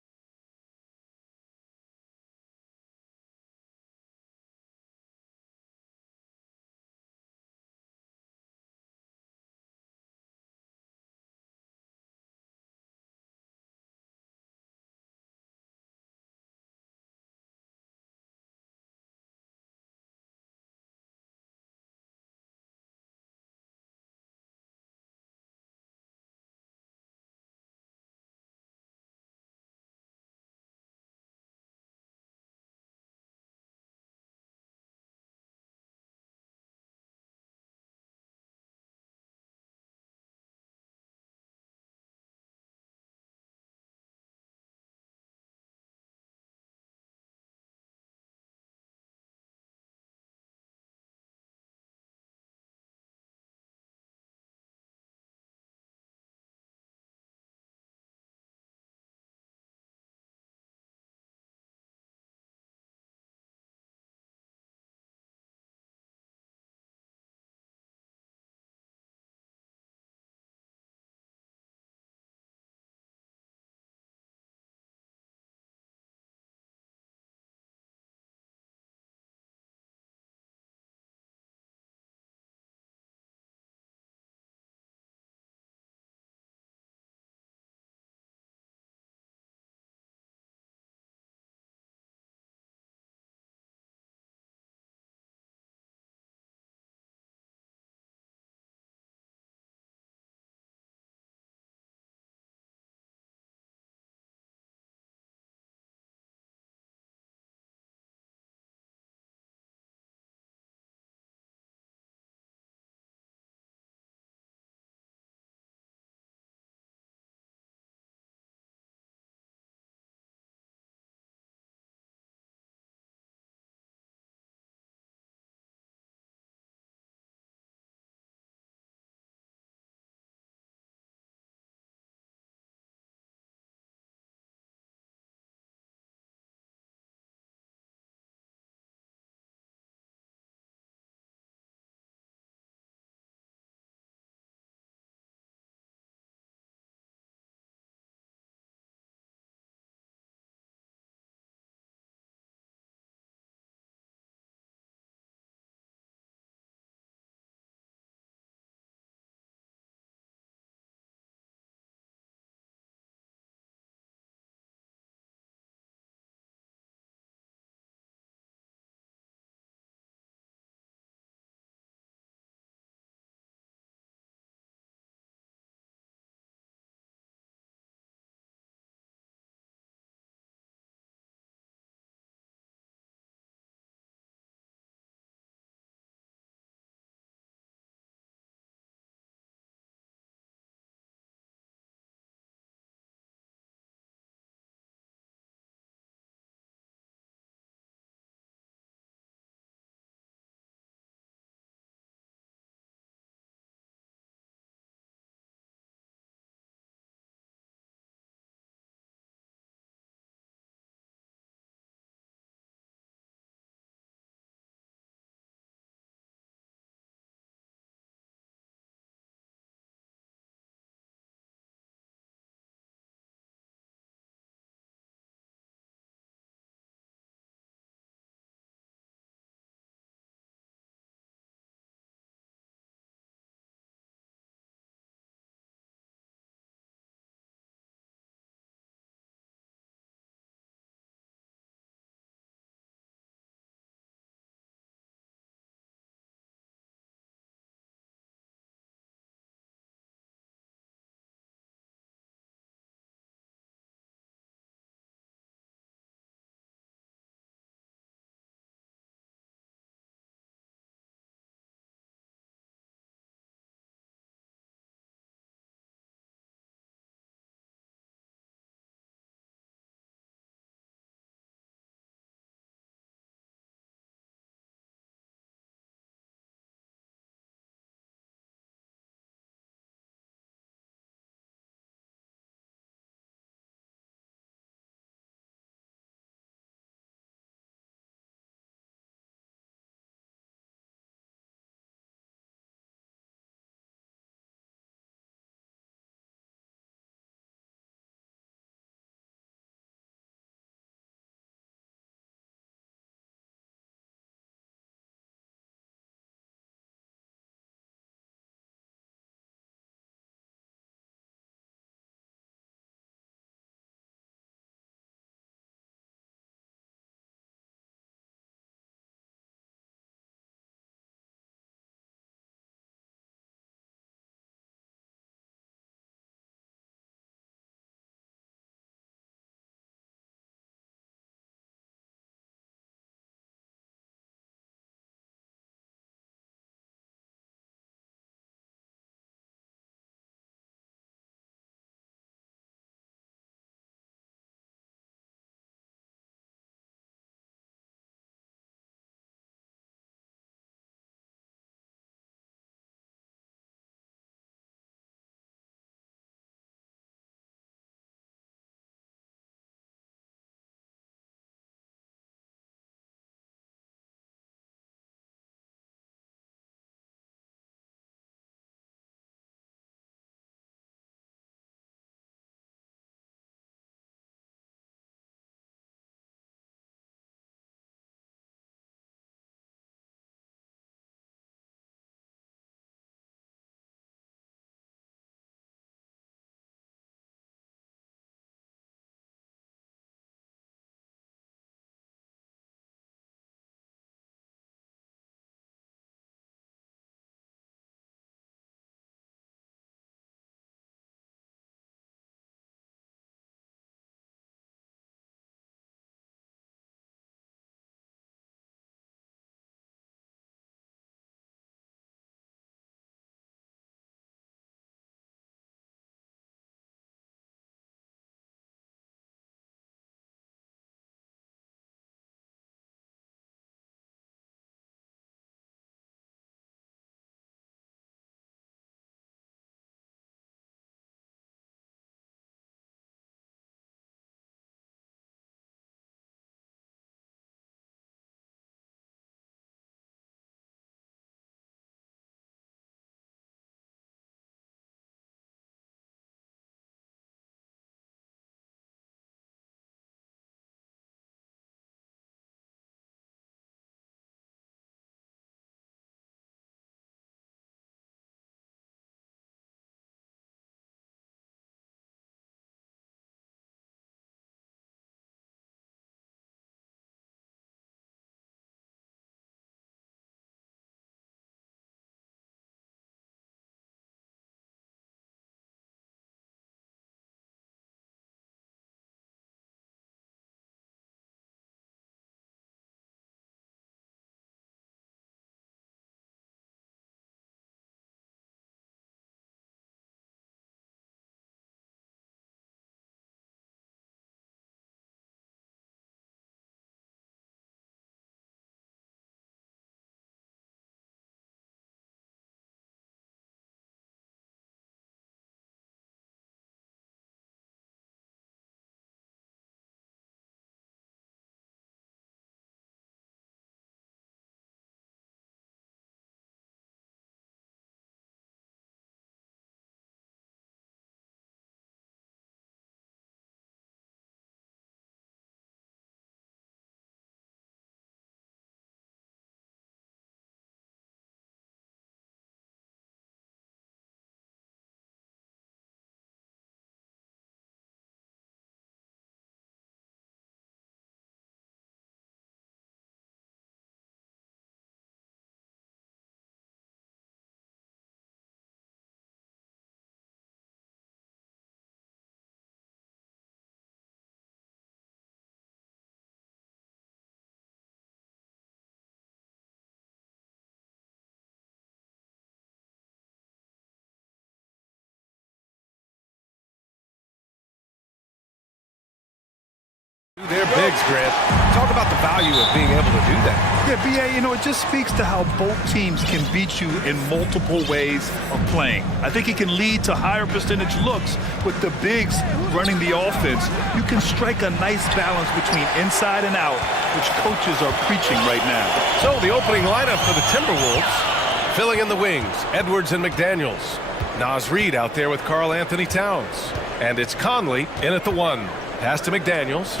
bigs, Grant. Talk about the value of being able to do that. Yeah, B.A., you know, it just speaks to how both teams can beat you in multiple ways of playing. I think it can lead to higher percentage looks with the bigs running the offense. You can strike a nice balance between inside and out, which coaches are preaching right now. So the opening lineup for the Timberwolves, filling in the wings, Edwards and McDaniels. Naz Reid out there with Karl Anthony Towns. And it's Conley in at the 1. Pass to McDaniels.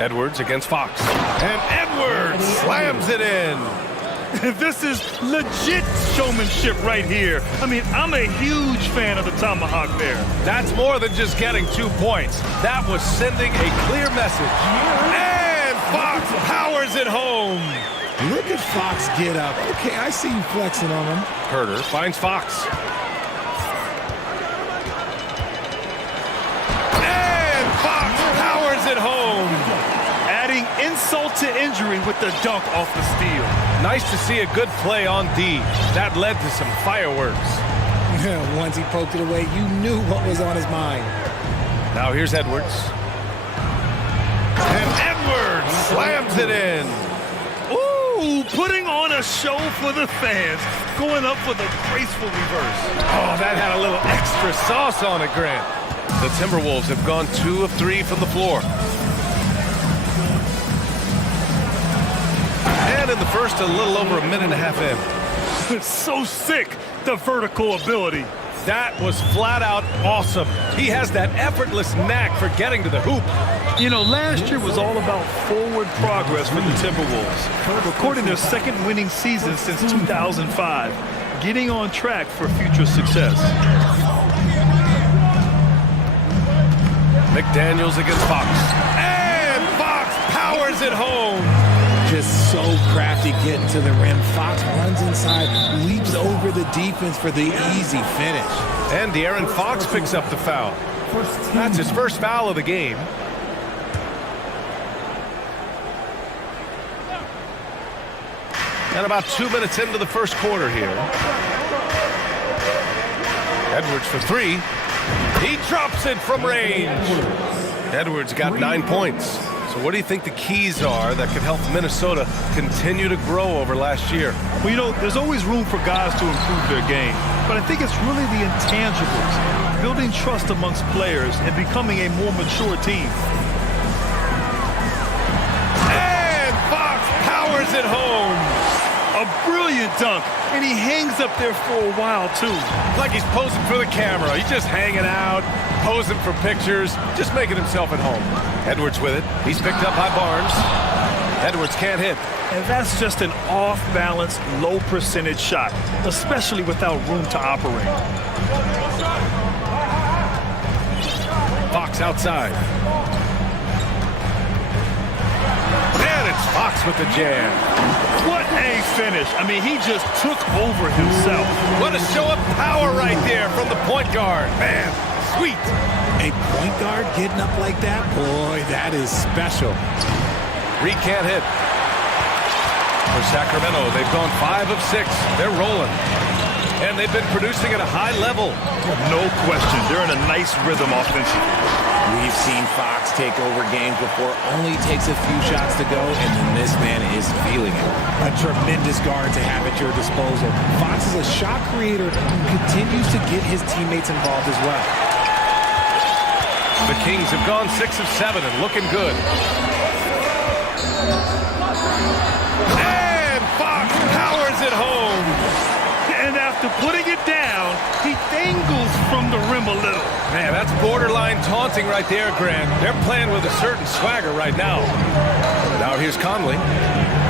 Edwards against Fox. And Edwards slams it in. This is legit showmanship right here. I mean, I'm a huge fan of the tomahawk there. That's more than just getting 2 points. That was sending a clear message. And Fox powers it home. Look at Fox get up. Okay, I see you flexing on him. Herter finds Fox. And Fox powers it home. Adding insult to injury with the dunk off the steal. Nice to see a good play on D. That led to some fireworks. Once he poked it away, you knew what was on his mind. Now here's Edwards. And Edwards slams it in. Ooh, putting on a show for the fans. Going up with a graceful reverse. Oh, that had a little extra sauce on it, Grant. The Timberwolves have gone 2 of 3 from the floor. And in the first, a little over a minute and a half in. It's so sick, the vertical ability. That was flat out awesome. He has that effortless knack for getting to the hoop. You know, last year was all about forward progress for the Timberwolves, recording their second winning season since 2005, getting on track for future success. McDaniels against Fox. And Fox powers it home. Just so crafty getting to the rim. Fox runs inside, leaps over the defense for the easy finish. And De'Aaron Fox picks up the foul. That's his first foul of the game. And about 2 minutes into the first quarter here. Edwards for 3. He drops it from range. Edwards got 9 points. So what do you think the keys are that could help Minnesota continue to grow over last year? Well, you know, there's always room for guys to improve their game, but I think it's really the intangibles, building trust amongst players and becoming a more mature team. And Fox powers it home. A brilliant dunk, and he hangs up there for a while, too. Like he's posing for the camera. He's just hanging out, posing for pictures, just making himself at home. Edwards with it. He's picked up by Barnes. Edwards can't hit. And that's just an off-balance, low-percentage shot, especially without room to operate. Fox outside. And it's Fox with the jam. What a finish. I mean, he just took over himself. What a show of power right there from the point guard. Man, sweet. A point guard getting up like that? Boy, that is special. Reed can't hit. For Sacramento, they've gone 5 of 6. They're rolling. And they've been producing at a high level. No question. They're in a nice rhythm offensively. We've seen Fox take over games before. Only takes a few shots to go, and then this man is feeling it. A tremendous guard to have at your disposal. Fox is a shot creator who continues to get his teammates involved as well. The Kings have gone 6 of 7 and looking good. And Fox powers it home. And after putting it down, he dangles from the rim a little. Man, that's borderline taunting right there, Grant. They're playing with a certain swagger right now. Now here's Conley,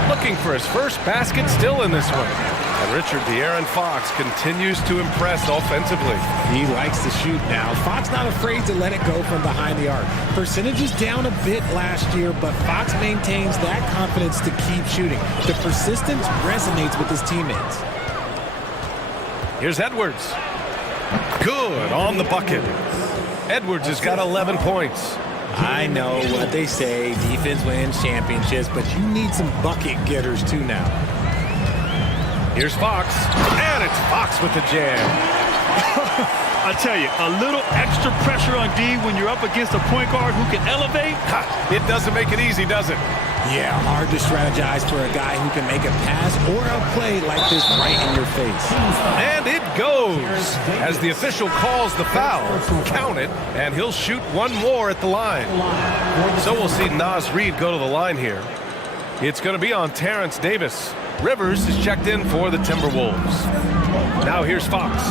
looking for his first basket still in this one. And Richard, De'Aaron Fox continues to impress offensively. He likes to shoot now. Fox not afraid to let it go from behind the arc. Percentage is down a bit last year, but Fox maintains that confidence to keep shooting. The persistence resonates with his teammates. Here's Edwards. Good on the bucket. Edwards has got 11 points. I know what they say, defense wins championships, but you need some bucket getters too now. Here's Fox, and it's Fox with the jam. I tell you, a little extra pressure on D when you're up against a point guard who can elevate. It doesn't make it easy, does it? Yeah, hard to strategize for a guy who can make a pass or a play like this right in your face. And it goes. As the official calls the foul, count it, and he'll shoot one more at the line. So we'll see Naz Reid go to the line here. It's going to be on Terrence Davis. Rivers is checked in for the Timberwolves. Now here's Fox.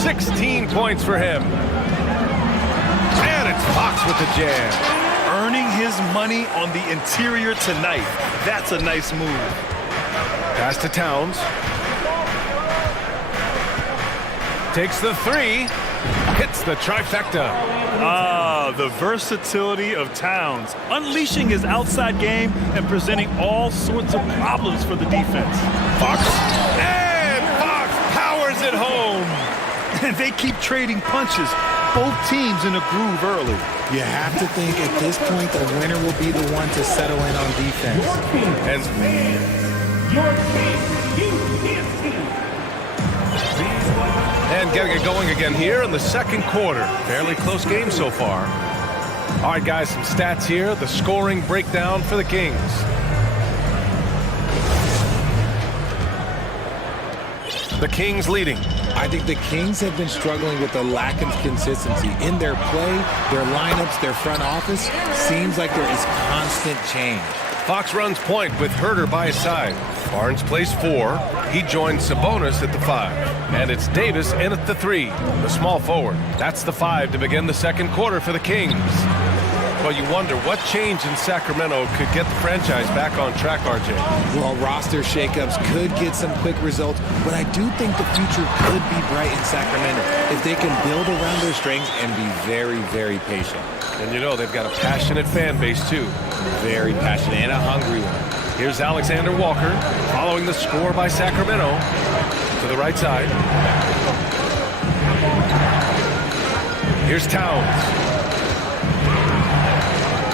16 points for him. And it's Fox with the jam. Earning his money on the interior tonight. That's a nice move. Pass to Towns. Takes the three. Hits the trifecta. The versatility of Towns. Unleashing his outside game and presenting all sorts of problems for the defense. Fox. And Fox powers it home. And they keep trading punches. Both teams in a groove early. You have to think at this point the winner will be the one to settle in on defense. And getting it going again here in the second quarter. Fairly close game so far. All right, guys, some stats here. The scoring breakdown for the Kings. The Kings leading. I think the Kings have been struggling with a lack of consistency in their play, their lineups, their front office. Seems like there is constant change. Fox runs point with Herter by his side. Barnes plays 4. He joins Sabonis at the 5. And it's Davis in at the 3, the small forward. That's the 5 to begin the second quarter for the Kings. Well, you wonder what change in Sacramento could get the franchise back on track, RJ. Well, roster shakeups could get some quick results, but I do think the future could be bright in Sacramento if they can build around their strengths and be very, very patient. And you know, they've got a passionate fan base, too. Very passionate and a hungry one. Here's Alexander Walker following the score by Sacramento to the right side. Here's Towns.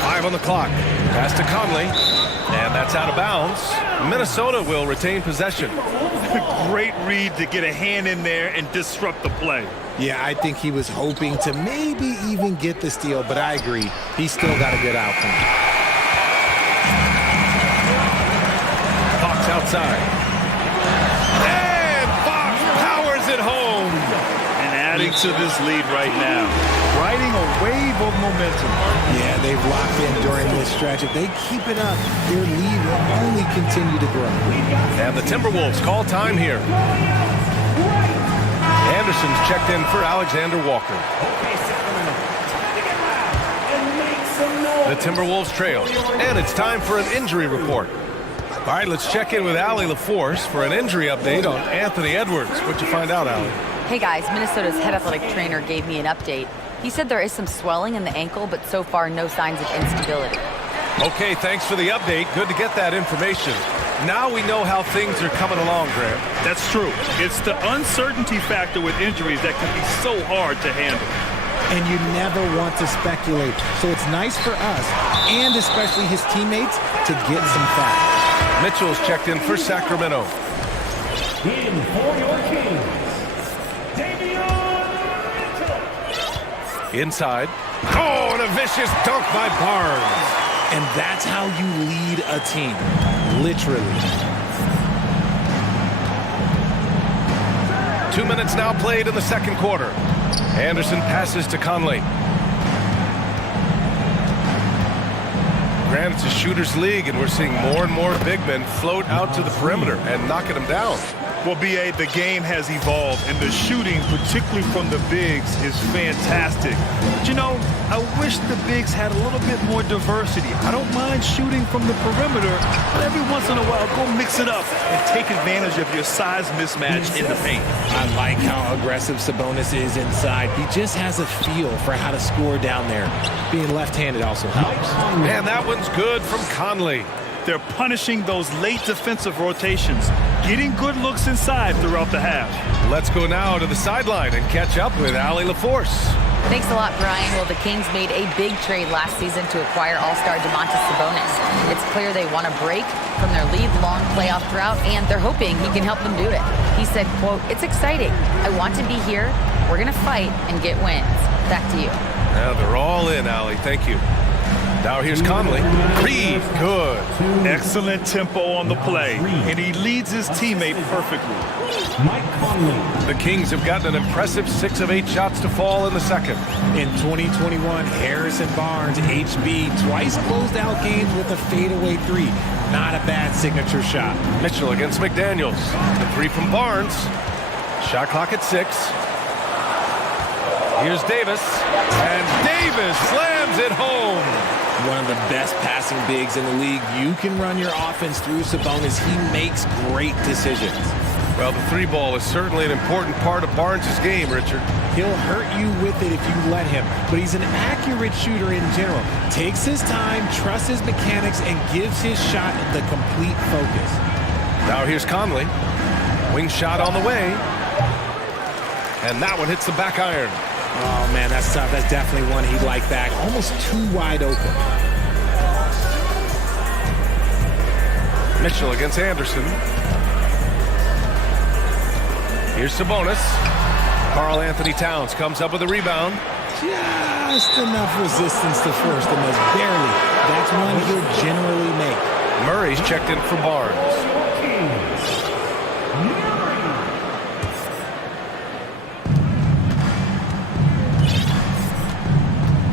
5 on the clock. Pass to Conley. And that's out of bounds. Minnesota will retain possession. Great read to get a hand in there and disrupt the play. Yeah, I think he was hoping to maybe even get the steal, but I agree. He's still got a good outcome. Fox outside. And Fox powers it home. And adding to this lead right now. Riding a wave of momentum. Yeah, they've locked in during this stretch. If they keep it up, their lead will only continue to grow. And the Timberwolves call time here. Anderson's checked in for Alexander Walker. The Timberwolves trail. And it's time for an injury report. All right, let's check in with Allie LaForce for an injury update on Anthony Edwards. What'd you find out, Allie? Hey guys, Minnesota's head athletic trainer gave me an update. He said there is some swelling in the ankle, but so far no signs of instability. Okay, thanks for the update. Good to get that information. Now we know how things are coming along, Graham. That's true. It's the uncertainty factor with injuries that can be so hard to handle. And you never want to speculate. So it's nice for us, and especially his teammates, to get some facts. Mitchell's checked in for Sacramento. In for your Kings, Inside. Oh, and a vicious dunk by Barnes. And that's how you lead a team. Literally. 2 minutes now played in the second quarter. Anderson passes to Conley. Granted, it's a shooter's league, and we're seeing more and more big men float out to the perimeter and knocking them down. Well, B.A., the game has evolved, and the shooting, particularly from the bigs, is fantastic. But, you know, I wish the bigs had a little bit more diversity. I don't mind shooting from the perimeter, but every once in a while, go mix it up and take advantage of your size mismatch in the paint. I like how aggressive Sabonis is inside. He just has a feel for how to score down there. Being left-handed also helps. And that one's good from Conley. They're punishing those late defensive rotations, getting good looks inside throughout the half. Let's go now to the sideline and catch up with Allie LaForce. Thanks a lot, Brian. Well, the Kings made a big trade last season to acquire all-star Sabonis. It's clear they want to break from their league-long playoff drought, and they're hoping he can help them do it. He said, quote, "It's exciting. I want to be here. We're going to fight and get wins." Back to you. Now they're all in, Allie. Thank you. Now here's Conley. Reed, good. Excellent tempo on the play, and he leads his teammate perfectly. The Kings have gotten an impressive 6 of 8 shots to fall in the second. In 2021, Harrison Barnes, HB, twice closed out games with a fadeaway 3. Not a bad signature shot. Mitchell against McDaniels. The 3 from Barnes. Shot clock at 6. Here's Davis. And Davis slams it home. One of the best passing bigs in the league. You can run your offense through Sabonis. He makes great decisions. Well, the 3 ball is certainly an important part of Barnes' game, Richard. He'll hurt you with it if you let him, but he's an accurate shooter in general. Takes his time, trusts his mechanics, and gives his shot the complete focus. Now here's Conley. Wing shot on the way. And that one hits the back iron. Oh, man, that's tough. That's definitely one he'd like back. Almost too wide open. Mitchell against Anderson. Here's Sabonis. Karl Anthony Towns comes up with a rebound. Just enough resistance to force the miss. Barely. That's one he'll generally make. Murray's checked in for Barnes.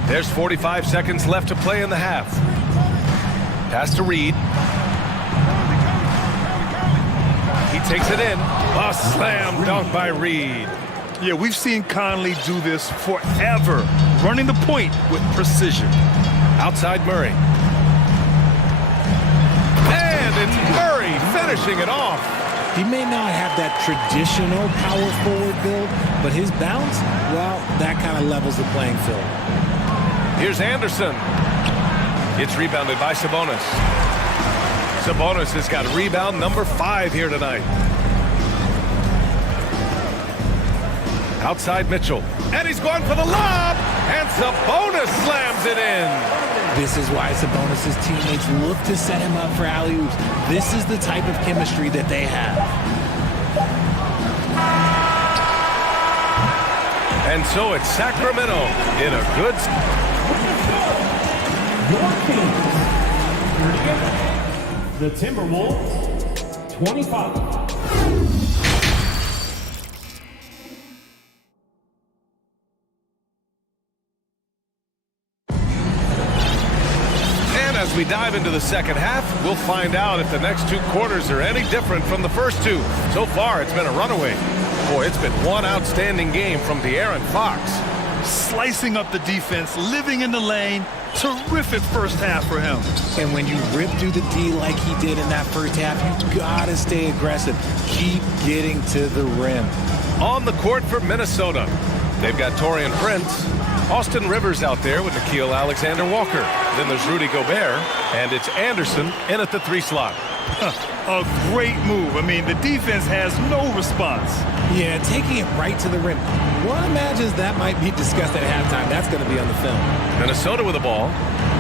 There's 45 seconds left to play in the half. Pass to Reed. He takes it in. A slam dunk by Reed. Yeah, we've seen Conley do this forever, running the point with precision. Outside Murray. And it's Murray finishing it off. He may not have that traditional power forward build, but his bounce, well, that kind of levels the playing field. Here's Anderson. It's rebounded by Sabonis. Sabonis has got rebound number 5 here tonight. Outside Mitchell. And he's going for the lob. And Sabonis slams it in. This is why Sabonis' teammates look to set him up for alley-oops. This is the type of chemistry that they have. And so it's Sacramento in a good... The Timberwolves, 25. And as we dive into the second half, we'll find out if the next 2 quarters are any different from the first 2. So far, it's been a runaway. Boy, it's been one outstanding game from De'Aaron Fox. Slicing up the defense, living in the lane. Terrific first half for him. And when you rip through the D like he did in that first half, you gotta stay aggressive. Keep getting to the rim. On the court for Minnesota, they've got Taurean Prince. Austin Rivers out there with Nickeil Alexander-Walker. Then there's Rudy Gobert, and it's Anderson in at the 3 slot. A great move. I mean, the defense has no response. Yeah, taking it right to the rim. One imagines that might be discussed at halftime. That's going to be on the film. Minnesota with the ball,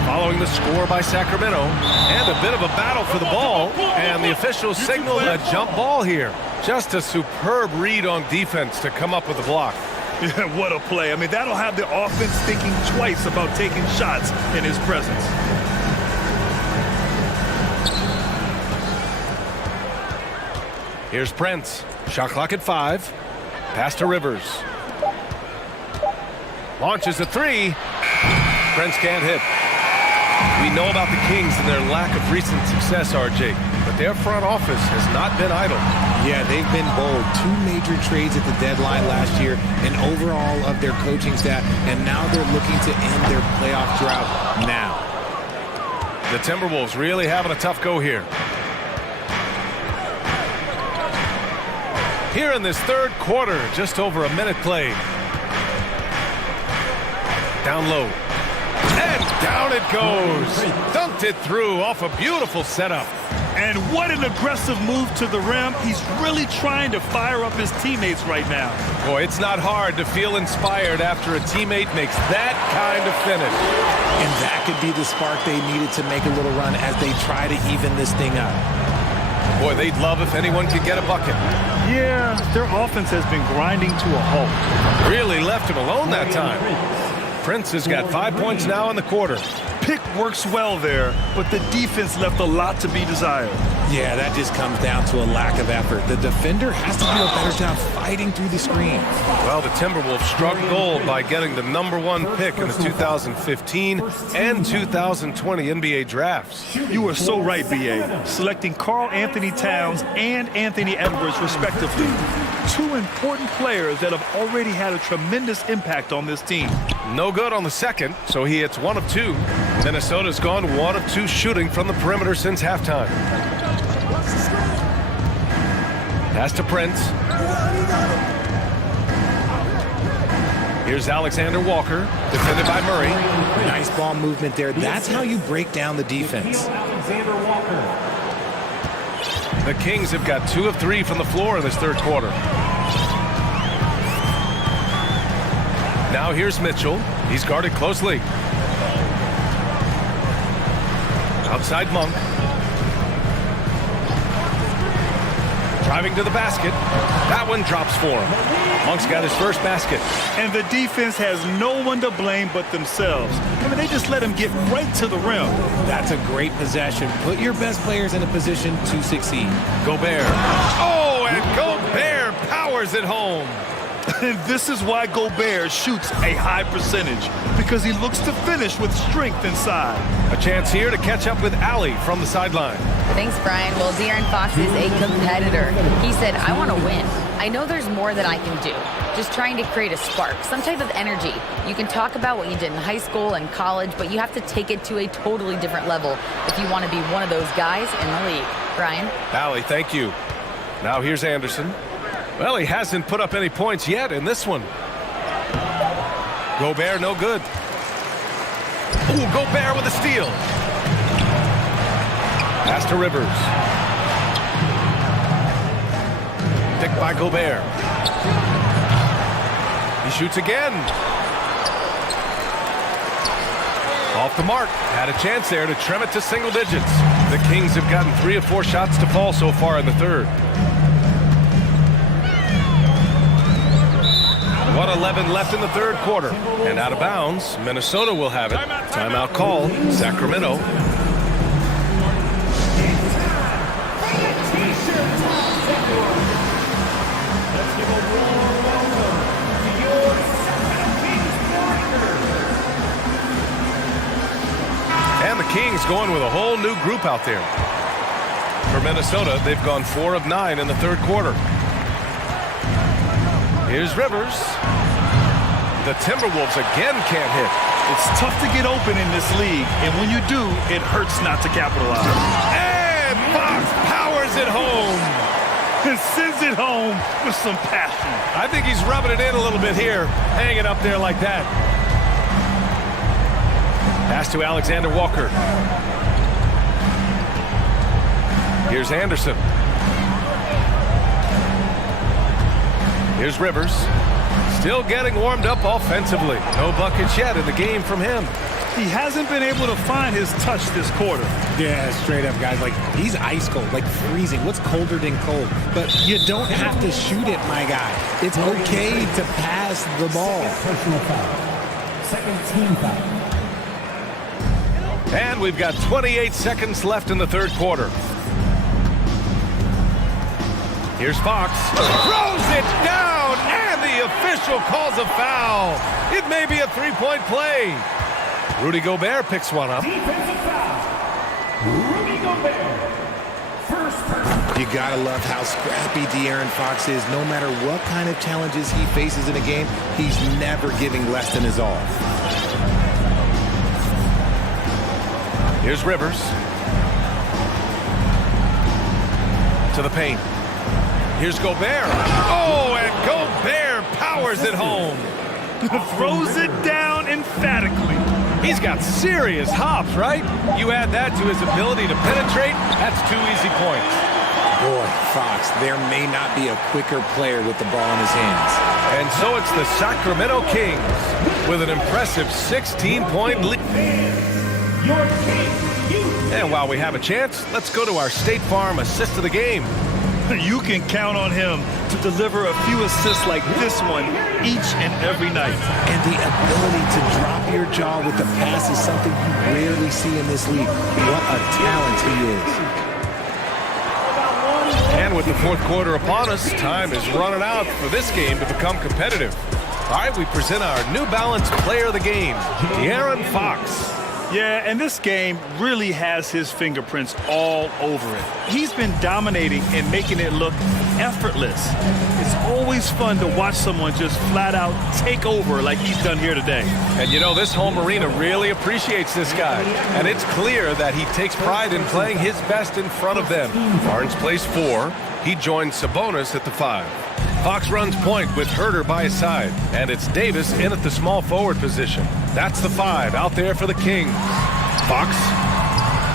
following the score by Sacramento, and a bit of a battle for the ball, and the officials signal a jump ball here. Just a superb read on defense to come up with the block. Yeah, what a play. I mean, that'll have the offense thinking twice about taking shots in his presence. Here's Prince. Shot clock at 5. Pass to Rivers. Launches a 3. Prince can't hit. We know about the Kings and their lack of recent success, RJ, but their front office has not been idle. Yeah, they've been bold. 2 major trades at the deadline last year, and overall of their coaching staff, and now they're looking to end their playoff drought now. The Timberwolves really having a tough go here. Here in this third quarter, just over a minute played. Down low. And down it goes. Dunked it through off a beautiful setup. And what an aggressive move to the rim. He's really trying to fire up his teammates right now. Boy, it's not hard to feel inspired after a teammate makes that kind of finish. And that could be the spark they needed to make a little run as they try to even this thing up. Boy, they'd love if anyone could get a bucket. Yeah, their offense has been grinding to a halt. Really left him alone that time. Prince has got 5 points now in the quarter. Pick works well there, but the defense left a lot to be desired. Yeah, that just comes down to a lack of effort. The defender has to do a better job fighting through the screen. Well, the Timberwolves struck gold by getting the #1 pick in the 2015 and 2020 NBA drafts. You are so right, B.A. Selecting Karl Anthony Towns and Anthony Edwards, respectively. Two important players that have already had a tremendous impact on this team. No good on the second, so he hits 1 of 2. Minnesota's gone 1 of 2 shooting from the perimeter since halftime. Pass to Prince. Here's Alexander Walker, defended by Murray. Nice ball movement there. That's how you break down the defense. The Kings have got 2 of 3 from the floor in this third quarter. Now here's Mitchell. He's guarded closely. Outside Monk. Driving to the basket. That one drops for him. Monk's got his first basket. And the defense has no one to blame but themselves. I mean, they just let him get right to the rim. That's a great possession. Put your best players in a position to succeed. Gobert. Oh, and Gobert powers it home. And this is why Gobert shoots a high percentage, because he looks to finish with strength inside. A chance here to catch up with Allie from the sideline. Thanks, Brian. Well, De'Aaron Fox is a competitor. He said, I want to win. I know there's more that I can do. Just trying to create a spark, some type of energy. You can talk about what you did in high school and college, but you have to take it to a totally different level if you want to be one of those guys in the league. Brian? Allie, thank you. Now here's Anderson. Well, he hasn't put up any points yet in this one. Gobert, no good. Ooh, Gobert with a steal. Pass to Rivers. Picked by Gobert. He shoots again. Off the mark. Had a chance there to trim it to single digits. The Kings have gotten 3 of 4 shots to fall so far in the third. 1:11 left in the third quarter. And out of bounds, Minnesota will have it. Timeout called, Sacramento. And the Kings going with a whole new group out there. For Minnesota, they've gone 4 of 9 in the third quarter. Here's Rivers. The Timberwolves again can't hit. It's tough to get open in this league, and when you do, it hurts not to capitalize. And Fox powers it home. And sends it home with some passion. I think he's rubbing it in a little bit here, hanging up there like that. Pass to Alexander Walker. Here's Anderson. Here's Rivers. Still getting warmed up offensively. No buckets yet in the game from him. He hasn't been able to find his touch this quarter. Yeah, straight up, guys. Like, he's ice cold, like freezing. What's colder than cold? But you don't have to shoot it, my guy. It's okay to pass the ball. Personal foul. Second team foul. And we've got 28 seconds left in the third quarter. Here's Fox. Throws it down, and the official calls a foul. It may be a three-point play. Rudy Gobert picks one up. Defensive foul. Rudy Gobert. First person. You gotta love how scrappy De'Aaron Fox is. No matter what kind of challenges he faces in a game, he's never giving less than his all. Here's Rivers. To the paint. Here's Gobert. Oh, and Gobert powers it home. Throws it down emphatically. He's got serious hops, right? You add that to his ability to penetrate, that's 2 easy points. Boy, Fox, there may not be a quicker player with the ball in his hands. And so it's the Sacramento Kings with an impressive 16-point lead. And while we have a chance, let's go to our State Farm assist of the game. You can count on him to deliver a few assists like this one each and every night. And the ability to drop your jaw with the pass is something you rarely see in this league. What a talent he is. And with the fourth quarter upon us, time is running out for this game to become competitive. All right, we present our New Balance player of the game, De'Aaron Fox. Yeah, and this game really has his fingerprints all over it. He's been dominating and making it look effortless. It's always fun to watch someone just flat out take over like he's done here today. And you know, this home arena really appreciates this guy. And it's clear that he takes pride in playing his best in front of them. Barnes plays 4. He joins Sabonis at the 5. Fox runs point with Herter by his side, and it's Davis in at the small forward position. That's the 5 out there for the Kings. Fox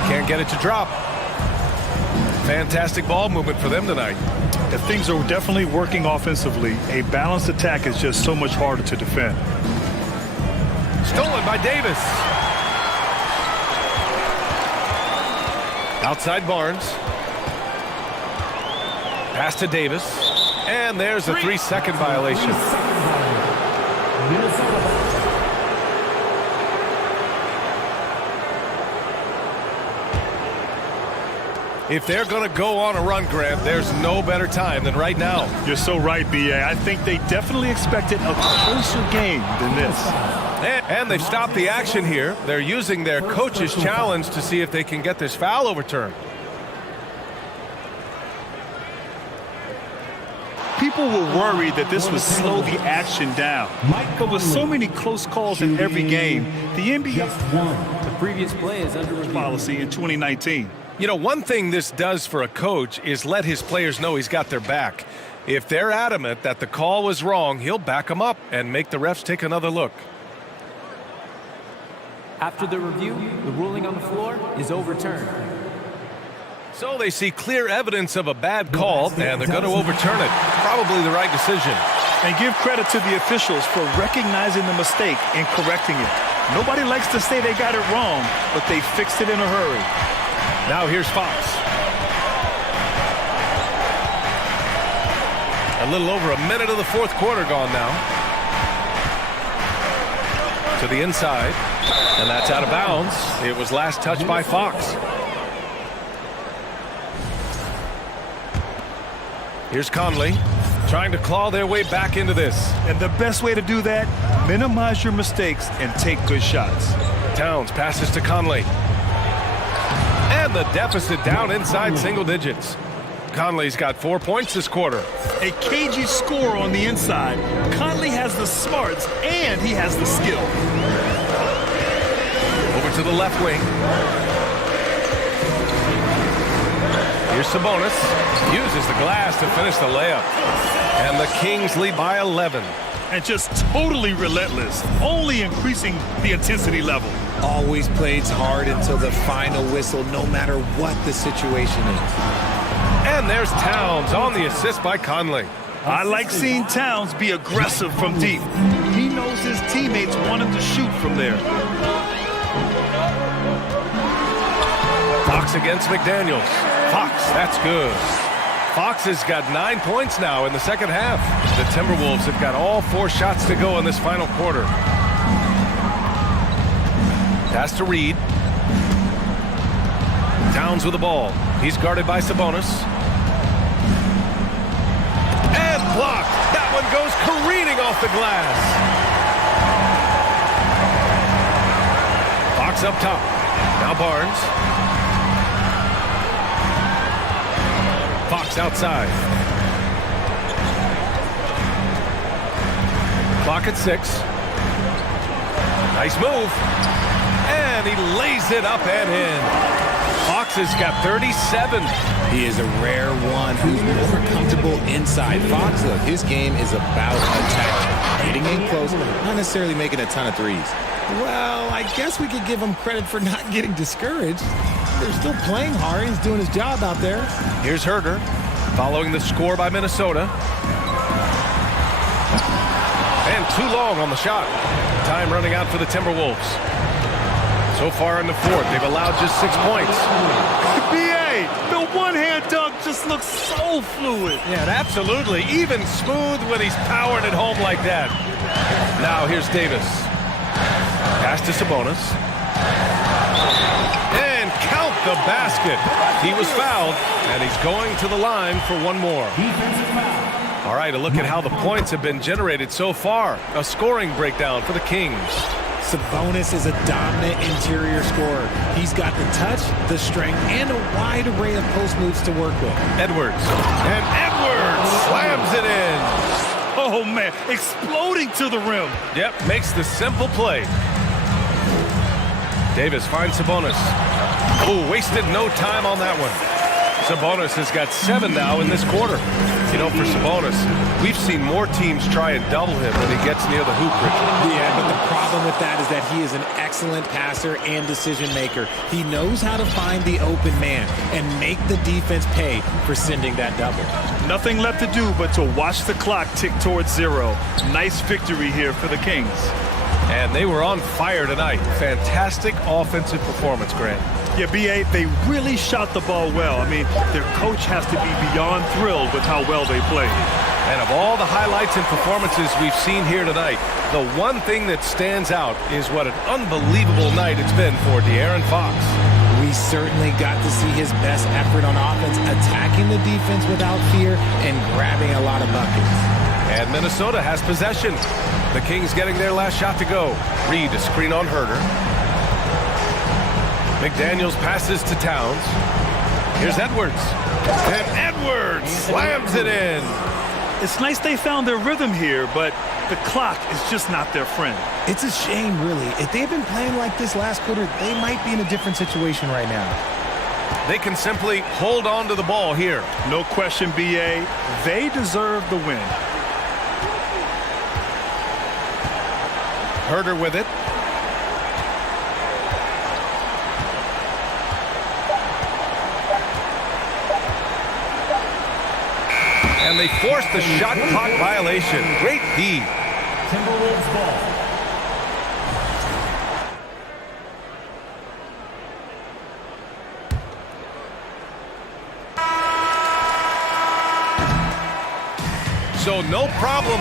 can't get it to drop. Fantastic ball movement for them tonight. If things are definitely working offensively, a balanced attack is just so much harder to defend. Stolen by Davis. Outside Barnes. Pass to Davis. And there's a 3-second violation. If they're going to go on a run, Grant, there's no better time than right now. You're so right, B.A. I think they definitely expected a closer game than this. And they've stopped the action here. They're using their coach's challenge to see if they can get this foul overturned. People were worried that this would slow the action down. But with so many close calls in every game, the NBA The previous play is under review. policy in 2019. You know, one thing this does for a coach is let his players know he's got their back. If they're adamant that the call was wrong, he'll back them up and make the refs take another look. After the review, the ruling on the floor is overturned. So they see clear evidence of a bad call, and they're going to overturn it. Probably the right decision. And give credit to the officials for recognizing the mistake and correcting it. Nobody likes to say they got it wrong, but they fixed it in a hurry. Now here's Fox. A little over a minute of the fourth quarter gone now. To the inside, and that's out of bounds. It was last touched by Fox. Here's Conley, trying to claw their way back into this. And the best way to do that, minimize your mistakes and take good shots. Towns passes to Conley. And the deficit down inside single digits. Conley's got 4 points this quarter. A cagey score on the inside. Conley has the smarts and he has the skill. Over to the left wing. Here's Sabonis. Uses the glass to finish the layup. And the Kings lead by 11. And just totally relentless, only increasing the intensity level. Always plays hard until the final whistle, no matter what the situation is. And there's Towns on the assist by Conley. I like seeing Towns be aggressive from deep. He knows his teammates want him to shoot from there. Fox against McDaniels. Fox, that's good. Fox has got 9 points now in the second half. The Timberwolves have got all 4 shots to go in this final quarter. Pass to Reed. Towns with the ball. He's guarded by Sabonis. And blocked. That one goes careening off the glass. Fox up top. Now Barnes. Fox outside. Clock at 6. Nice move. And he lays it up and in. Fox has got 37. He is a rare one who's more comfortable inside. Fox, look, his game is about attack. Getting staying close, not necessarily making a ton of threes. Well, I guess we could give him credit for not getting discouraged. They're still playing hard. He's doing his job out there. Here's Herder, following the score by Minnesota. And too long on the shot. Time running out for the Timberwolves. So far in the fourth, they've allowed just 6 points. BA, the one-hand dunk just looks so fluid. Yeah, absolutely. Even smooth when he's powering it home like that. Now here's Davis. Pass to Sabonis. And count the basket. He was fouled, and he's going to the line for one more. All right, a look at how the points have been generated so far. A scoring breakdown for the Kings. Sabonis is a dominant interior scorer. He's got the touch, the strength, and a wide array of post moves to work with. Edwards. And Edwards slams it in. Oh, man, exploding to the rim. Yep, makes the simple play. Davis finds Sabonis. Oh, wasted no time on that one. Sabonis has got 7 now in this quarter. You know, for Sabonis, we've seen more teams try and double him when he gets near the hoop, Richard. Yeah, but the problem with that is that he is an excellent passer and decision maker. He knows how to find the open man and make the defense pay for sending that double. Nothing left to do but to watch the clock tick towards 0. Nice victory here for the Kings. And they were on fire tonight. Fantastic offensive performance, Grant. Yeah, B.A., they really shot the ball well. I mean, their coach has to be beyond thrilled with how well they played. And of all the highlights and performances we've seen here tonight, the one thing that stands out is what an unbelievable night it's been for De'Aaron Fox. We certainly got to see his best effort on offense, attacking the defense without fear and grabbing a lot of buckets. And Minnesota has possession. The Kings getting their last shot to go. Reed a screen on Herder. McDaniels passes to Towns. Here's Edwards. And Edwards slams it in. It's nice they found their rhythm here, but the clock is just not their friend. It's a shame, really. If they've been playing like this last quarter, they might be in a different situation right now. They can simply hold on to the ball here. No question, B.A. They deserve the win. Herder with it. And they forced the shot clock violation. Great D. Timberwolves ball. So no problem.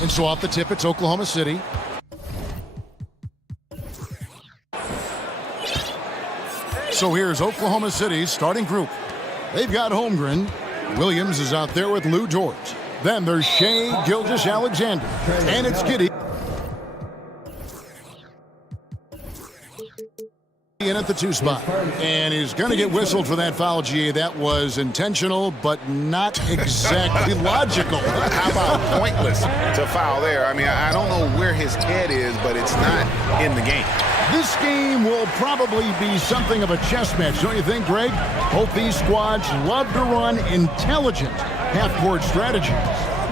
And so off the tip, it's Oklahoma City. So here's Oklahoma City's starting group. They've got Holmgren. Williams is out there with Lou George. Then there's Shea Gilgeous-Alexander. And it's Giddy in at the 2 spot. And he's going to get whistled for that foul, GA. That was intentional, but not exactly logical. How about pointless to foul there? I mean, I don't know where his head is, but it's not in the game. This game will probably be something of a chess match, don't you think, Greg? Both these squads love to run intelligent half-court strategies.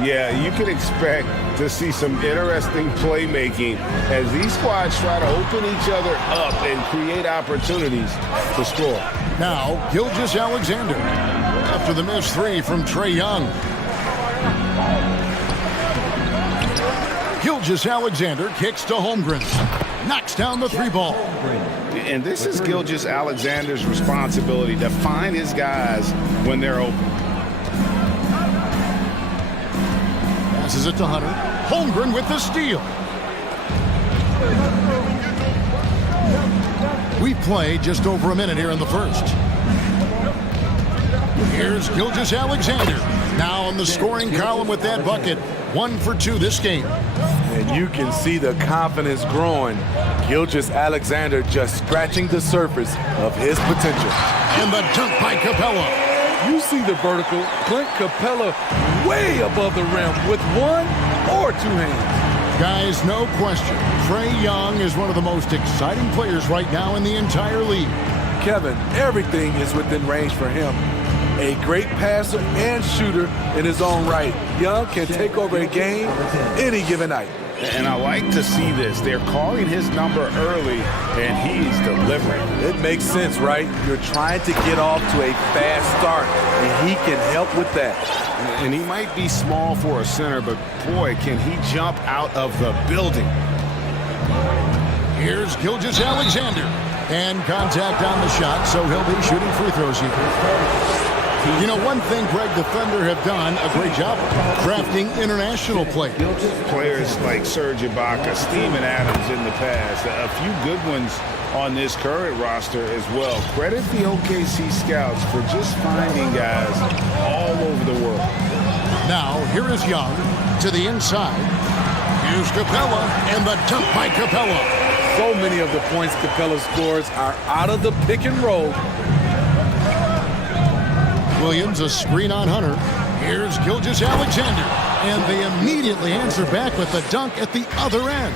Yeah, you can expect to see some interesting playmaking as these squads try to open each other up and create opportunities to score. Now, Gilgeous-Alexander after the missed 3 from Trae Young. Gilgeous-Alexander kicks to Holmgren. Knocks down the 3 ball. And this is Gilgeous-Alexander's responsibility to find his guys when they're open. Passes it to Hunter. Holmgren with the steal. We play just over a minute here in the first. Here's Gilgeous-Alexander. Now on the scoring column with that bucket. 1 for 2 this game. And you can see the confidence growing. Gilgeous-Alexander just scratching the surface of his potential. And the dunk by Capella. You see the vertical. Clint Capella way above the rim with 1 or 2 hands. Guys, no question. Trae Young is one of the most exciting players right now in the entire league. Kevin, everything is within range for him. A great passer and shooter in his own right. Young can take over a game any given night. And I like to see this. They're calling his number early, and he's delivering. It makes sense, right? You're trying to get off to a fast start, and he can help with that. And he might be small for a center, but boy, can he jump out of the building. Here's Gilgeous-Alexander. And contact on the shot, so he'll be shooting free throws here. You know, one thing Greg the Thunder have done a great job of drafting international players. Players like Serge Ibaka, Steven Adams in the past, a few good ones on this current roster as well. Credit the OKC scouts for just finding guys all over the world. Now, here is Young to the inside. Here's Capella, and the dunk by Capella. So many of the points Capella scores are out of the pick and roll. Williams, a screen on Hunter. Here's Gilgeous-Alexander. And they immediately answer back with the dunk at the other end.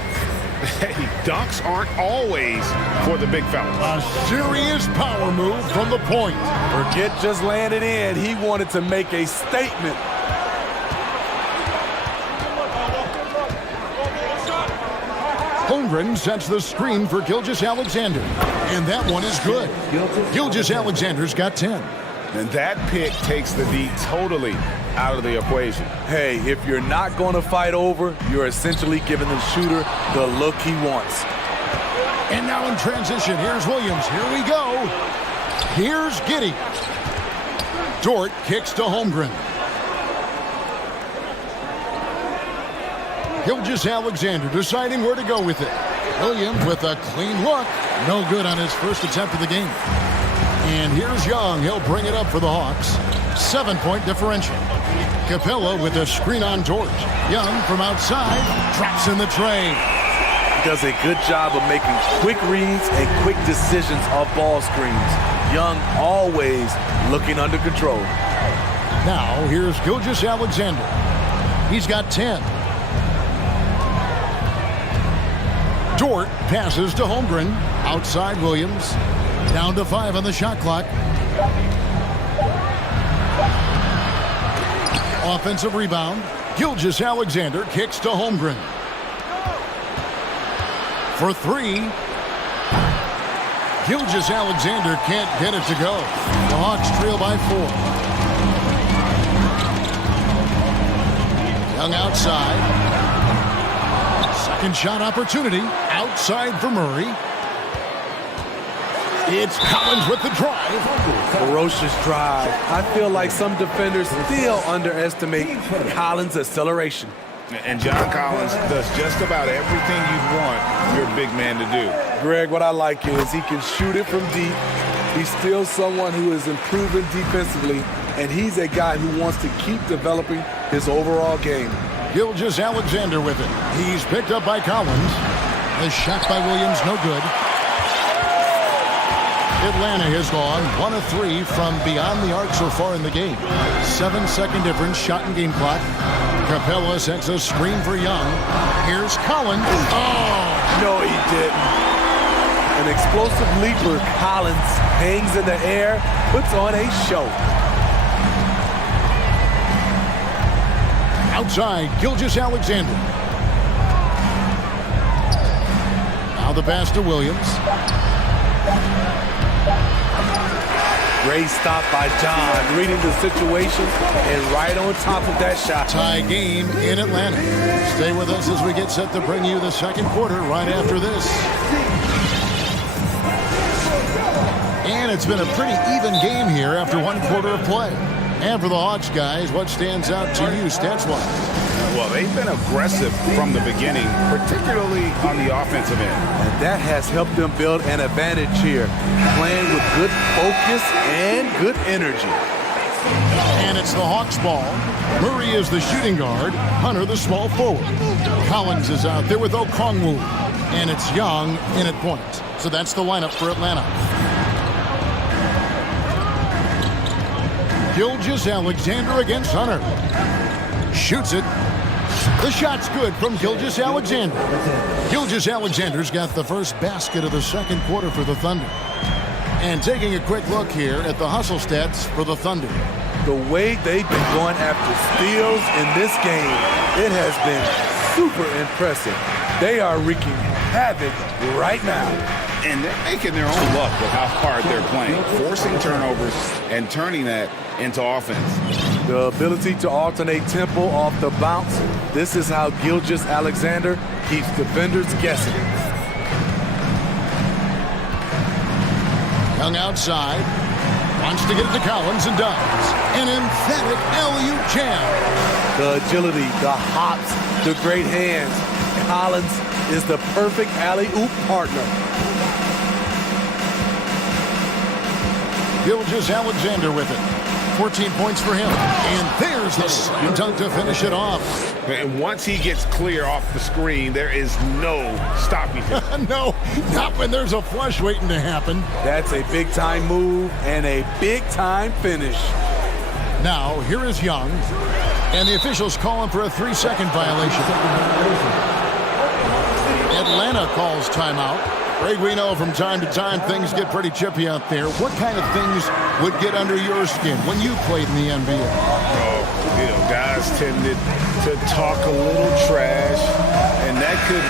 Hey, dunks aren't always for the big fellas. A serious power move from the point. Forget just laying it in. He wanted to make a statement. Holmgren sets the screen for Gilgeous-Alexander. And that one is good. Gilgeous-Alexander's got 10. And that pick takes the D totally out of the equation. Hey, if you're not going to fight over, you're essentially giving the shooter the look he wants. And now in transition, here's Williams. Here we go. Here's Giddey. Dort kicks to Holmgren. Gilgeous-Alexander deciding where to go with it. Williams with a clean look. No good on his first attempt of the game. And here's Young. He'll bring it up for the Hawks. 7-point differential. Capella with a screen on George. Young from outside drops in the tray. He does a good job of making quick reads and quick decisions off ball screens. Young always looking under control. Now here's Gilgeous-Alexander. He's got 10. Dort passes to Holmgren. Outside Williams. Down to 5 on the shot clock. Offensive rebound. Gilgeous-Alexander kicks to Holmgren. For 3. Gilgeous-Alexander can't get it to go. The Hawks trail by 4. Young outside. Second shot opportunity. Outside for Murray. It's Collins with the drive. Ferocious drive. I feel like some defenders still underestimate Collins' acceleration. And John Collins does just about everything you'd want your big man to do. Greg, what I like is he can shoot it from deep. He's still someone who is improving defensively, and he's a guy who wants to keep developing his overall game. Gilgeous-Alexander with it. He's picked up by Collins. The shot by Williams, no good. Atlanta has gone 1 of 3 from beyond the arc so far in the game. 7-second difference, shot and game clock. Capella sets a screen for Young. Here's Collins. Oh! No, he didn't. An explosive leaper, Collins hangs in the air, puts on a show. Outside, Gilgeous-Alexander. Now the pass to Williams. Great stop by John, reading the situation and right on top of that shot. Tie game in Atlanta. Stay with us as we get set to bring you the second quarter right after this. And it's been a pretty even game here after 1 quarter of play. And for the Hawks guys, what stands out to you stats-wise? Well, they've been aggressive from the beginning, particularly on the offensive end. And that has helped them build an advantage here, playing with good focus and good energy. And it's the Hawks ball. Murray is the shooting guard, Hunter the small forward. Collins is out there with Okongwu. And it's Young in at point. So that's the lineup for Atlanta. Gilgeous-Alexander against Hunter. Shoots it. The shot's good from Gilgeous-Alexander. Gilgeous-Alexander's got the first basket of the second quarter for the Thunder. And taking a quick look here at the hustle stats for the Thunder. The way they've been going after steals in this game, it has been super impressive. They are wreaking havoc right now. And they're making their own luck with how hard they're playing, forcing turnovers and turning that into offense. The ability to alternate tempo off the bounce. This is how Gilgeous-Alexander keeps defenders guessing. Young outside. Wants to get it to Collins and does. An emphatic alley-oop jam. The agility, the hops, the great hands. Collins is the perfect alley-oop partner. Gilgeous-Alexander with it. 14 points for him. And there's the slam dunk to finish it off. And once he gets clear off the screen, there is no stopping him. No, not when there's a flush waiting to happen. That's a big-time move and a big-time finish. Now, here is Young. And the officials call him for a 3-second violation. Atlanta calls timeout. Greg, we know from time to time things get pretty chippy out there. What kind of things would get under your skin when you played in the NBA? Oh, you know, guys tended to talk a little trash, and that could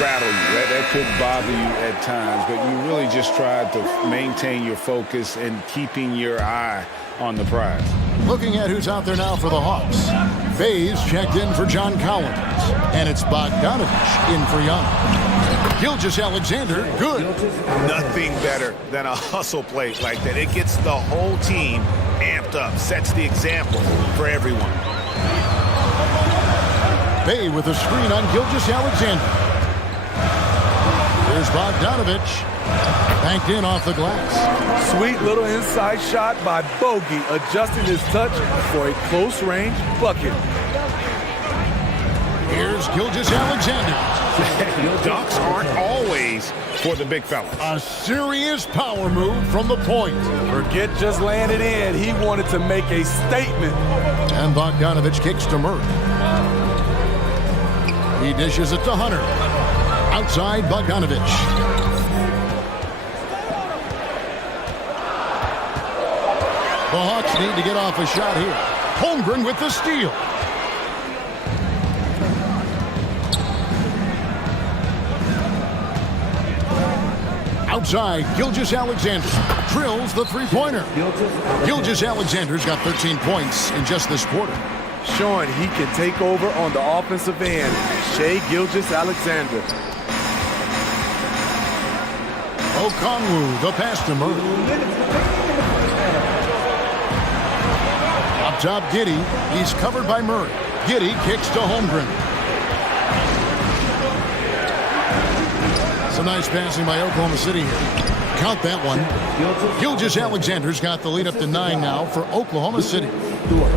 rattle you. That could bother you at times, but you really just tried to maintain your focus and keeping your eye on the prize. Looking at who's out there now for the Hawks. Bays checked in for John Collins. And it's Bogdanovich in for Young. Gilgeous-Alexander, good. Nothing better than a hustle play like that. It gets the whole team amped up, sets the example for everyone. Bay with a screen on Gilgeous-Alexander. There's Bogdanovich. Banked in off the glass. Sweet little inside shot by Bogey, adjusting his touch for a close-range bucket. Here's Gilgeous-Alexander. Dunks aren't always for the big fellas. A serious power move from the point. Forget just laying it in. He wanted to make a statement. And Bogdanovich kicks to Murray. He dishes it to Hunter. Outside Bogdanovich. The Hawks need to get off a shot here. Holmgren with the steal. Outside, Gilgeous-Alexander drills the three-pointer. Gilgeous-Alexander's got 13 points in just this quarter. Showing he can take over on the offensive end. Shai Gilgeous-Alexander. Okongwu, the pass to Murray. Up top, Giddy. He's covered by Murray. Giddy kicks to Holmgren. Some nice passing by Oklahoma City here. Count that one. Gilgeous-Alexander's got the lead up to 9 now for Oklahoma City.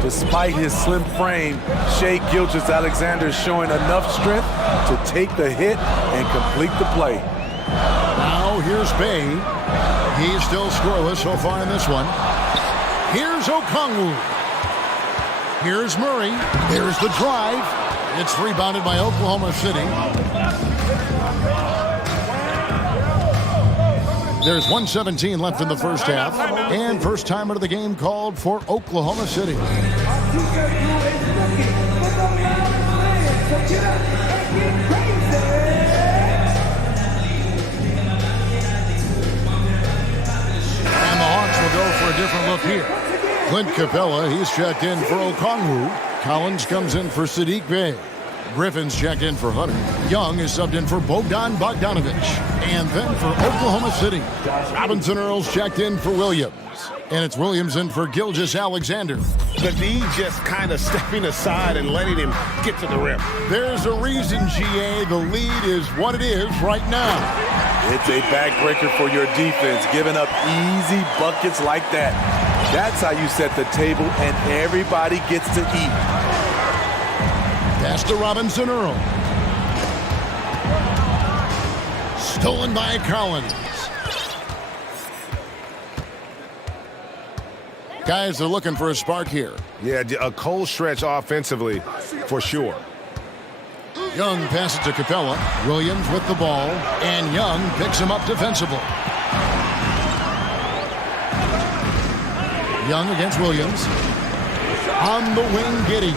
Despite his slim frame, Shai Gilgeous-Alexander is showing enough strength to take the hit and complete the play. Now here's Bay. He's still scoreless so far in this one. Here's Okongwu. Here's Murray. There's the drive. It's rebounded by Oklahoma City. There's 1:17 left in the first half, and first time out of the game called for Oklahoma City. And the Hawks will go for a different look here. Clint Capella, he's checked in for Okongwu. Collins comes in for Sadiq Bey. Griffin's checked in for Hunter. Young is subbed in for Bogdan Bogdanovich. And then for Oklahoma City, Robinson Earls checked in for Williams. And it's Williams in for Gilgeous-Alexander. The D just kind of stepping aside and letting him get to the rim. There's a reason, GA. The lead is what it is right now. It's a backbreaker for your defense, giving up easy buckets like that. That's how you set the table and everybody gets to eat. Pass to Robinson Earl. Stolen by Collins. Guys are looking for a spark here. Yeah, a cold stretch offensively for sure. Young passes to Capella. Williams with the ball. And Young picks him up defensively. Young against Williams. On the wing, Giddy.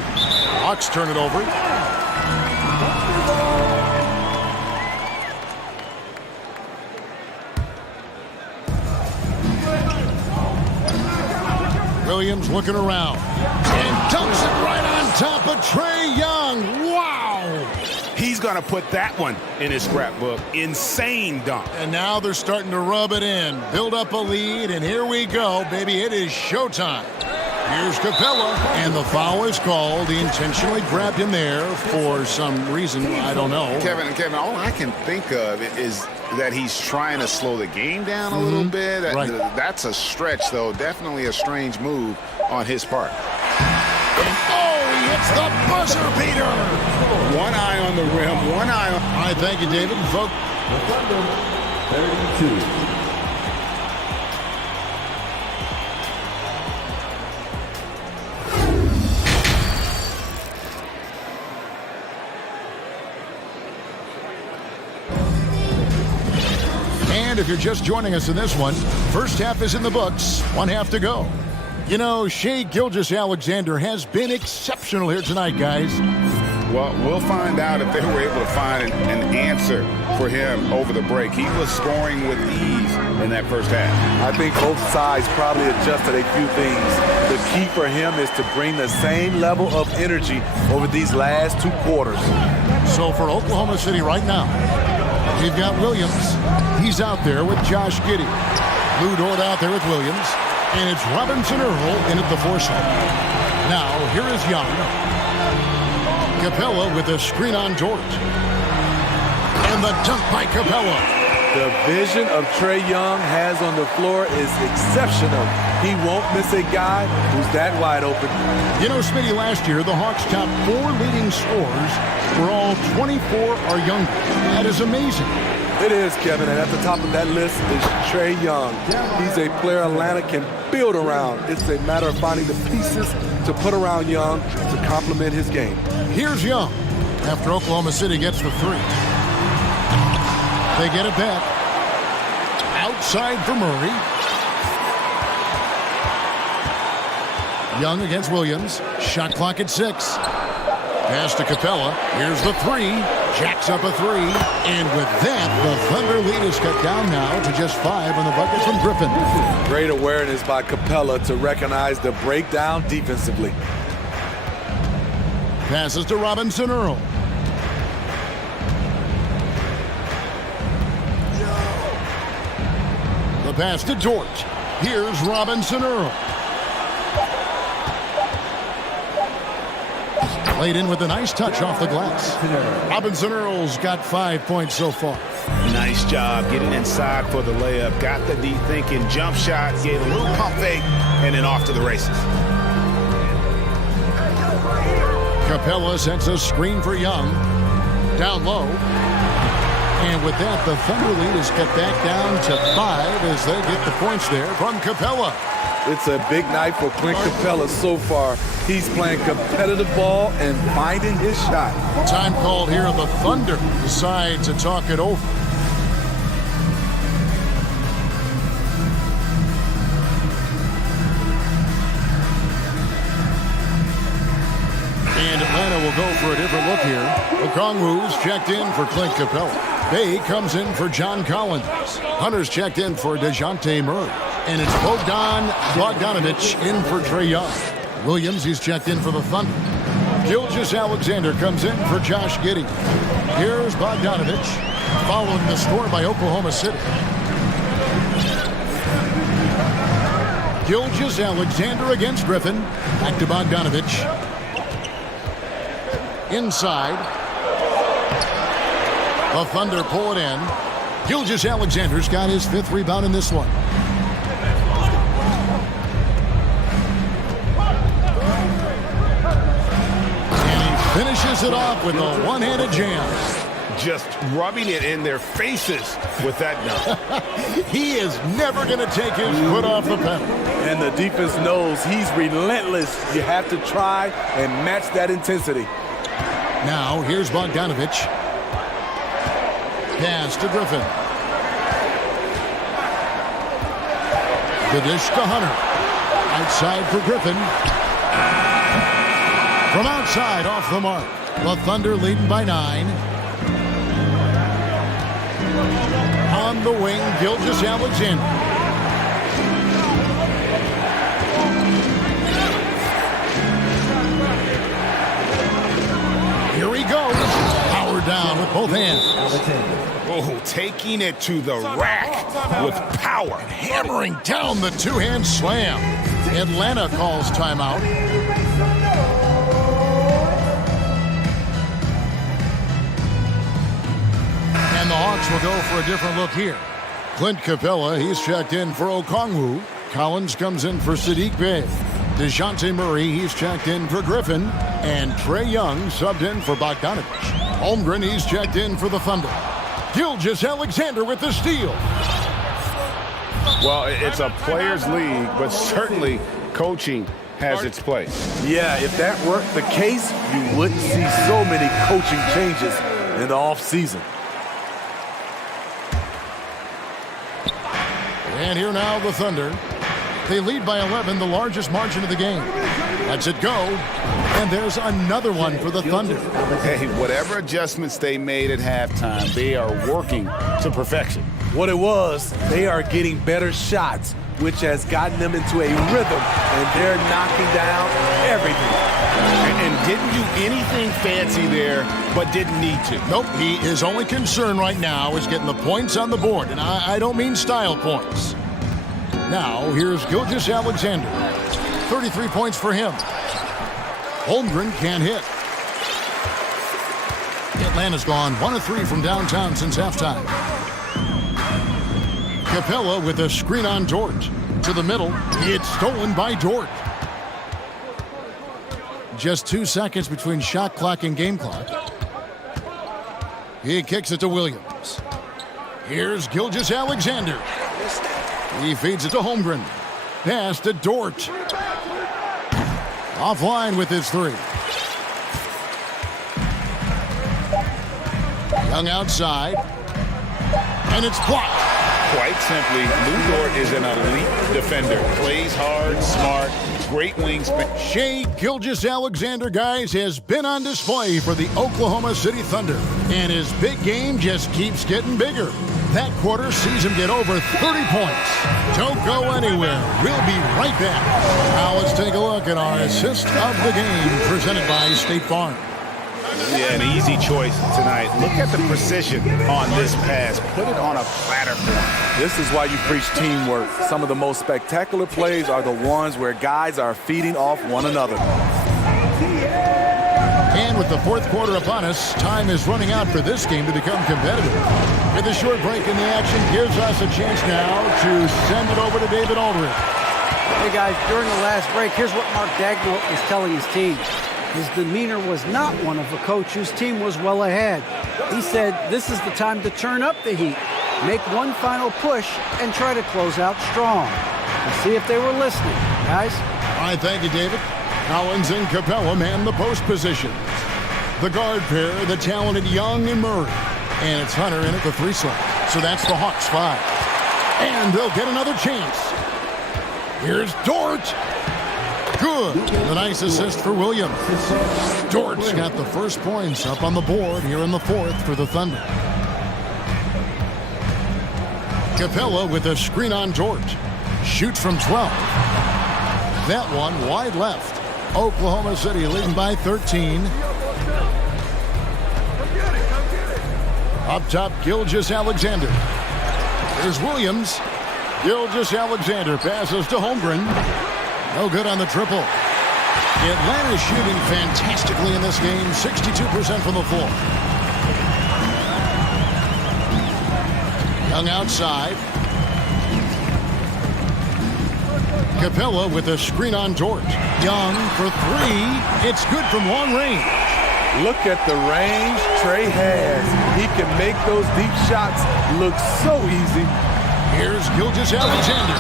Hawks turn it over. Williams looking around. And dunks it right on top of Trae Young. Wow! He's going to put that one in his scrapbook. Insane dunk. And now they're starting to rub it in. Build up a lead, and here we go, baby. It is showtime. Here's Capella, and the foul is called. He intentionally grabbed him there for some reason. I don't know. Kevin, all I can think of is that he's trying to slow the game down a little bit. Right. That's a stretch, though. Definitely a strange move on his part. Oh, he hits the buzzer beater. One eye on the rim, one eye on... All right, thank you, David. Folks. 32. And if you're just joining us in this one, first half is in the books, one half to go. You know, Shai Gilgeous-Alexander has been exceptional here tonight, guys. Well, we'll find out if they were able to find an answer for him over the break. He was scoring with ease in that first half. I think both sides probably adjusted a few things. The key for him is to bring the same level of energy over these last two quarters. So for Oklahoma City right now, we've got Williams. He's out there with Josh Giddey. Lou Dort out there with Williams. And it's Robinson Earl in at the foresight. Now, here is Young. Capella with a screen on Dort. And the dunk by Capella. The vision of Trae Young has on the floor is exceptional. He won't miss a guy who's that wide open. You know, Smitty, last year, the Hawks' top 4 leading scorers were all 24 or younger. That is amazing. It is, Kevin, and at the top of that list is Trae Young. He's a player Atlanta can build around. It's a matter of finding the pieces to put around Young to complement his game. Here's Young after Oklahoma City gets the 3. They get it back. Outside for Murray. Young against Williams. Shot clock at 6. Pass to Capella. Here's the 3. Jacks up a 3. And with that, the Thunder lead is cut down now to just 5 on the bucket from Griffin. Great awareness by Capella to recognize the breakdown defensively. Passes to Robinson Earl. pass to Dort. Here's Robinson Earl. Played in with a nice touch off the glass. Robinson Earl's got 5 points so far. Nice job getting inside for the layup. Got the deep thinking jump shot, gave a little pump fake, and then off to the races. Capella sets a screen for Young. Down low. And with that, the Thunder lead is cut back down to 5 as they get the points there from Capella. It's a big night for Clint Capella so far. He's playing competitive ball and finding his shot. Time called here. The Thunder decide to talk it over. And Atlanta will go for a different look here. Okongwu's checked in for Clint Capella. Bay comes in for John Collins. Hunter's checked in for DeJounte Murray. And it's Bogdanovich in for Trae Young. Williams, he's checked in for the Thunder. Gilgeous-Alexander comes in for Josh Giddey. Here's Bogdanovich, following the score by Oklahoma City. Gilgeous-Alexander against Griffin. Back to Bogdanovich. Inside. The Thunder pull it in. Gilgeous-Alexander's got his 5th rebound in this one. Finishes it off with a one-handed jam. Just rubbing it in their faces with that dunk. He is never going to take his foot off the pedal. And the defense knows he's relentless. You have to try and match that intensity. Now, here's Bogdanovich. Pass to Griffin. The dish to Hunter. Outside for Griffin. From outside, off the mark. The Thunder leading by 9. On the wing, Gilgeous-Alexander. Here he goes. Power down with both hands. Oh, taking it to the rack with power. Hammering down the two-hand slam. Atlanta calls timeout. And the Hawks will go for a different look here. Clint Capella, he's checked in for Okongwu. Collins comes in for Saddiq Bey. DeJounte Murray, he's checked in for Griffin. And Trae Young subbed in for Bogdanovich. Holmgren, he's checked in for the Thunder. Gilgeous-Alexander with the steal. Well, it's a players' league, but certainly coaching has its place. Yeah, if that weren't the case, you wouldn't see so many coaching changes in the offseason. And here now the Thunder. They lead by 11, the largest margin of the game. Lets it go. And there's another one for the Thunder. Hey, whatever adjustments they made at halftime, they are working to perfection. What it was, they are getting better shots, which has gotten them into a rhythm, and they're knocking down everything. And didn't do anything fancy there, but didn't need to. Nope, his only concern right now is getting the points on the board, and I don't mean style points. Now, here's Gilgeous-Alexander. 33 points for him. Holmgren can't hit. Atlanta's gone 1 of 3 from downtown since halftime. Capella with a screen on Dort. To the middle, it's stolen by Dort. Just 2 seconds between shot clock and game clock. He kicks it to Williams. Here's Gilgeous-Alexander. He feeds it to Holmgren. Pass to Dort. Offline with his 3. Young outside. And it's blocked. Quite simply, Lou Dort is an elite defender. Plays hard, smart, great wingspan. Shai Gilgeous-Alexander, guys, has been on display for the Oklahoma City Thunder. And his big game just keeps getting bigger. That quarter sees him get over 30 points. Don't go anywhere. We'll be right back. Now let's take a look at our assist of the game presented by State Farm. Yeah, an easy choice tonight. Look at the precision on this pass. Put it on a platter form. This is why you preach teamwork. Some of the most spectacular plays are the ones where guys are feeding off one another. And with the fourth quarter upon us, time is running out for this game to become competitive. With a short break in the action gives us a chance now to send it over to David Aldridge. Hey guys, during the last break, here's what Mark Dagnall is telling his team. His demeanor was not one of a coach whose team was well ahead. He said, this is the time to turn up the heat, make one final push, and try to close out strong. Let's see if they were listening, guys. All right, thank you, David. Collins and Capella man the post position. The guard pair, the talented Young and Murray. And it's Hunter in at the 3 slot. So that's the Hawks 5. And they'll get another chance. Here's Dort. Good. The nice assist for Williams. Dort's got the first points up on the board here in the fourth for the Thunder. Capella with a screen on Dort. Shoots from 12. That one wide left. Oklahoma City leading by 13. Up top, Gilgeous-Alexander. There's Williams. Gilgeous-Alexander passes to Holmgren. No good on the triple. Atlanta shooting fantastically in this game, 62% from the floor. Young outside. Capella with a screen on Dort. Young for 3. It's good from long range. Look at the range Trey has. He can make those deep shots look so easy. Here's Gilgeous-Alexander.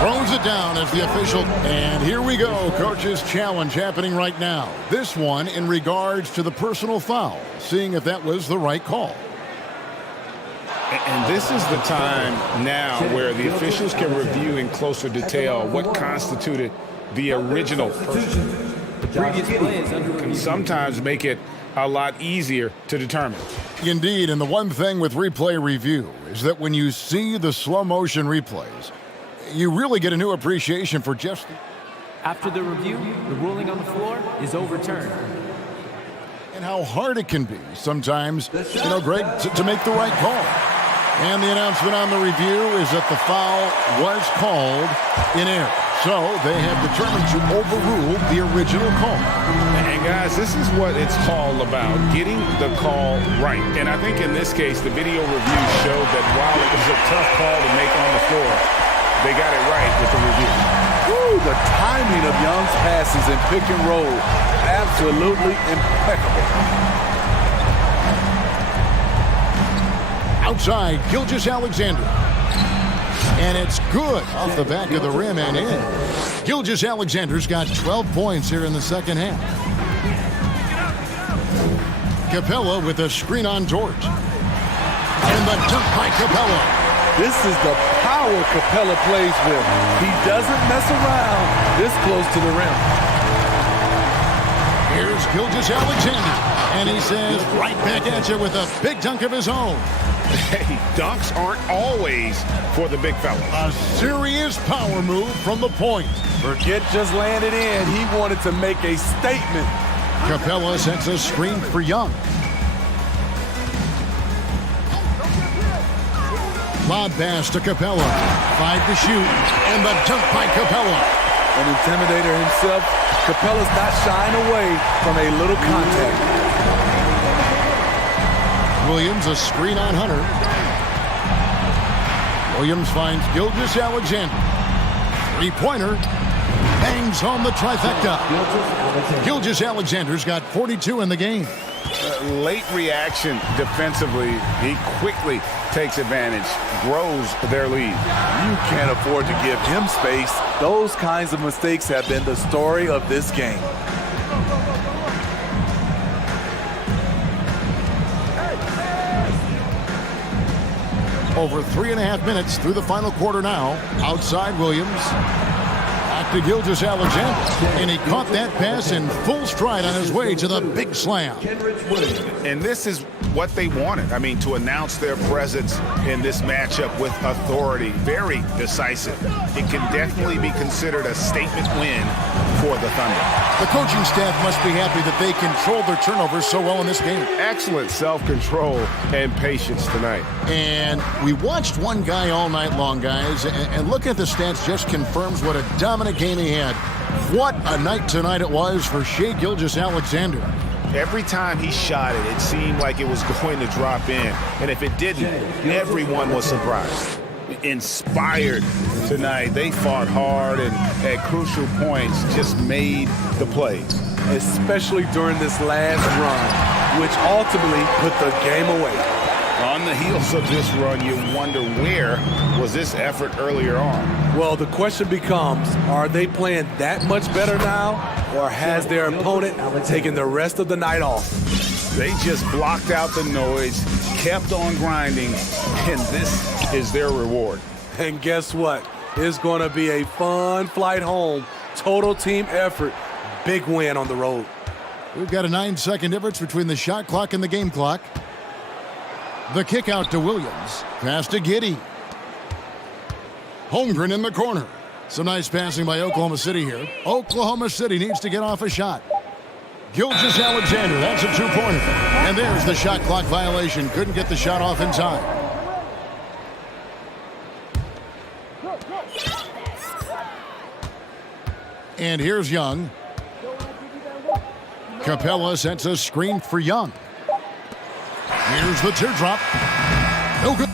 Throws it down as the official. And here we go. Coach's challenge happening right now. This one in regards to the personal foul. Seeing if that was the right call. And this is the time now where the officials can review in closer detail what constituted the original person. The previous play is under Can review. sometimes make it a lot easier to determine. Indeed, and the one thing with replay review is that when you see the slow motion replays, you really get a new appreciation for just After the review, the ruling on the floor is overturned. and how hard it can be sometimes, Greg, to make the right call. And the announcement on the review is that the foul was called in error. So they have determined to overrule the original call. And guys, this is what it's all about, getting the call right. And I think in this case, the video review showed that while it was a tough call to make on the floor, they got it right with the review. Woo, the timing of Young's passes in pick and roll, absolutely impeccable. Outside, Gilgeous-Alexander. And it's good off the back of the rim and in. Gilgeous-Alexander's got 12 points here in the second half. Capella with a screen on Dort. And the dunk by Capella. This is the power Capella plays with. He doesn't mess around this close to the rim. Here's Gilgeous-Alexander. And he says right back at you with a big dunk of his own. Hey, dunks aren't always for the big fella. A serious power move from the point. Forget just laying it in. He wanted to make a statement. Capella sets a screen for Young. Lob pass to Capella. 5 to shoot. And the dunk by Capella. An intimidator himself, Capella's not shying away from a little contact. Williams a screen on Hunter. Williams finds Gilgeous-Alexander. 3-pointer. Bangs home the trifecta. Gilgeous-Alexander's got 42 in the game. Late reaction defensively. He quickly takes advantage, grows their lead. You can't afford to give him space. Those kinds of mistakes have been the story of this game. Over 3.5 minutes through the final quarter now. Outside Williams. Back to Gilgeous-Alexander. And he caught that pass in full stride on his way to the big slam. And this is what they wanted. I mean, to announce their presence in this matchup with authority, very decisive. It can definitely be considered a statement win for the Thunder. The coaching staff must be happy that they controlled their turnovers so well in this game. Excellent self-control and patience tonight. And we watched one guy all night long, guys, and looking at the stats just confirms what a dominant game he had. What a night tonight it was for Shai Gilgeous-Alexander. Every time he shot it, it seemed like it was going to drop in. And if it didn't, everyone was surprised. Inspired tonight. They fought hard and at crucial points just made the plays. Especially during this last run, which ultimately put the game away. On the heels of this run, you wonder where was this effort earlier on? Well, the question becomes, are they playing that much better now, or has their opponent taken the rest of the night off? They just blocked out the noise, kept on grinding, and this is their reward. And guess what? It's going to be a fun flight home. Total team effort. Big win on the road. We've got a 9-second difference between the shot clock and the game clock. The kick out to Williams. Pass to Giddey. Holmgren in the corner. Some nice passing by Oklahoma City here. Oklahoma City needs to get off a shot. Gilgeous-Alexander, that's a two-pointer. And there's the shot clock violation. Couldn't get the shot off in time. And here's Young. Capella sets a screen for Young. Here's the teardrop. No good.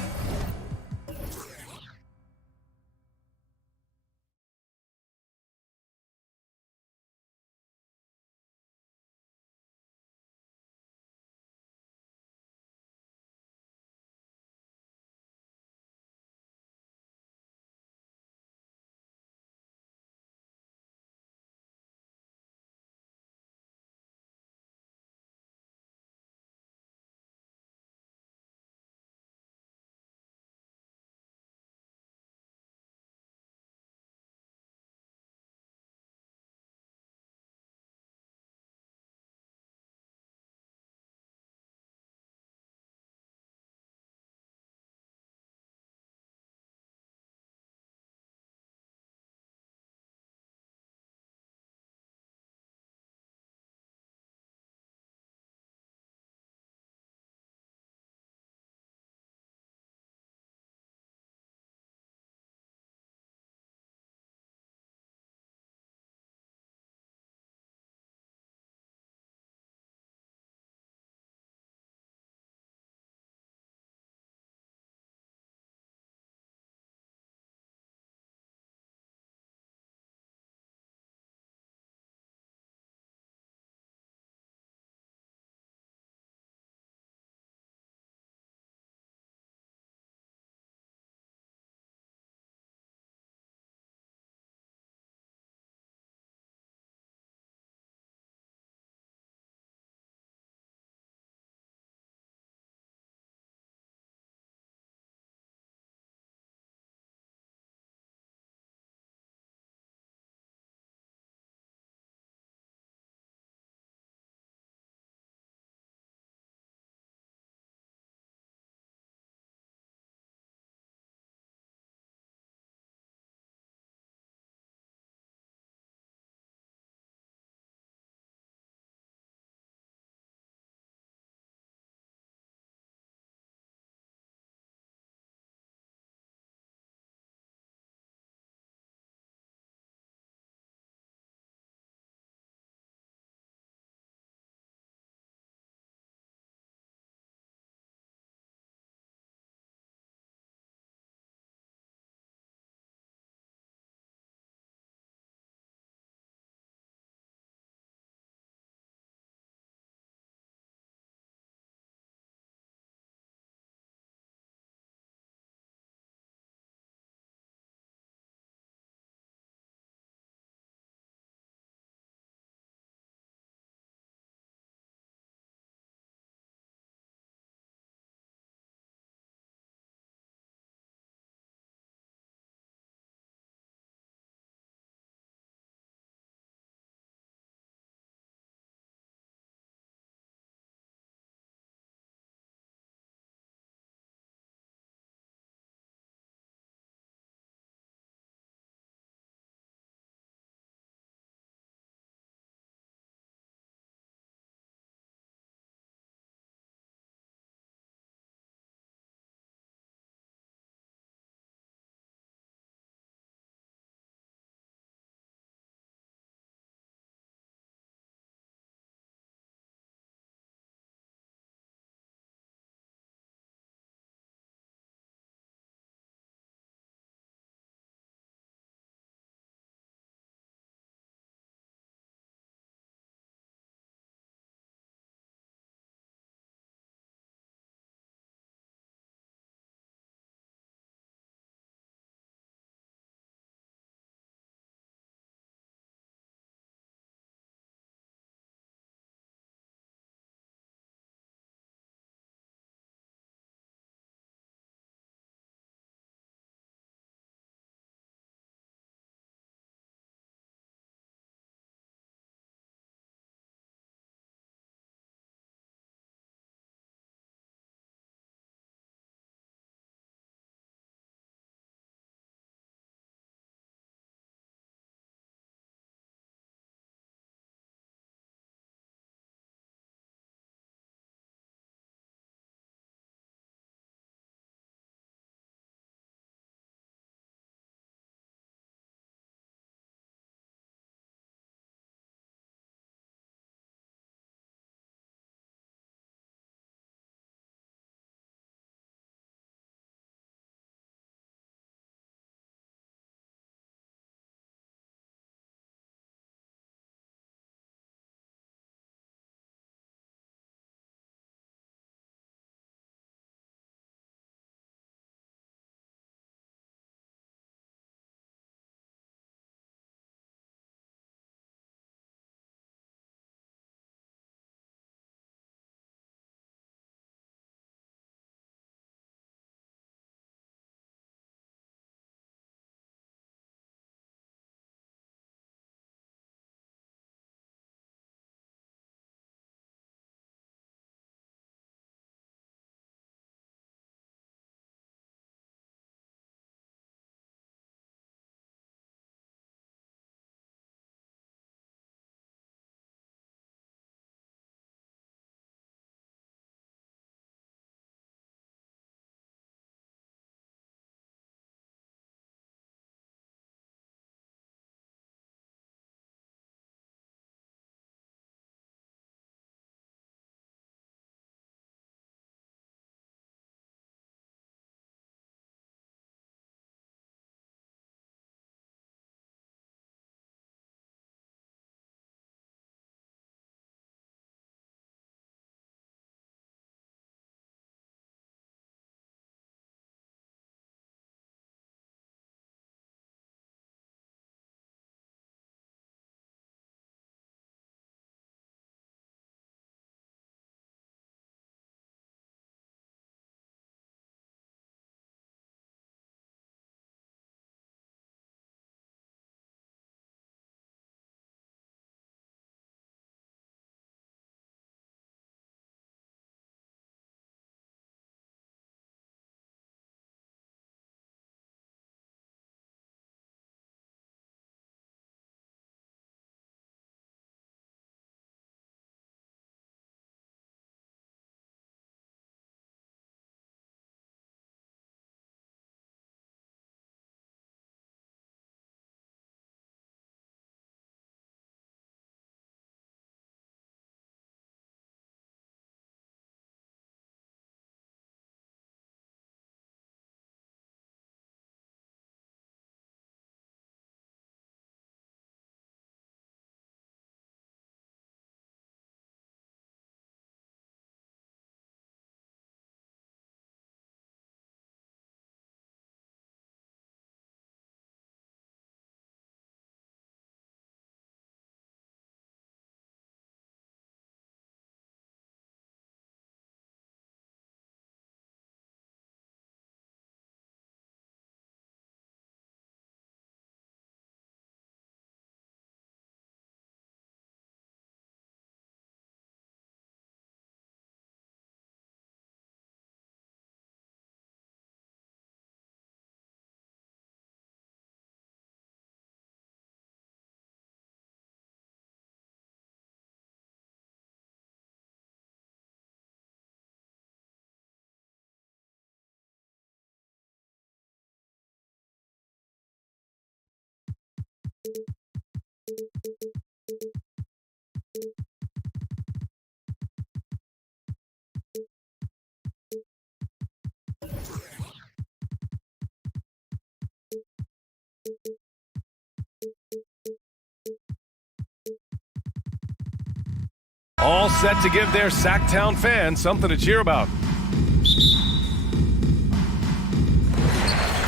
All set to give their Sacktown fans something to cheer about.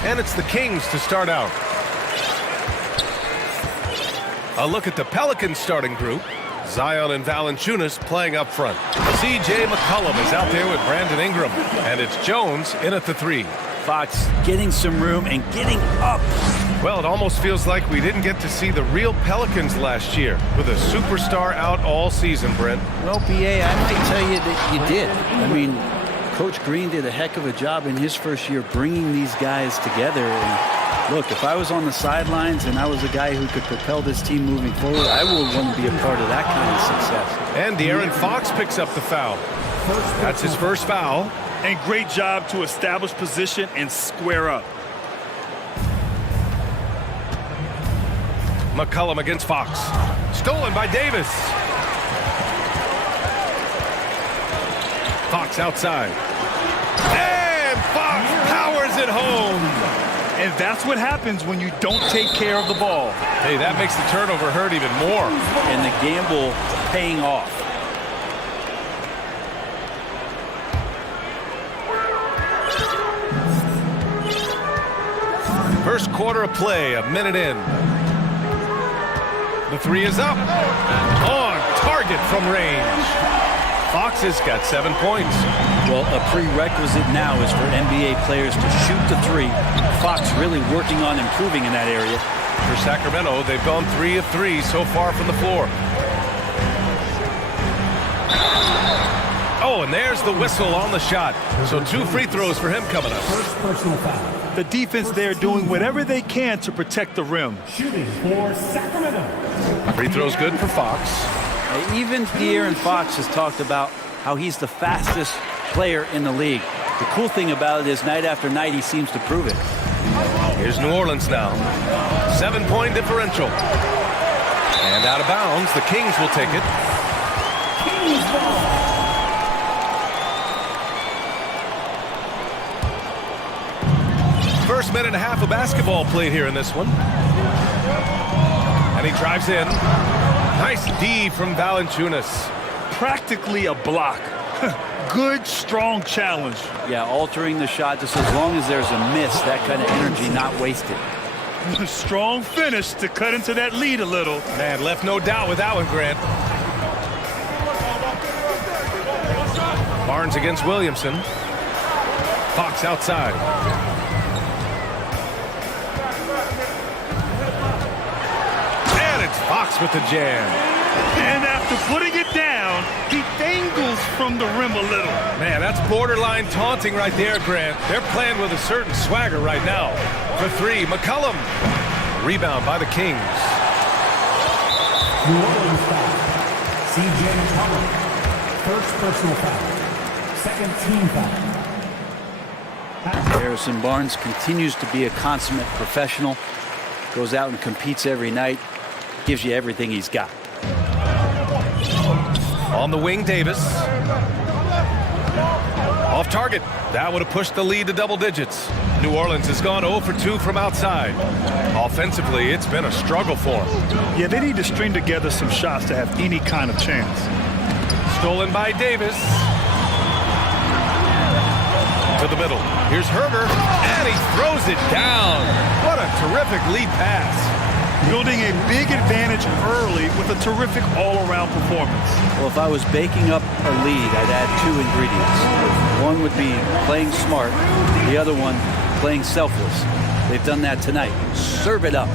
And it's the Kings to start out. A look at the Pelicans starting group. Zion and Valanciunas playing up front. CJ McCollum is out there with Brandon Ingram. And it's Jones in at the 3. Fox getting some room and getting up. Well, it almost feels like we didn't get to see the real Pelicans last year with a superstar out all season, Brent. Well, BA, I might tell you that you did. I mean, Coach Green did a heck of a job in his first year bringing these guys together. And look, if I was on the sidelines and I was a guy who could propel this team moving forward, I would want to be a part of that kind of success. And De'Aaron Fox picks up the foul. That's his first foul. And great job to establish position and square up. McCollum against Fox. Stolen by Davis. Fox outside. And Fox powers it home. And that's what happens when you don't take care of the ball. Hey, that makes the turnover hurt even more. And the gamble paying off. First quarter of play, a minute in. The 3 is up. On target from range. Fox has got 7 points. Well, a prerequisite now is for NBA players to shoot the 3. Fox really working on improving in that area. For Sacramento, they've gone 3 of 3 so far from the floor. Oh, and there's the whistle on the shot. So 2 free throws for him coming up. First personal foul. The defense there doing whatever they can to protect the rim. Shooting for Sacramento. Free throw's good for Fox. Even De'Aaron Fox has talked about how he's the fastest player in the league. The cool thing about it is night after night he seems to prove it. Here's New Orleans now. 7-point differential. And out of bounds, the Kings will take it. Kings ball. First minute and a half of basketball played here in this one. And he drives in. Nice D from Valanciunas. Practically a block. Good, strong challenge. Yeah, altering the shot just as long as there's a miss, that kind of energy not wasted. Strong finish to cut into that lead a little. Man, left no doubt with that one, Grant. Barnes against Williamson. Fox outside. And it's Fox with the jam. And after putting it down, he dangles from the rim a little. Man, that's borderline taunting right there, Grant. They're playing with a certain swagger right now. For 3, McCollum. Rebound by the Kings. New Orleans foul. CJ McCollum. First personal foul. Second team foul. Harrison Barnes continues to be a consummate professional. Goes out and competes every night. Gives you everything he's got. On the wing, Davis. Off target. That would have pushed the lead to double digits. New Orleans has gone 0 for 2 from outside. Offensively, it's been a struggle for them. Yeah, they need to string together some shots to have any kind of chance. Stolen by Davis. To the middle. Here's Herder, and he throws it down. What a terrific lead pass. Building a big advantage early with a terrific all-around performance. Well, if I was baking up a lead, I'd add 2 ingredients. One would be playing smart. The other one, playing selfless. They've done that tonight. Serve it up.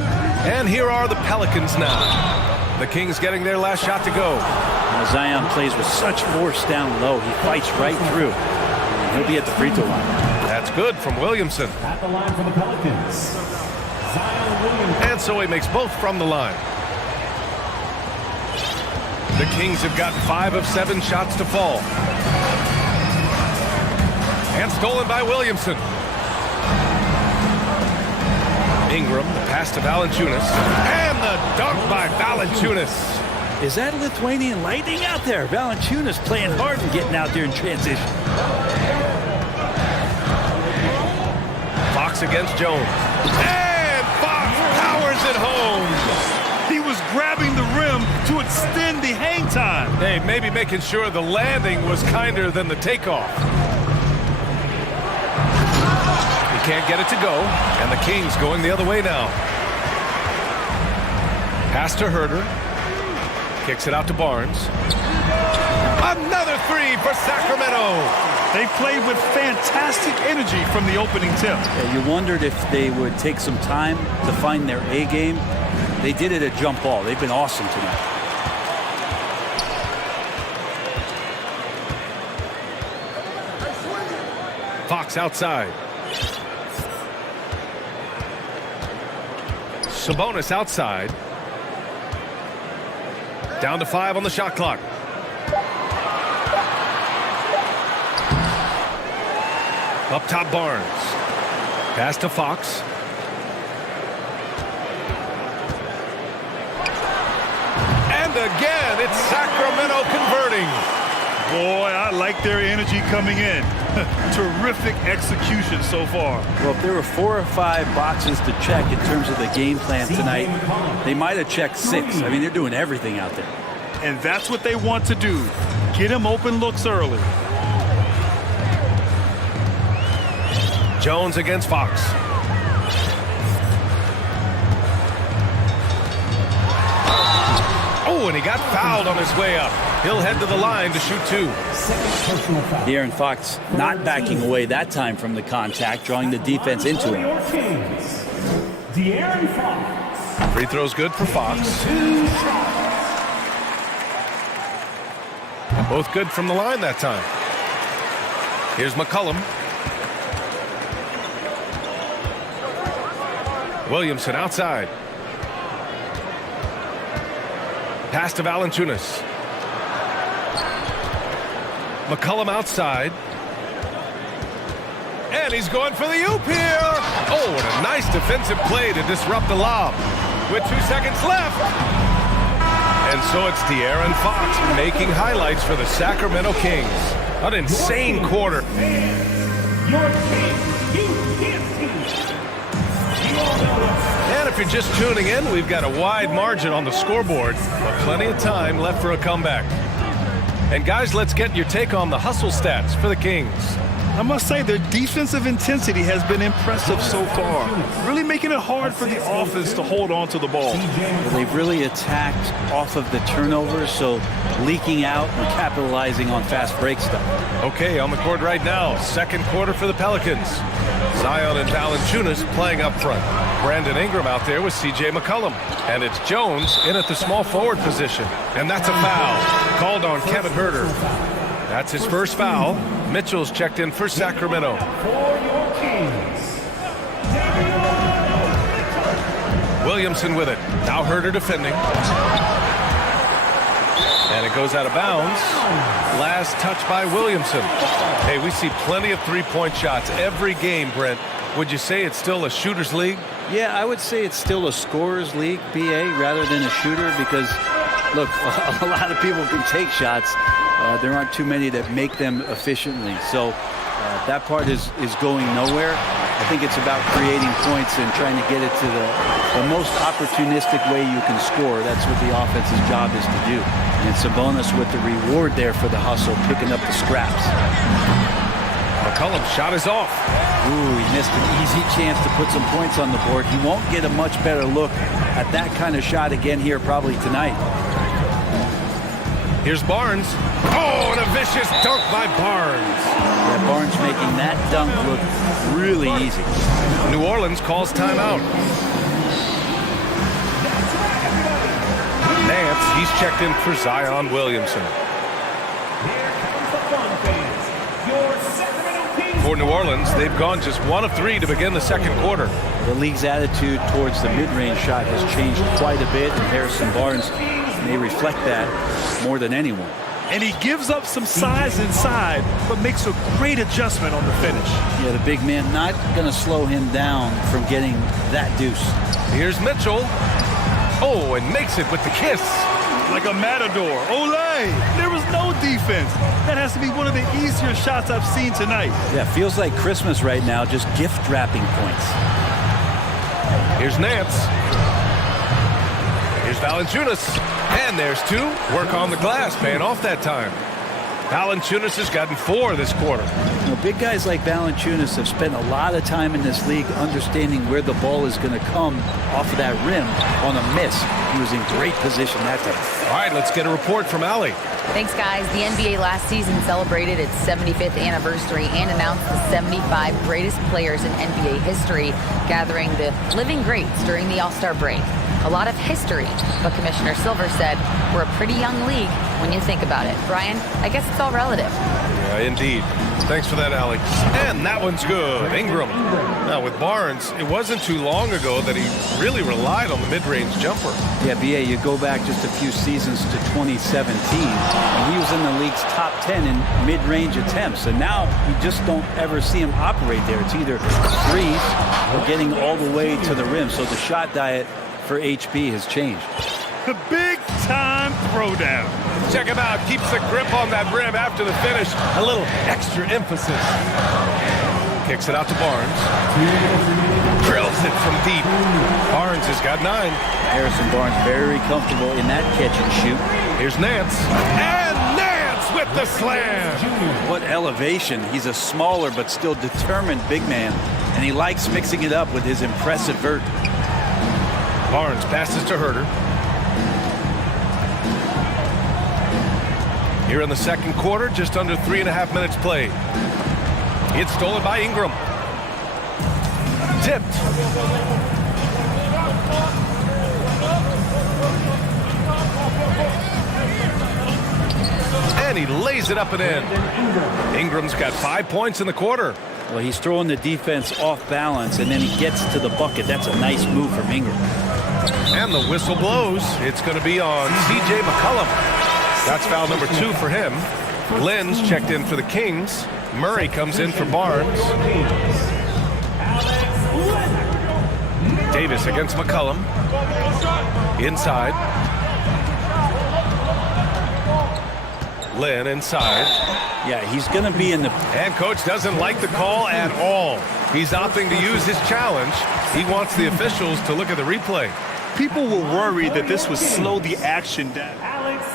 And here are the Pelicans now. The Kings getting their last shot to go. Now, Zion plays with such force down low. He fights right through. He'll be at the free throw line. That's good from Williamson. At the line for the Pelicans, Zion Williamson. And so he makes both from the line. The Kings have got 5 of 7 shots to fall. And stolen by Williamson. Ingram, the pass to Valanciunas, and the dunk by Valanciunas. Is that Lithuanian lightning out there? Valanciunas playing hard and getting out there in transition. Fox against Jones. And Fox powers it home. He was grabbing the rim to extend the hang time. Hey, maybe making sure the landing was kinder than the takeoff. He can't get it to go, and the Kings going the other way now. Pass to Herter. Kicks it out to Barnes. Another three for Sacramento. They played with fantastic energy from the opening tip. Yeah, you wondered if they would take some time to find their A game. They did it at jump ball. They've been awesome tonight. Fox outside. Sabonis outside. Down to 5 on the shot clock. Up top, Barnes. Pass to Fox. And again, it's Sacramento converting. Boy, I like their energy coming in. Terrific execution so far. Well, if there were 4 or 5 boxes to check in terms of the game plan tonight, they might have checked 6. I mean, they're doing everything out there. And that's what they want to do. Get him open looks early. Jones against Fox. Oh, and he got fouled on his way up. He'll head to the line to shoot 2. De'Aaron Fox not backing away that time from the contact, drawing the defense into him. De'Aaron Fox. Free throw's good for Fox. Both good from the line that time. Here's McCollum. Williamson outside. Pass to Valanciunas. McCollum outside. And he's going for the oop here. Oh, and a nice defensive play to disrupt the lob. With 2 seconds left. And so it's De'Aaron Fox making highlights for the Sacramento Kings. An insane quarter. And if you're just tuning in, we've got a wide margin on the scoreboard, but plenty of time left for a comeback. And guys, let's get your take on the hustle stats for the Kings. I must say their defensive intensity has been impressive so far, really making it hard for the offense to hold on to the ball. Well, they've really attacked off of the turnovers, so leaking out and capitalizing on fast break stuff. Okay, on the court right now, second quarter for the Pelicans. Zion and Valanciunas playing up front. Brandon Ingram out there with C.J. McCollum. And it's Jones in at the small forward position. And that's a foul called on Kevin Herter. That's his first foul. Mitchell's checked in for Sacramento. Williamson with it. Now Herter defending. And it goes out of bounds. Last touch by Williamson. Hey, we see plenty of three-point shots every game, Brent. Would you say it's still a shooter's league? Yeah, I would say it's still a scorer's league, BA, rather than a shooter because, look, a lot of people can take shots. There aren't too many that make them efficiently. So that part is going nowhere. I think it's about creating points and trying to get it to the most opportunistic way you can score. That's what the offense's job is to do. And Sabonis with the reward there for the hustle, picking up the scraps. McCollum's shot is off. Ooh, he missed an easy chance to put some points on the board. He won't get a much better look at that kind of shot again here probably tonight. Here's Barnes. Oh, and a vicious dunk by Barnes. Yeah, Barnes making that dunk look really easy. New Orleans calls timeout. Nance, he's checked in for Zion Williamson. For New Orleans, they've gone just 1 of 3 to begin the second quarter. The league's attitude towards the mid-range shot has changed quite a bit, and Harrison Barnes may reflect that more than anyone. And he gives up some size inside, but makes a great adjustment on the finish. Yeah, the big man not going to slow him down from getting that deuce. Here's Mitchell. Oh, and makes it with the kiss. Like a matador. Olay! There was no defense. That has to be one of the easier shots I've seen tonight. Yeah, feels like Christmas right now, just gift wrapping points. Here's Nance. Here's Valanciunas. And there's two. Work on the glass, paying off that time. Valanciunas has gotten 4 this quarter. You know, big guys like Valanciunas have spent a lot of time in this league understanding where the ball is going to come off of that rim on a miss. He was in great position that time. All right, let's get a report from Allie. Thanks, guys. The NBA last season celebrated its 75th anniversary and announced the 75 greatest players in NBA history, gathering the living greats during the All-Star break. A lot of history, but Commissioner Silver said we're a pretty young league when you think about it. Brian, I guess it's all relative. Yeah, indeed. Thanks for that, Allie. And that one's good. Ingram. Now, with Barnes, it wasn't too long ago that he really relied on the mid-range jumper. Yeah, BA, you go back just a few seasons to 2017, and he was in the league's top 10 in mid-range attempts. And now you just don't ever see him operate there. It's either threes or getting all the way to the rim. So the shot diet for HB has changed. The big-time throwdown. Check him out. Keeps the grip on that rim after the finish. A little extra emphasis. Kicks it out to Barnes. Drills it from deep. Barnes has got 9. Harrison Barnes very comfortable in that catch and shoot. Here's Nance. And Nance with the slam. What elevation. He's a smaller but still determined big man. And he likes mixing it up with his impressive vert. Barnes passes to Herter. Here in the second quarter, just under 3.5 minutes played. It's stolen by Ingram. Tipped. And he lays it up and in. Ingram's got 5 points in the quarter. Well, he's throwing the defense off balance, and then he gets to the bucket. That's a nice move from Ingram. And the whistle blows. It's going to be on C.J. McCollum. That's foul number 2 for him. Lynn's checked in for the Kings. Murray comes in for Barnes. Davis against McCollum. Inside. Lynn inside. Yeah, he's going to be in the... And coach doesn't like the call at all. He's opting to use his challenge. He wants the officials to look at the replay. People were worried that this would slow the action down.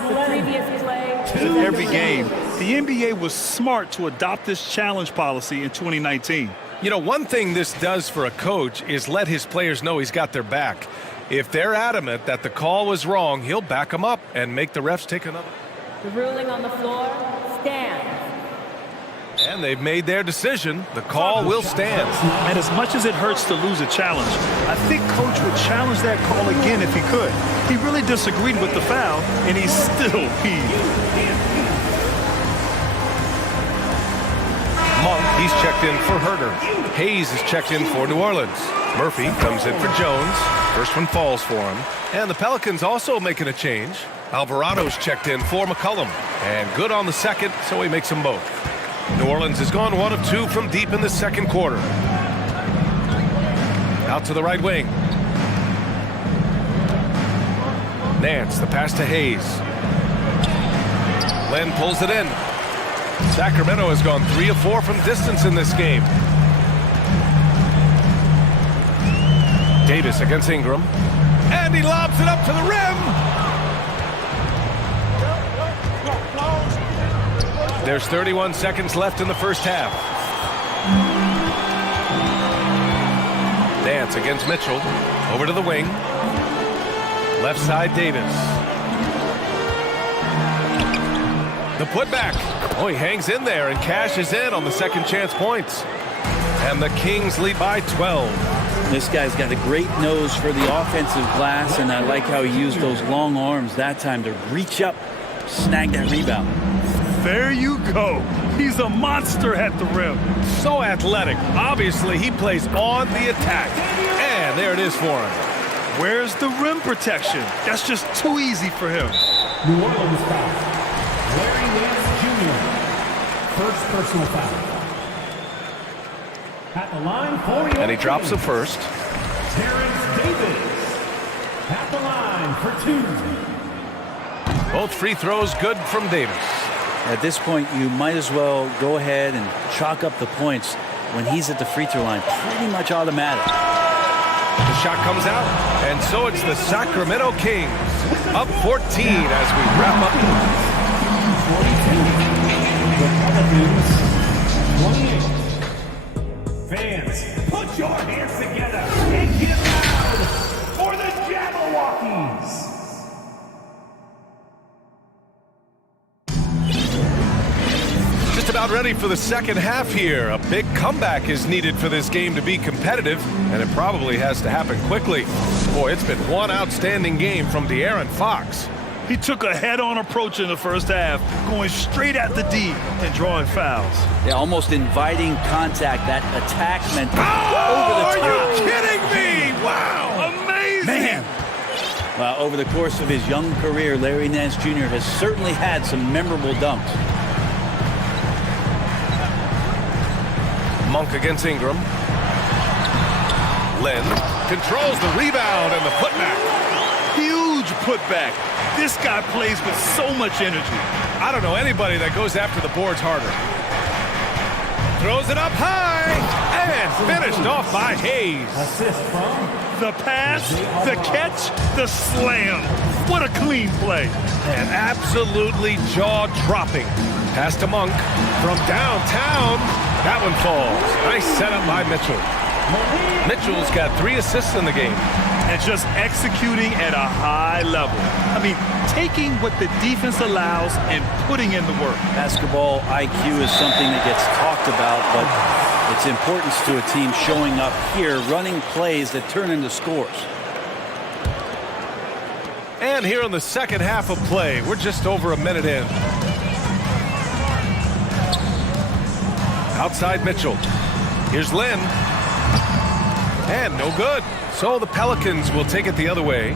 The previous play. In every game, the NBA was smart to adopt this challenge policy in 2019. You know, one thing this does for a coach is let his players know he's got their back. If they're adamant that the call was wrong, he'll back them up and make the refs take another. The ruling on the floor stands. And they've made their decision. The call will stand. And as much as it hurts to lose a challenge, I think Coach would challenge that call again if he could. He really disagreed with the foul, and he's still heaved. Monk, he's checked in for Herter. Hayes is checked in for New Orleans. Murphy comes in for Jones. First one falls for him. And the Pelicans also making a change. Alvarado's checked in for McCollum. And good on the second, so he makes them both. New Orleans has gone 1 of 2 from deep in the second quarter. Out to the right wing. Nance, the pass to Hayes. Len pulls it in. Sacramento has gone 3 of 4 from distance in this game. Davis against Ingram. And he lobs it up to the rim. There's 31 seconds left in the first half. Nance against Mitchell. Over to the wing. Left side, Davis. The putback. Oh, he hangs in there and cashes in on the second chance points. And the Kings lead by 12. This guy's got a great nose for the offensive glass, and I like how he used those long arms that time to reach up, snag that rebound. There you go. He's a monster at the rim. So athletic. Obviously, he plays on the attack. And there it is for him. Where's the rim protection? That's just too easy for him. New Orleans foul. Larry Nance Jr. First personal foul. At the line for your And he drops the team, first. Terrence Davis. At the line for 2. Both free throws good from Davis. At this point, you might as well go ahead and chalk up the points when he's at the free throw line. Pretty much automatic. The shot comes out, and so it's the Sacramento Kings up 14 as we wrap up. 28. Fans, put your hands together and get loud for the Jabberwockies. Just about ready for the second half here. A big comeback is needed for this game to be competitive, and it probably has to happen quickly. Boy, it's been one outstanding game from De'Aaron Fox. He took a head-on approach in the first half, going straight at the D and drawing fouls. Yeah, almost inviting contact, that attack meant over the Are top. you kidding me? Wow! Amazing! Man! Well, over the course of his young career, Larry Nance Jr. has certainly had some memorable dunks. Monk against Ingram. Lynn controls the rebound and the putback. Huge putback. This guy plays with so much energy. I don't know anybody that goes after the boards harder. Throws it up high and finished off by Hayes. Assist from The pass, the catch, the slam. What a clean play. And absolutely jaw-dropping. Pass to Monk from downtown. That one falls. Nice setup by Mitchell. Mitchell's got 3 assists in the game. And just executing at a high level. I mean, taking what the defense allows and putting in the work. Basketball IQ is something that gets talked about, but its importance to a team showing up here, running plays that turn into scores. And here in the second half of play, we're just over a minute in. Outside Mitchell. Here's Lynn. And no good. So the Pelicans will take it the other way.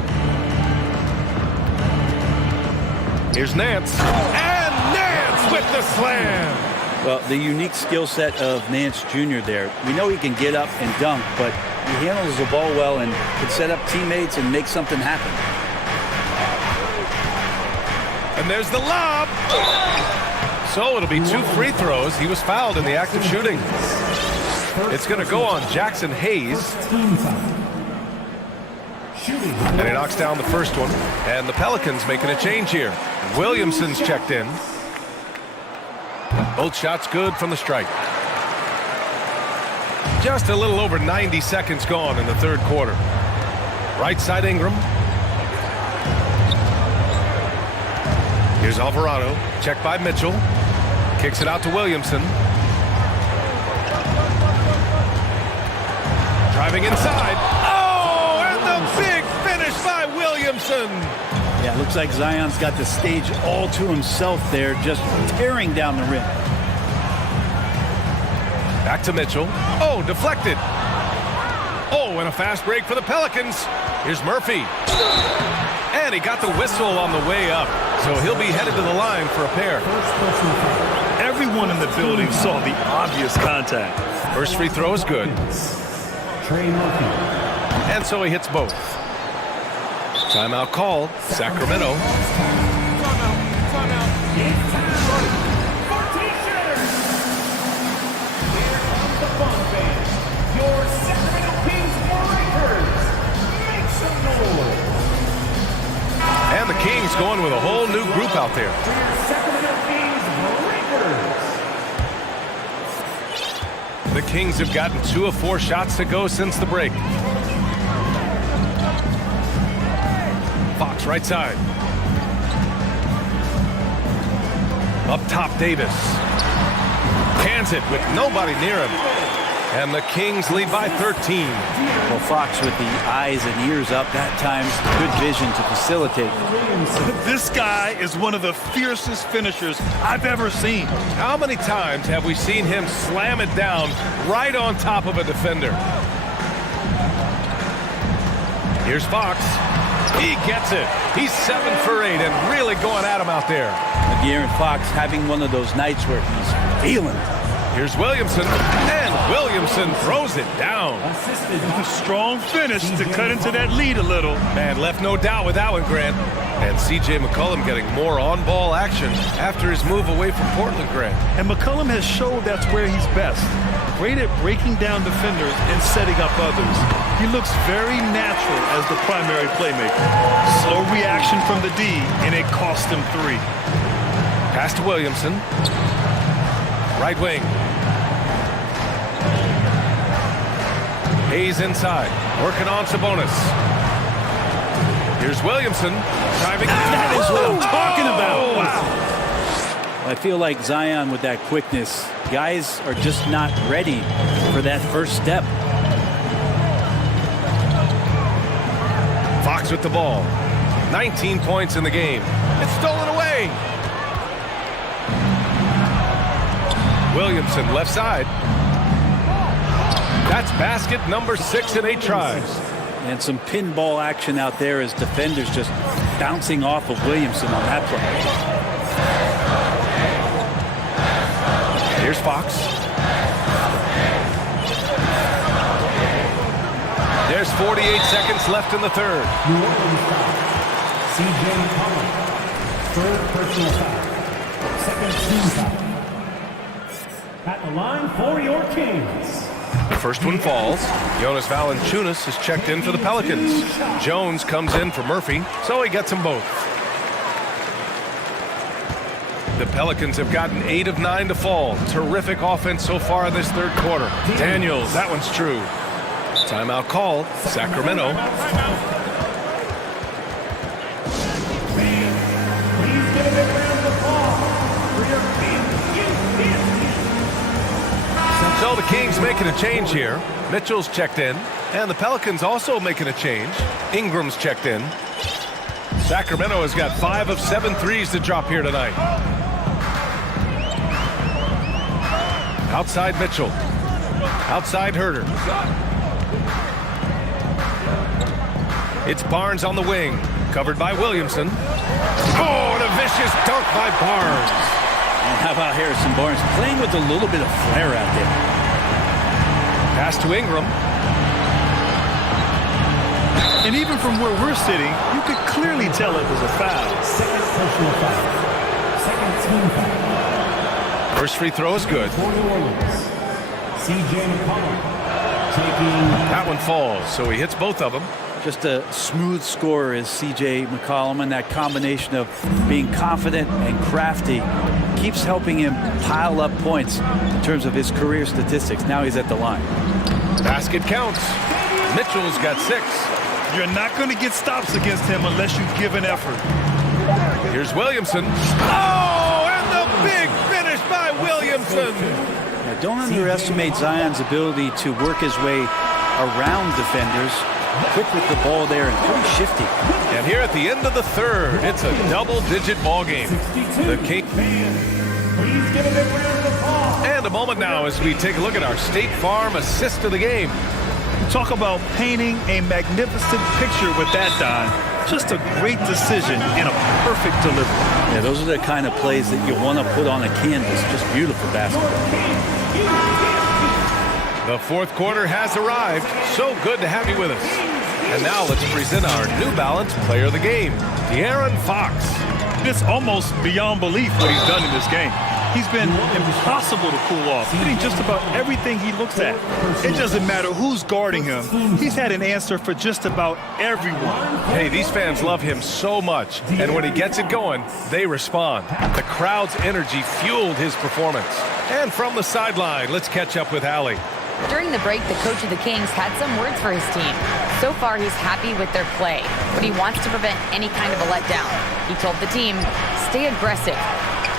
Here's Nance. And Nance with the slam. Well, the unique skill set of Nance Jr. there. We know he can get up and dunk, but he handles the ball well and can set up teammates and make something happen. And there's the lob. So it'll be 2 free throws. He was fouled in the act of shooting. It's going to go on Jackson Hayes. And he knocks down the first one. And the Pelicans making a change here. Williamson's checked in. Both shots good from the strike. Just a little over 90 seconds gone in the third quarter. Right side Ingram. Here's Alvarado. Checked by Mitchell. Kicks it out to Williamson. Driving inside. Oh, and the big finish by Williamson. Yeah, it looks like Zion's got the stage all to himself there, just tearing down the rim. Back to Mitchell. Oh, deflected. Oh, and a fast break for the Pelicans. Here's Murphy. And he got the whistle on the way up. So he'll be headed to the line for a pair. Everyone in the building saw the obvious contact. First free throw is good. And so he hits both. Timeout called. Sacramento. Your Sacramento Kings Breakers. Make some noise. And the Kings going with a whole new group out there. Sacramento Kings Breakers. The Kings have gotten 2 of 4 shots to go since the break. Fox right side. Up top, Davis. Cans it with nobody near him. And the Kings lead by 13. Well, Fox with the eyes and ears up that time, good vision to facilitate. This guy is one of the fiercest finishers I've ever seen. How many times have we seen him slam it down right on top of a defender? Here's Fox. He gets it. He's 7 for 8 and really going at him out there. De'Aaron Fox having one of those nights where he's feeling it. Here's Williamson, and Williamson throws it down. A strong finish to cut into that lead a little. Man, left no doubt with that one, Grant. And C.J. McCollum getting more on-ball action after his move away from Portland, Grant. And McCollum has showed that's where he's best. Great at breaking down defenders and setting up others. He looks very natural as the primary playmaker. Slow reaction from the D, and it cost him 3. Pass to Williamson. Right wing. Hayes inside, working on Sabonis. Here's Williamson, driving. That is what I'm talking about. Wow. I feel like Zion with that quickness, guys are just not ready for that first step. Fox with the ball. 19 points in the game. It's stolen away. Williamson left side. That's basket number 6 in 8 tries. And some pinball action out there as defenders just bouncing off of Williamson on that play. Here's Fox. There's 48 seconds left in the third. New Orleans foul. C.J. McCollum. Third personal foul. Second team foul. At the line for your Kings. The first one falls. Jonas Valanciunas is checked in for the Pelicans. Jones comes in for Murphy, so he gets them both. The Pelicans have gotten 8 of 9 to fall. Terrific offense so far in this third quarter. Daniels, that one's true. Timeout called. Sacramento. So the Kings making a change here. Mitchell's checked in, and the Pelicans also making a change. Ingram's checked in. Sacramento has got 5 of 7 threes to drop here tonight. Outside Mitchell. Outside Herter. It's Barnes on the wing, covered by Williamson. Oh, and a vicious dunk by Barnes. And how about Harrison Barnes playing with a little bit of flair out there. Pass to Ingram. And even from where we're sitting, you could clearly tell it was a foul. Second personal foul. Second team foul. First free throw is good. For New Orleans. C.J. McCollum taking. That one falls, so he hits both of them. Just a smooth scorer is C.J. McCollum, and that combination of being confident and crafty keeps helping him pile up points in terms of his career statistics. Now he's at the line. Basket counts. Mitchell's got 6. You're not going to get stops against him unless you give an effort. Here's Williamson. Oh, and the big finish by Williamson. Now, don't underestimate Zion's ability to work his way around defenders. Quick with the ball there and pretty shifty. And here at the end of the third, it's a double-digit ball game. The King. And a moment now as we take a look at our State Farm assist of the game. Talk about painting a magnificent picture with that dime. Just a great decision and a perfect delivery. Yeah, those are the kind of plays that you want to put on a canvas. Just beautiful basketball. The fourth quarter has arrived. So good to have you with us. And now let's present our New Balance Player of the Game, De'Aaron Fox. It's almost beyond belief what he's done in this game. He's been impossible to cool off, hitting just about everything he looks at. It doesn't matter who's guarding him. He's had an answer for just about everyone. Hey, these fans love him so much. And when he gets it going, they respond. The crowd's energy fueled his performance. And from the sideline, let's catch up with Allie. During the break, the coach of the Kings had some words for his team. So far, he's happy with their play, but he wants to prevent any kind of a letdown. He told the team, stay aggressive.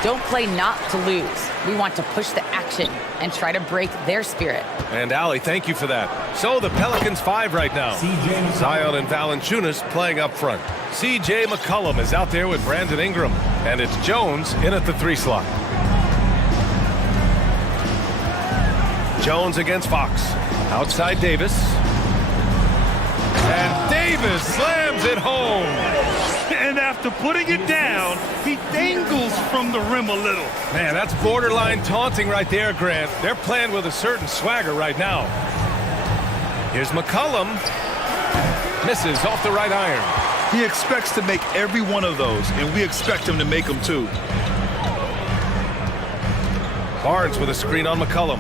Don't play not to lose. We want to push the action and try to break their spirit. And Allie, thank you for that. So the Pelicans 5 right now. Zion and Valanciunas playing up front. C.J. McCollum is out there with Brandon Ingram. And it's Jones in at the 3 slot. Jones against Fox. Outside Davis. And Davis! Davis slams it home. And after putting it down, he dangles from the rim a little. Man, that's borderline taunting right there, Grant. They're playing with a certain swagger right now. Here's McCollum. Misses off the right iron. He expects to make every one of those, and we expect him to make them too. Barnes with a screen on McCollum.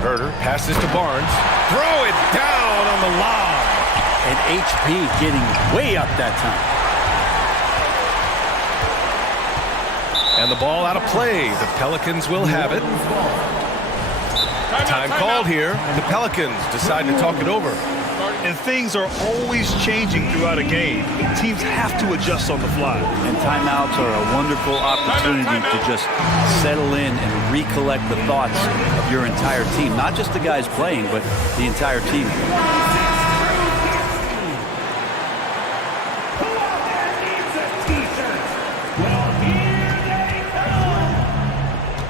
Herter passes to Barnes. Throw it down on the lob. And HP getting way up that time. And the ball out of play. The Pelicans will have it. Time called here. The Pelicans decide to talk it over. And things are always changing throughout a game. Teams have to adjust on the fly. And timeouts are a wonderful opportunity to just settle in and recollect the thoughts of your entire team. Not just the guys playing, but the entire team.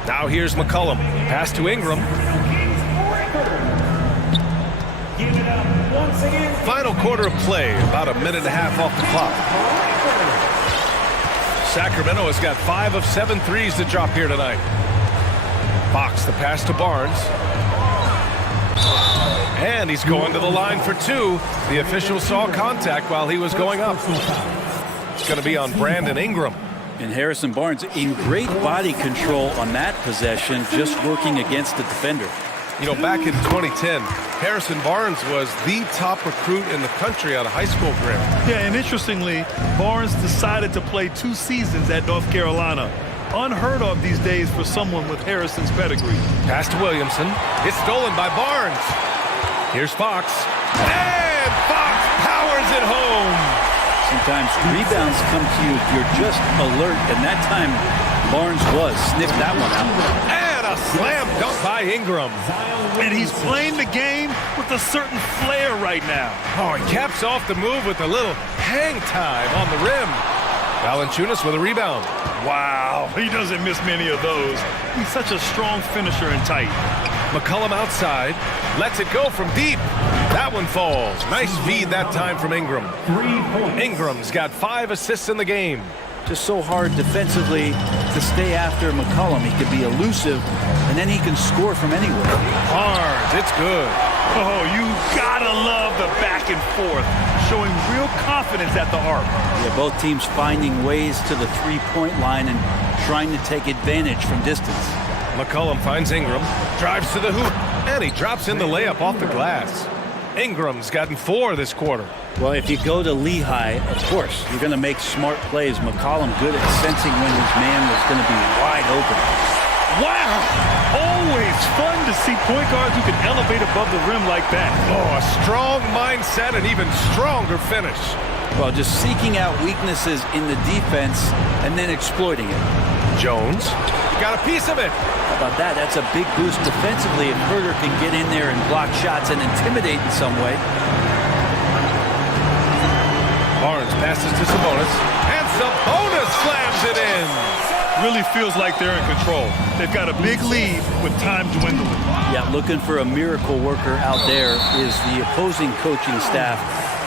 Now here's McCollum. Pass to Ingram. Final quarter of play, about a minute and a half off the clock. Sacramento has got 5 of 7 threes to drop here tonight. Fox, the pass to Barnes. And he's going to the line for 2. The official saw contact while he was going up. It's going to be on Brandon Ingram. And Harrison Barnes in great body control on that possession, just working against the defender. You know, back in 2010, Harrison Barnes was the top recruit in the country out of high school, Graham. Yeah, and interestingly, Barnes decided to play 2 seasons at North Carolina. Unheard of these days for someone with Harrison's pedigree. Pass to Williamson. It's stolen by Barnes. Here's Fox. And Fox powers it home. Sometimes rebounds come to you if you're just alert, and that time Barnes was. Sniffed that one out. And a slam dunk by Ingram. And he's playing the game with a certain flair right now. Oh, he caps off the move with a little hang time on the rim. Valanciunas with a rebound. Wow, he doesn't miss many of those. He's such a strong finisher and tight. McCollum outside, lets it go from deep. That one falls. Nice feed that time from Ingram. Ingram's got 5 assists in the game. Just so hard defensively to stay after McCollum. He can be elusive, and then he can score from anywhere. Hard, it's good. Oh, you gotta love the back and forth, showing real confidence at the arc. Yeah, both teams finding ways to the three-point line and trying to take advantage from distance. McCollum finds Ingram, drives to the hoop, and he drops in the layup off the glass. Ingram's gotten 4 this quarter. Well, if you go to Lehigh, of course, you're going to make smart plays. McCollum good at sensing when his man was going to be wide open. Wow! Always fun to see point guards who can elevate above the rim like that. Oh, a strong mindset and even stronger finish. Well, just seeking out weaknesses in the defense and then exploiting it. Jones, he got a piece of it. How about that? That's a big boost defensively if Herter can get in there and block shots and intimidate in some way. Barnes passes to Sabonis, and Sabonis slams it in. Really feels like they're in control. They've got a big lead with time dwindling. Yeah, looking for a miracle worker out there is the opposing coaching staff.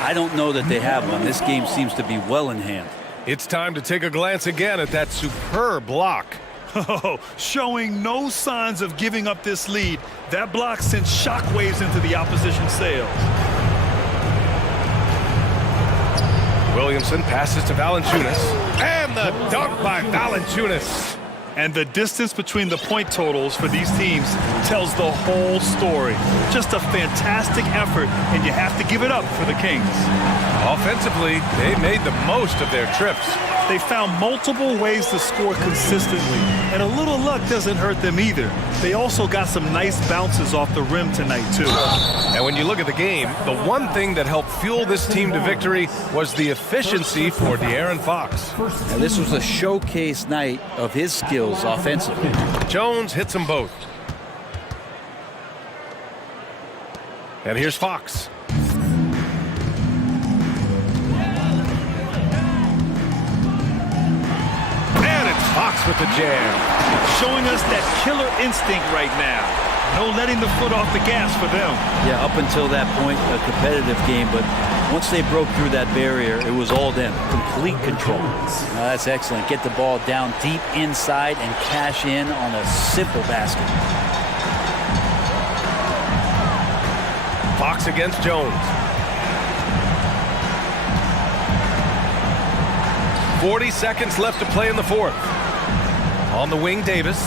I don't know that they have one. This game seems to be well in hand. It's time to take a glance again at that superb block. Oh, showing no signs of giving up this lead. That block sends shockwaves into the opposition sails. Williamson passes to Valanciunas. And the dunk by Valanciunas. And the distance between the point totals for these teams tells the whole story. Just a fantastic effort, and you have to give it up for the Kings. Offensively, they made the most of their trips. They found multiple ways to score consistently, and a little luck doesn't hurt them either. They also got some nice bounces off the rim tonight, too. And when you look at the game, the one thing that helped fuel this team to victory was the efficiency for De'Aaron Fox. Now, this was a showcase night of his skills offensively. Jones hits them both. And here's Fox. And it's Fox with the jam. Showing us that killer instinct right now. No letting the foot off the gas for them. Yeah, up until that point, a competitive game, but once they broke through that barrier, it was all them. Complete control. That's excellent. Get the ball down deep inside and cash in on a simple basket. Fox against Jones. 40 seconds left to play in the fourth. On the wing, Davis.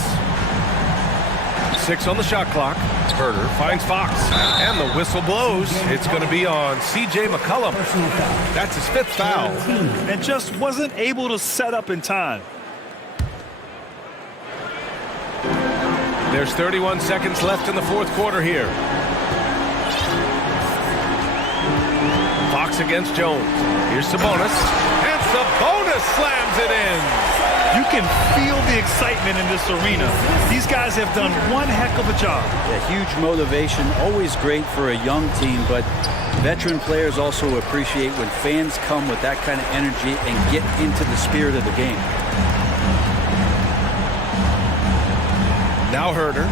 6 on the shot clock. Herder finds Fox. And the whistle blows. It's going to be on C.J. McCollum. That's his 5th foul. And just wasn't able to set up in time. There's 31 seconds left in the fourth quarter here. Fox against Jones. Here's Sabonis. And Sabonis slams it in. You can feel the excitement in this arena. These guys have done one heck of a job. Yeah, huge motivation, always great for a young team, but veteran players also appreciate when fans come with that kind of energy and get into the spirit of the game. Now Herder.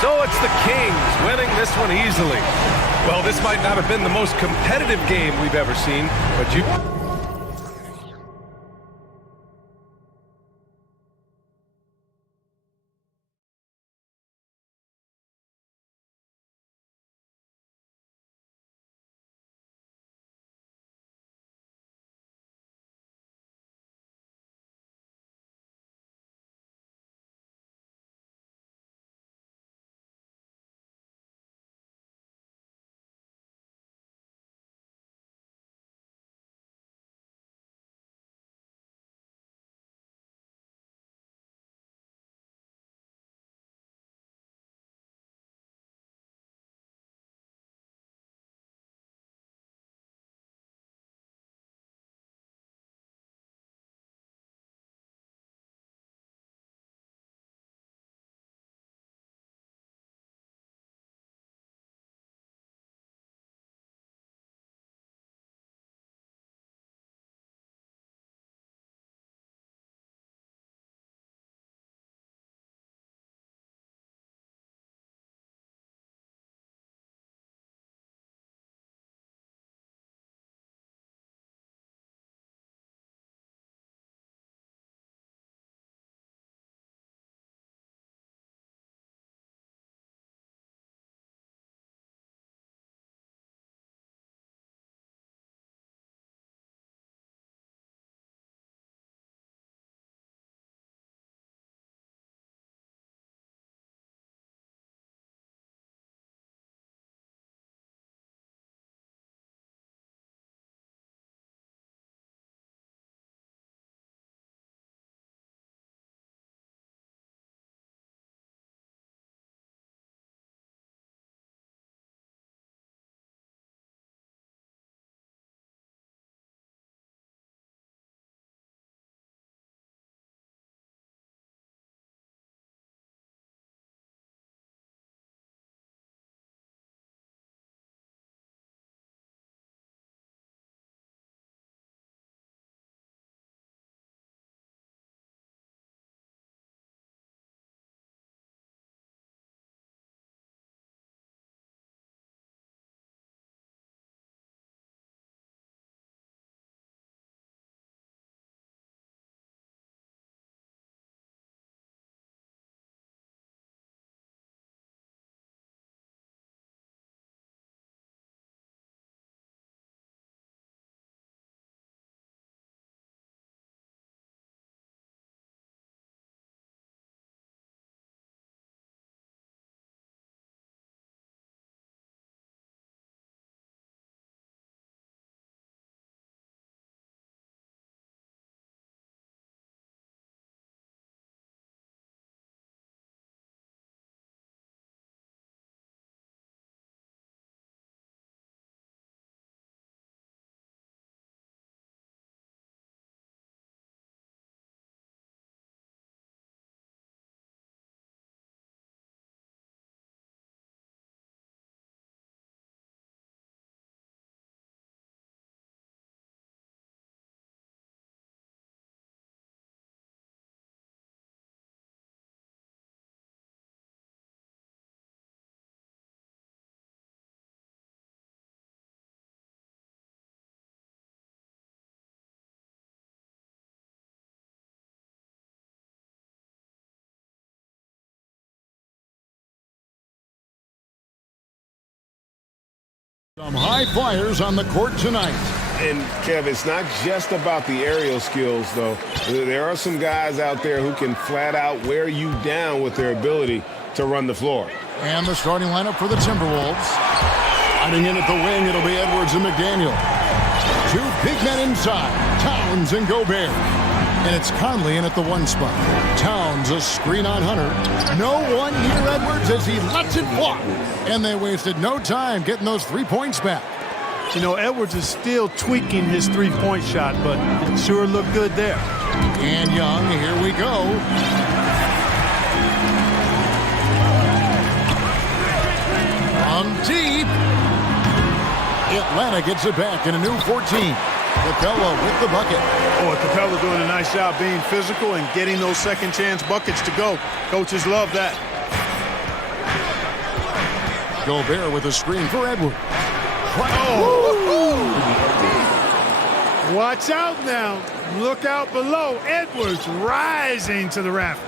So it's the Kings winning this one easily. Well, this might not have been the most competitive game we've ever seen, but you... Some high flyers on the court tonight. And, Kev, it's not just about the aerial skills, though. There are some guys out there who can flat out wear you down with their ability to run the floor. And the starting lineup for the Timberwolves. Hiding in at the wing, it'll be Edwards and McDaniel. Two big men inside, Towns and Gobert. And it's Conley in at the one spot. Towns a screen on Hunter. No one near Edwards as he lets it fly. And they wasted no time getting those 3 points back. You know, Edwards is still tweaking his three-point shot, but it sure looked good there. And Young, here we go. From deep. Atlanta gets it back in a new 14. Capella with the bucket. Oh, Capella doing a nice job being physical and getting those second-chance buckets to go. Coaches love that. Gobert with a screen for Edwards. Oh. Watch out now. Look out below. Edwards rising to the rafters.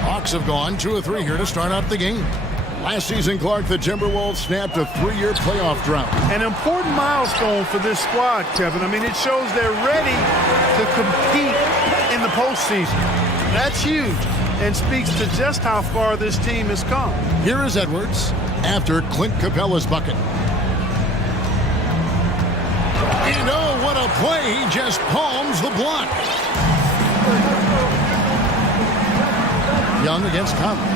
Hawks have gone 2 of 3 here to start out the game. Last season, Clark, the Timberwolves snapped a 3-year playoff drought. An important milestone for this squad, Kevin. I mean, it shows they're ready to compete in the postseason. That's huge and speaks to just how far this team has come. Here is Edwards after Clint Capella's bucket. And oh, what a play. He just palms the block. Young against Conley.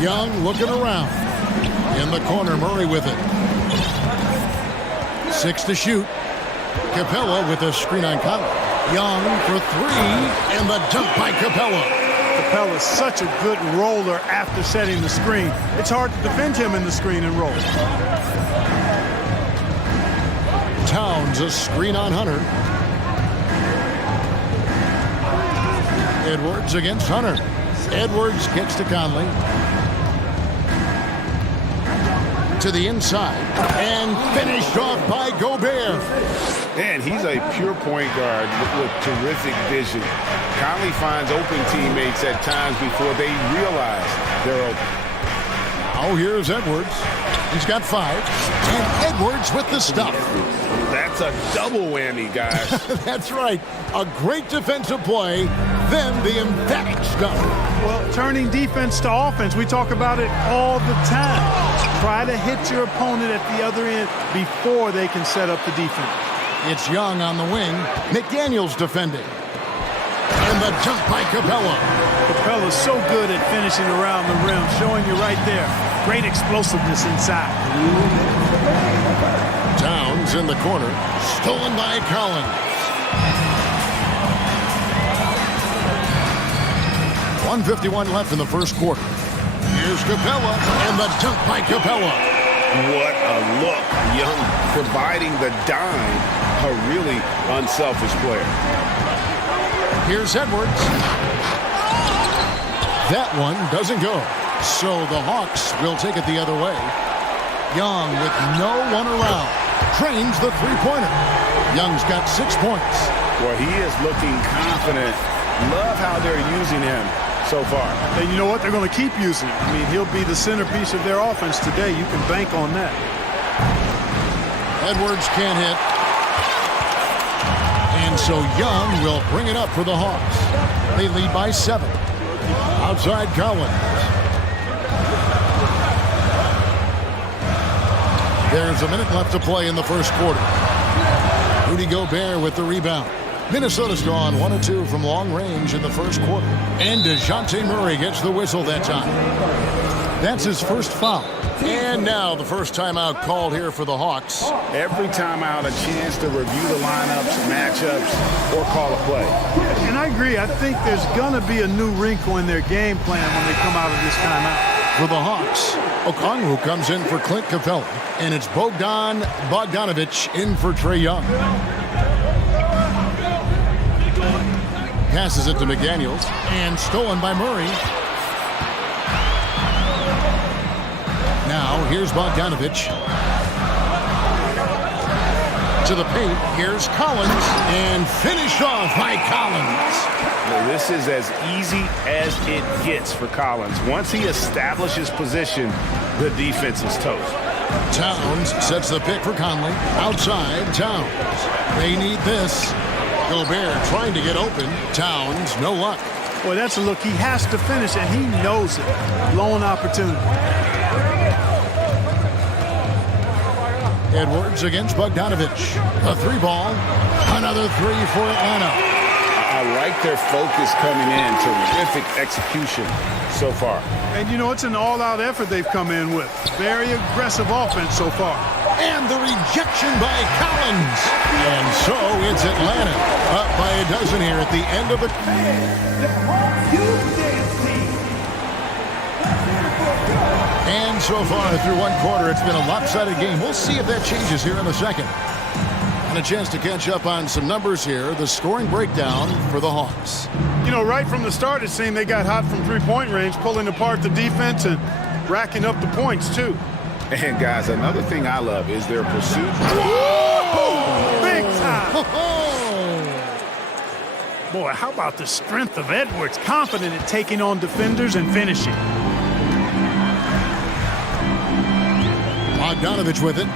Young looking around. In the corner, Murray with it. 6 to shoot. Capella with a screen on Conley. Young for 3, and the dunk by Capella. Capella's such a good roller after setting the screen. It's hard to defend him in the screen and roll. Towns a screen on Hunter. Edwards against Hunter. Edwards gets to Conley. To the inside. And finished off by Gobert. Man, he's a pure point guard with terrific vision. Conley finds open teammates at times before they realize they're open. Now here's Edwards. He's got 5. And Edwards with the stuff. That's a double whammy, guys. That's right. A great defensive play, then the emphatic stuff. Well, turning defense to offense, we talk about it all the time. Try to hit your opponent at the other end before they can set up the defense. It's Young on the wing. McDaniel's defending. And the jump by Capella. Capella's so good at finishing around the rim, showing you right there. Great explosiveness inside. Towns in the corner. Stolen by Collins. 1:51 left in the first quarter. Here's Capella, and the dunk by Capella. What a look. Young providing the dime. A really unselfish player. Here's Edwards. That one doesn't go. So the Hawks will take it the other way. Young with no one around. Drains the three-pointer. Young's got 6 points. Well, he is looking confident. Love how they're using him so far. And you know what? They're going to keep using him. I mean, he'll be the centerpiece of their offense today. You can bank on that. Edwards can't hit. And so Young will bring it up for the Hawks. They lead by 7. Outside Collins. There's a minute left to play in the first quarter. Rudy Gobert with the rebound. Minnesota's gone 1 of 2 from long range in the first quarter. And DeJounte Murray gets the whistle that time. That's his first foul. And now the first timeout called here for the Hawks. Every timeout a chance to review the lineups, matchups, or call a play. And I agree. I think there's going to be a new wrinkle in their game plan when they come out of this timeout. For the Hawks, Okongwu comes in for Clint Capella. And it's Bogdan Bogdanovic in for Trae Young. Passes it to McDaniels. And stolen by Murray. Now, here's Bogdanovic. To the paint, here's Collins, and finished off by Collins. Well, this is as easy as it gets for Collins. Once he establishes position, the defense is toast. Towns sets the pick for Conley. Outside, Towns. They need this. Gobert trying to get open. Towns, no luck. Boy, that's a look he has to finish, and he knows it. Blown opportunity. Edwards against Bogdanovich. A three ball. Another three for Atlanta. I like their focus coming in. Terrific execution so far. And you know, it's an all-out effort they've come in with. Very aggressive offense so far. And the rejection by Collins. And so it's Atlanta up by a dozen here at the end of it. And so far through one quarter, it's been a lopsided game. We'll see if that changes here in the second. And a chance to catch up on some numbers here. The scoring breakdown for the Hawks. You know, right from the start, it seemed they got hot from three-point range, pulling apart the defense and racking up the points, too. And, guys, another thing I love is their pursuit. Whoa! Big time! Boy, how about the strength of Edwards? Confident at taking on defenders and finishing. Bogdanovich with it.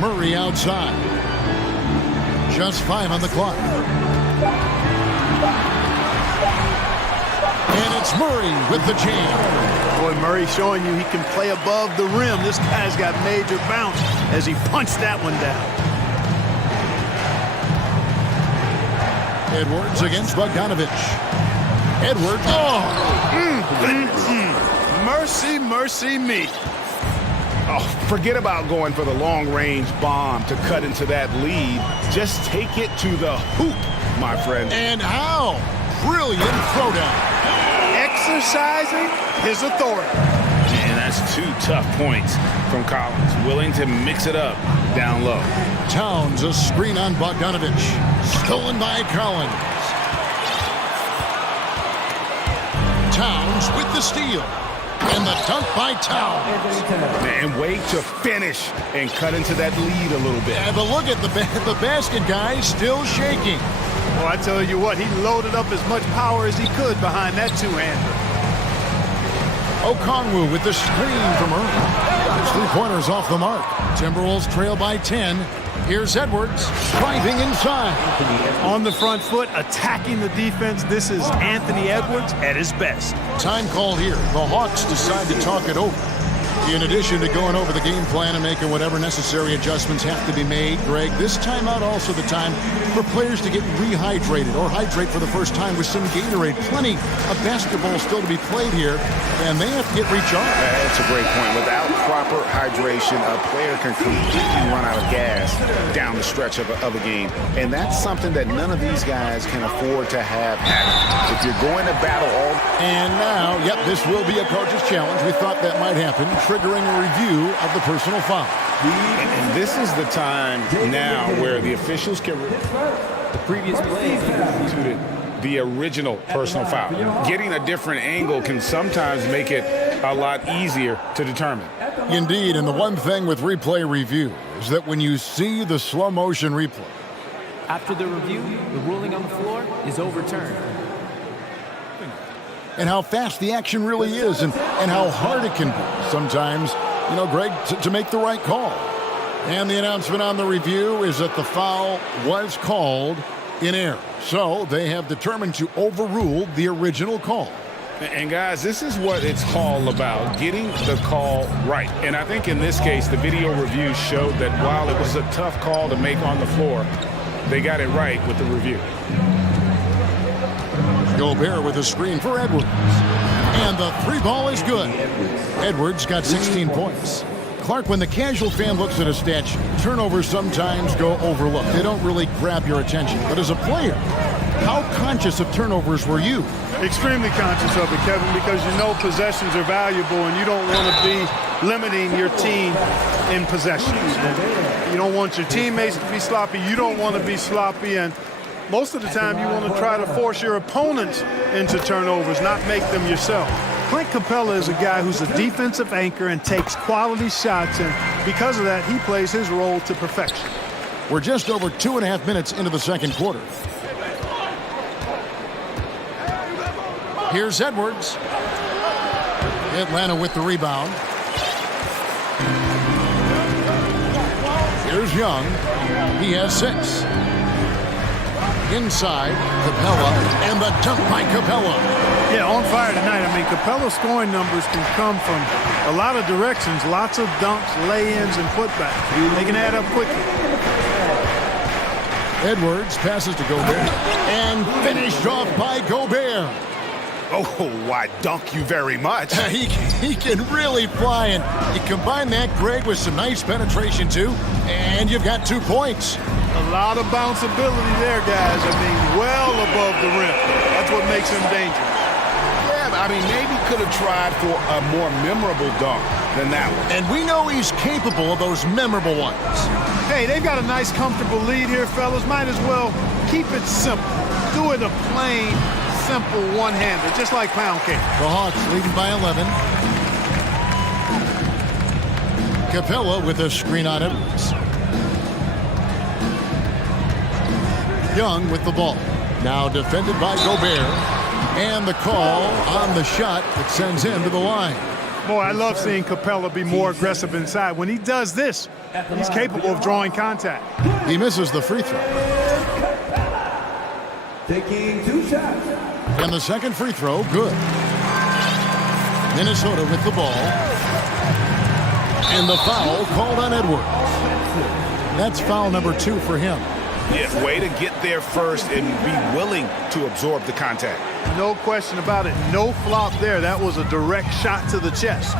Murray outside. Just 5 on the clock. And it's Murray with the jam. Boy, Murray showing you he can play above the rim. This guy's got major bounce as he punched that one down. Edwards against Bogdanovich. Edwards. Mercy, mercy me. Oh, forget about going for the long-range bomb to cut into that lead. Just take it to the hoop, my friend. And how? Brilliant throwdown. Exercising his authority. And that's 2 tough points from Collins. Willing to mix it up down low. Towns, a screen on Bogdanovich. Stolen by Collins. Towns with the steal. And the dunk by Towns. And wait to finish and cut into that lead a little bit. Yeah, but look at the basket guy still shaking. Well, I tell you what, he loaded up as much power as he could behind that two-hander. Okongwu with the screen from Irving. His three-pointers off the mark. Timberwolves trail by 10. Here's Edwards driving inside. On the front foot, attacking the defense. This is Anthony Edwards at his best. Time call here. The Hawks decide to talk it over. In addition to going over the game plan and making whatever necessary adjustments have to be made, Greg, this timeout also the time for players to get rehydrated or hydrate for the first time with some Gatorade. Plenty of basketball still to be played here, and they have to get recharged. That's a great point. Without proper hydration, a player can completely run out of gas down the stretch of a game, and that's something that none of these guys can afford to have happen. If you're going to battle all... And now, yep, this will be a coach's challenge. We thought that might happen, triggering a review of the personal foul. And this is the time now where the officials can... The previous play to the original personal foul. Getting a different angle can sometimes make it a lot easier to determine. Indeed, and the one thing with replay review is that when you see the slow motion replay, after the review, the ruling on the floor is overturned. And how fast the action really is and how hard it can be sometimes, you know, Greg, to make the right call. And the announcement on the review is that the foul was called in error. So they have determined to overrule the original call. And guys, this is what it's all about, getting the call right. And I think in this case, the video review showed that while it was a tough call to make on the floor, they got it right with the review. Gobert with a screen for Edwards. And the three ball is good. Edwards got 16 points. Clark, when the casual fan looks at a stat sheet, turnovers sometimes go overlooked. They don't really grab your attention. But as a player, how conscious of turnovers were you? Extremely conscious of it, Kevin, because you know possessions are valuable and you don't want to be limiting your team in possessions. You don't want your teammates to be sloppy. You don't want to be sloppy. And most of the time you want to try to force your opponents into turnovers, not make them yourself. Clint Capella is a guy who's a defensive anchor and takes quality shots, and because of that, he plays his role to perfection. We're just over 2.5 minutes into the second quarter. Here's Edwards. Atlanta with the rebound. Here's Young. He has 6. Inside, Capella, and the dunk by Capella. Yeah, on fire tonight. I mean, Capella's scoring numbers can come from a lot of directions. Lots of dunks, lay-ins, and putbacks. They can add up quickly. Edwards passes to Gobert, and finished off by Gobert. Oh, why, dunk you very much. He can really fly, and you combine that, Greg, with some nice penetration, too, and you've got 2 points. A lot of bounceability there, guys. I mean, well above the rim. That's what makes him dangerous. Yeah, I mean, maybe could have tried for a more memorable dunk than that one. And we know he's capable of those memorable ones. Hey, they've got a nice, comfortable lead here, fellas. Might as well keep it simple. Do it a plain, simple one-hander, just like pound cake. The Hawks leading by 11. Capella with a screen on Edwards. Young with the ball. Now defended by Gobert. And the call on the shot that sends him to the line. Boy, I love seeing Capella be more aggressive inside. When he does this, he's capable of drawing contact. He misses the free throw. Taking 2 shots. And the second free throw, good. Minnesota with the ball. And the foul called on Edwards. That's foul number 2 for him. Yeah, way to get there first and be willing to absorb the contact. No question about it. No flop there. That was a direct shot to the chest.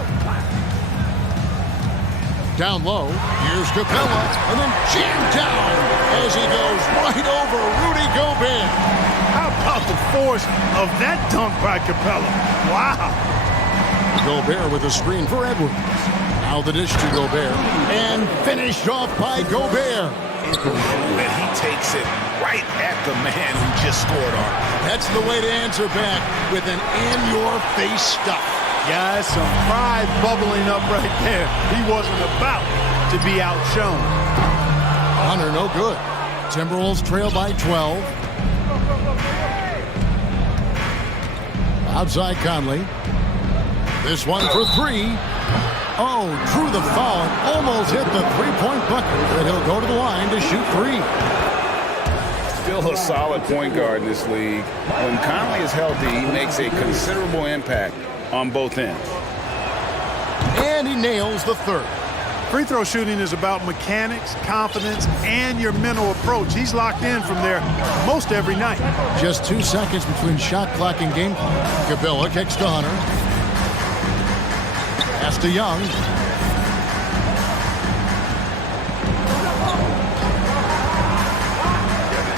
Down low, here's Capella, and then jammed down as he goes right over Rudy Gobert. How about the force of that dunk by Capella? Wow. Gobert with a screen for Edwards. Now the dish to Gobert, and finished off by Gobert. And he takes it right at the man who just scored on him. That's the way to answer back with an in-your-face stuff. Guys, some pride bubbling up right there. He wasn't about to be outshone. Hunter, no good. Timberwolves trail by 12. Outside Conley. This one for 3. Oh, drew the foul and almost hit the three-point bucket. But he'll go to the line to shoot 3. Still a solid point guard in this league. When Conley is healthy, he makes a considerable impact on both ends. And he nails the 3rd. Free throw shooting is about mechanics, confidence, and your mental approach. He's locked in from there most every night. Just 2 seconds between shot clock and game clock. Capella kicks to Hunter. Pass to Young.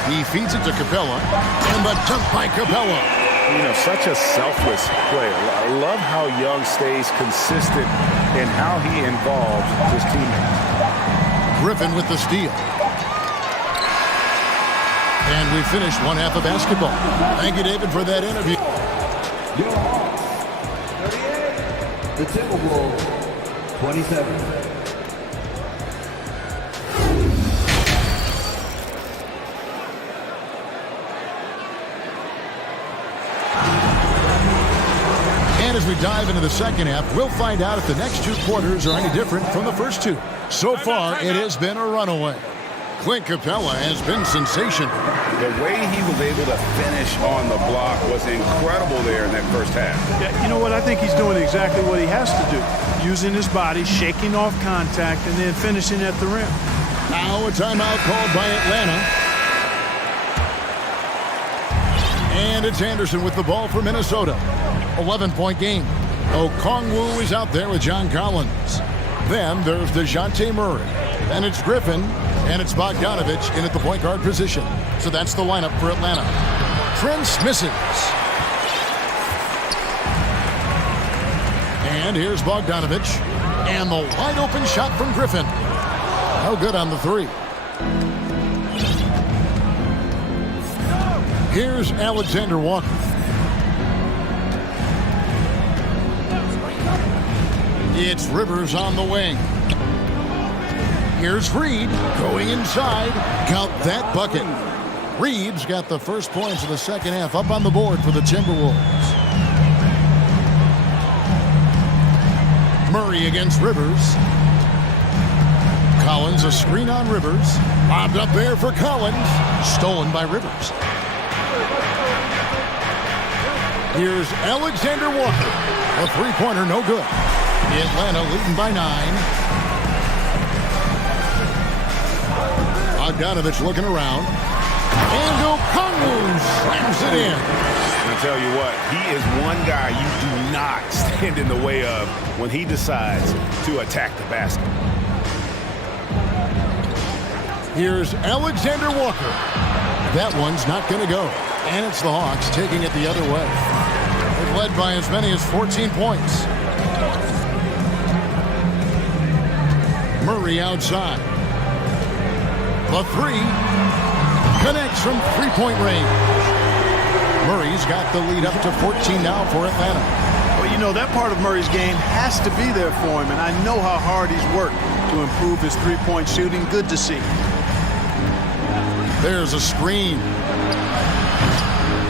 He feeds it to Capella, and the dunk by Capella. You know, such a selfless player. I love how Young stays consistent in how he involves his teammates. Griffin with the steal. And we finished one half of basketball. Thank you, David, for that interview. Your Hawks, 38. The Timberwolves, 27. And as we dive into the second half, we'll find out if the next 2 quarters are any different from the first 2. So far, it has been a runaway. Clint Capella has been sensational. The way he was able to finish on the block was incredible there in that first half. Yeah, you know what? I think he's doing exactly what he has to do. Using his body, shaking off contact, and then finishing at the rim. Now a timeout called by Atlanta. And it's Anderson with the ball for Minnesota. 11-point game. Okongwu is out there with John Collins. Then there's DeJounte Murray. And it's Griffin. And it's Bogdanovich in at the point guard position. So that's the lineup for Atlanta. Prince misses. And here's Bogdanovich. And the wide open shot from Griffin. No good on the 3. Here's Alexander Walker. It's Rivers on the wing. Here's Reed going inside. Count that bucket. Reed's got the first points of the second half up on the board for the Timberwolves. Murray against Rivers. Collins, a screen on Rivers. Lobbed up there for Collins. Stolen by Rivers. Here's Alexander Walker. A three-pointer, no good. Atlanta leading by 9. Bogdanovich looking around. And Okongwu slams it in. I'll tell you what, he is one guy you do not stand in the way of when he decides to attack the basket. Here's Alexander Walker. That one's not going to go. And it's the Hawks taking it the other way. They've led by as many as 14 points. Murray outside. The three connects from three-point range. Murray's got the lead up to 14 now for Atlanta. Well, you know, that part of Murray's game has to be there for him, and I know how hard he's worked to improve his three-point shooting. Good to see. There's a screen.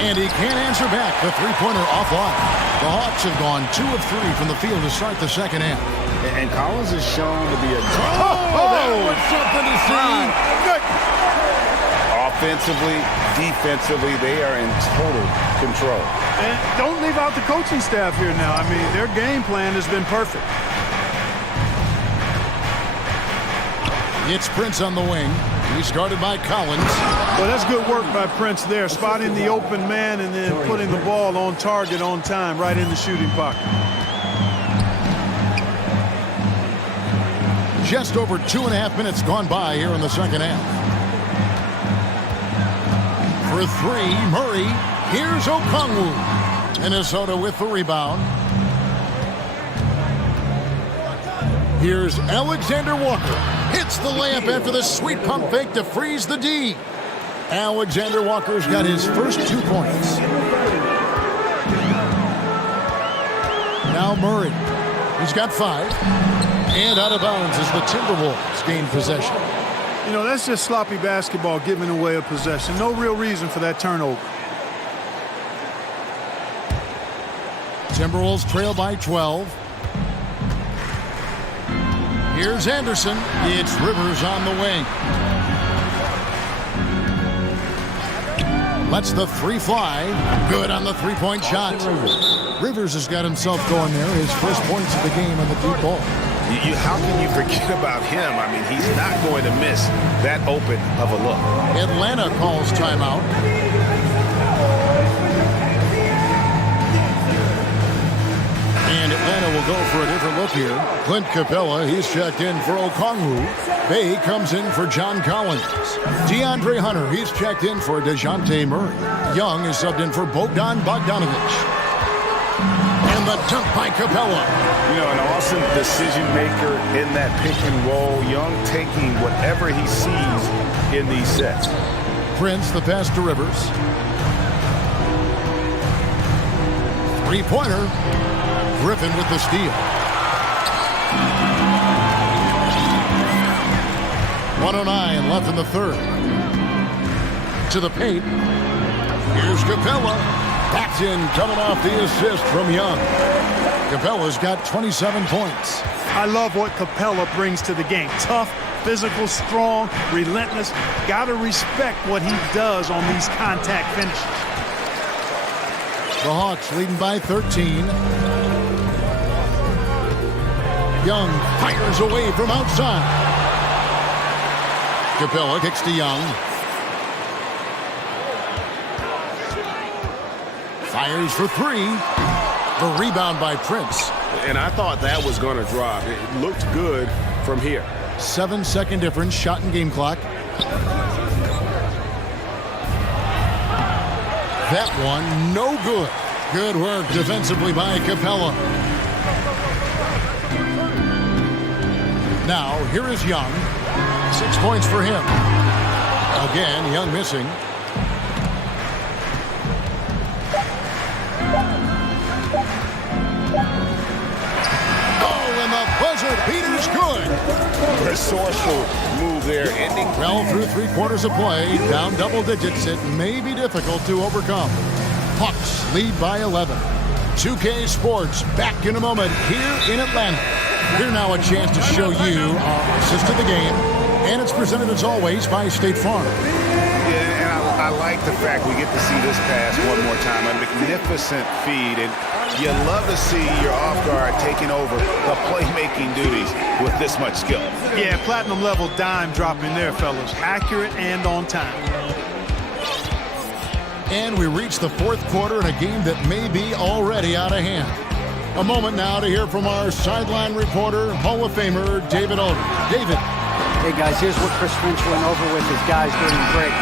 And he can't answer back. The three-pointer offline. The Hawks have gone 2 of 3 from the field to start the second half. And Collins is shown to be a... that was something to see. Good. Offensively, defensively, they are in total control. And don't leave out the coaching staff here now. I mean, their game plan has been perfect. It's Prince on the wing. He's guarded by Collins. Well, that's good work by Prince there, spotting the open man and then putting the ball on target on time, right in the shooting pocket. Just over 2.5 minutes gone by here in the second half. For three, Murray. Here's Okongwu. Minnesota with the rebound. Here's Alexander Walker. Hits the layup after the sweet pump fake to freeze the D. Alexander Walker's got his first 2 points. Now Murray. He's got 5. And out of bounds as the Timberwolves gain possession. You know, that's just sloppy basketball, giving away a possession. No real reason for that turnover. Timberwolves trail by 12. Here's Anderson. It's Rivers on the wing. Lets the three fly. Good on the three-point shot. Rivers has got himself going there. His first points of the game on the deep ball. How can you forget about him? I mean, he's not going to miss that open of a look. Atlanta calls timeout. And Atlanta will go for a different look here. Clint Capella, he's checked in for Okongwu. Bay comes in for John Collins. DeAndre Hunter, he's checked in for DeJounte Murray. Young is subbed in for Bogdanovich. And the dunk by Capella. You know, an awesome decision maker in that pick and roll. Young taking whatever he sees in these sets. Prince, the pass to Rivers. Three-pointer. Griffin with the steal. 1:09 left in the third. To the paint. Here's Capella. Backed in, coming off the assist from Young. Capella's got 27 points. I love what Capella brings to the game. Tough, physical, strong, relentless. Got to respect what he does on these contact finishes. The Hawks leading by 13. Young fires away from outside. Capella kicks to Young. Fires for three. The rebound by Prince. And I thought that was going to drop. It looked good from here. 7-second difference, shot and game clock. That one, no good. Good work defensively by Capella. Now, here is Young. 6 points for him. Again, Young missing. Oh, and the buzzer beater's good. Resourceful move there, ending. Well, through 3/4 of play, down double digits, it may be difficult to overcome. Hawks lead by 11. 2K Sports back in a moment here in Atlanta. Here now a chance to show you our assist of the game, and it's presented as always by State Farm. Yeah, and I like the fact we get to see this pass one more time. A magnificent feed, and you love to see your off guard taking over the playmaking duties with this much skill. Yeah, platinum level dime dropping there, fellas. Accurate and on time. And we reach the fourth quarter in a game that may be already out of hand. A moment now to hear from our sideline reporter, Hall of Famer David Aldridge. David. Hey, guys, here's what Chris Finch went over with his guys during the break.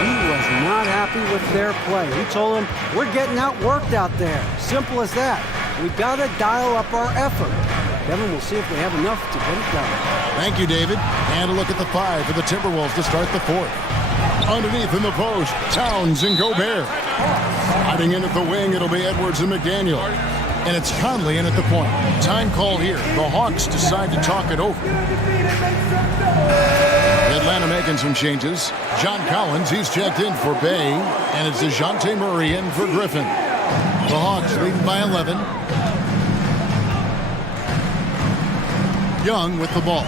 He was not happy with their play. He told them, we're getting outworked out there. Simple as that. We've got to dial up our effort. Kevin, we'll see if we have enough to get it done. Thank you, David. And a look at the 5 for the Timberwolves to start the fourth. Underneath in the post, Towns and Gobert. Hiding in at the wing, it'll be Edwards and McDaniel. And it's Conley in at the point. Time call here. The Hawks decide to talk it over. Atlanta making some changes. John Collins, he's checked in for Bay. And it's DeJounte Murray in for Griffin. The Hawks leading by 11. Young with the ball.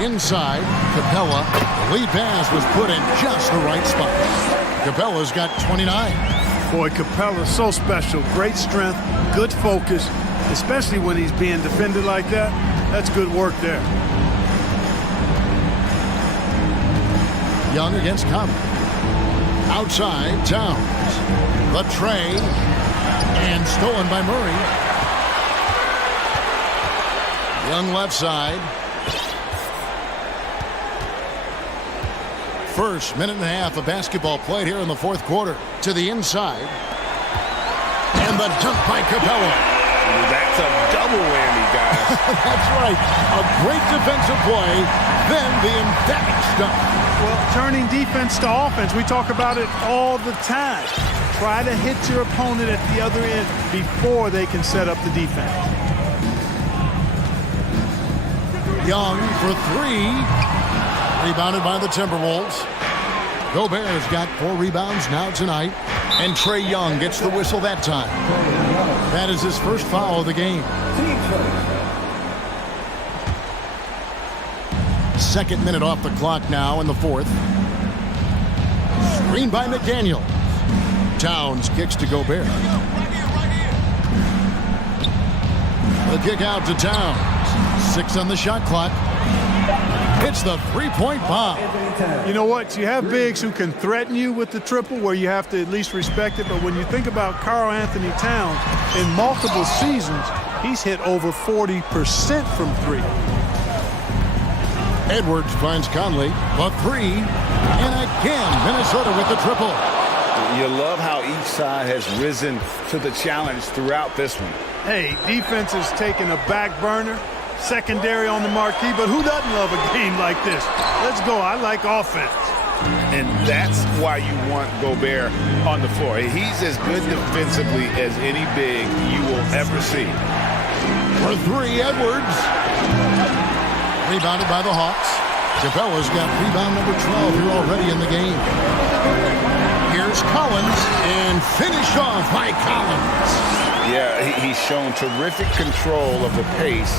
Inside, Capella. The lead pass was put in just the right spot. Capella's got 29. Boy, Capella's so special. Great strength, good focus, especially when he's being defended like that. That's good work there. Young against Conley. Outside, Towns. The tray. And stolen by Murray. Young left side. First minute and a half of basketball played here in the fourth quarter. To the inside. And the dunk by Capella. That's a double whammy, guys. That's right. A great defensive play, then the emphatic stuff. Well, turning defense to offense, we talk about it all the time. Try to hit your opponent at the other end before they can set up the defense. Young for 3. Rebounded by the Timberwolves. Gobert's got 4 rebounds now tonight. And Trae Young gets the whistle that time. That is his first foul of the game. Second minute off the clock now in the fourth. Screen by McDaniel. Towns kicks to Gobert. The kick out to Towns. 6 on the shot clock. It's the three-point bomb. You know what? You have bigs who can threaten you with the triple where you have to at least respect it. But when you think about Karl Anthony Towns, in multiple seasons, he's hit over 40% from 3. Edwards finds Conley, but 3. And again, Minnesota with the triple. You love how each side has risen to the challenge throughout this one. Hey, defense is taking a back burner. Secondary on the marquee, but who doesn't love a game like this? Let's go. I like offense. And that's why you want Gobert on the floor. He's as good defensively as any big you will ever see. For 3, Edwards. Rebounded by the Hawks. Capella's got rebound number 12 here already in the game. Here's Collins, and finished off by Collins. Yeah, he's shown terrific control of the pace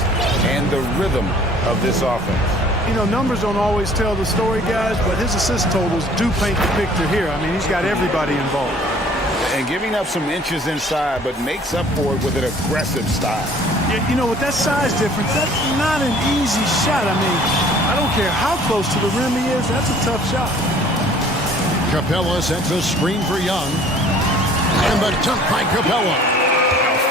and the rhythm of this offense. You know, numbers don't always tell the story, guys, but his assist totals do paint the picture here. I mean, he's got everybody involved. And giving up some inches inside, but makes up for it with an aggressive style. Yeah, you know, with that size difference, that's not an easy shot. I mean, I don't care how close to the rim he is, that's a tough shot. Capella sets a screen for Young. And the dunk by Capella.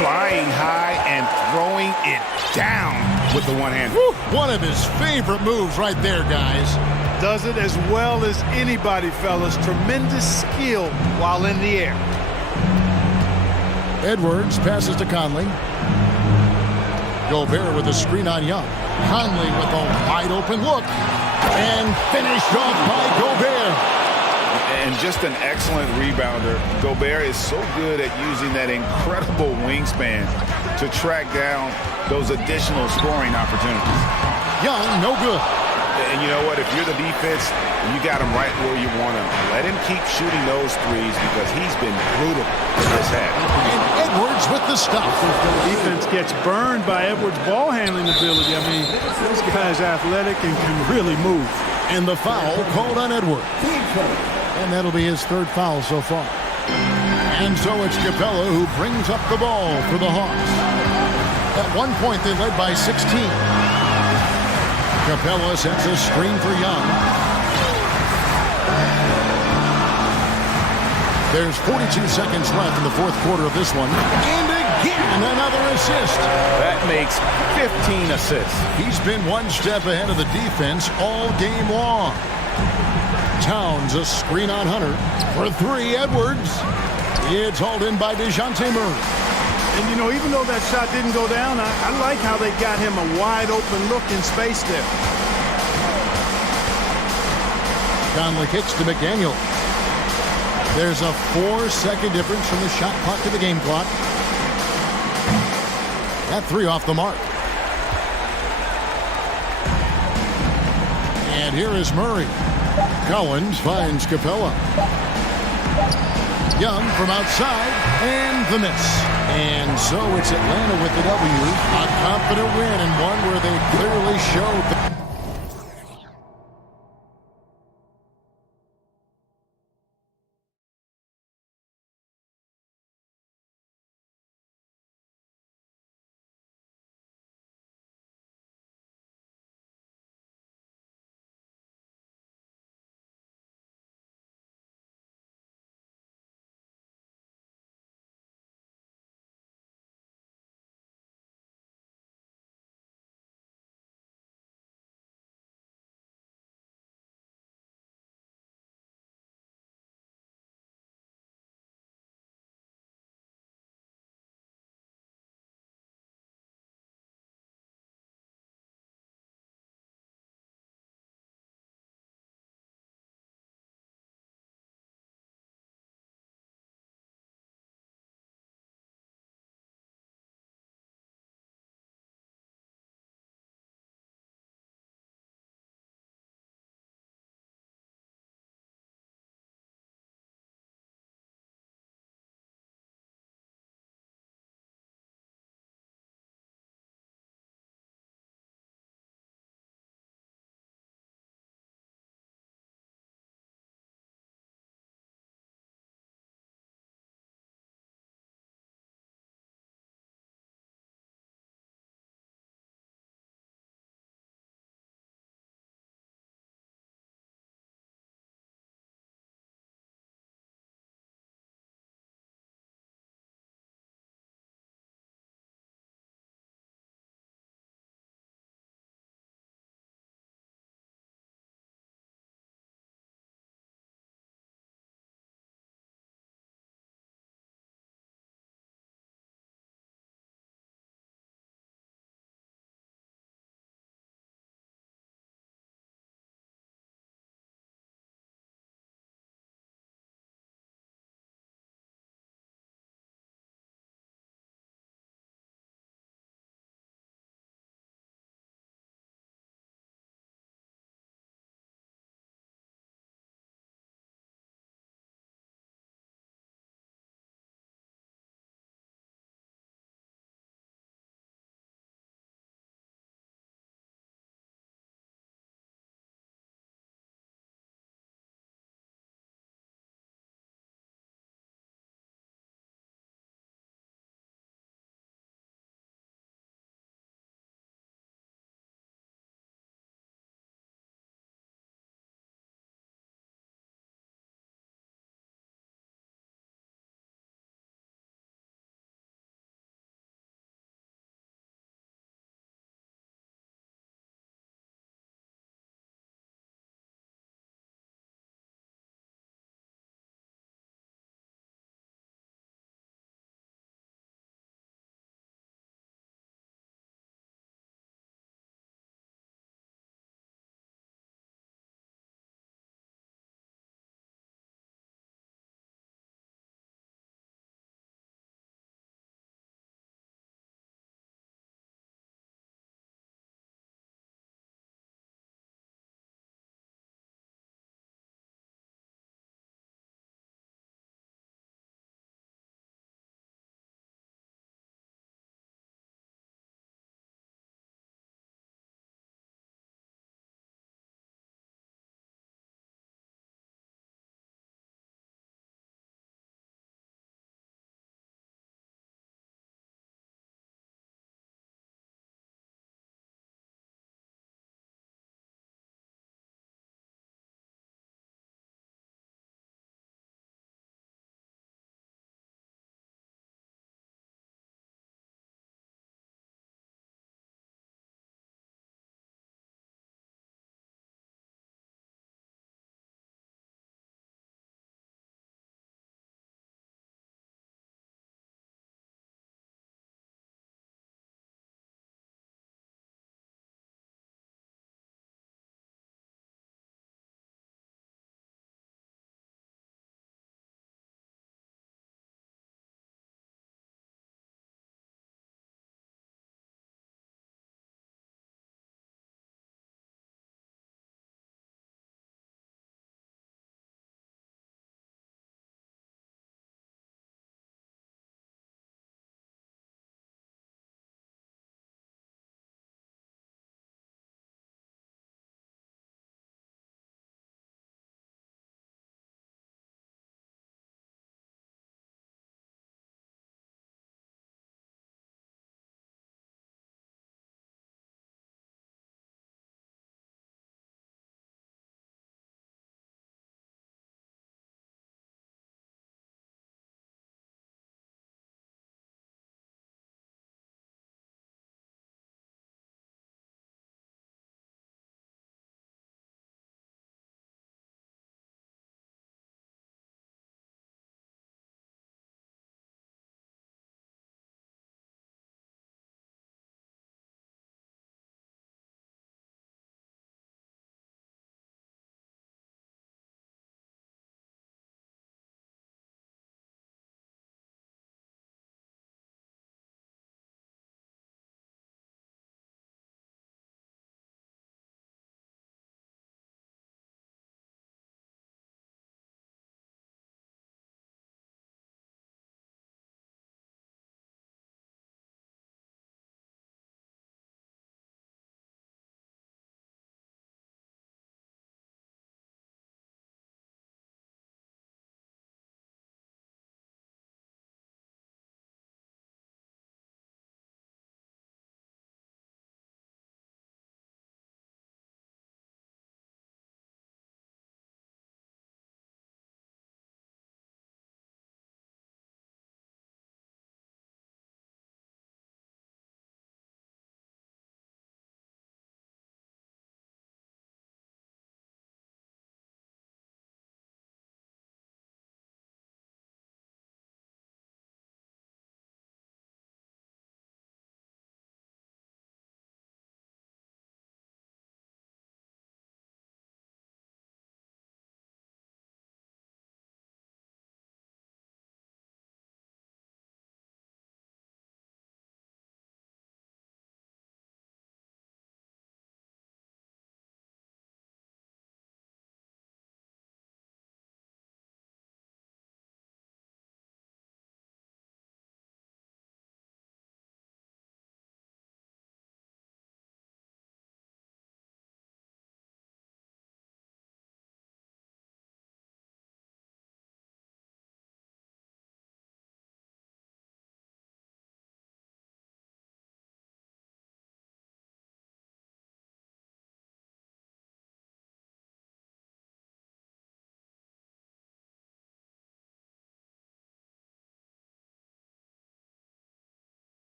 Flying high and throwing it down with the one hand. One of his favorite moves right there, guys. Does it as well as anybody, fellas. Tremendous skill while in the air. Edwards passes to Conley. Gobert with a screen on Young. Conley with a wide open look. And finished off by Gobert. And just an excellent rebounder. Gobert is so good at using that incredible wingspan to track down those additional scoring opportunities. Young, no good. And you know what? If you're the defense, you got him right where you want him. Let him keep shooting those threes because he's been brutal in this half. And Edwards with the stop. The defense gets burned by Edwards' ball handling ability. I mean, this guy's athletic and can really move. And the foul called on Edwards. And that'll be his third foul so far. And so it's Capella who brings up the ball for the Hawks. At one point, they led by 16. Capella sets a screen for Young. There's 42 seconds left in the fourth quarter of this one. And again, another assist. That makes 15 assists. He's been one step ahead of the defense all game long. Towns, a screen on Hunter. For three, Edwards. It's hauled in by DeJounte Murray. And, you know, even though that shot didn't go down, I like how they got him a wide-open look in space there. Conley kicks to McDaniel. There's a 4-second difference from the shot clock to the game clock. That three off the mark. And here is Murray. Collins finds Capella. Young from outside, and the miss. And so it's Atlanta with the W. A confident win, and one where they clearly showed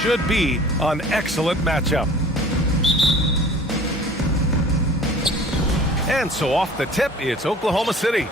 should be an excellent matchup. And so off the tip, it's Oklahoma City.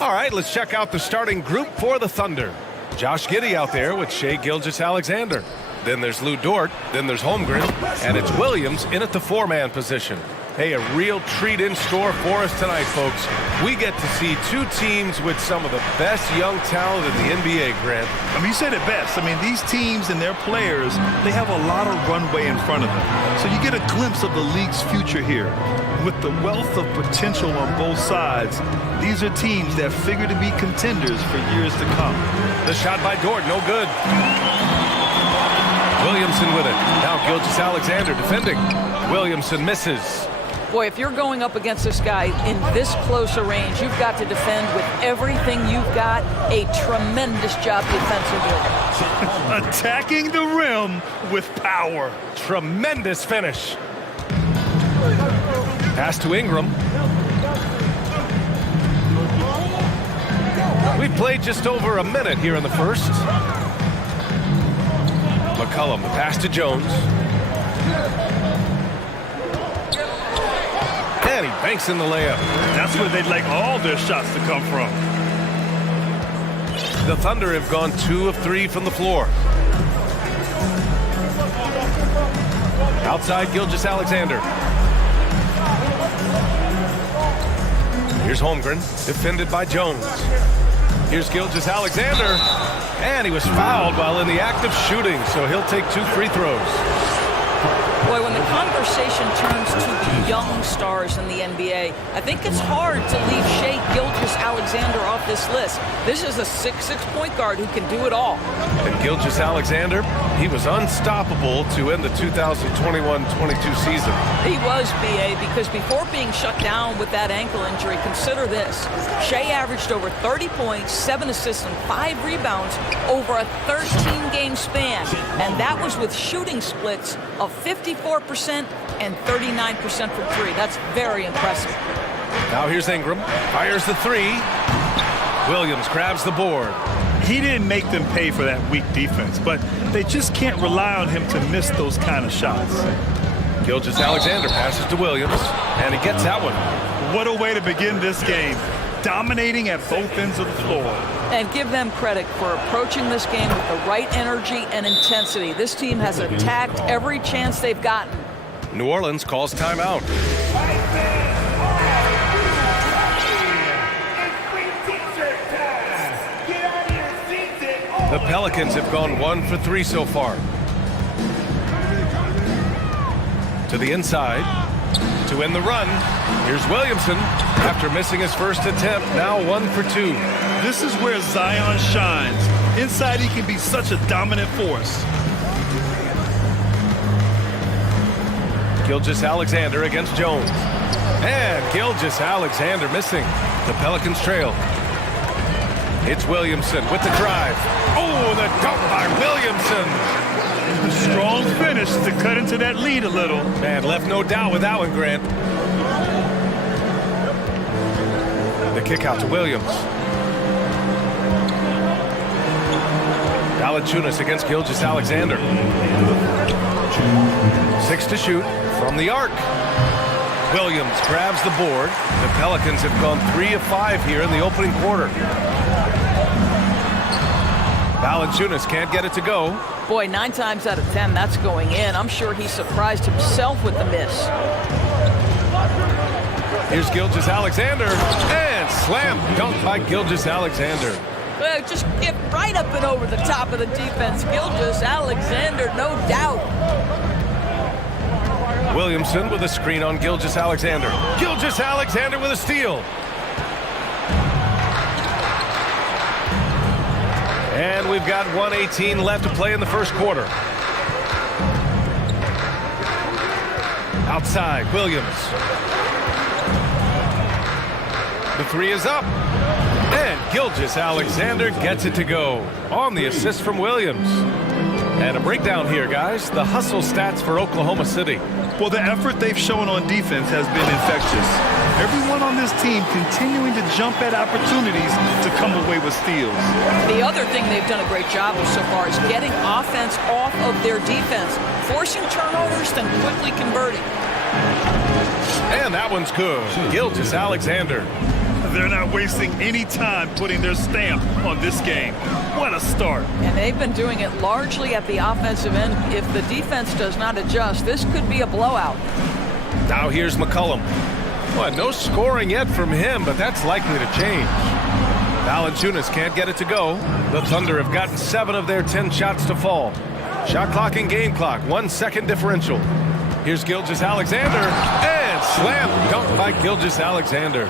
All right, let's check out the starting group for the Thunder. Josh Giddey out there with Shai Gilgeous-Alexander. Then there's Lou Dort, then there's Holmgren, and it's Williams in at the four-man position. Hey, a real treat in store for us tonight, folks. We get to see two teams with some of the best young talent in the NBA, Grant. I mean, you said it best. I mean, these teams and their players, they have a lot of runway in front of them. So you get a glimpse of the league's future here. With the wealth of potential on both sides, these are teams that figure to be contenders for years to come. The shot by Dort, no good. Williamson with it. Now Gilgeous-Alexander defending. Williamson misses. Boy, if you're going up against this guy in this close a range, you've got to defend with everything you've got. A tremendous job defensively. Attacking the rim with power. Tremendous finish. Pass to Ingram. We've played just over a minute here in the first. McCollum, the pass to Jones. And he banks in the layup. That's where they'd like all their shots to come from. The Thunder have gone 2 of 3 from the floor. Outside Gilgeous-Alexander. Here's Holmgren, defended by Jones. Here's Gilgeous-Alexander, and he was fouled while in the act of shooting, so he'll take 2 free throws. Boy, when the conversation turns to the young stars in the NBA, I think it's hard to leave Shai Gilgeous-Alexander off this list. This is a 6'6" point guard who can do it all. And Gilgeous-Alexander, he was unstoppable to end the 2021-22 season. He was, BA, because before being shut down with that ankle injury, consider this. Shai averaged over 30 points, 7 assists, and 5 rebounds over a 13-game span. And that was with shooting splits of 54% and 39% from 3. That's very impressive. Now here's Ingram, fires the 3. Williams grabs the board. He didn't make them pay for that weak defense, but they just can't rely on him to miss those kind of shots. Gilgeous-Alexander passes to Williams, and he gets that one. What a way to begin this game, dominating at both ends of the floor. And give them credit for approaching this game with the right energy and intensity. This team has attacked every chance they've gotten. New Orleans calls timeout. The Pelicans have gone 1 for 3 so far. To the inside, to end the run. Here's Williamson. After missing his first attempt, now 1 for 2. This is where Zion shines. Inside, he can be such a dominant force. Gilgeous-Alexander against Jones. And Gilgeous-Alexander missing. The Pelicans trail. It's Williamson with the drive. Oh, the dunk by Williamson. A strong finish to cut into that lead a little. Man, left no doubt with that one, Grant. The kick out to Williams. Valanciunas against Gilgeous-Alexander. 6 to shoot from the arc. Williams grabs the board. The Pelicans have gone 3 of 5 here in the opening quarter. Valanciunas can't get it to go. Boy, 9 times out of 10, that's going in. I'm sure he surprised himself with the miss. Here's Gilgeous-Alexander, and slam dunk by Gilgeous-Alexander. Well, just get right up and over the top of the defense. Gilgeous-Alexander, no doubt. Williamson with a screen on Gilgeous-Alexander. Gilgeous-Alexander with a steal. And we've got 1:18 left to play in the first quarter. Outside, Williams. The 3 is up. And Gilgeous-Alexander gets it to go on the assist from Williams. And a breakdown here, guys. The hustle stats for Oklahoma City. Well, the effort they've shown on defense has been infectious. Everyone on this team continuing to jump at opportunities to come away with steals. The other thing they've done a great job of so far is getting offense off of their defense, forcing turnovers, then quickly converting. And that one's good. Gilgeous-Alexander. They're not wasting any time putting their stamp on this game. What a start. And they've been doing it largely at the offensive end. If the defense does not adjust, this could be a blowout. Now here's McCollum. Well, no scoring yet from him, but that's likely to change. Valanciunas can't get it to go. The Thunder have gotten 7 of their 10 shots to fall. Shot clock and game clock, 1 second differential. Here's Gilgeous-Alexander, and slam dunk by Gilgeous-Alexander.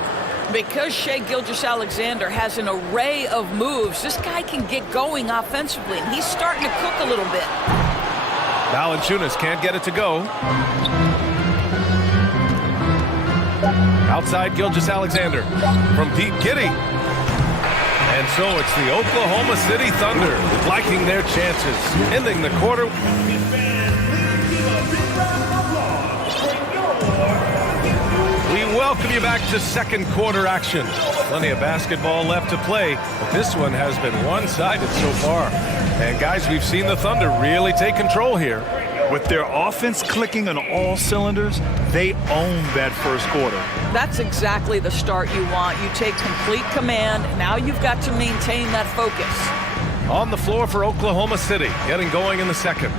Because Shai Gilgeous-Alexander has an array of moves, this guy can get going offensively, and he's starting to cook a little bit. Valanciunas can't get it to go. Outside Gilgeous-Alexander from deep Giddy. And so it's the Oklahoma City Thunder liking their chances, ending the quarter. We welcome you back to second quarter action. Plenty of basketball left to play, but this one has been one-sided so far. And guys, we've seen the Thunder really take control here. With their offense clicking on all cylinders, they own that first quarter. That's exactly the start you want. You take complete command. Now you've got to maintain that focus. On the floor for Oklahoma City, getting going in the second.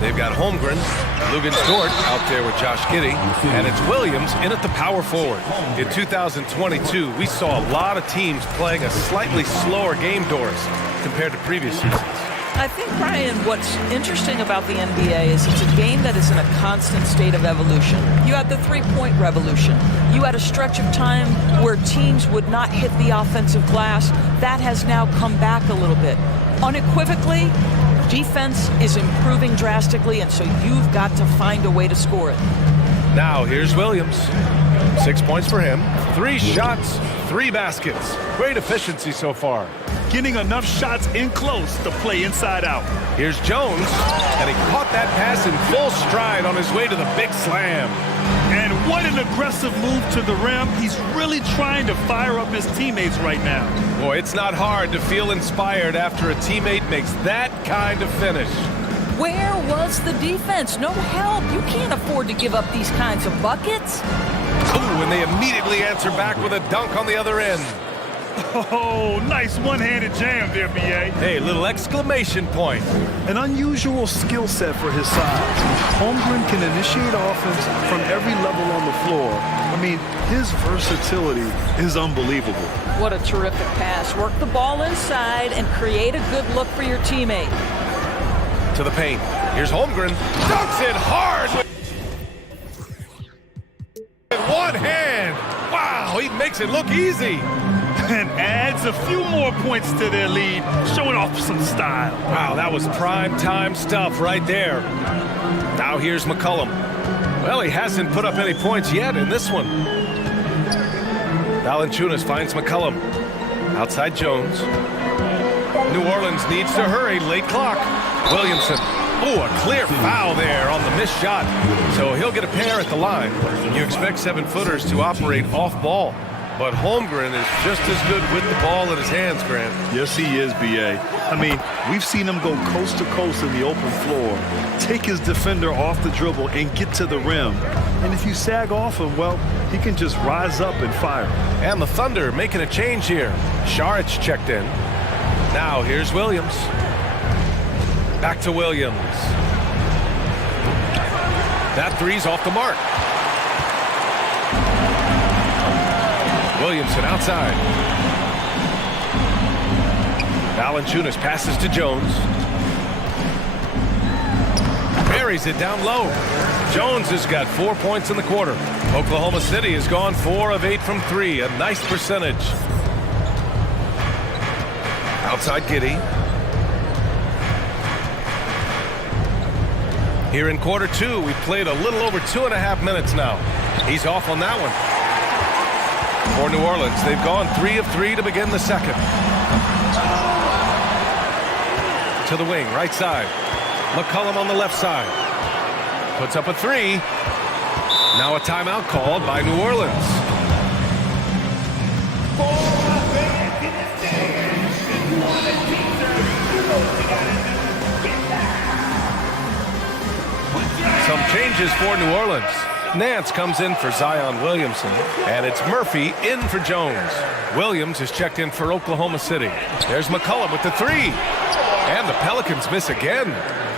They've got Holmgren, Lugan-Dort out there with Josh Giddey, and it's Williams in at the power forward. In 2022, we saw a lot of teams playing a slightly slower game, Doris, compared to previous seasons. I think, Brian, what's interesting about the NBA is it's a game that is in a constant state of evolution. You had the three-point revolution. You had a stretch of time where teams would not hit the offensive glass. That has now come back a little bit. Unequivocally, defense is improving drastically, and so you've got to find a way to score it. Now, here's Williams. 6 points for him. 3 shots, 3 baskets. Great efficiency so far. Getting enough shots in close to play inside out. Here's Jones, and he caught that pass in full stride on his way to the big slam. And what an aggressive move to the rim. He's really trying to fire up his teammates right now. Boy, it's not hard to feel inspired after a teammate makes that kind of finish. Where was the defense? No help. You can't afford to give up these kinds of buckets. Ooh, and they immediately answer back with a dunk on the other end. Oh, nice one-handed jam there, B.A. Hey, little exclamation point. An unusual skill set for his size. Holmgren can initiate offense from every level on the floor. I mean, his versatility is unbelievable. What a terrific pass. Work the ball inside and create a good look for your teammate. To the paint. Here's Holmgren. Dunks it hard with one hand. Wow, he makes it look easy. And adds a few more points to their lead, showing off some style. Wow, that was prime time stuff right there. Now here's McCollum. Well, he hasn't put up any points yet in this one. Valanciunas finds McCollum. Outside Jones. New Orleans needs to hurry, late clock. Williamson. Oh, a clear foul there on the missed shot. So he'll get a pair at the line. You expect 7-footers to operate off ball. But Holmgren is just as good with the ball in his hands, Grant. Yes, he is, B.A. I mean, we've seen him go coast to coast in the open floor, take his defender off the dribble and get to the rim. And if you sag off him, well, he can just rise up and fire. And the Thunder making a change here. Šarić checked in. Now here's Williams. Back to Williams. That three's off the mark. Williamson outside. Valanciunas passes to Jones. Buries it down low. Jones has got 4 points in the quarter. Oklahoma City has gone 4 of 8 from 3. A nice percentage. Outside Giddey. Here in quarter 2, we've played a little over 2.5 minutes now. He's off on that one. For New Orleans, they've gone 3 of 3 to begin the second. To the wing, right side. McCollum on the left side. Puts up a 3. Now a timeout called by New Orleans. changes for New Orleans. Nance comes in for Zion Williamson, and it's Murphy in for Jones. Williams is checked in for Oklahoma City. There's McCollum with the three, and the Pelicans miss again.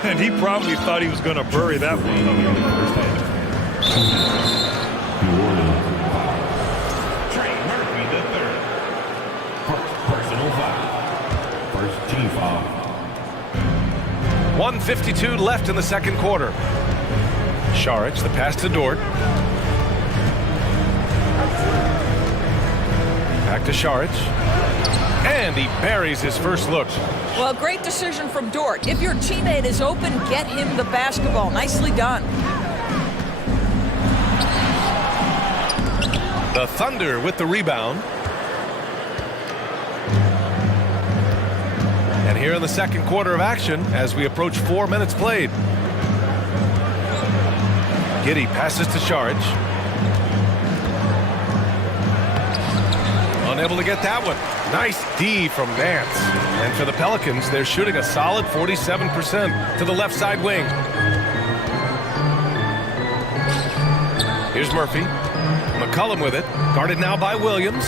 And he probably thought he was going to bury that one. Trey Murphy the third. First personal foul. First team foul. 1:52 left in the second quarter. Šarić, the pass to Dort. Back to Šarić. And he buries his first look. Well, great decision from Dort. If your teammate is open, get him the basketball. Nicely done. The Thunder with the rebound. And here in the second quarter of action, as we approach 4 minutes played. Giddey passes to Šarić. Unable to get that one. Nice D from Nance. And for the Pelicans, they're shooting a solid 47% to the left side wing. Here's Murphy. McCollum with it. Guarded now by Williams.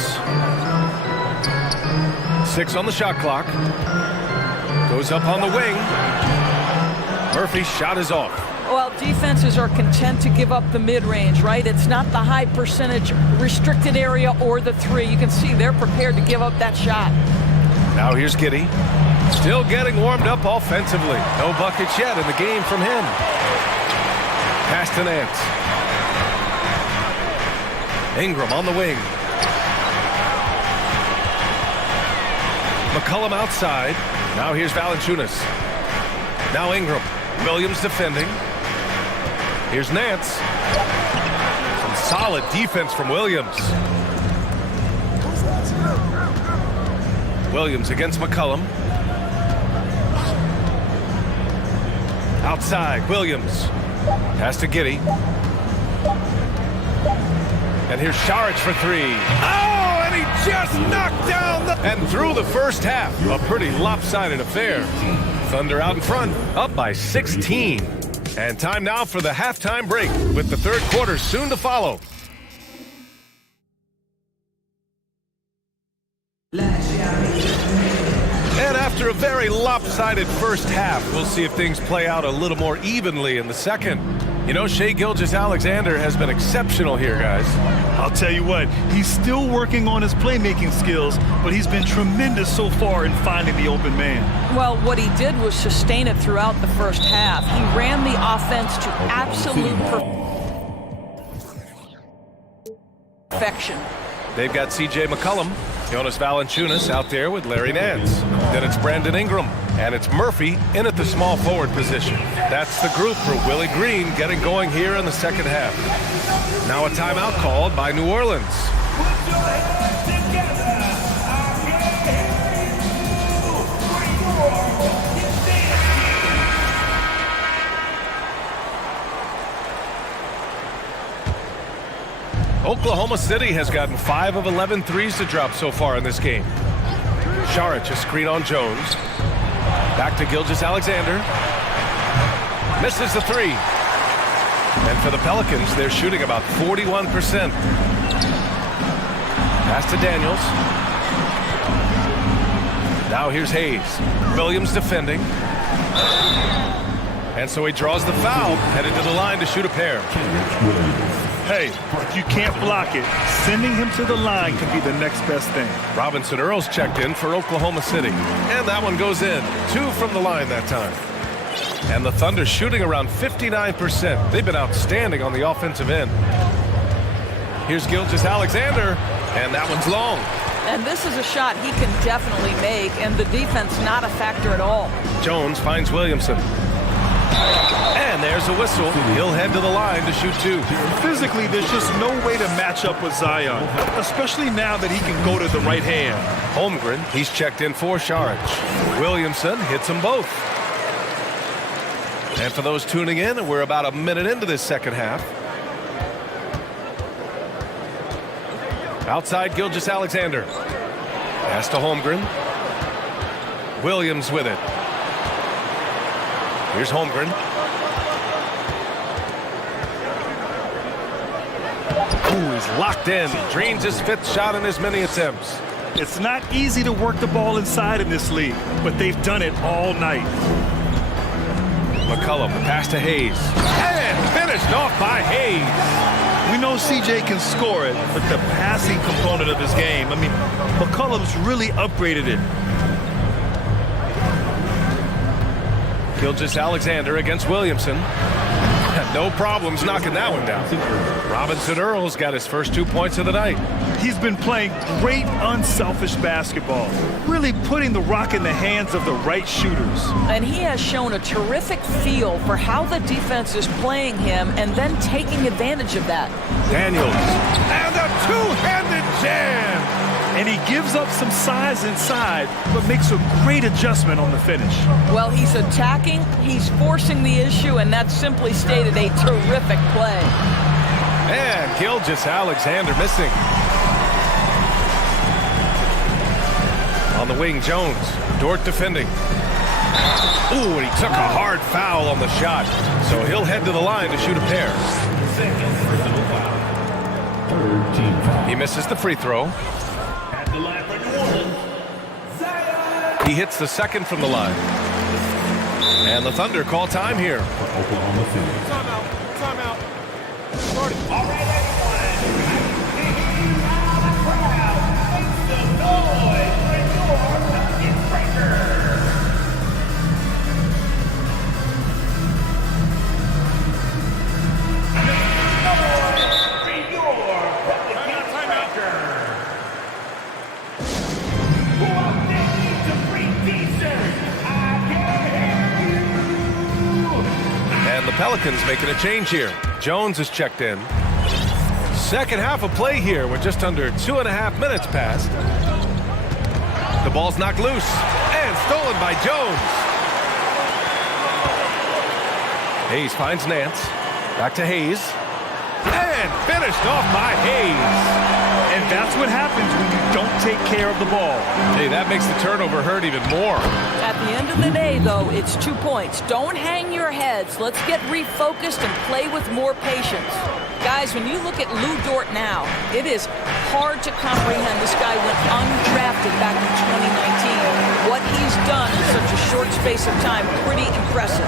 6 on the shot clock. Goes up on the wing. Murphy's shot is off. Well, defenses are content to give up the mid-range, right? It's not the high percentage restricted area or the three. You can see they're prepared to give up that shot. Now here's Giddey. Still getting warmed up offensively. No buckets yet in the game from him. Pass to Nance. Ingram on the wing. McCollum outside. Now here's Valanciunas. Now Ingram. Williams defending. Here's Nance. Some solid defense from Williams. Williams against McCollum. Outside, Williams. Pass to Giddey. And here's Šarić for three. Oh, and he just knocked down the... And through the first half, a pretty lopsided affair. Thunder out in front, up by 16. And time now for the halftime break, with the third quarter soon to follow. And after a very lopsided first half, we'll see if things play out a little more evenly in the second. You know, Shai Gilgeous-Alexander has been exceptional here, guys. I'll tell you what, he's still working on his playmaking skills, but he's been tremendous so far in finding the open man. Well, what he did was sustain it throughout the first half. He ran the offense to absolute perfection. They've got C.J. McCollum, Jonas Valanciunas out there with Larry Nance. Then it's Brandon Ingram, and it's Murphy in at the small forward position. That's the group for Willie Green getting going here in the second half. Now a timeout called by New Orleans. Oklahoma City has gotten 5 of 11 threes to drop so far in this game. Šarić a screen on Jones. Back to Gilgeous-Alexander. Misses the three. And for the Pelicans, they're shooting about 41%. Pass to Daniels. Now here's Hayes. Williams defending. And so he draws the foul, headed to the line to shoot a pair. Hey, if you can't block it, sending him to the line can be the next best thing. Robinson Earls checked in for Oklahoma City. And that one goes in. 2 from the line that time. And the Thunder shooting around 59%. They've been outstanding on the offensive end. Here's Gilgeous-Alexander, and that one's long. And this is a shot he can definitely make, and the defense not a factor at all. Jones finds Williamson. And there's a whistle. He'll head to the line to shoot 2. Physically, there's just no way to match up with Zion, especially now that he can go to the right hand. Holmgren, he's checked in for Šarić. Williamson hits them both. And for those tuning in, we're about a minute into this second half. Outside, Gilgeous-Alexander. Pass to Holmgren. Williams with it. Here's Holmgren. Ooh, he's locked in. Drains his 5th shot in as many attempts. It's not easy to work the ball inside in this league, but they've done it all night. McCollum, pass to Hayes. And finished off by Hayes. We know CJ can score it, but the passing component of his game, I mean, McCollum's really upgraded it. Gilgeous-Alexander against Williamson. No problems knocking that one down. Robinson Earl's got his first 2 points of the night. He's been playing great, unselfish basketball, really putting the rock in the hands of the right shooters. And he has shown a terrific feel for how the defense is playing him and then taking advantage of that. Daniels, and a two-handed jam! And he gives up some size inside, but makes a great adjustment on the finish. Well, he's attacking, he's forcing the issue, and that's simply stated a terrific play. And Gilgeous-Alexander missing. On the wing, Jones. Dort defending. Ooh, and he took a hard foul on the shot. So he'll head to the line to shoot a pair. He misses the free throw. He hits the second from the line. And the Thunder call time here. Timeout. Timeout. Starting. All right, everyone. The crowd makes some noise when you're bucket breaker. And the Pelicans making a change here. Jones is checked in. Second half of play here with just under 2.5 minutes passed. The ball's knocked loose and stolen by Jones. Hayes finds Nance. Back to Hayes. And finished off by Hayes. And that's what happens when you don't take care of the ball. Hey, that makes the turnover hurt even more. At the end of the day, though, it's 2 points. Don't hang your heads. Let's get refocused and play with more patience. Guys, when you look at Lou Dort now, it is hard to comprehend. This guy went undrafted back in 2019. What he's done in such a short space of time, pretty impressive.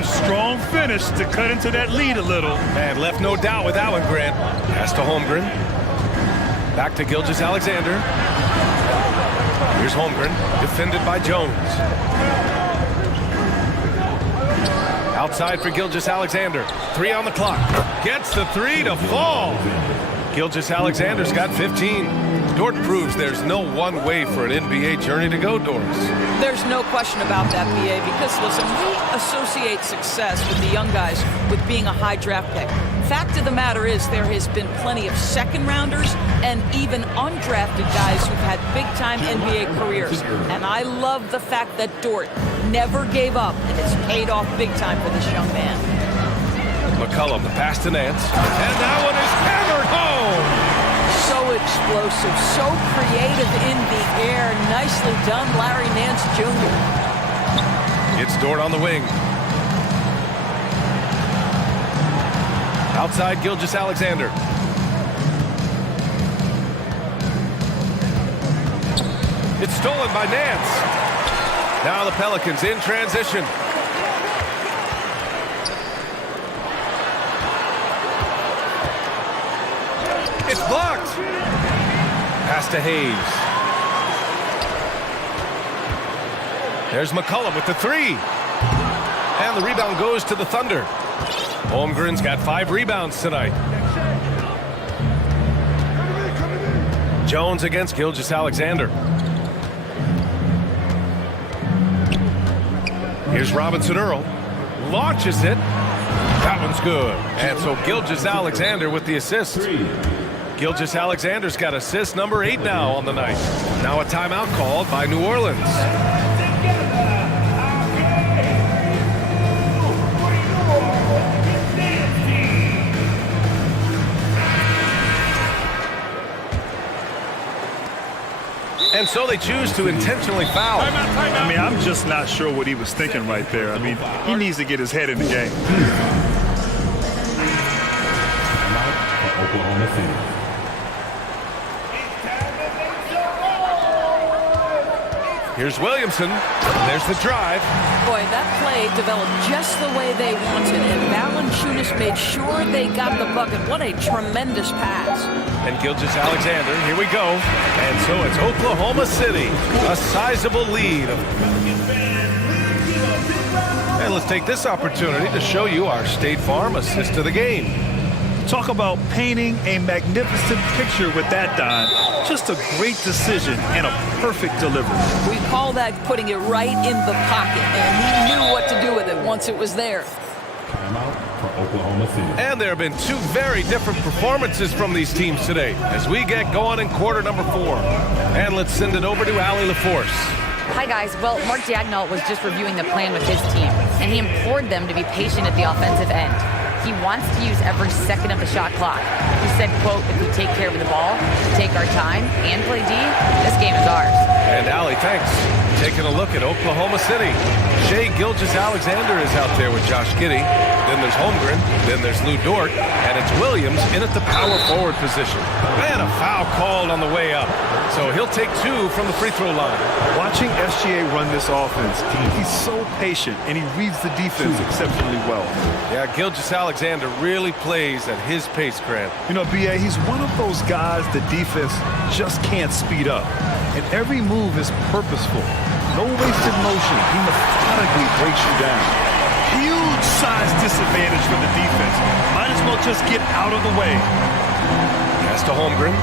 A strong finish to cut into that lead a little. And left no doubt with that one, Grant. Pass to Holmgren. Back to Gilgeous-Alexander. Here's Holmgren, defended by Jones. Outside for Gilgeous-Alexander. 3 on the clock. Gets the 3 to fall. Gilgeous-Alexander's got 15. Dort proves there's no one way for an NBA journey to go, Doris. There's no question about that, BA, because, listen, we associate success with the young guys with being a high draft pick. Fact of the matter is there has been plenty of second-rounders and even undrafted guys who've had big-time NBA careers. And I love the fact that Dort never gave up, and it's paid off big time for this young man. McCollum, the pass to Nance. And that one is hammered home! So explosive, so creative in the air. Nicely done, Larry Nance Jr. It's Dort on the wing. Outside Gilgeous-Alexander. It's stolen by Nance. Now the Pelicans in transition. It's blocked. Pass to Hayes. There's McCollum with the 3. And the rebound goes to the Thunder. Holmgren's got 5 rebounds tonight. Jones against Gilgeous-Alexander. Here's Robinson Earl. Launches it. That one's good. And so Gilgeous-Alexander with the assist. Gilgeous-Alexander's got assist number 8 now on the night. Now a timeout called by New Orleans. And so they choose to intentionally foul. I mean, I'm just not sure what he was thinking right there. I mean, he needs to get his head in the game. Oklahoma City. Here's Williamson. There's the drive. Boy, that play developed just the way they wanted, and Valanciunas made sure they got the bucket. What a tremendous pass. And Gilgeous-Alexander, here we go. And so it's Oklahoma City, a sizable lead. And let's take this opportunity to show you our State Farm assist of the game. Talk about painting a magnificent picture with that dime. Just a great decision and a perfect delivery. We call that putting it right in the pocket, and he knew what to do with it once it was there. Timeout for Oklahoma City. And there have been two very different performances from these teams today as we get going in quarter number 4. And let's send it over to Allie LaForce. Hi, guys. Well, Mark Dagnall was just reviewing the plan with his team, and he implored them to be patient at the offensive end. He wants to use every second of the shot clock. He said, quote, if we take care of the ball, take our time, and play D, this game is ours. And Allie, thanks. Taking a look at Oklahoma City. Shai Gilgeous-Alexander is out there with Josh Giddey. Then there's Holmgren. Then there's Lou Dort. And it's Williams in at the power forward position. And a foul called on the way up. So he'll take 2 from the free throw line. Watching SGA run this offense, he's so patient and he reads the defense exceptionally well. Yeah, Gilgeous-Alexander really plays at his pace, Grant. You know, B.A., he's one of those guys the defense just can't speed up. And every move is purposeful. No wasted motion. He methodically breaks you down. Huge size disadvantage for the defense. Might as well just get out of the way. Pass to Holmgren.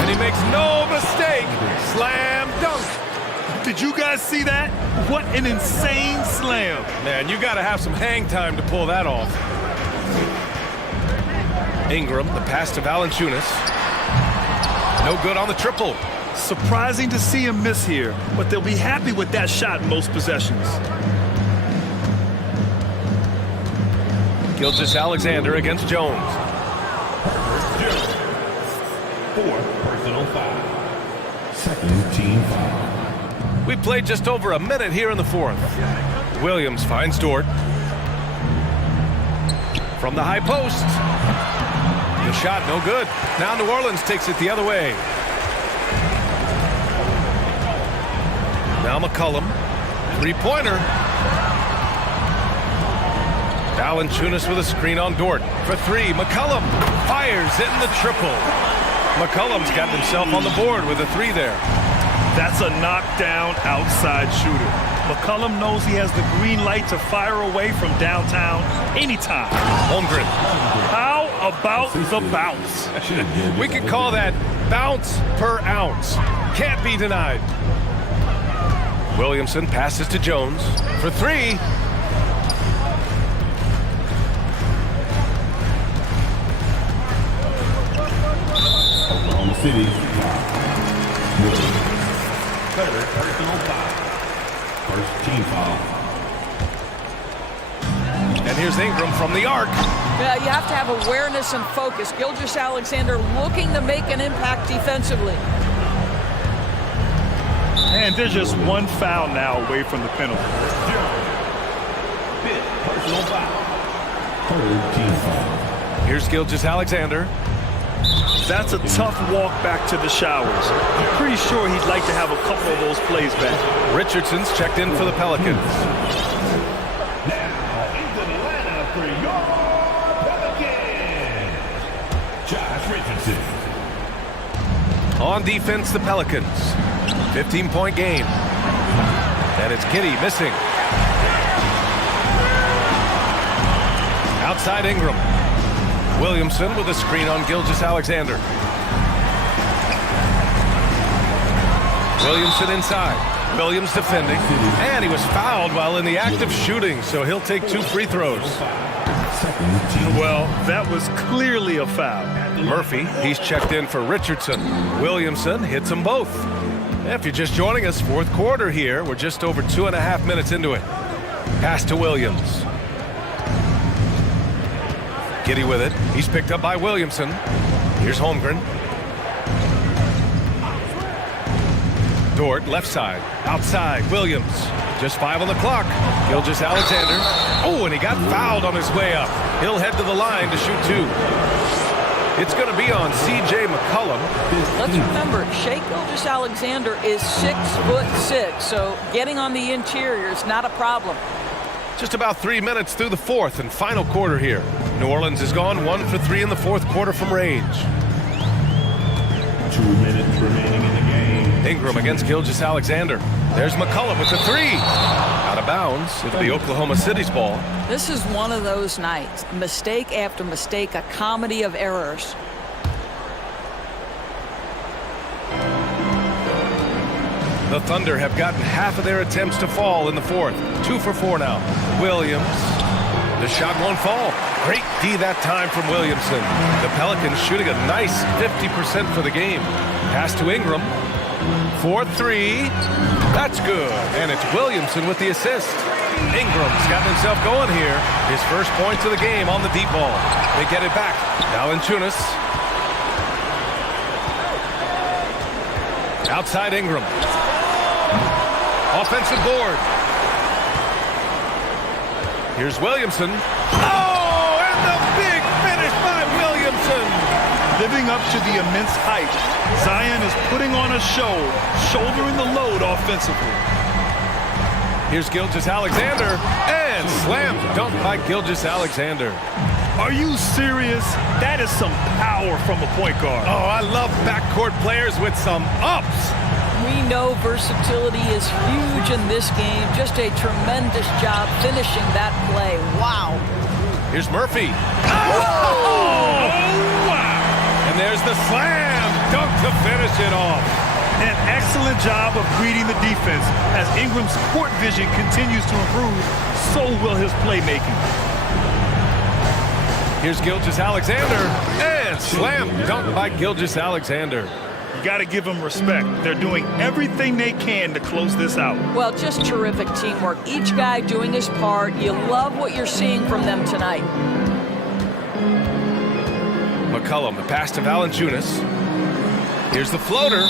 And he makes no mistake. Slam dunk. Did you guys see that? What an insane slam. Man, you got to have some hang time to pull that off. Ingram, the pass to Valanciunas. No good on the triple. Surprising to see him miss here, but they'll be happy with that shot in most possessions. Gilgeous-Alexander against Jones. 4 personal foul. Second team foul. We played just over a minute here in the 4th. Williams finds Dort. From the high post. The shot no good. Now New Orleans takes it the other way. Now McCollum. Three-pointer. Valanciunas with a screen on Dort. For 3, McCollum fires in the triple. McCollum's got himself on the board with a 3 there. That's a knockdown outside shooter. McCollum knows he has the green light to fire away from downtown anytime. Holmgren. How about the bounce? We could call that bounce per ounce. Can't be denied. Williamson passes to Jones for 3. Oklahoma City. Third personal foul. First team foul. And here's Ingram from the arc. Yeah, you have to have awareness and focus. Gilgeous-Alexander looking to make an impact defensively. And there's just one foul now away from the penalty. Fifth personal foul. Third team foul. Here's Gilgeous-Alexander. That's a tough walk back to the showers. I'm pretty sure he'd like to have a couple of those plays back. Richardson's checked in for the Pelicans. Now into the lineup for your Pelicans, Josh Richardson. On defense, the Pelicans. 15-point game. And it's Giddey missing. Outside Ingram. Williamson with a screen on Gilgeous-Alexander. Williamson inside. Williams defending. And he was fouled while in the act of shooting, so he'll take 2 free throws. Well, that was clearly a foul. Murphy, he's checked in for Richardson. Williamson hits them both. If you're just joining us, 4th quarter here. We're just over 2.5 minutes into it. Pass to Williams. Giddey with it. He's picked up by Williamson. Here's Holmgren. Dort, left side. Outside, Williams. Just 5 on the clock. Gilgeous-Alexander. Oh, and he got fouled on his way up. He'll head to the line to shoot 2. It's going to be on C.J. McCollum. Let's remember, Shea Gilgeous-Alexander is 6'6", so getting on the interior is not a problem. Just about 3 minutes through the fourth and final quarter here. New Orleans has gone 1 for 3 in the fourth quarter from range. 2 minutes remaining in the game. Ingram against Gilgeous-Alexander. There's McCollum with the 3. Out of bounds. It'll be Oklahoma City's ball. This is one of those nights. Mistake after mistake, a comedy of errors. The Thunder have gotten half of their attempts to fall in the fourth. 2 for 4 now. Williams. The shot won't fall. Great D that time from Williamson. The Pelicans shooting a nice 50% for the game. Pass to Ingram. 4-3. That's good. And it's Williamson with the assist. Ingram's gotten himself going here. His first points of the game on the deep ball. They get it back. Valanciunas. Outside Ingram. Offensive board. Here's Williamson. Oh, and the big finish by Williamson. Living up to the immense hype, Zion is putting on a show, shouldering the load offensively. Here's Gilgeous-Alexander, and slam dunk by Gilgeous-Alexander. Are you serious? That is some power from a point guard. Oh, I love backcourt players with some ups. We know versatility is huge in this game. Just a tremendous job finishing that play. Wow. Here's Murphy. Oh, wow. And there's the slam dunk to finish it off. An excellent job of reading the defense. As Ingram's court vision continues to improve, so will his playmaking. Here's Gilgeous-Alexander, and slam dunk by Gilgeous-Alexander. You got to give them respect. They're doing everything they can to close this out. Well, just terrific teamwork. Each guy doing his part. You love what you're seeing from them tonight. McCollum, the pass to Valanciunas. Here's the floater,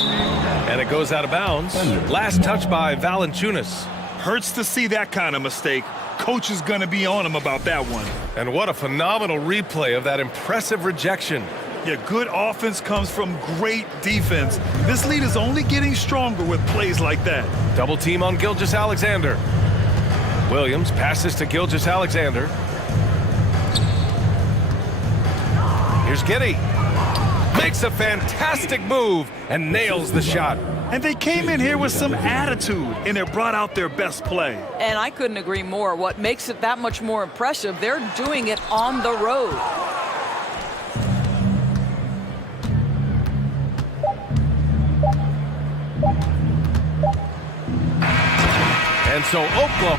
and it goes out of bounds. Last touch by Valanciunas. Hurts to see that kind of mistake. Coach is going to be on him about that one. And what a phenomenal replay of that impressive rejection. Yeah, good offense comes from great defense. This lead is only getting stronger with plays like that. Double team on Gilgeous-Alexander. Williams passes to Gilgeous-Alexander. Here's Giddey. Makes a fantastic move and nails the shot. And they came in here with some attitude, and they brought out their best play. And I couldn't agree more. What makes it that much more impressive, they're doing it on the road. And so Oklahoma